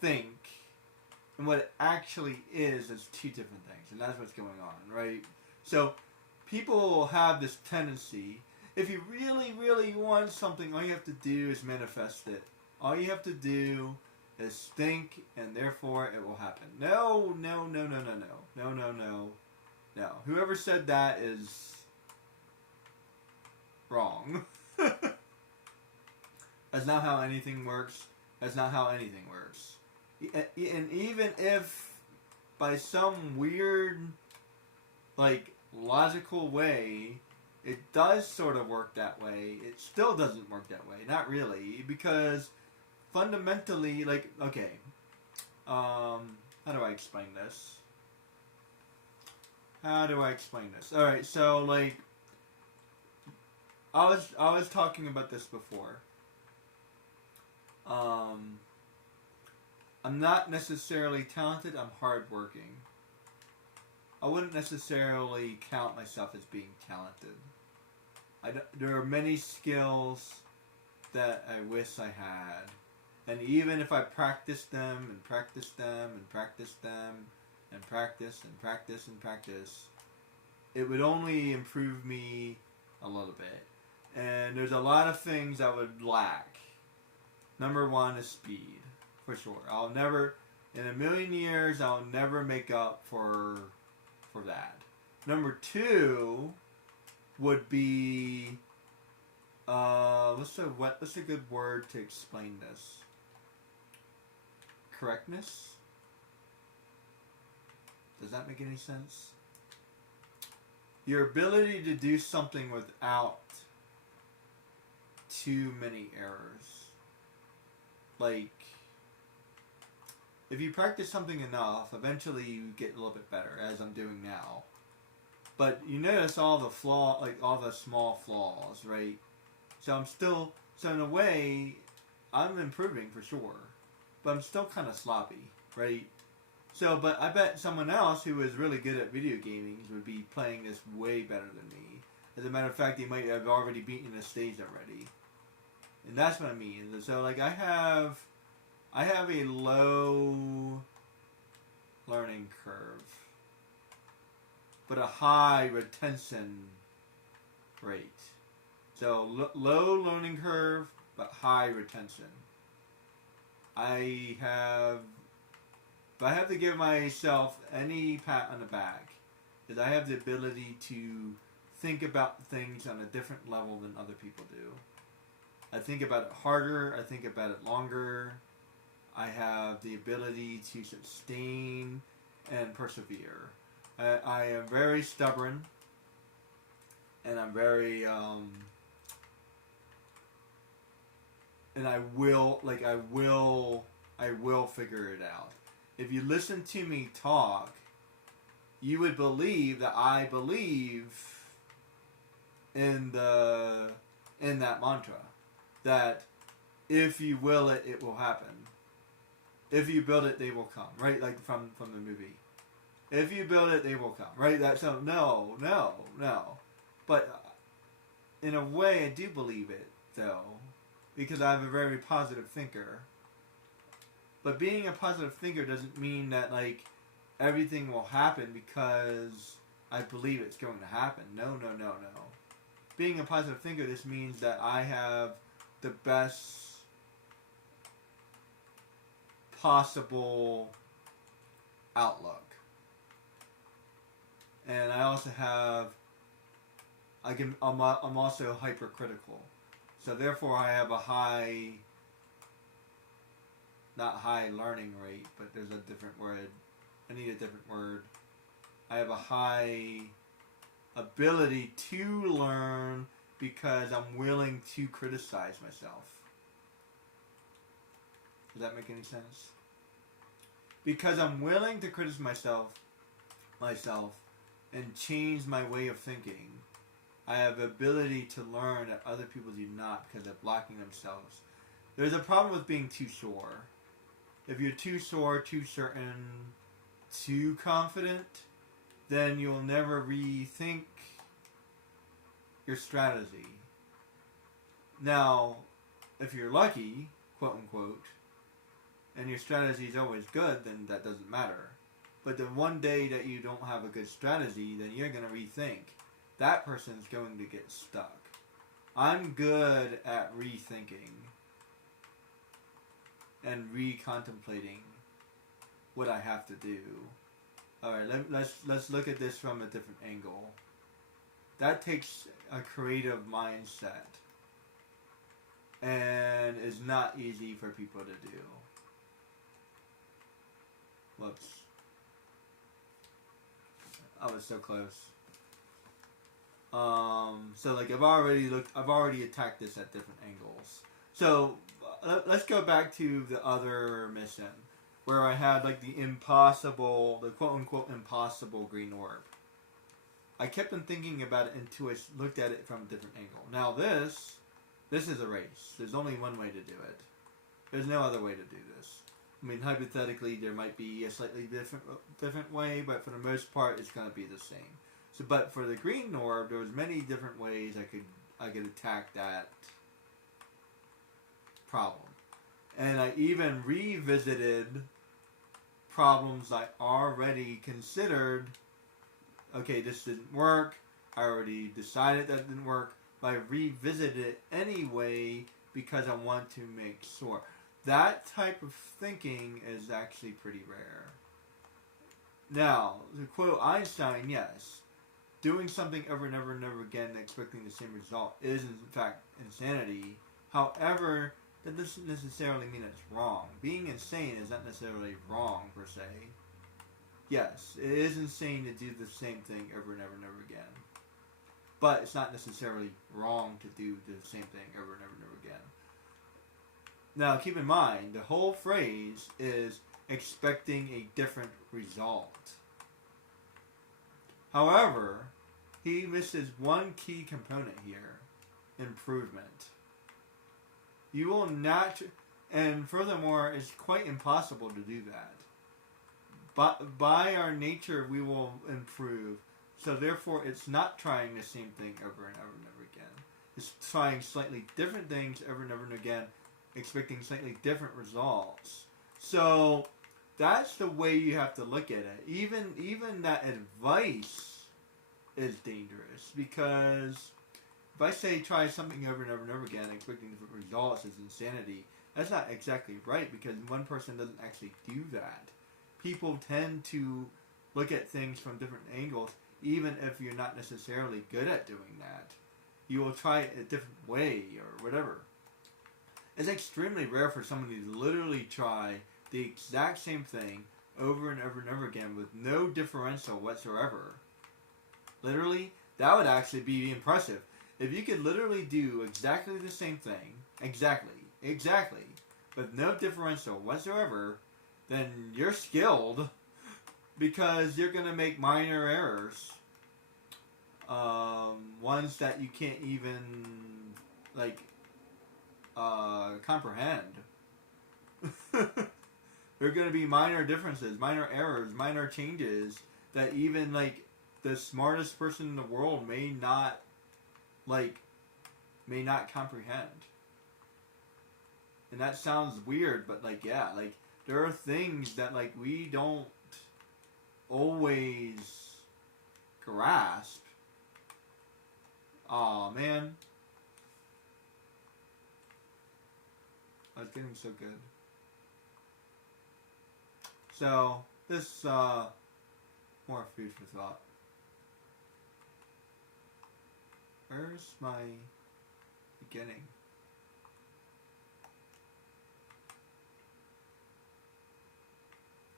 think, and what it actually is two different things, and that's what's going on, right? So, people have this tendency. If you really, really want something, all you have to do is manifest it. All you have to do is think, and therefore it will happen. No. No, whoever said that is wrong. That's not how anything works. And even if by some weird, like, logical way, it does sort of work that way. It still doesn't work that way. Not really, because fundamentally, like, okay, how do I explain this? All right, so like, I was talking about this before. I'm not necessarily talented. I'm hardworking. I wouldn't necessarily count myself as being talented. There are many skills that I wish I had. And even if I practiced them and practiced them and practiced them and practice and practice and practice, it would only improve me a little bit. And there's a lot of things I would lack. Number one is speed, for sure. I'll never, in a million years, I'll never make up for that. Number two would be, what's a good word to explain this? Correctness? Does that make any sense? Your ability to do something without too many errors. Like, if you practice something enough, eventually you get a little bit better, as I'm doing now. But you notice all the all the small flaws, right? So in a way, I'm improving for sure. But I'm still kind of sloppy, right? So, but I bet someone else who is really good at video gaming would be playing this way better than me. As a matter of fact, they might have already beaten the stage already. And that's what I mean. So, like, I have a low learning curve, but a high retention rate. So, low learning curve, but high retention. If I have to give myself any pat on the back, is I have the ability to think about things on a different level than other people do. I think about it harder, I think about it longer, I have the ability to sustain and persevere. I am very stubborn, and I'm very, and I will figure it out. If you listen to me talk, you would believe that I believe in that mantra. That if you will it, it will happen. If you build it, they will come. Right? Like from the movie. If you build it, they will come. Right? No. But in a way, I do believe it, though. Because I'm a very positive thinker. But being a positive thinker doesn't mean that, like, everything will happen because I believe it's going to happen. No. Being a positive thinker, this means that I have the best possible outlook. And I also have, I'm also hypercritical. So therefore I have a high, not high learning rate, but there's a different word. I need a different word. I have a high ability to learn because I'm willing to criticize myself. Does that make any sense? Because I'm willing to criticize myself and change my way of thinking, I have the ability to learn that other people do not because they're blocking themselves. There's a problem with being too sure. If you're too sure, too certain, too confident, then you'll never rethink your strategy. Now, if you're lucky, quote unquote, and your strategy is always good, then that doesn't matter. But the one day that you don't have a good strategy, then you're going to rethink. That person's going to get stuck. I'm good at rethinking and recontemplating what I have to do. Alright, let's look at this from a different angle. That takes a creative mindset and is not easy for people to do. Whoops. I was so close. So like I've already attacked this at different angles. So let's go back to the other mission where I had like the quote unquote impossible green orb. I kept on thinking about it until I looked at it from a different angle. Now this is a race. There's only one way to do it. There's no other way to do this. I mean, hypothetically, there might be a slightly different way, but for the most part, it's going to be the same. So, but for the green orb, there was many different ways I could attack that problem, and I even revisited problems I already considered. Okay, this didn't work. I already decided that didn't work, but I revisited it anyway because I want to make sure. That type of thinking is actually pretty rare. Now, to quote Einstein, yes, doing something over and over and over again and expecting the same result is in fact insanity. However, that doesn't necessarily mean it's wrong. Being insane is not necessarily wrong per se. Yes, it is insane to do the same thing over and over and over again. But it's not necessarily wrong to do the same thing over and over and over again. Now, keep in mind, the whole phrase is expecting a different result. However, he misses one key component here: improvement. You will not, and furthermore, it's quite impossible to do that. But by our nature, we will improve. So therefore, it's not trying the same thing over and over and over again. It's trying slightly different things over and over and again, expecting slightly different results. So that's the way you have to look at it. Even that advice is dangerous, because if I say try something over and over and over again, expecting different results is insanity, that's not exactly right, because one person doesn't actually do that. People tend to look at things from different angles, even if you're not necessarily good at doing that. You will try it a different way or whatever. It's extremely rare for somebody to literally try the exact same thing over and over and over again with no differential whatsoever. Literally, that would actually be impressive. If you could literally do exactly the same thing, exactly, with no differential whatsoever, then you're skilled, because you're going to make minor errors. Ones that you can't even, comprehend. There are going to be minor differences, minor errors, minor changes that even, the smartest person in the world may not comprehend. And that sounds weird, but, there are things that, we don't always grasp. Aw, man. I was getting so good. So, this, more food for thought. Where's my beginning?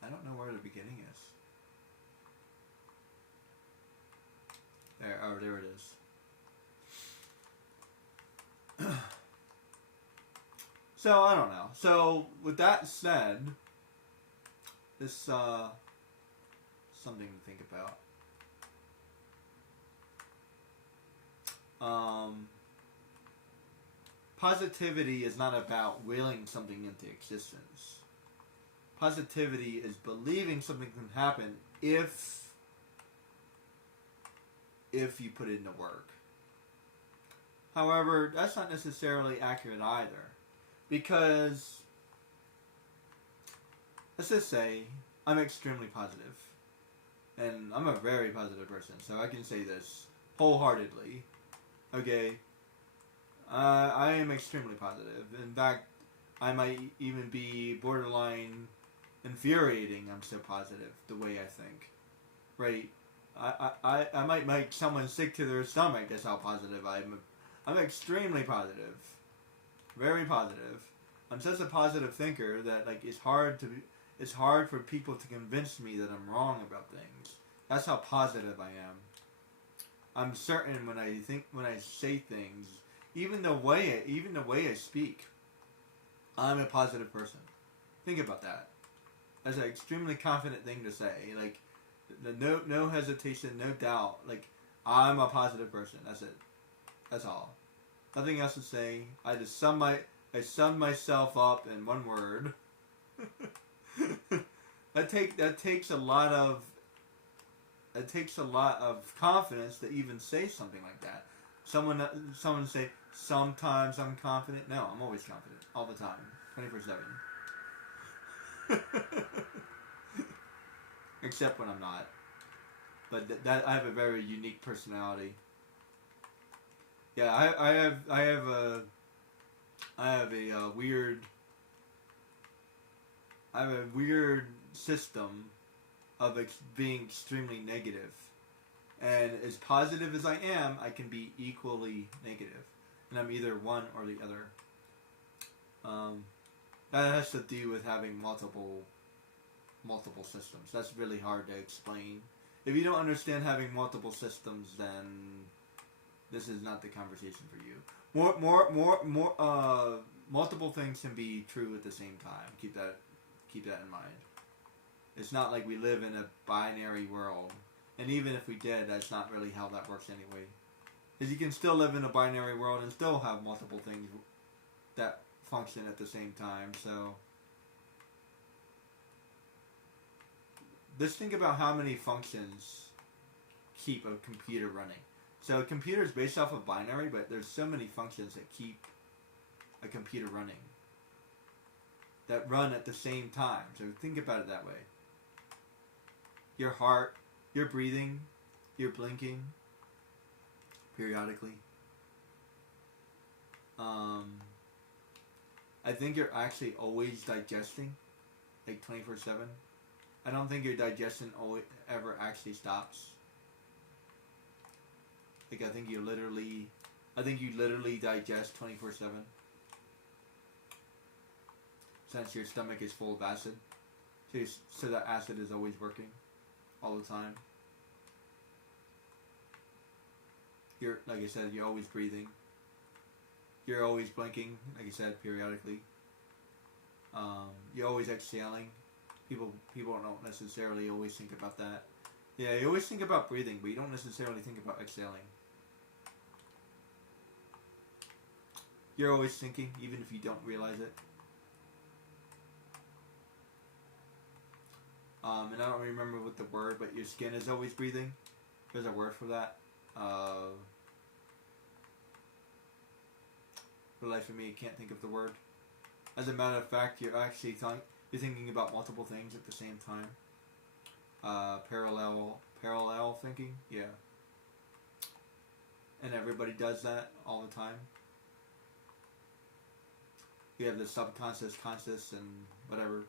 I don't know where the beginning is. There it is. So, I don't know. So, with that said, this, something to think about. Positivity is not about willing something into existence. Positivity is believing something can happen if you put in the work. However, that's not necessarily accurate either. Because, let's just say, I'm extremely positive. And I'm a very positive person, so I can say this wholeheartedly. Okay? I am extremely positive. In fact, I might even be borderline infuriating. I'm so positive, the way I think. Right? I might make someone sick to their stomach. That's how positive I'm extremely positive. Very positive. I'm such a positive thinker that it's hard for people to convince me that I'm wrong about things. That's how positive I am. I'm certain when I say things, even the way I speak, I'm a positive person. Think about that. That's an extremely confident thing to say. Like, no hesitation, no doubt. Like, I'm a positive person. That's it. That's all. Nothing else to say. I just sum myself up in one word. That takes a lot of confidence to even say something like that. Someone say, sometimes I'm confident. No, I'm always confident. All the time. 24/7. Except when I'm not. But that I have a very unique personality. Yeah, I have a weird system of being extremely negative. And as positive as I am, I can be equally negative. And I'm either one or the other. That has to do with having multiple systems. That's really hard to explain. If you don't understand having multiple systems, then this is not the conversation for you. Multiple things can be true at the same time. Keep that in mind. It's not like we live in a binary world. And even if we did, that's not really how that works anyway. Because you can still live in a binary world and still have multiple things that function at the same time. So just think about how many functions keep a computer running. So a computer is based off of binary, but there's so many functions that keep a computer running. That run at the same time. So think about it that way. Your heart, your breathing, your blinking periodically. I think you're actually always digesting, like 24/7. I don't think your digestion ever actually stops. Like I think you literally digest 24/7. Since your stomach is full of acid, so that acid is always working, all the time. Like I said, you're always breathing. You're always blinking, like I said, periodically. You're always exhaling. People don't necessarily always think about that. Yeah, you always think about breathing, but you don't necessarily think about exhaling. You're always thinking, even if you don't realize it. And I don't remember what the word, but your skin is always breathing. There's a word for that. For the life of me, I can't think of the word. As a matter of fact, you're actually thinking about multiple things at the same time. Parallel thinking, yeah. And everybody does that all the time. You have the subconscious, conscious, and whatever.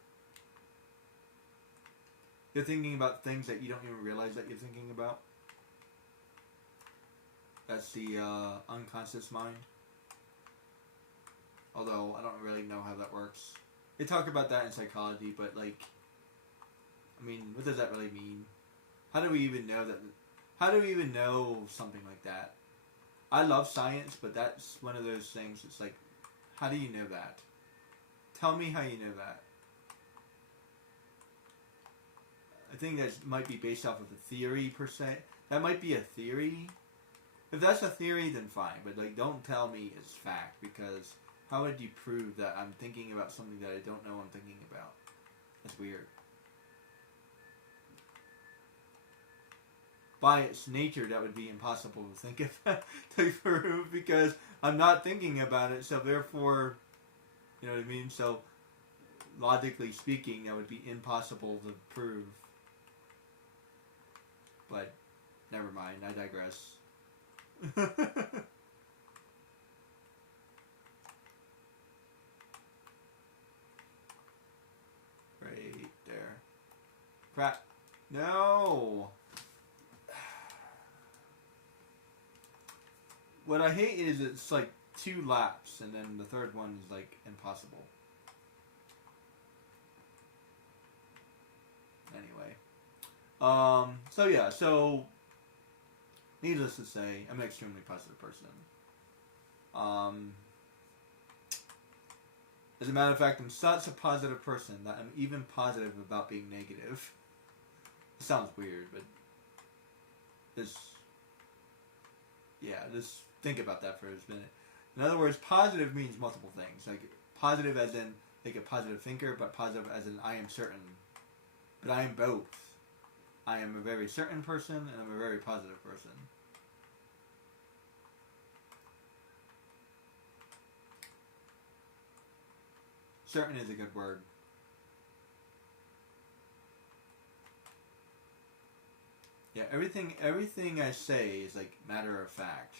You're thinking about things that you don't even realize that you're thinking about. That's the unconscious mind. Although, I don't really know how that works. They talk about that in psychology, but like, I mean, what does that really mean? How do we even know that? How do we even know something like that? I love science, but that's one of those things. It's like, how do you know that? Tell me how you know that. I think that might be based off of a theory per se. That might be a theory. If that's a theory, then fine. But like, don't tell me it's fact, because how would you prove that I'm thinking about something that I don't know I'm thinking about? That's weird. By its nature, that would be impossible to think of to prove, because I'm not thinking about it. So therefore, you know what I mean. So logically speaking, that would be impossible to prove. But never mind. I digress. Right there. Crap. No. What I hate is it's like 2 laps, and then the third one is like impossible. Anyway. So yeah, so needless to say, I'm an extremely positive person. As a matter of fact, I'm such a positive person that I'm even positive about being negative. It sounds weird, but just think about that for a minute. In other words, positive means multiple things. Like positive as in like a positive thinker, but positive as in I am certain. But I am both. I am a very certain person and I'm a very positive person. Certain is a good word. Yeah, everything I say is like matter of fact.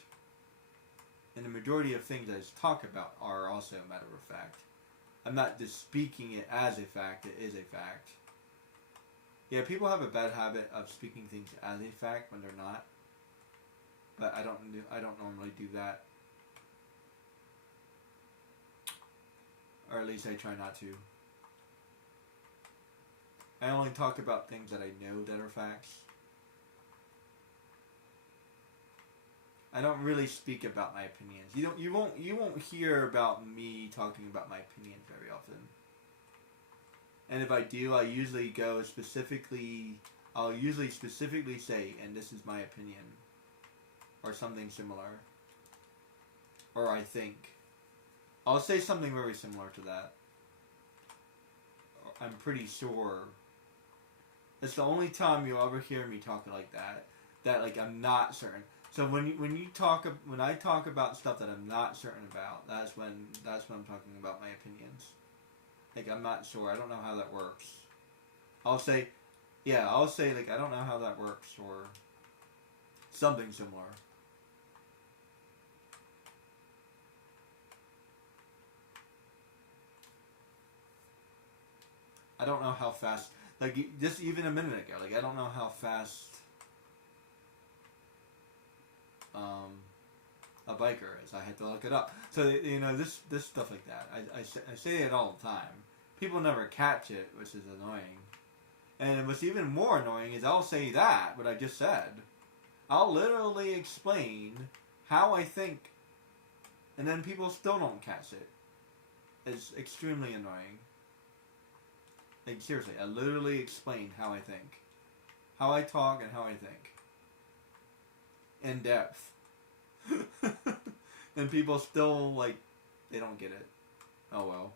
And the majority of things I talk about are also matter of fact. I'm not just speaking it as a fact, it is a fact. Yeah, people have a bad habit of speaking things as a fact when they're not. But I don't normally do that. Or at least I try not to. I only talk about things that I know that are facts. I don't really speak about my opinions. You won't hear about me talking about my opinions very often. And if I do, I'll usually specifically say, and this is my opinion. Or something similar. Or I think. I'll say something very similar to that. I'm pretty sure. It's the only time you'll ever hear me talk like that. That like I'm not certain. So when I talk about stuff that I'm not certain about, that's when I'm talking about my opinions. Like I'm not sure. I don't know how that works. I'll say like I don't know how that works or something similar. I don't know how fast, like just even a minute ago, like I don't know how fast a biker is. I had to look it up. So this stuff like that. I say it all the time. People never catch it, which is annoying. And what's even more annoying is I'll say that, what I just said. I'll literally explain how I think, and then people still don't catch it. It's extremely annoying. Like seriously, I literally explain how I think. How I talk and how I think. In depth. And people still, like, they don't get it. Oh well.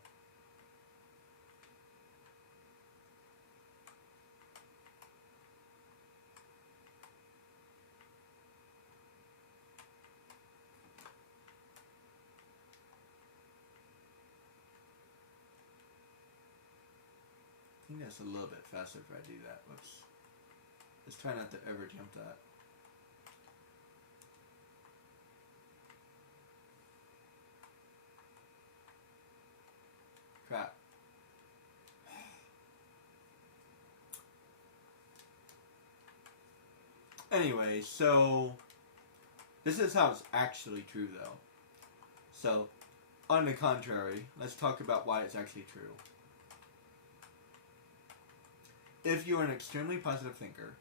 I think that's a little bit faster if I do that. Whoops. Let's try not to ever jump that. Crap. Anyway, so this is how it's actually true though. So, on the contrary, let's talk about why it's actually true. If you're an extremely positive thinker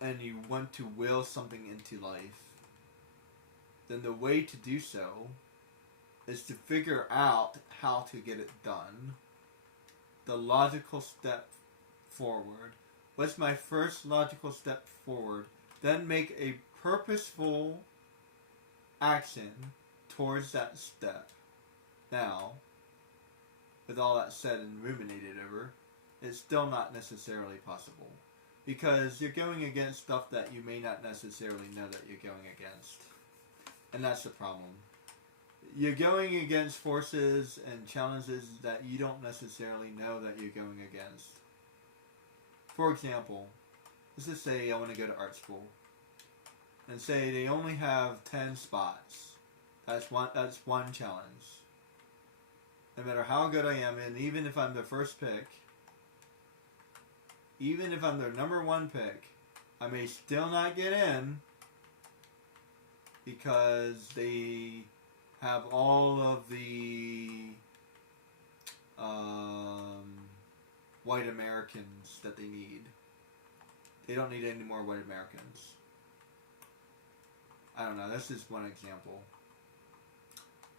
and you want to will something into life, then the way to do so is to figure out how to get it done. The logical step forward. What's my first logical step forward? Then make a purposeful action towards that step. Now, with all that said and ruminated over, it's still not necessarily possible. Because you're going against stuff that you may not necessarily know that you're going against. And that's the problem. You're going against forces and challenges that you don't necessarily know that you're going against. For example, let's just say I want to go to art school. And say they only have 10 spots. That's one challenge. No matter how good I am, and even if I'm the first pick, even if I'm their number one pick, I may still not get in because they have all of the white Americans that they need. They don't need any more white Americans. I don't know. That's just one example.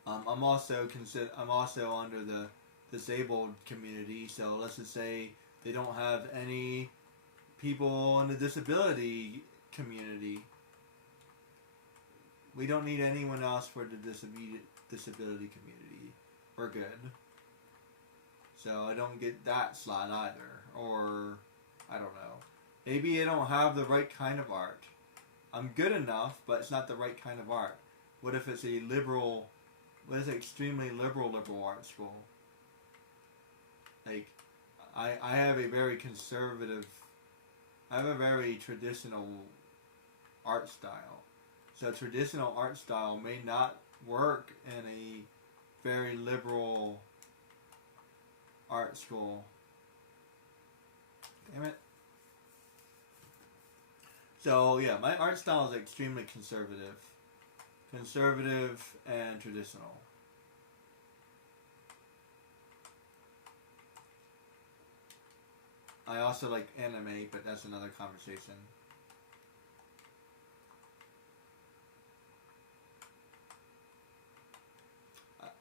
I'm also under the disabled community. So let's just say they don't have any people in the disability community. We don't need anyone else for the disability community. We're good. So I don't get that slot either. Or, I don't know. Maybe I don't have the right kind of art. I'm good enough, but it's not the right kind of art. What if it's an extremely liberal art school? Like, I have a very conservative, I have a very traditional art style. So traditional art style may not work in a very liberal art school. Damn it. So yeah, my art style is extremely conservative. Conservative and traditional. I also like anime, but that's another conversation.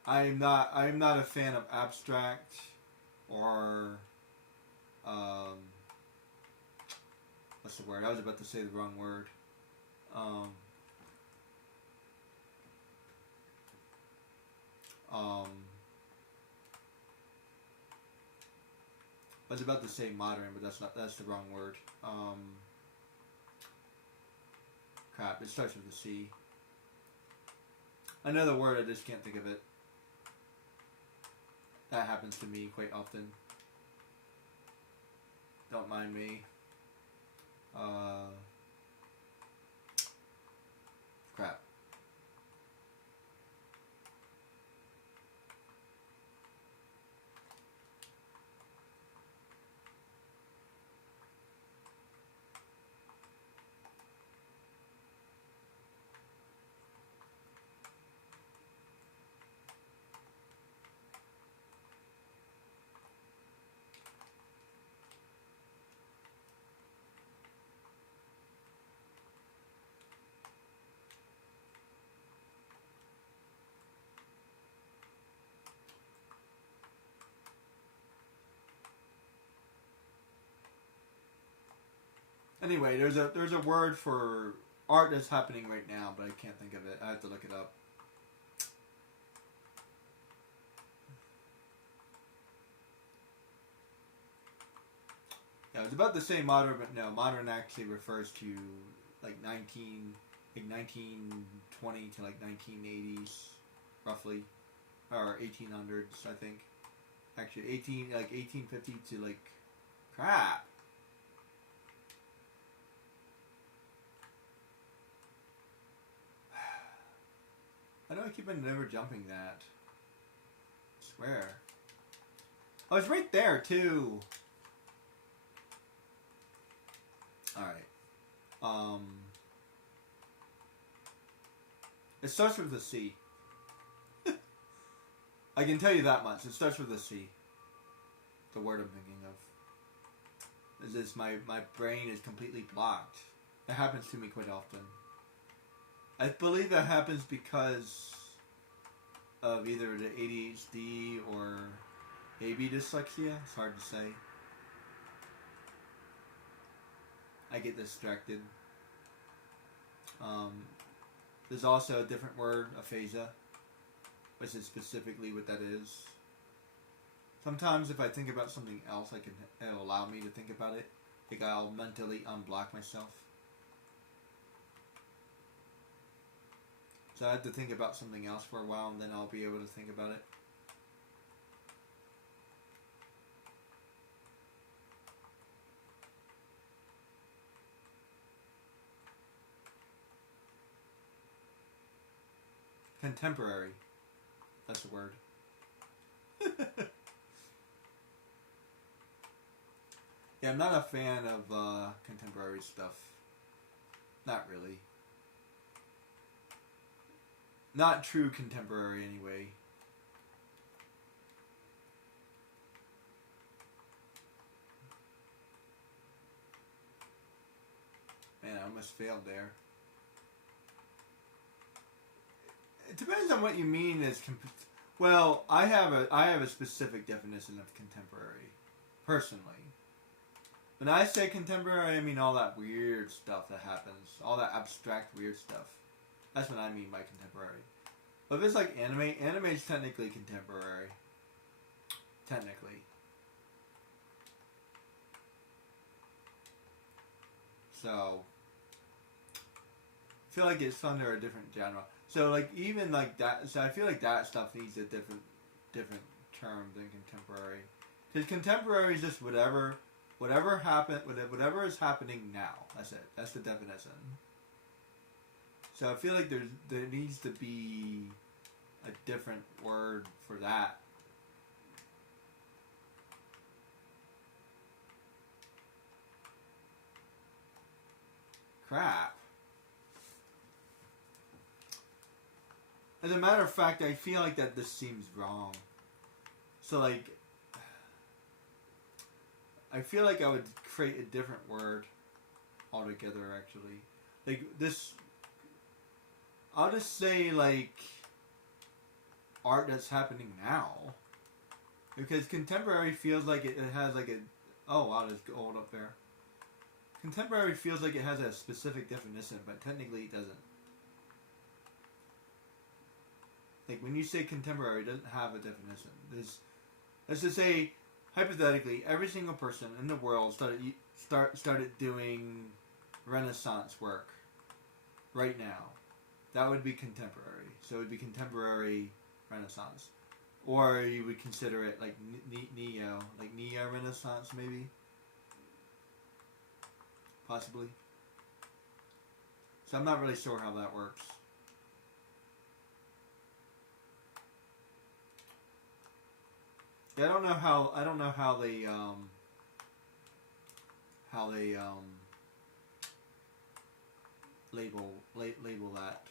I'm not a fan of abstract or what's the word? I was about to say the wrong word. I was about to say modern, but that's the wrong word. Crap, it starts with a C. Another word, I just can't think of it. That happens to me quite often. Don't mind me. Crap. Anyway, there's a word for art that's happening right now, but I can't think of it. I have to look it up. Yeah, I was about to say modern, but no, modern actually refers to like 1920 to like 1980s, roughly, or 1800s, I think. Actually, 1850 to like, crap. I know I keep on never jumping that. I swear. Oh, it's right there too. Alright. It starts with a C. I can tell you that much. It starts with a C. The word I'm thinking of. Is this my brain is completely blocked. It happens to me quite often. I believe that happens because of either the ADHD or maybe dyslexia. It's hard to say. I get distracted. There's also a different word, aphasia, which is specifically what that is. Sometimes if I think about something else, it'll allow me to think about it. Like I'll mentally unblock myself. So I have to think about something else for a while, and then I'll be able to think about it. Contemporary. That's the word. Yeah, I'm not a fan of contemporary stuff. Not really. Not true contemporary, anyway. Man, I almost failed there. It depends on what you mean as well, I have a specific definition of contemporary, personally. When I say contemporary, I mean all that weird stuff that happens, all that abstract weird stuff. That's what I mean by contemporary. But if it's like anime is technically contemporary. Technically. So, I feel like it's under a different genre. So like even like that, so I feel like that stuff needs a different term than contemporary. Because contemporary is just whatever is happening now. That's it. That's the definition. So I feel like there needs to be a different word for that. Crap. As a matter of fact, I feel like that this seems wrong. So like, I feel like I would create a different word altogether, actually. Like this, I'll just say like art that's happening now. Because contemporary feels like it has like a, oh wow, there's gold up there. Contemporary feels like it has a specific definition, but technically it doesn't. Like when you say contemporary, it doesn't have a definition. Let's just say, hypothetically, every single person in the world started doing Renaissance work right now. That would be contemporary. So it would be contemporary Renaissance, or you would consider it like neo Renaissance, maybe, possibly. So I'm not really sure how that works. Yeah, I don't know how they label that.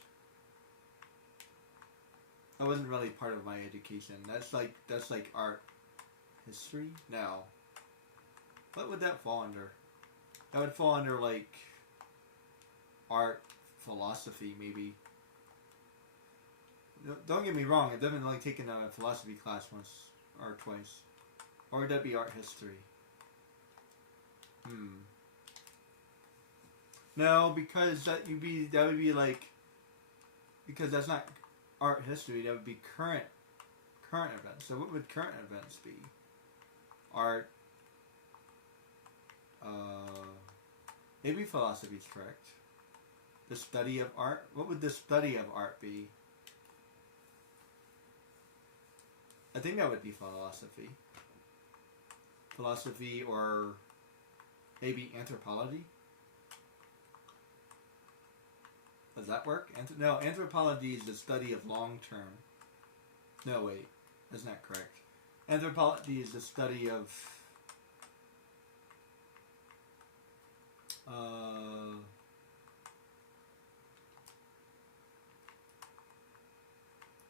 That wasn't really part of my education. That's like art history? No. What would that fall under? That would fall under like art philosophy, maybe. Don't get me wrong, I've definitely taken a philosophy class once or twice. Or would that be art history? No, because that would be like, because that's not art history, that would be current events. So what would current events be? Art, maybe philosophy is correct. The study of art? What would the study of art be? I think that would be philosophy. Philosophy, or maybe anthropology? Does that work? No, anthropology is the study of long term. No, wait. That's not correct. Anthropology is the study of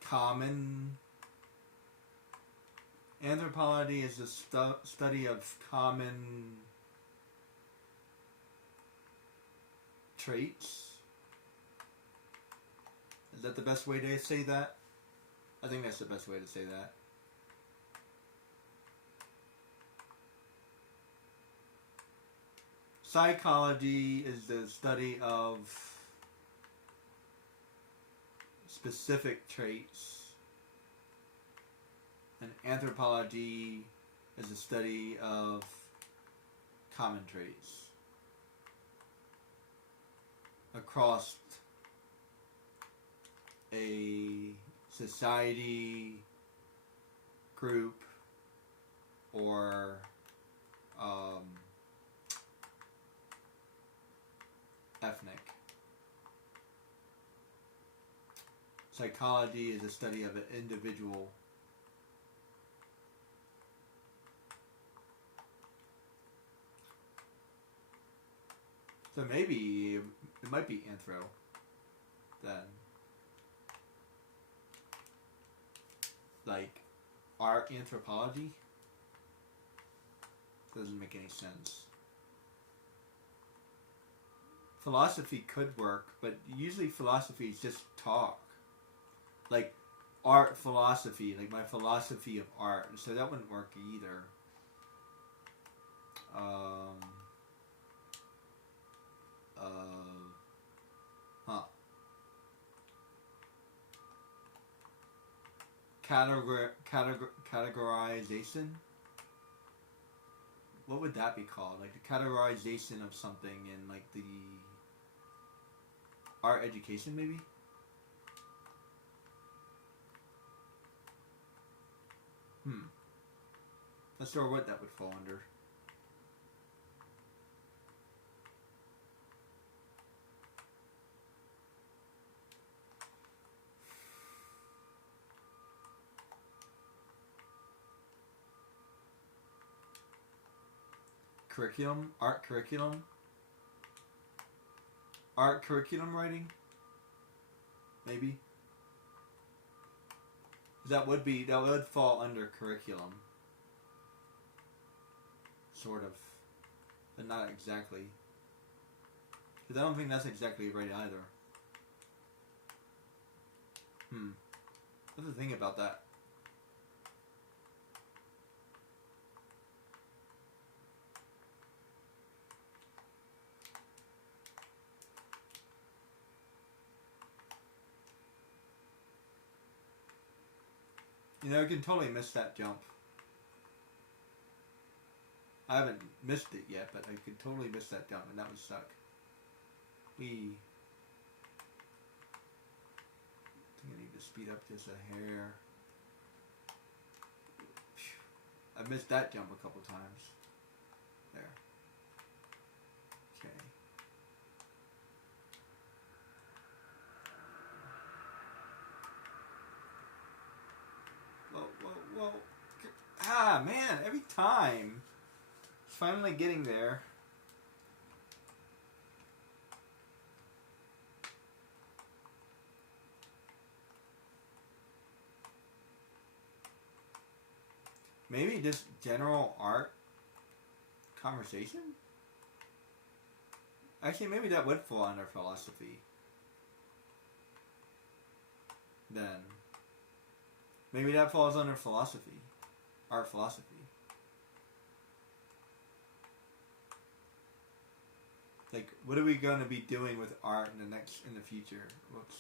common. Anthropology is the study of common traits. Is that the best way to say that? I think that's the best way to say that. Psychology is the study of specific traits. And anthropology is the study of common traits across a society, group, or ethnic. Psychology is the study of an individual. So maybe it might be anthro then. Like art anthropology? Doesn't make any sense. philosophy could work, but usually philosophy is just talk. Like art philosophy, like my philosophy of art. So that wouldn't work either. Huh. Categorization? What would that be called? Like the categorization of something in like the art education, maybe? Not sure what that would fall under. Curriculum? Art curriculum? Art curriculum writing? Maybe? That would fall under curriculum. Sort of. But not exactly. Because I don't think that's exactly right either. What's the thing about that? You know, I can totally miss that jump. I haven't missed it yet, but I could totally miss that jump, and that would suck. I think I need to speed up just a hair. I missed that jump a couple times. There. Okay. Whoa. Ah, man, every time. It's finally getting there. Maybe just general art conversation? Actually, maybe that would fall under philosophy. Then. Maybe that falls under philosophy. Art philosophy. Like, what are we going to be doing with art in the future? Whoops.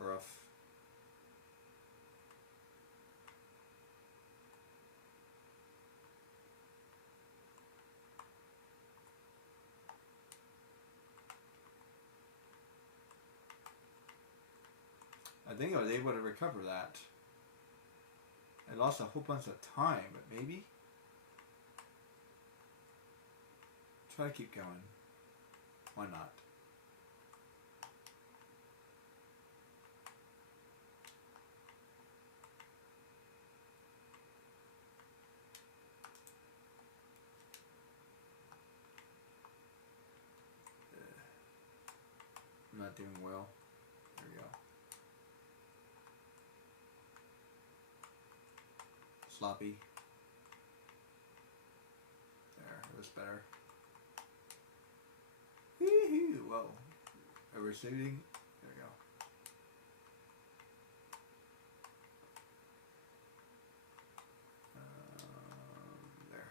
Rough. I think I was able to recover that. I lost a whole bunch of time, but maybe? Try to keep going. Why not? I'm not doing well. There we go. Sloppy. There, that's better. Woohoo! Whoa. Are we shooting? There we go. There.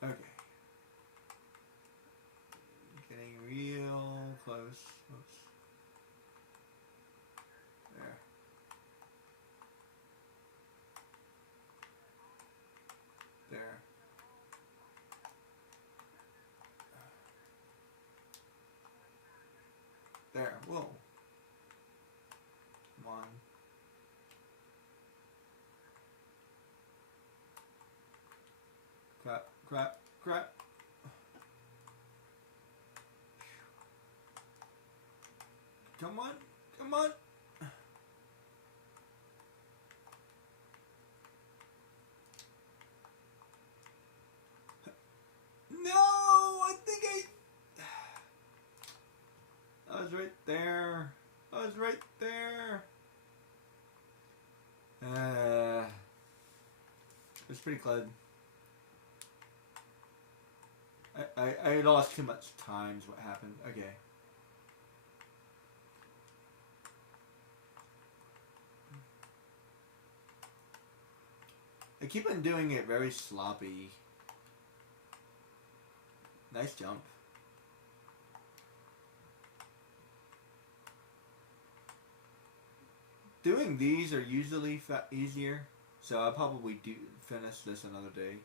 There. Okay. Getting real close. Oops. There. There. There. Whoa. Come on. Crap. Come on. No, I think I was right there. was right there. It's pretty close. I lost too much time is what happened. Okay. I keep on doing it very sloppy. Nice jump. Doing these are usually easier, so I'll probably finish this another day.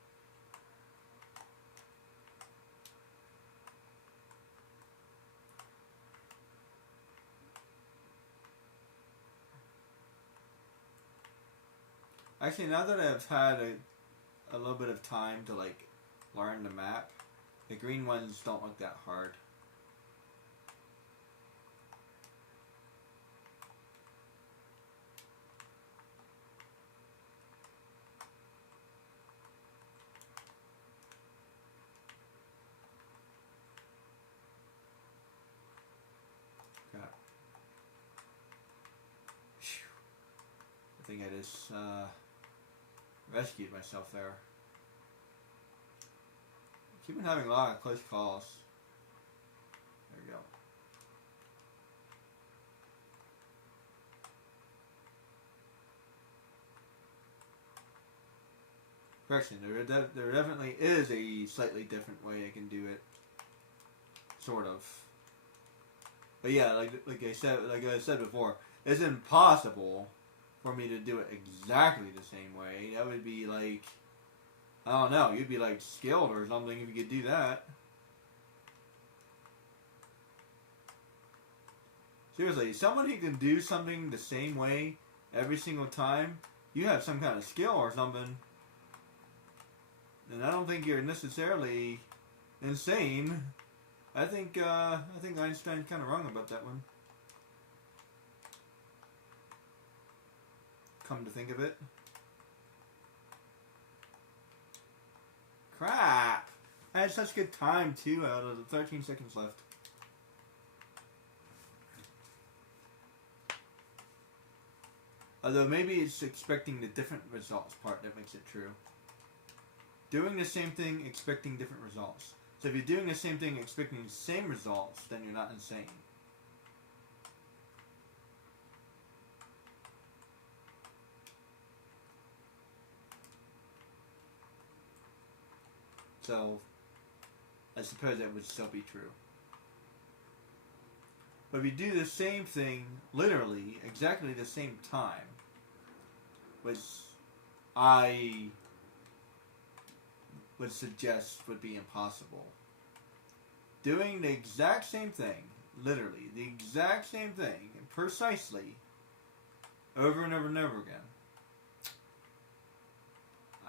Actually, now that I've had a little bit of time to like learn the map, the green ones don't look that hard. Crap. Phew. I think I just rescued myself there. Keep on having a lot of close calls. There we go. Correction, there definitely is a slightly different way I can do it. Sort of. But yeah, like I said before, it's impossible for me to do it exactly the same way. That would be like, I don't know, you'd be like skilled or something if you could do that. Seriously, someone who can do something the same way every single time, you have some kind of skill or something. And I don't think you're necessarily insane. I think Einstein's kind of wrong about that one. Come to think of it. Crap! I had such good time too out of the 13 seconds left. Although maybe it's expecting the different results part that makes it true. Doing the same thing, expecting different results. So if you're doing the same thing, expecting the same results, then you're not insane. So, I suppose that would still be true. But if you do the same thing, literally, exactly the same time, which I would suggest would be impossible. Doing the exact same thing, literally, the exact same thing, precisely, over and over and over again,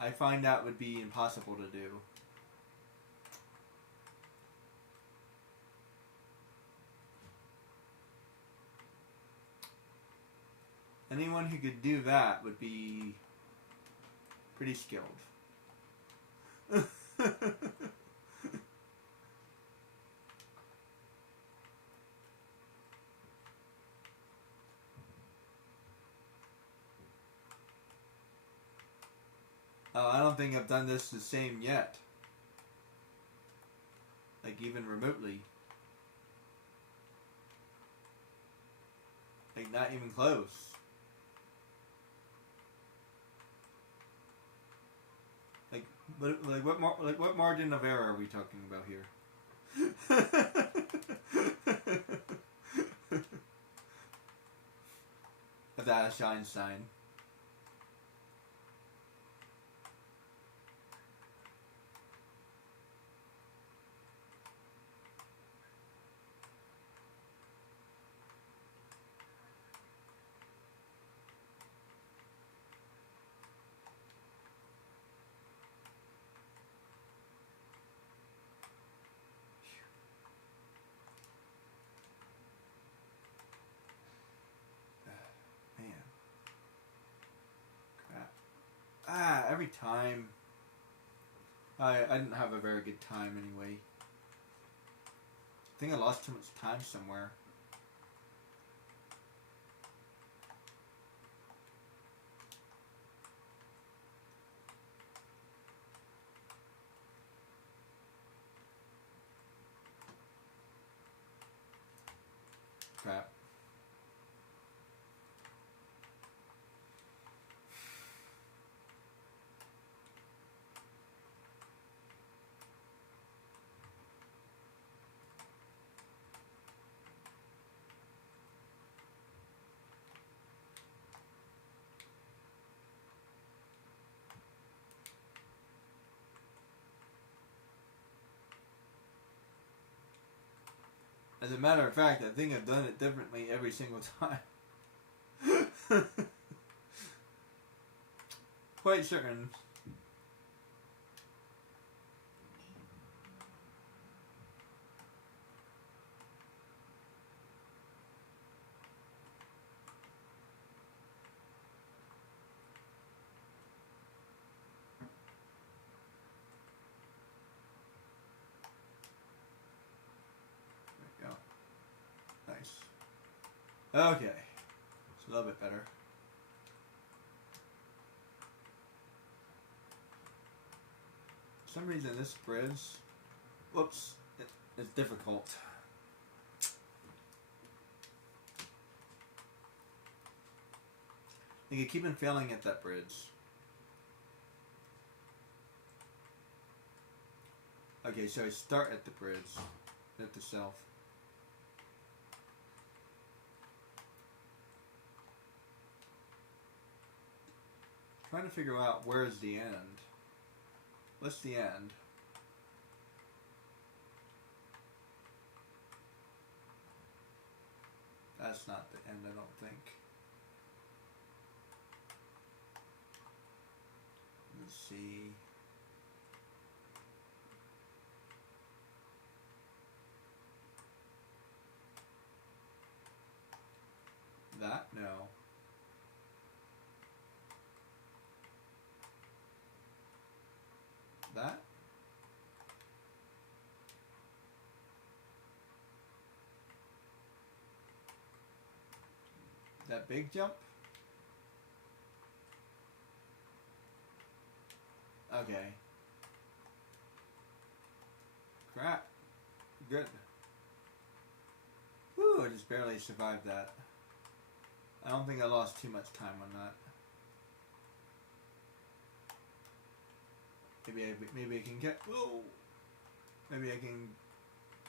I find that would be impossible to do. Anyone who could do that would be pretty skilled. Oh, I don't think I've done this the same yet. Like, even remotely. Like, not even close. What margin of error are we talking about here? That's Einstein. Every time. I didn't have a very good time anyway. I think I lost too much time somewhere. crap. As a matter of fact, I think I've done it differently every single time. Quite certain. There we go. Nice. Okay. It's a little bit better. For some reason this bridge, whoops, it's difficult. I keep on failing at that bridge. Okay, so I start at the bridge, at the self. Trying to figure out where's the end. What's the end? That's not the end, I don't think. Let's see. That? No. That? That big jump? Okay. Crap. Good. Whew, I just barely survived that. I don't think I lost too much time on that. Maybe I can get. Whoa. Maybe I can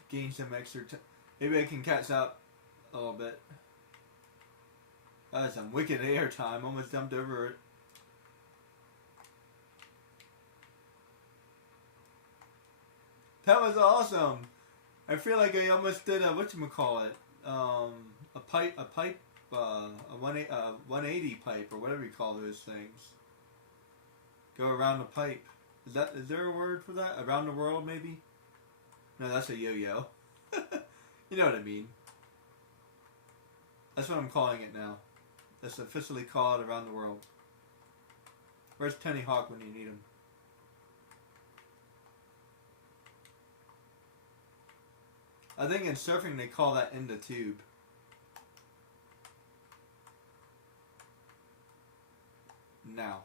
gain some extra time. Maybe I can catch up a little bit. That was some wicked air time. Almost jumped over it. That was awesome. I feel like I almost did a whatchamacallit, a 180 pipe or whatever you call those things. Go around the pipe. Is there a word for that? Around the world, maybe? No, that's a yo-yo. You know what I mean. That's what I'm calling it now. That's officially called Around the World. Where's Tony Hawk when you need him? I think in surfing they call that in the tube. Now.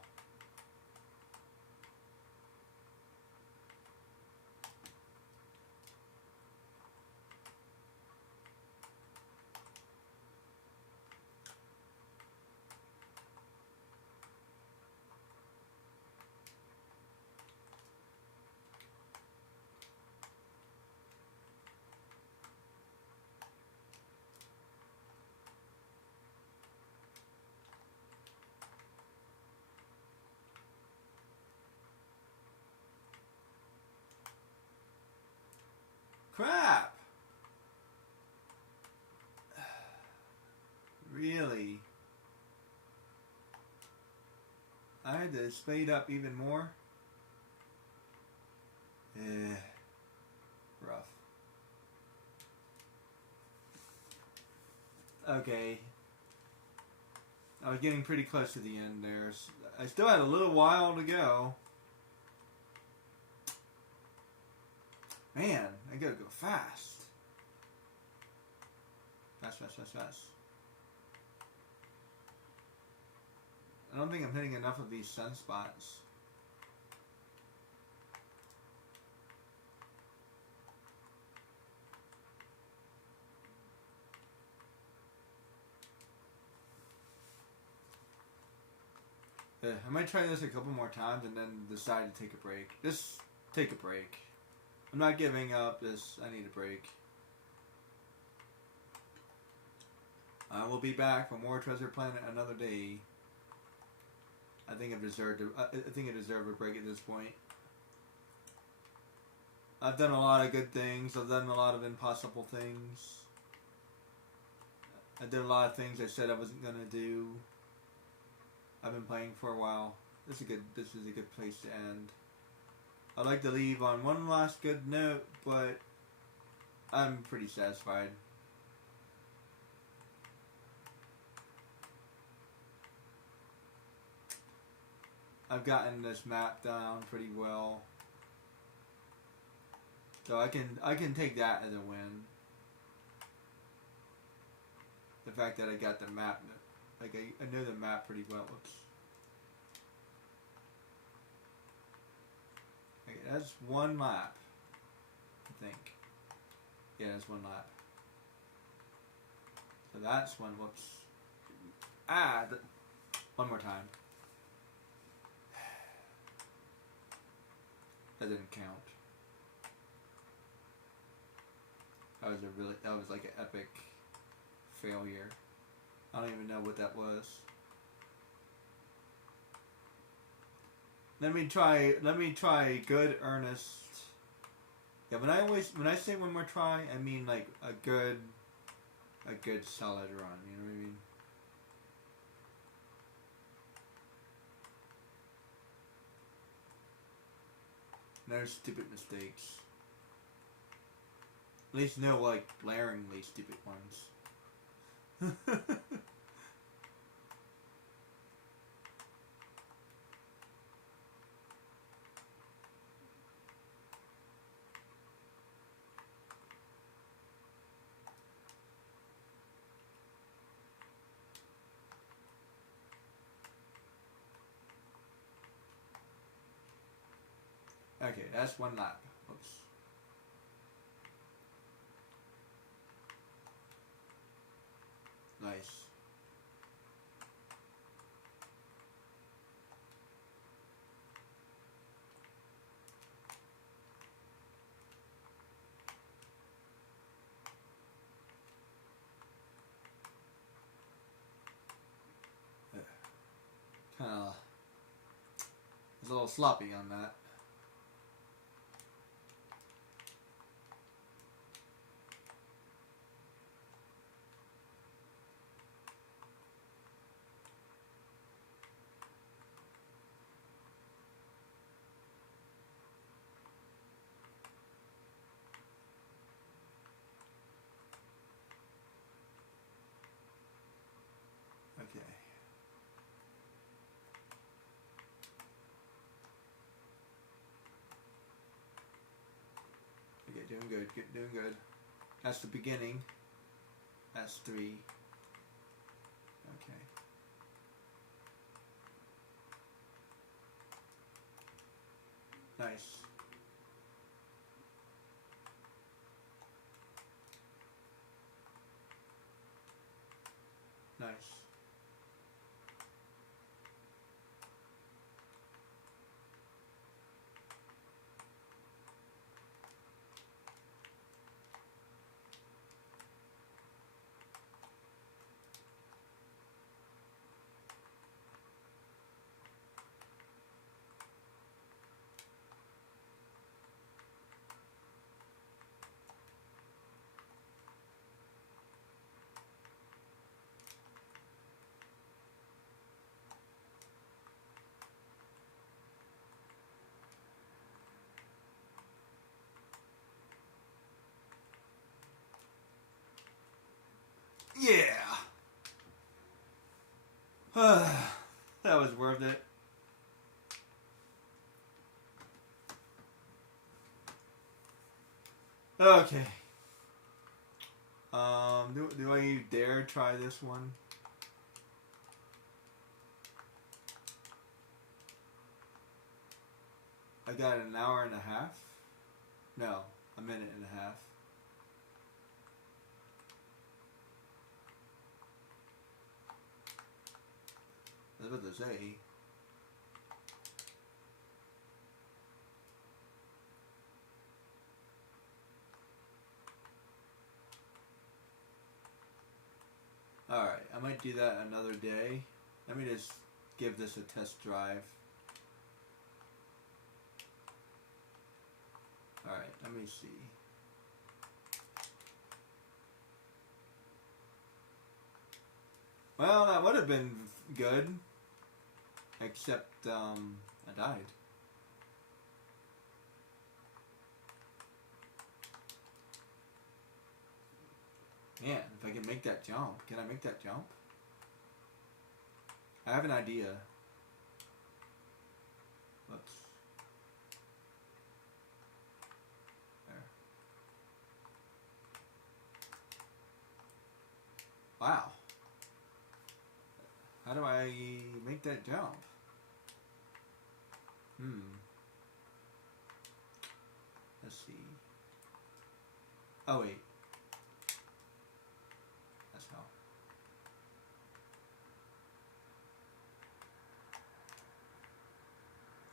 Crap! Really? I had to speed up even more? Rough. Okay. I was getting pretty close to the end there. I still had a little while to go. Man, I gotta go fast. Fast, fast, fast, fast. I don't think I'm hitting enough of these sunspots. I might try this a couple more times and then decide to take a break. Just take a break. I'm not giving up. I need a break. I will be back for more Treasure Planet another day. I think I deserve a break at this point. I've done a lot of good things. I've done a lot of impossible things. I did a lot of things I said I wasn't gonna do. I've been playing for a while. This is a good place to end. I'd like to leave on one last good note, but I'm pretty satisfied. I've gotten this map down pretty well. So I can take that as a win. The fact that I got the map, like I know the map pretty well. Oops. Okay, that's one lap, I think. Yeah, that's one lap. So that's one. Whoops. One more time. That didn't count. That was like an epic failure. I don't even know what that was. Let me try good, earnest. Yeah, when I say one more try, I mean like a good solid run. You know what I mean? No stupid mistakes. At least no like glaringly stupid ones. Okay, that's one lap. Oops. Nice. It's a little sloppy on that. Okay. Okay, doing good. Doing good. That's the beginning. That's 3. Okay. Nice. Nice. Yeah. That was worth it. Okay. Do I dare try this one? I got an hour and a half? No, a minute and a half. I was about to say. Alright, I might do that another day. Let me just give this a test drive. Alright, let me see. Well, that would have been good. Except, I died. Man, if I can make that jump. Can I make that jump? I have an idea. Whoops. There. Wow. How do I make that jump? Let's see. Oh, wait. That's how.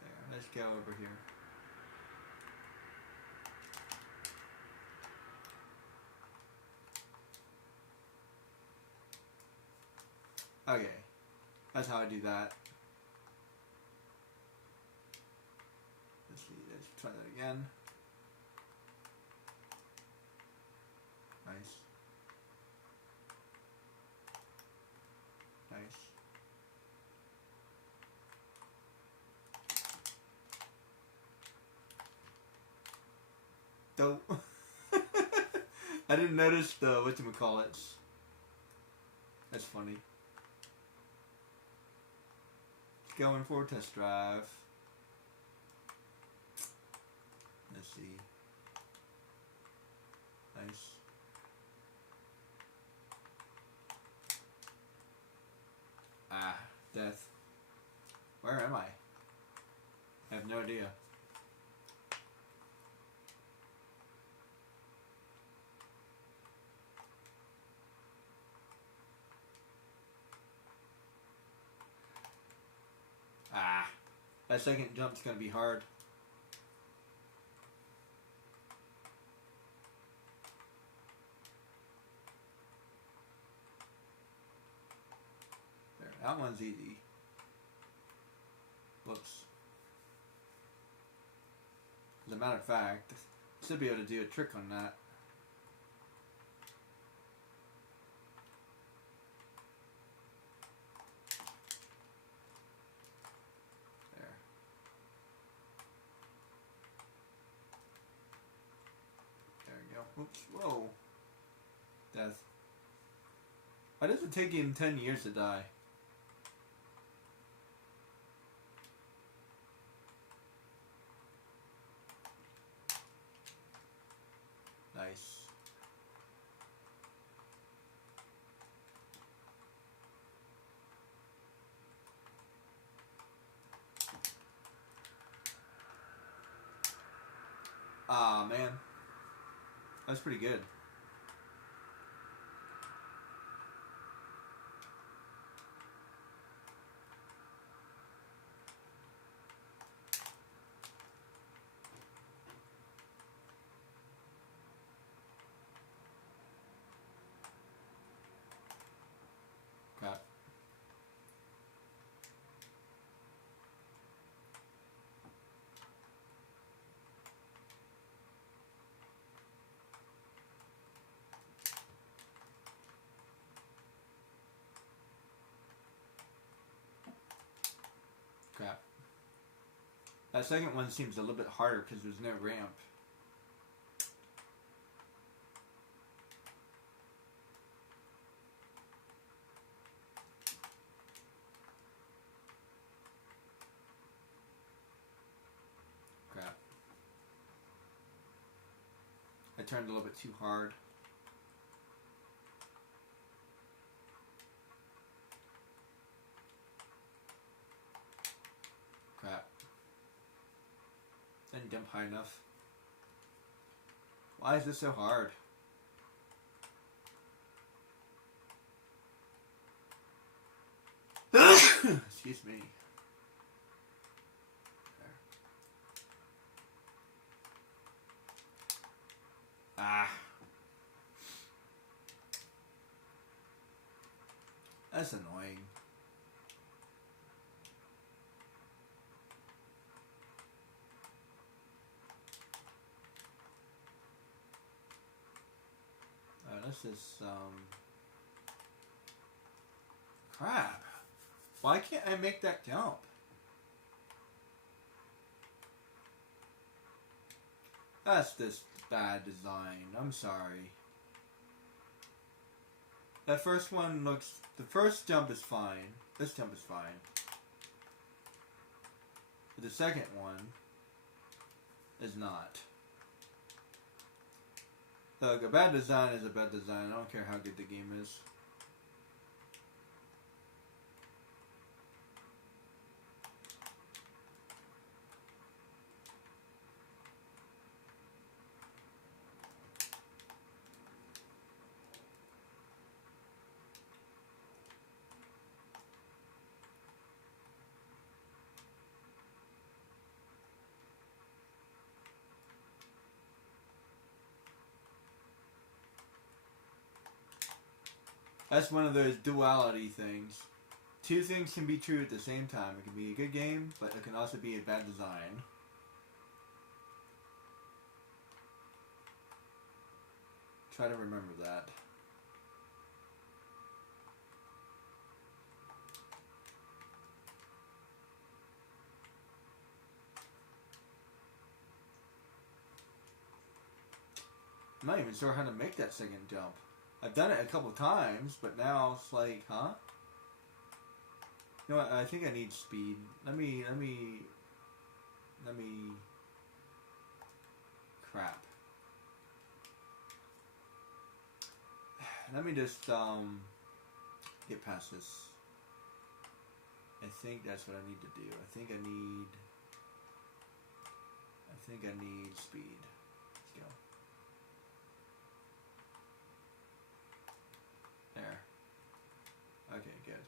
There. Let's go over here. Okay. That's how I do that. Let's see. Let's try that again. Nice. Nice. Dope. I didn't notice the whatchamacallits. That's funny. Going for a test drive. Let's see. Nice. Ah, death. Where am I? I have no idea. Ah, that second jump's gonna be hard. There, that one's easy. Whoops. As a matter of fact, I should be able to do a trick on that. Oops, whoa. Death. Why does it take him 10 years to die? Nice. Ah, man. That's pretty good. Crap. Crap. That second one seems a little bit harder because there's no ramp. Crap. I turned a little bit too hard. Crap. Didn't jump high enough. Why is this so hard? Excuse me. There. Ah. That's annoying. Alright, let's just, crap. Why can't I make that jump? That's just bad design. I'm sorry. That first one looks... The first jump is fine. This jump is fine. But the second one is not. Look, a bad design is a bad design. I don't care how good the game is. That's one of those duality things. Two things can be true at the same time. It can be a good game, but it can also be a bad design. Try to remember that. I'm not even sure how to make that second jump. I've done it a couple times, but now it's like, huh? You know what? I think I need speed. Let me. Crap. Let me just get past this. I think that's what I need to do. I think I need speed. Let's go. There. Okay, good.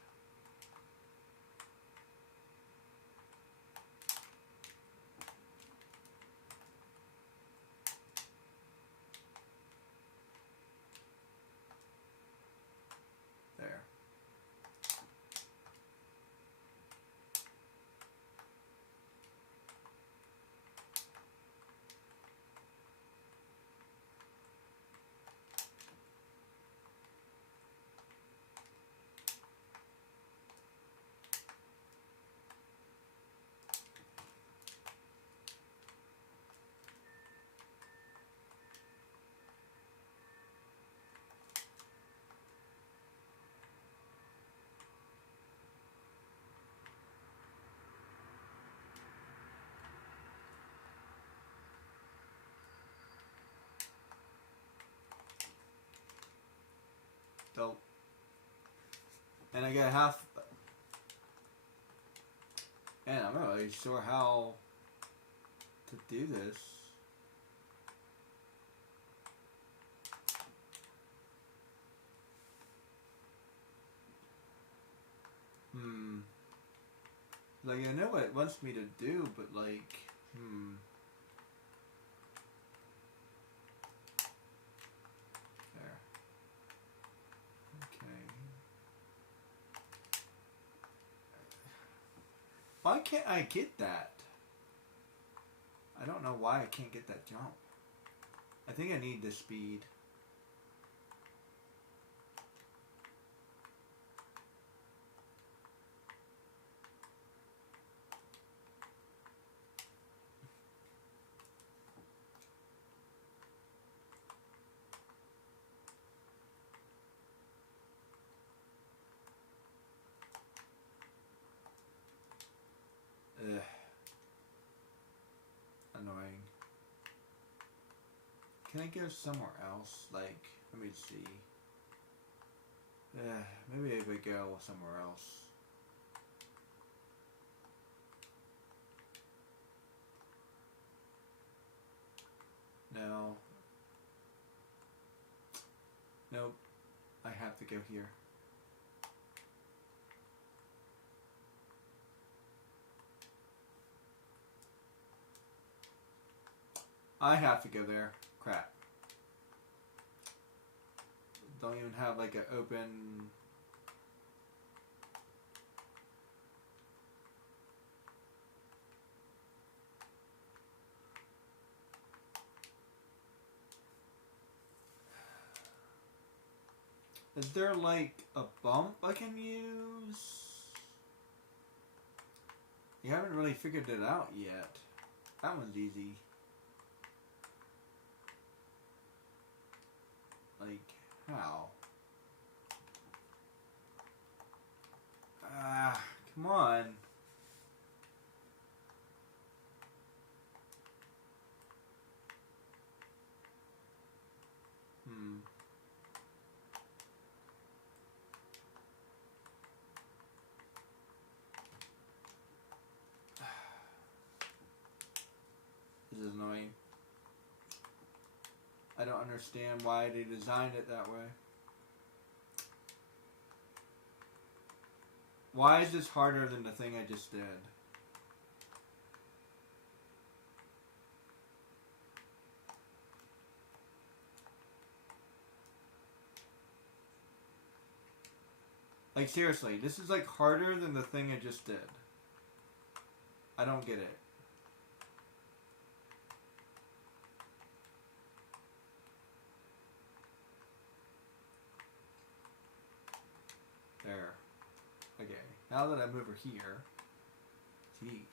There. Dope. And I got half. And I'm not really sure how to do this. Like, I know what it wants me to do, but like, There. Okay. Why can't I get that? I don't know why I can't get that jump. I think I need the speed. Ugh. Annoying. Can I go somewhere else? Like, let me see. Maybe I would go somewhere else. No. Nope. I have to go here. I have to go there. Crap. Don't even have like an open Is there like a bump I can use? You haven't really figured it out yet. That one's easy. Like, how? Ah, come on. This is annoying. I don't understand why they designed it that way. Why is this harder than the thing I just did? Like, seriously, this is like harder than the thing I just did. I don't get it. There. Okay. Now that I'm over here. Jeez.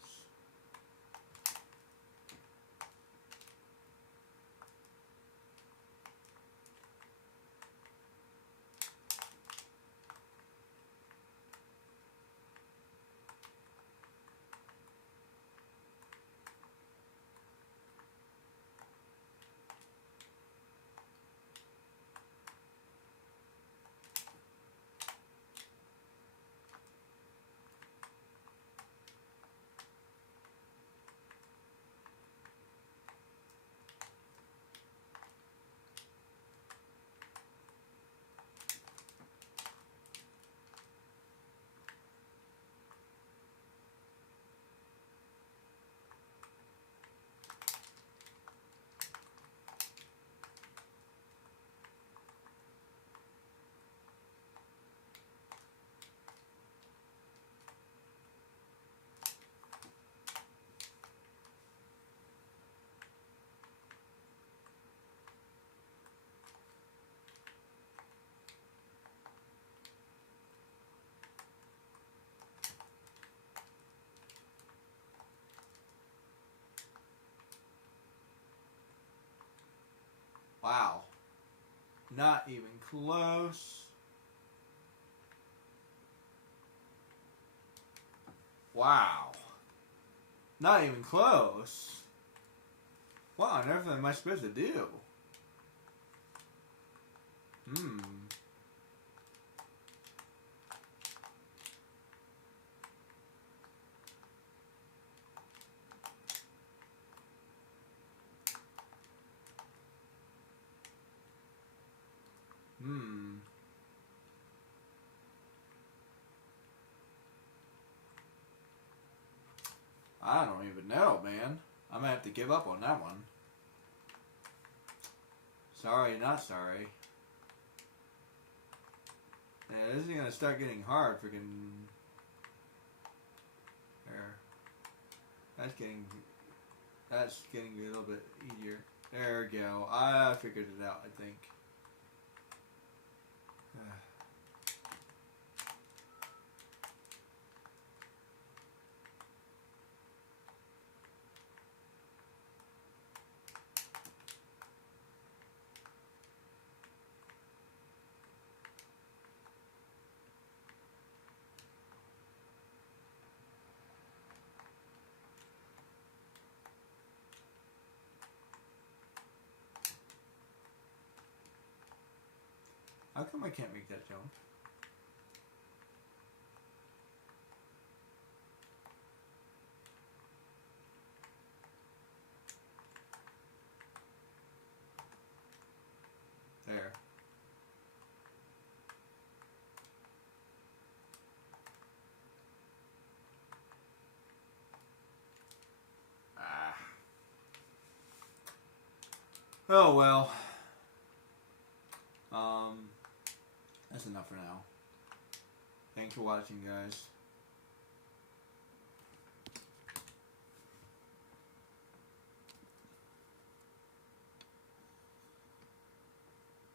Wow. Not even close. Wow. Not even close. What on earth am I supposed to do? I don't even know, man. I'm gonna have to give up on that one. Sorry, not sorry. Yeah, this is gonna start getting hard. Freaking. There. That's getting a little bit easier. There we go. I figured it out, I think. How come I can't make that jump? There. Ah. Oh well. That's enough for now. Thanks for watching, guys.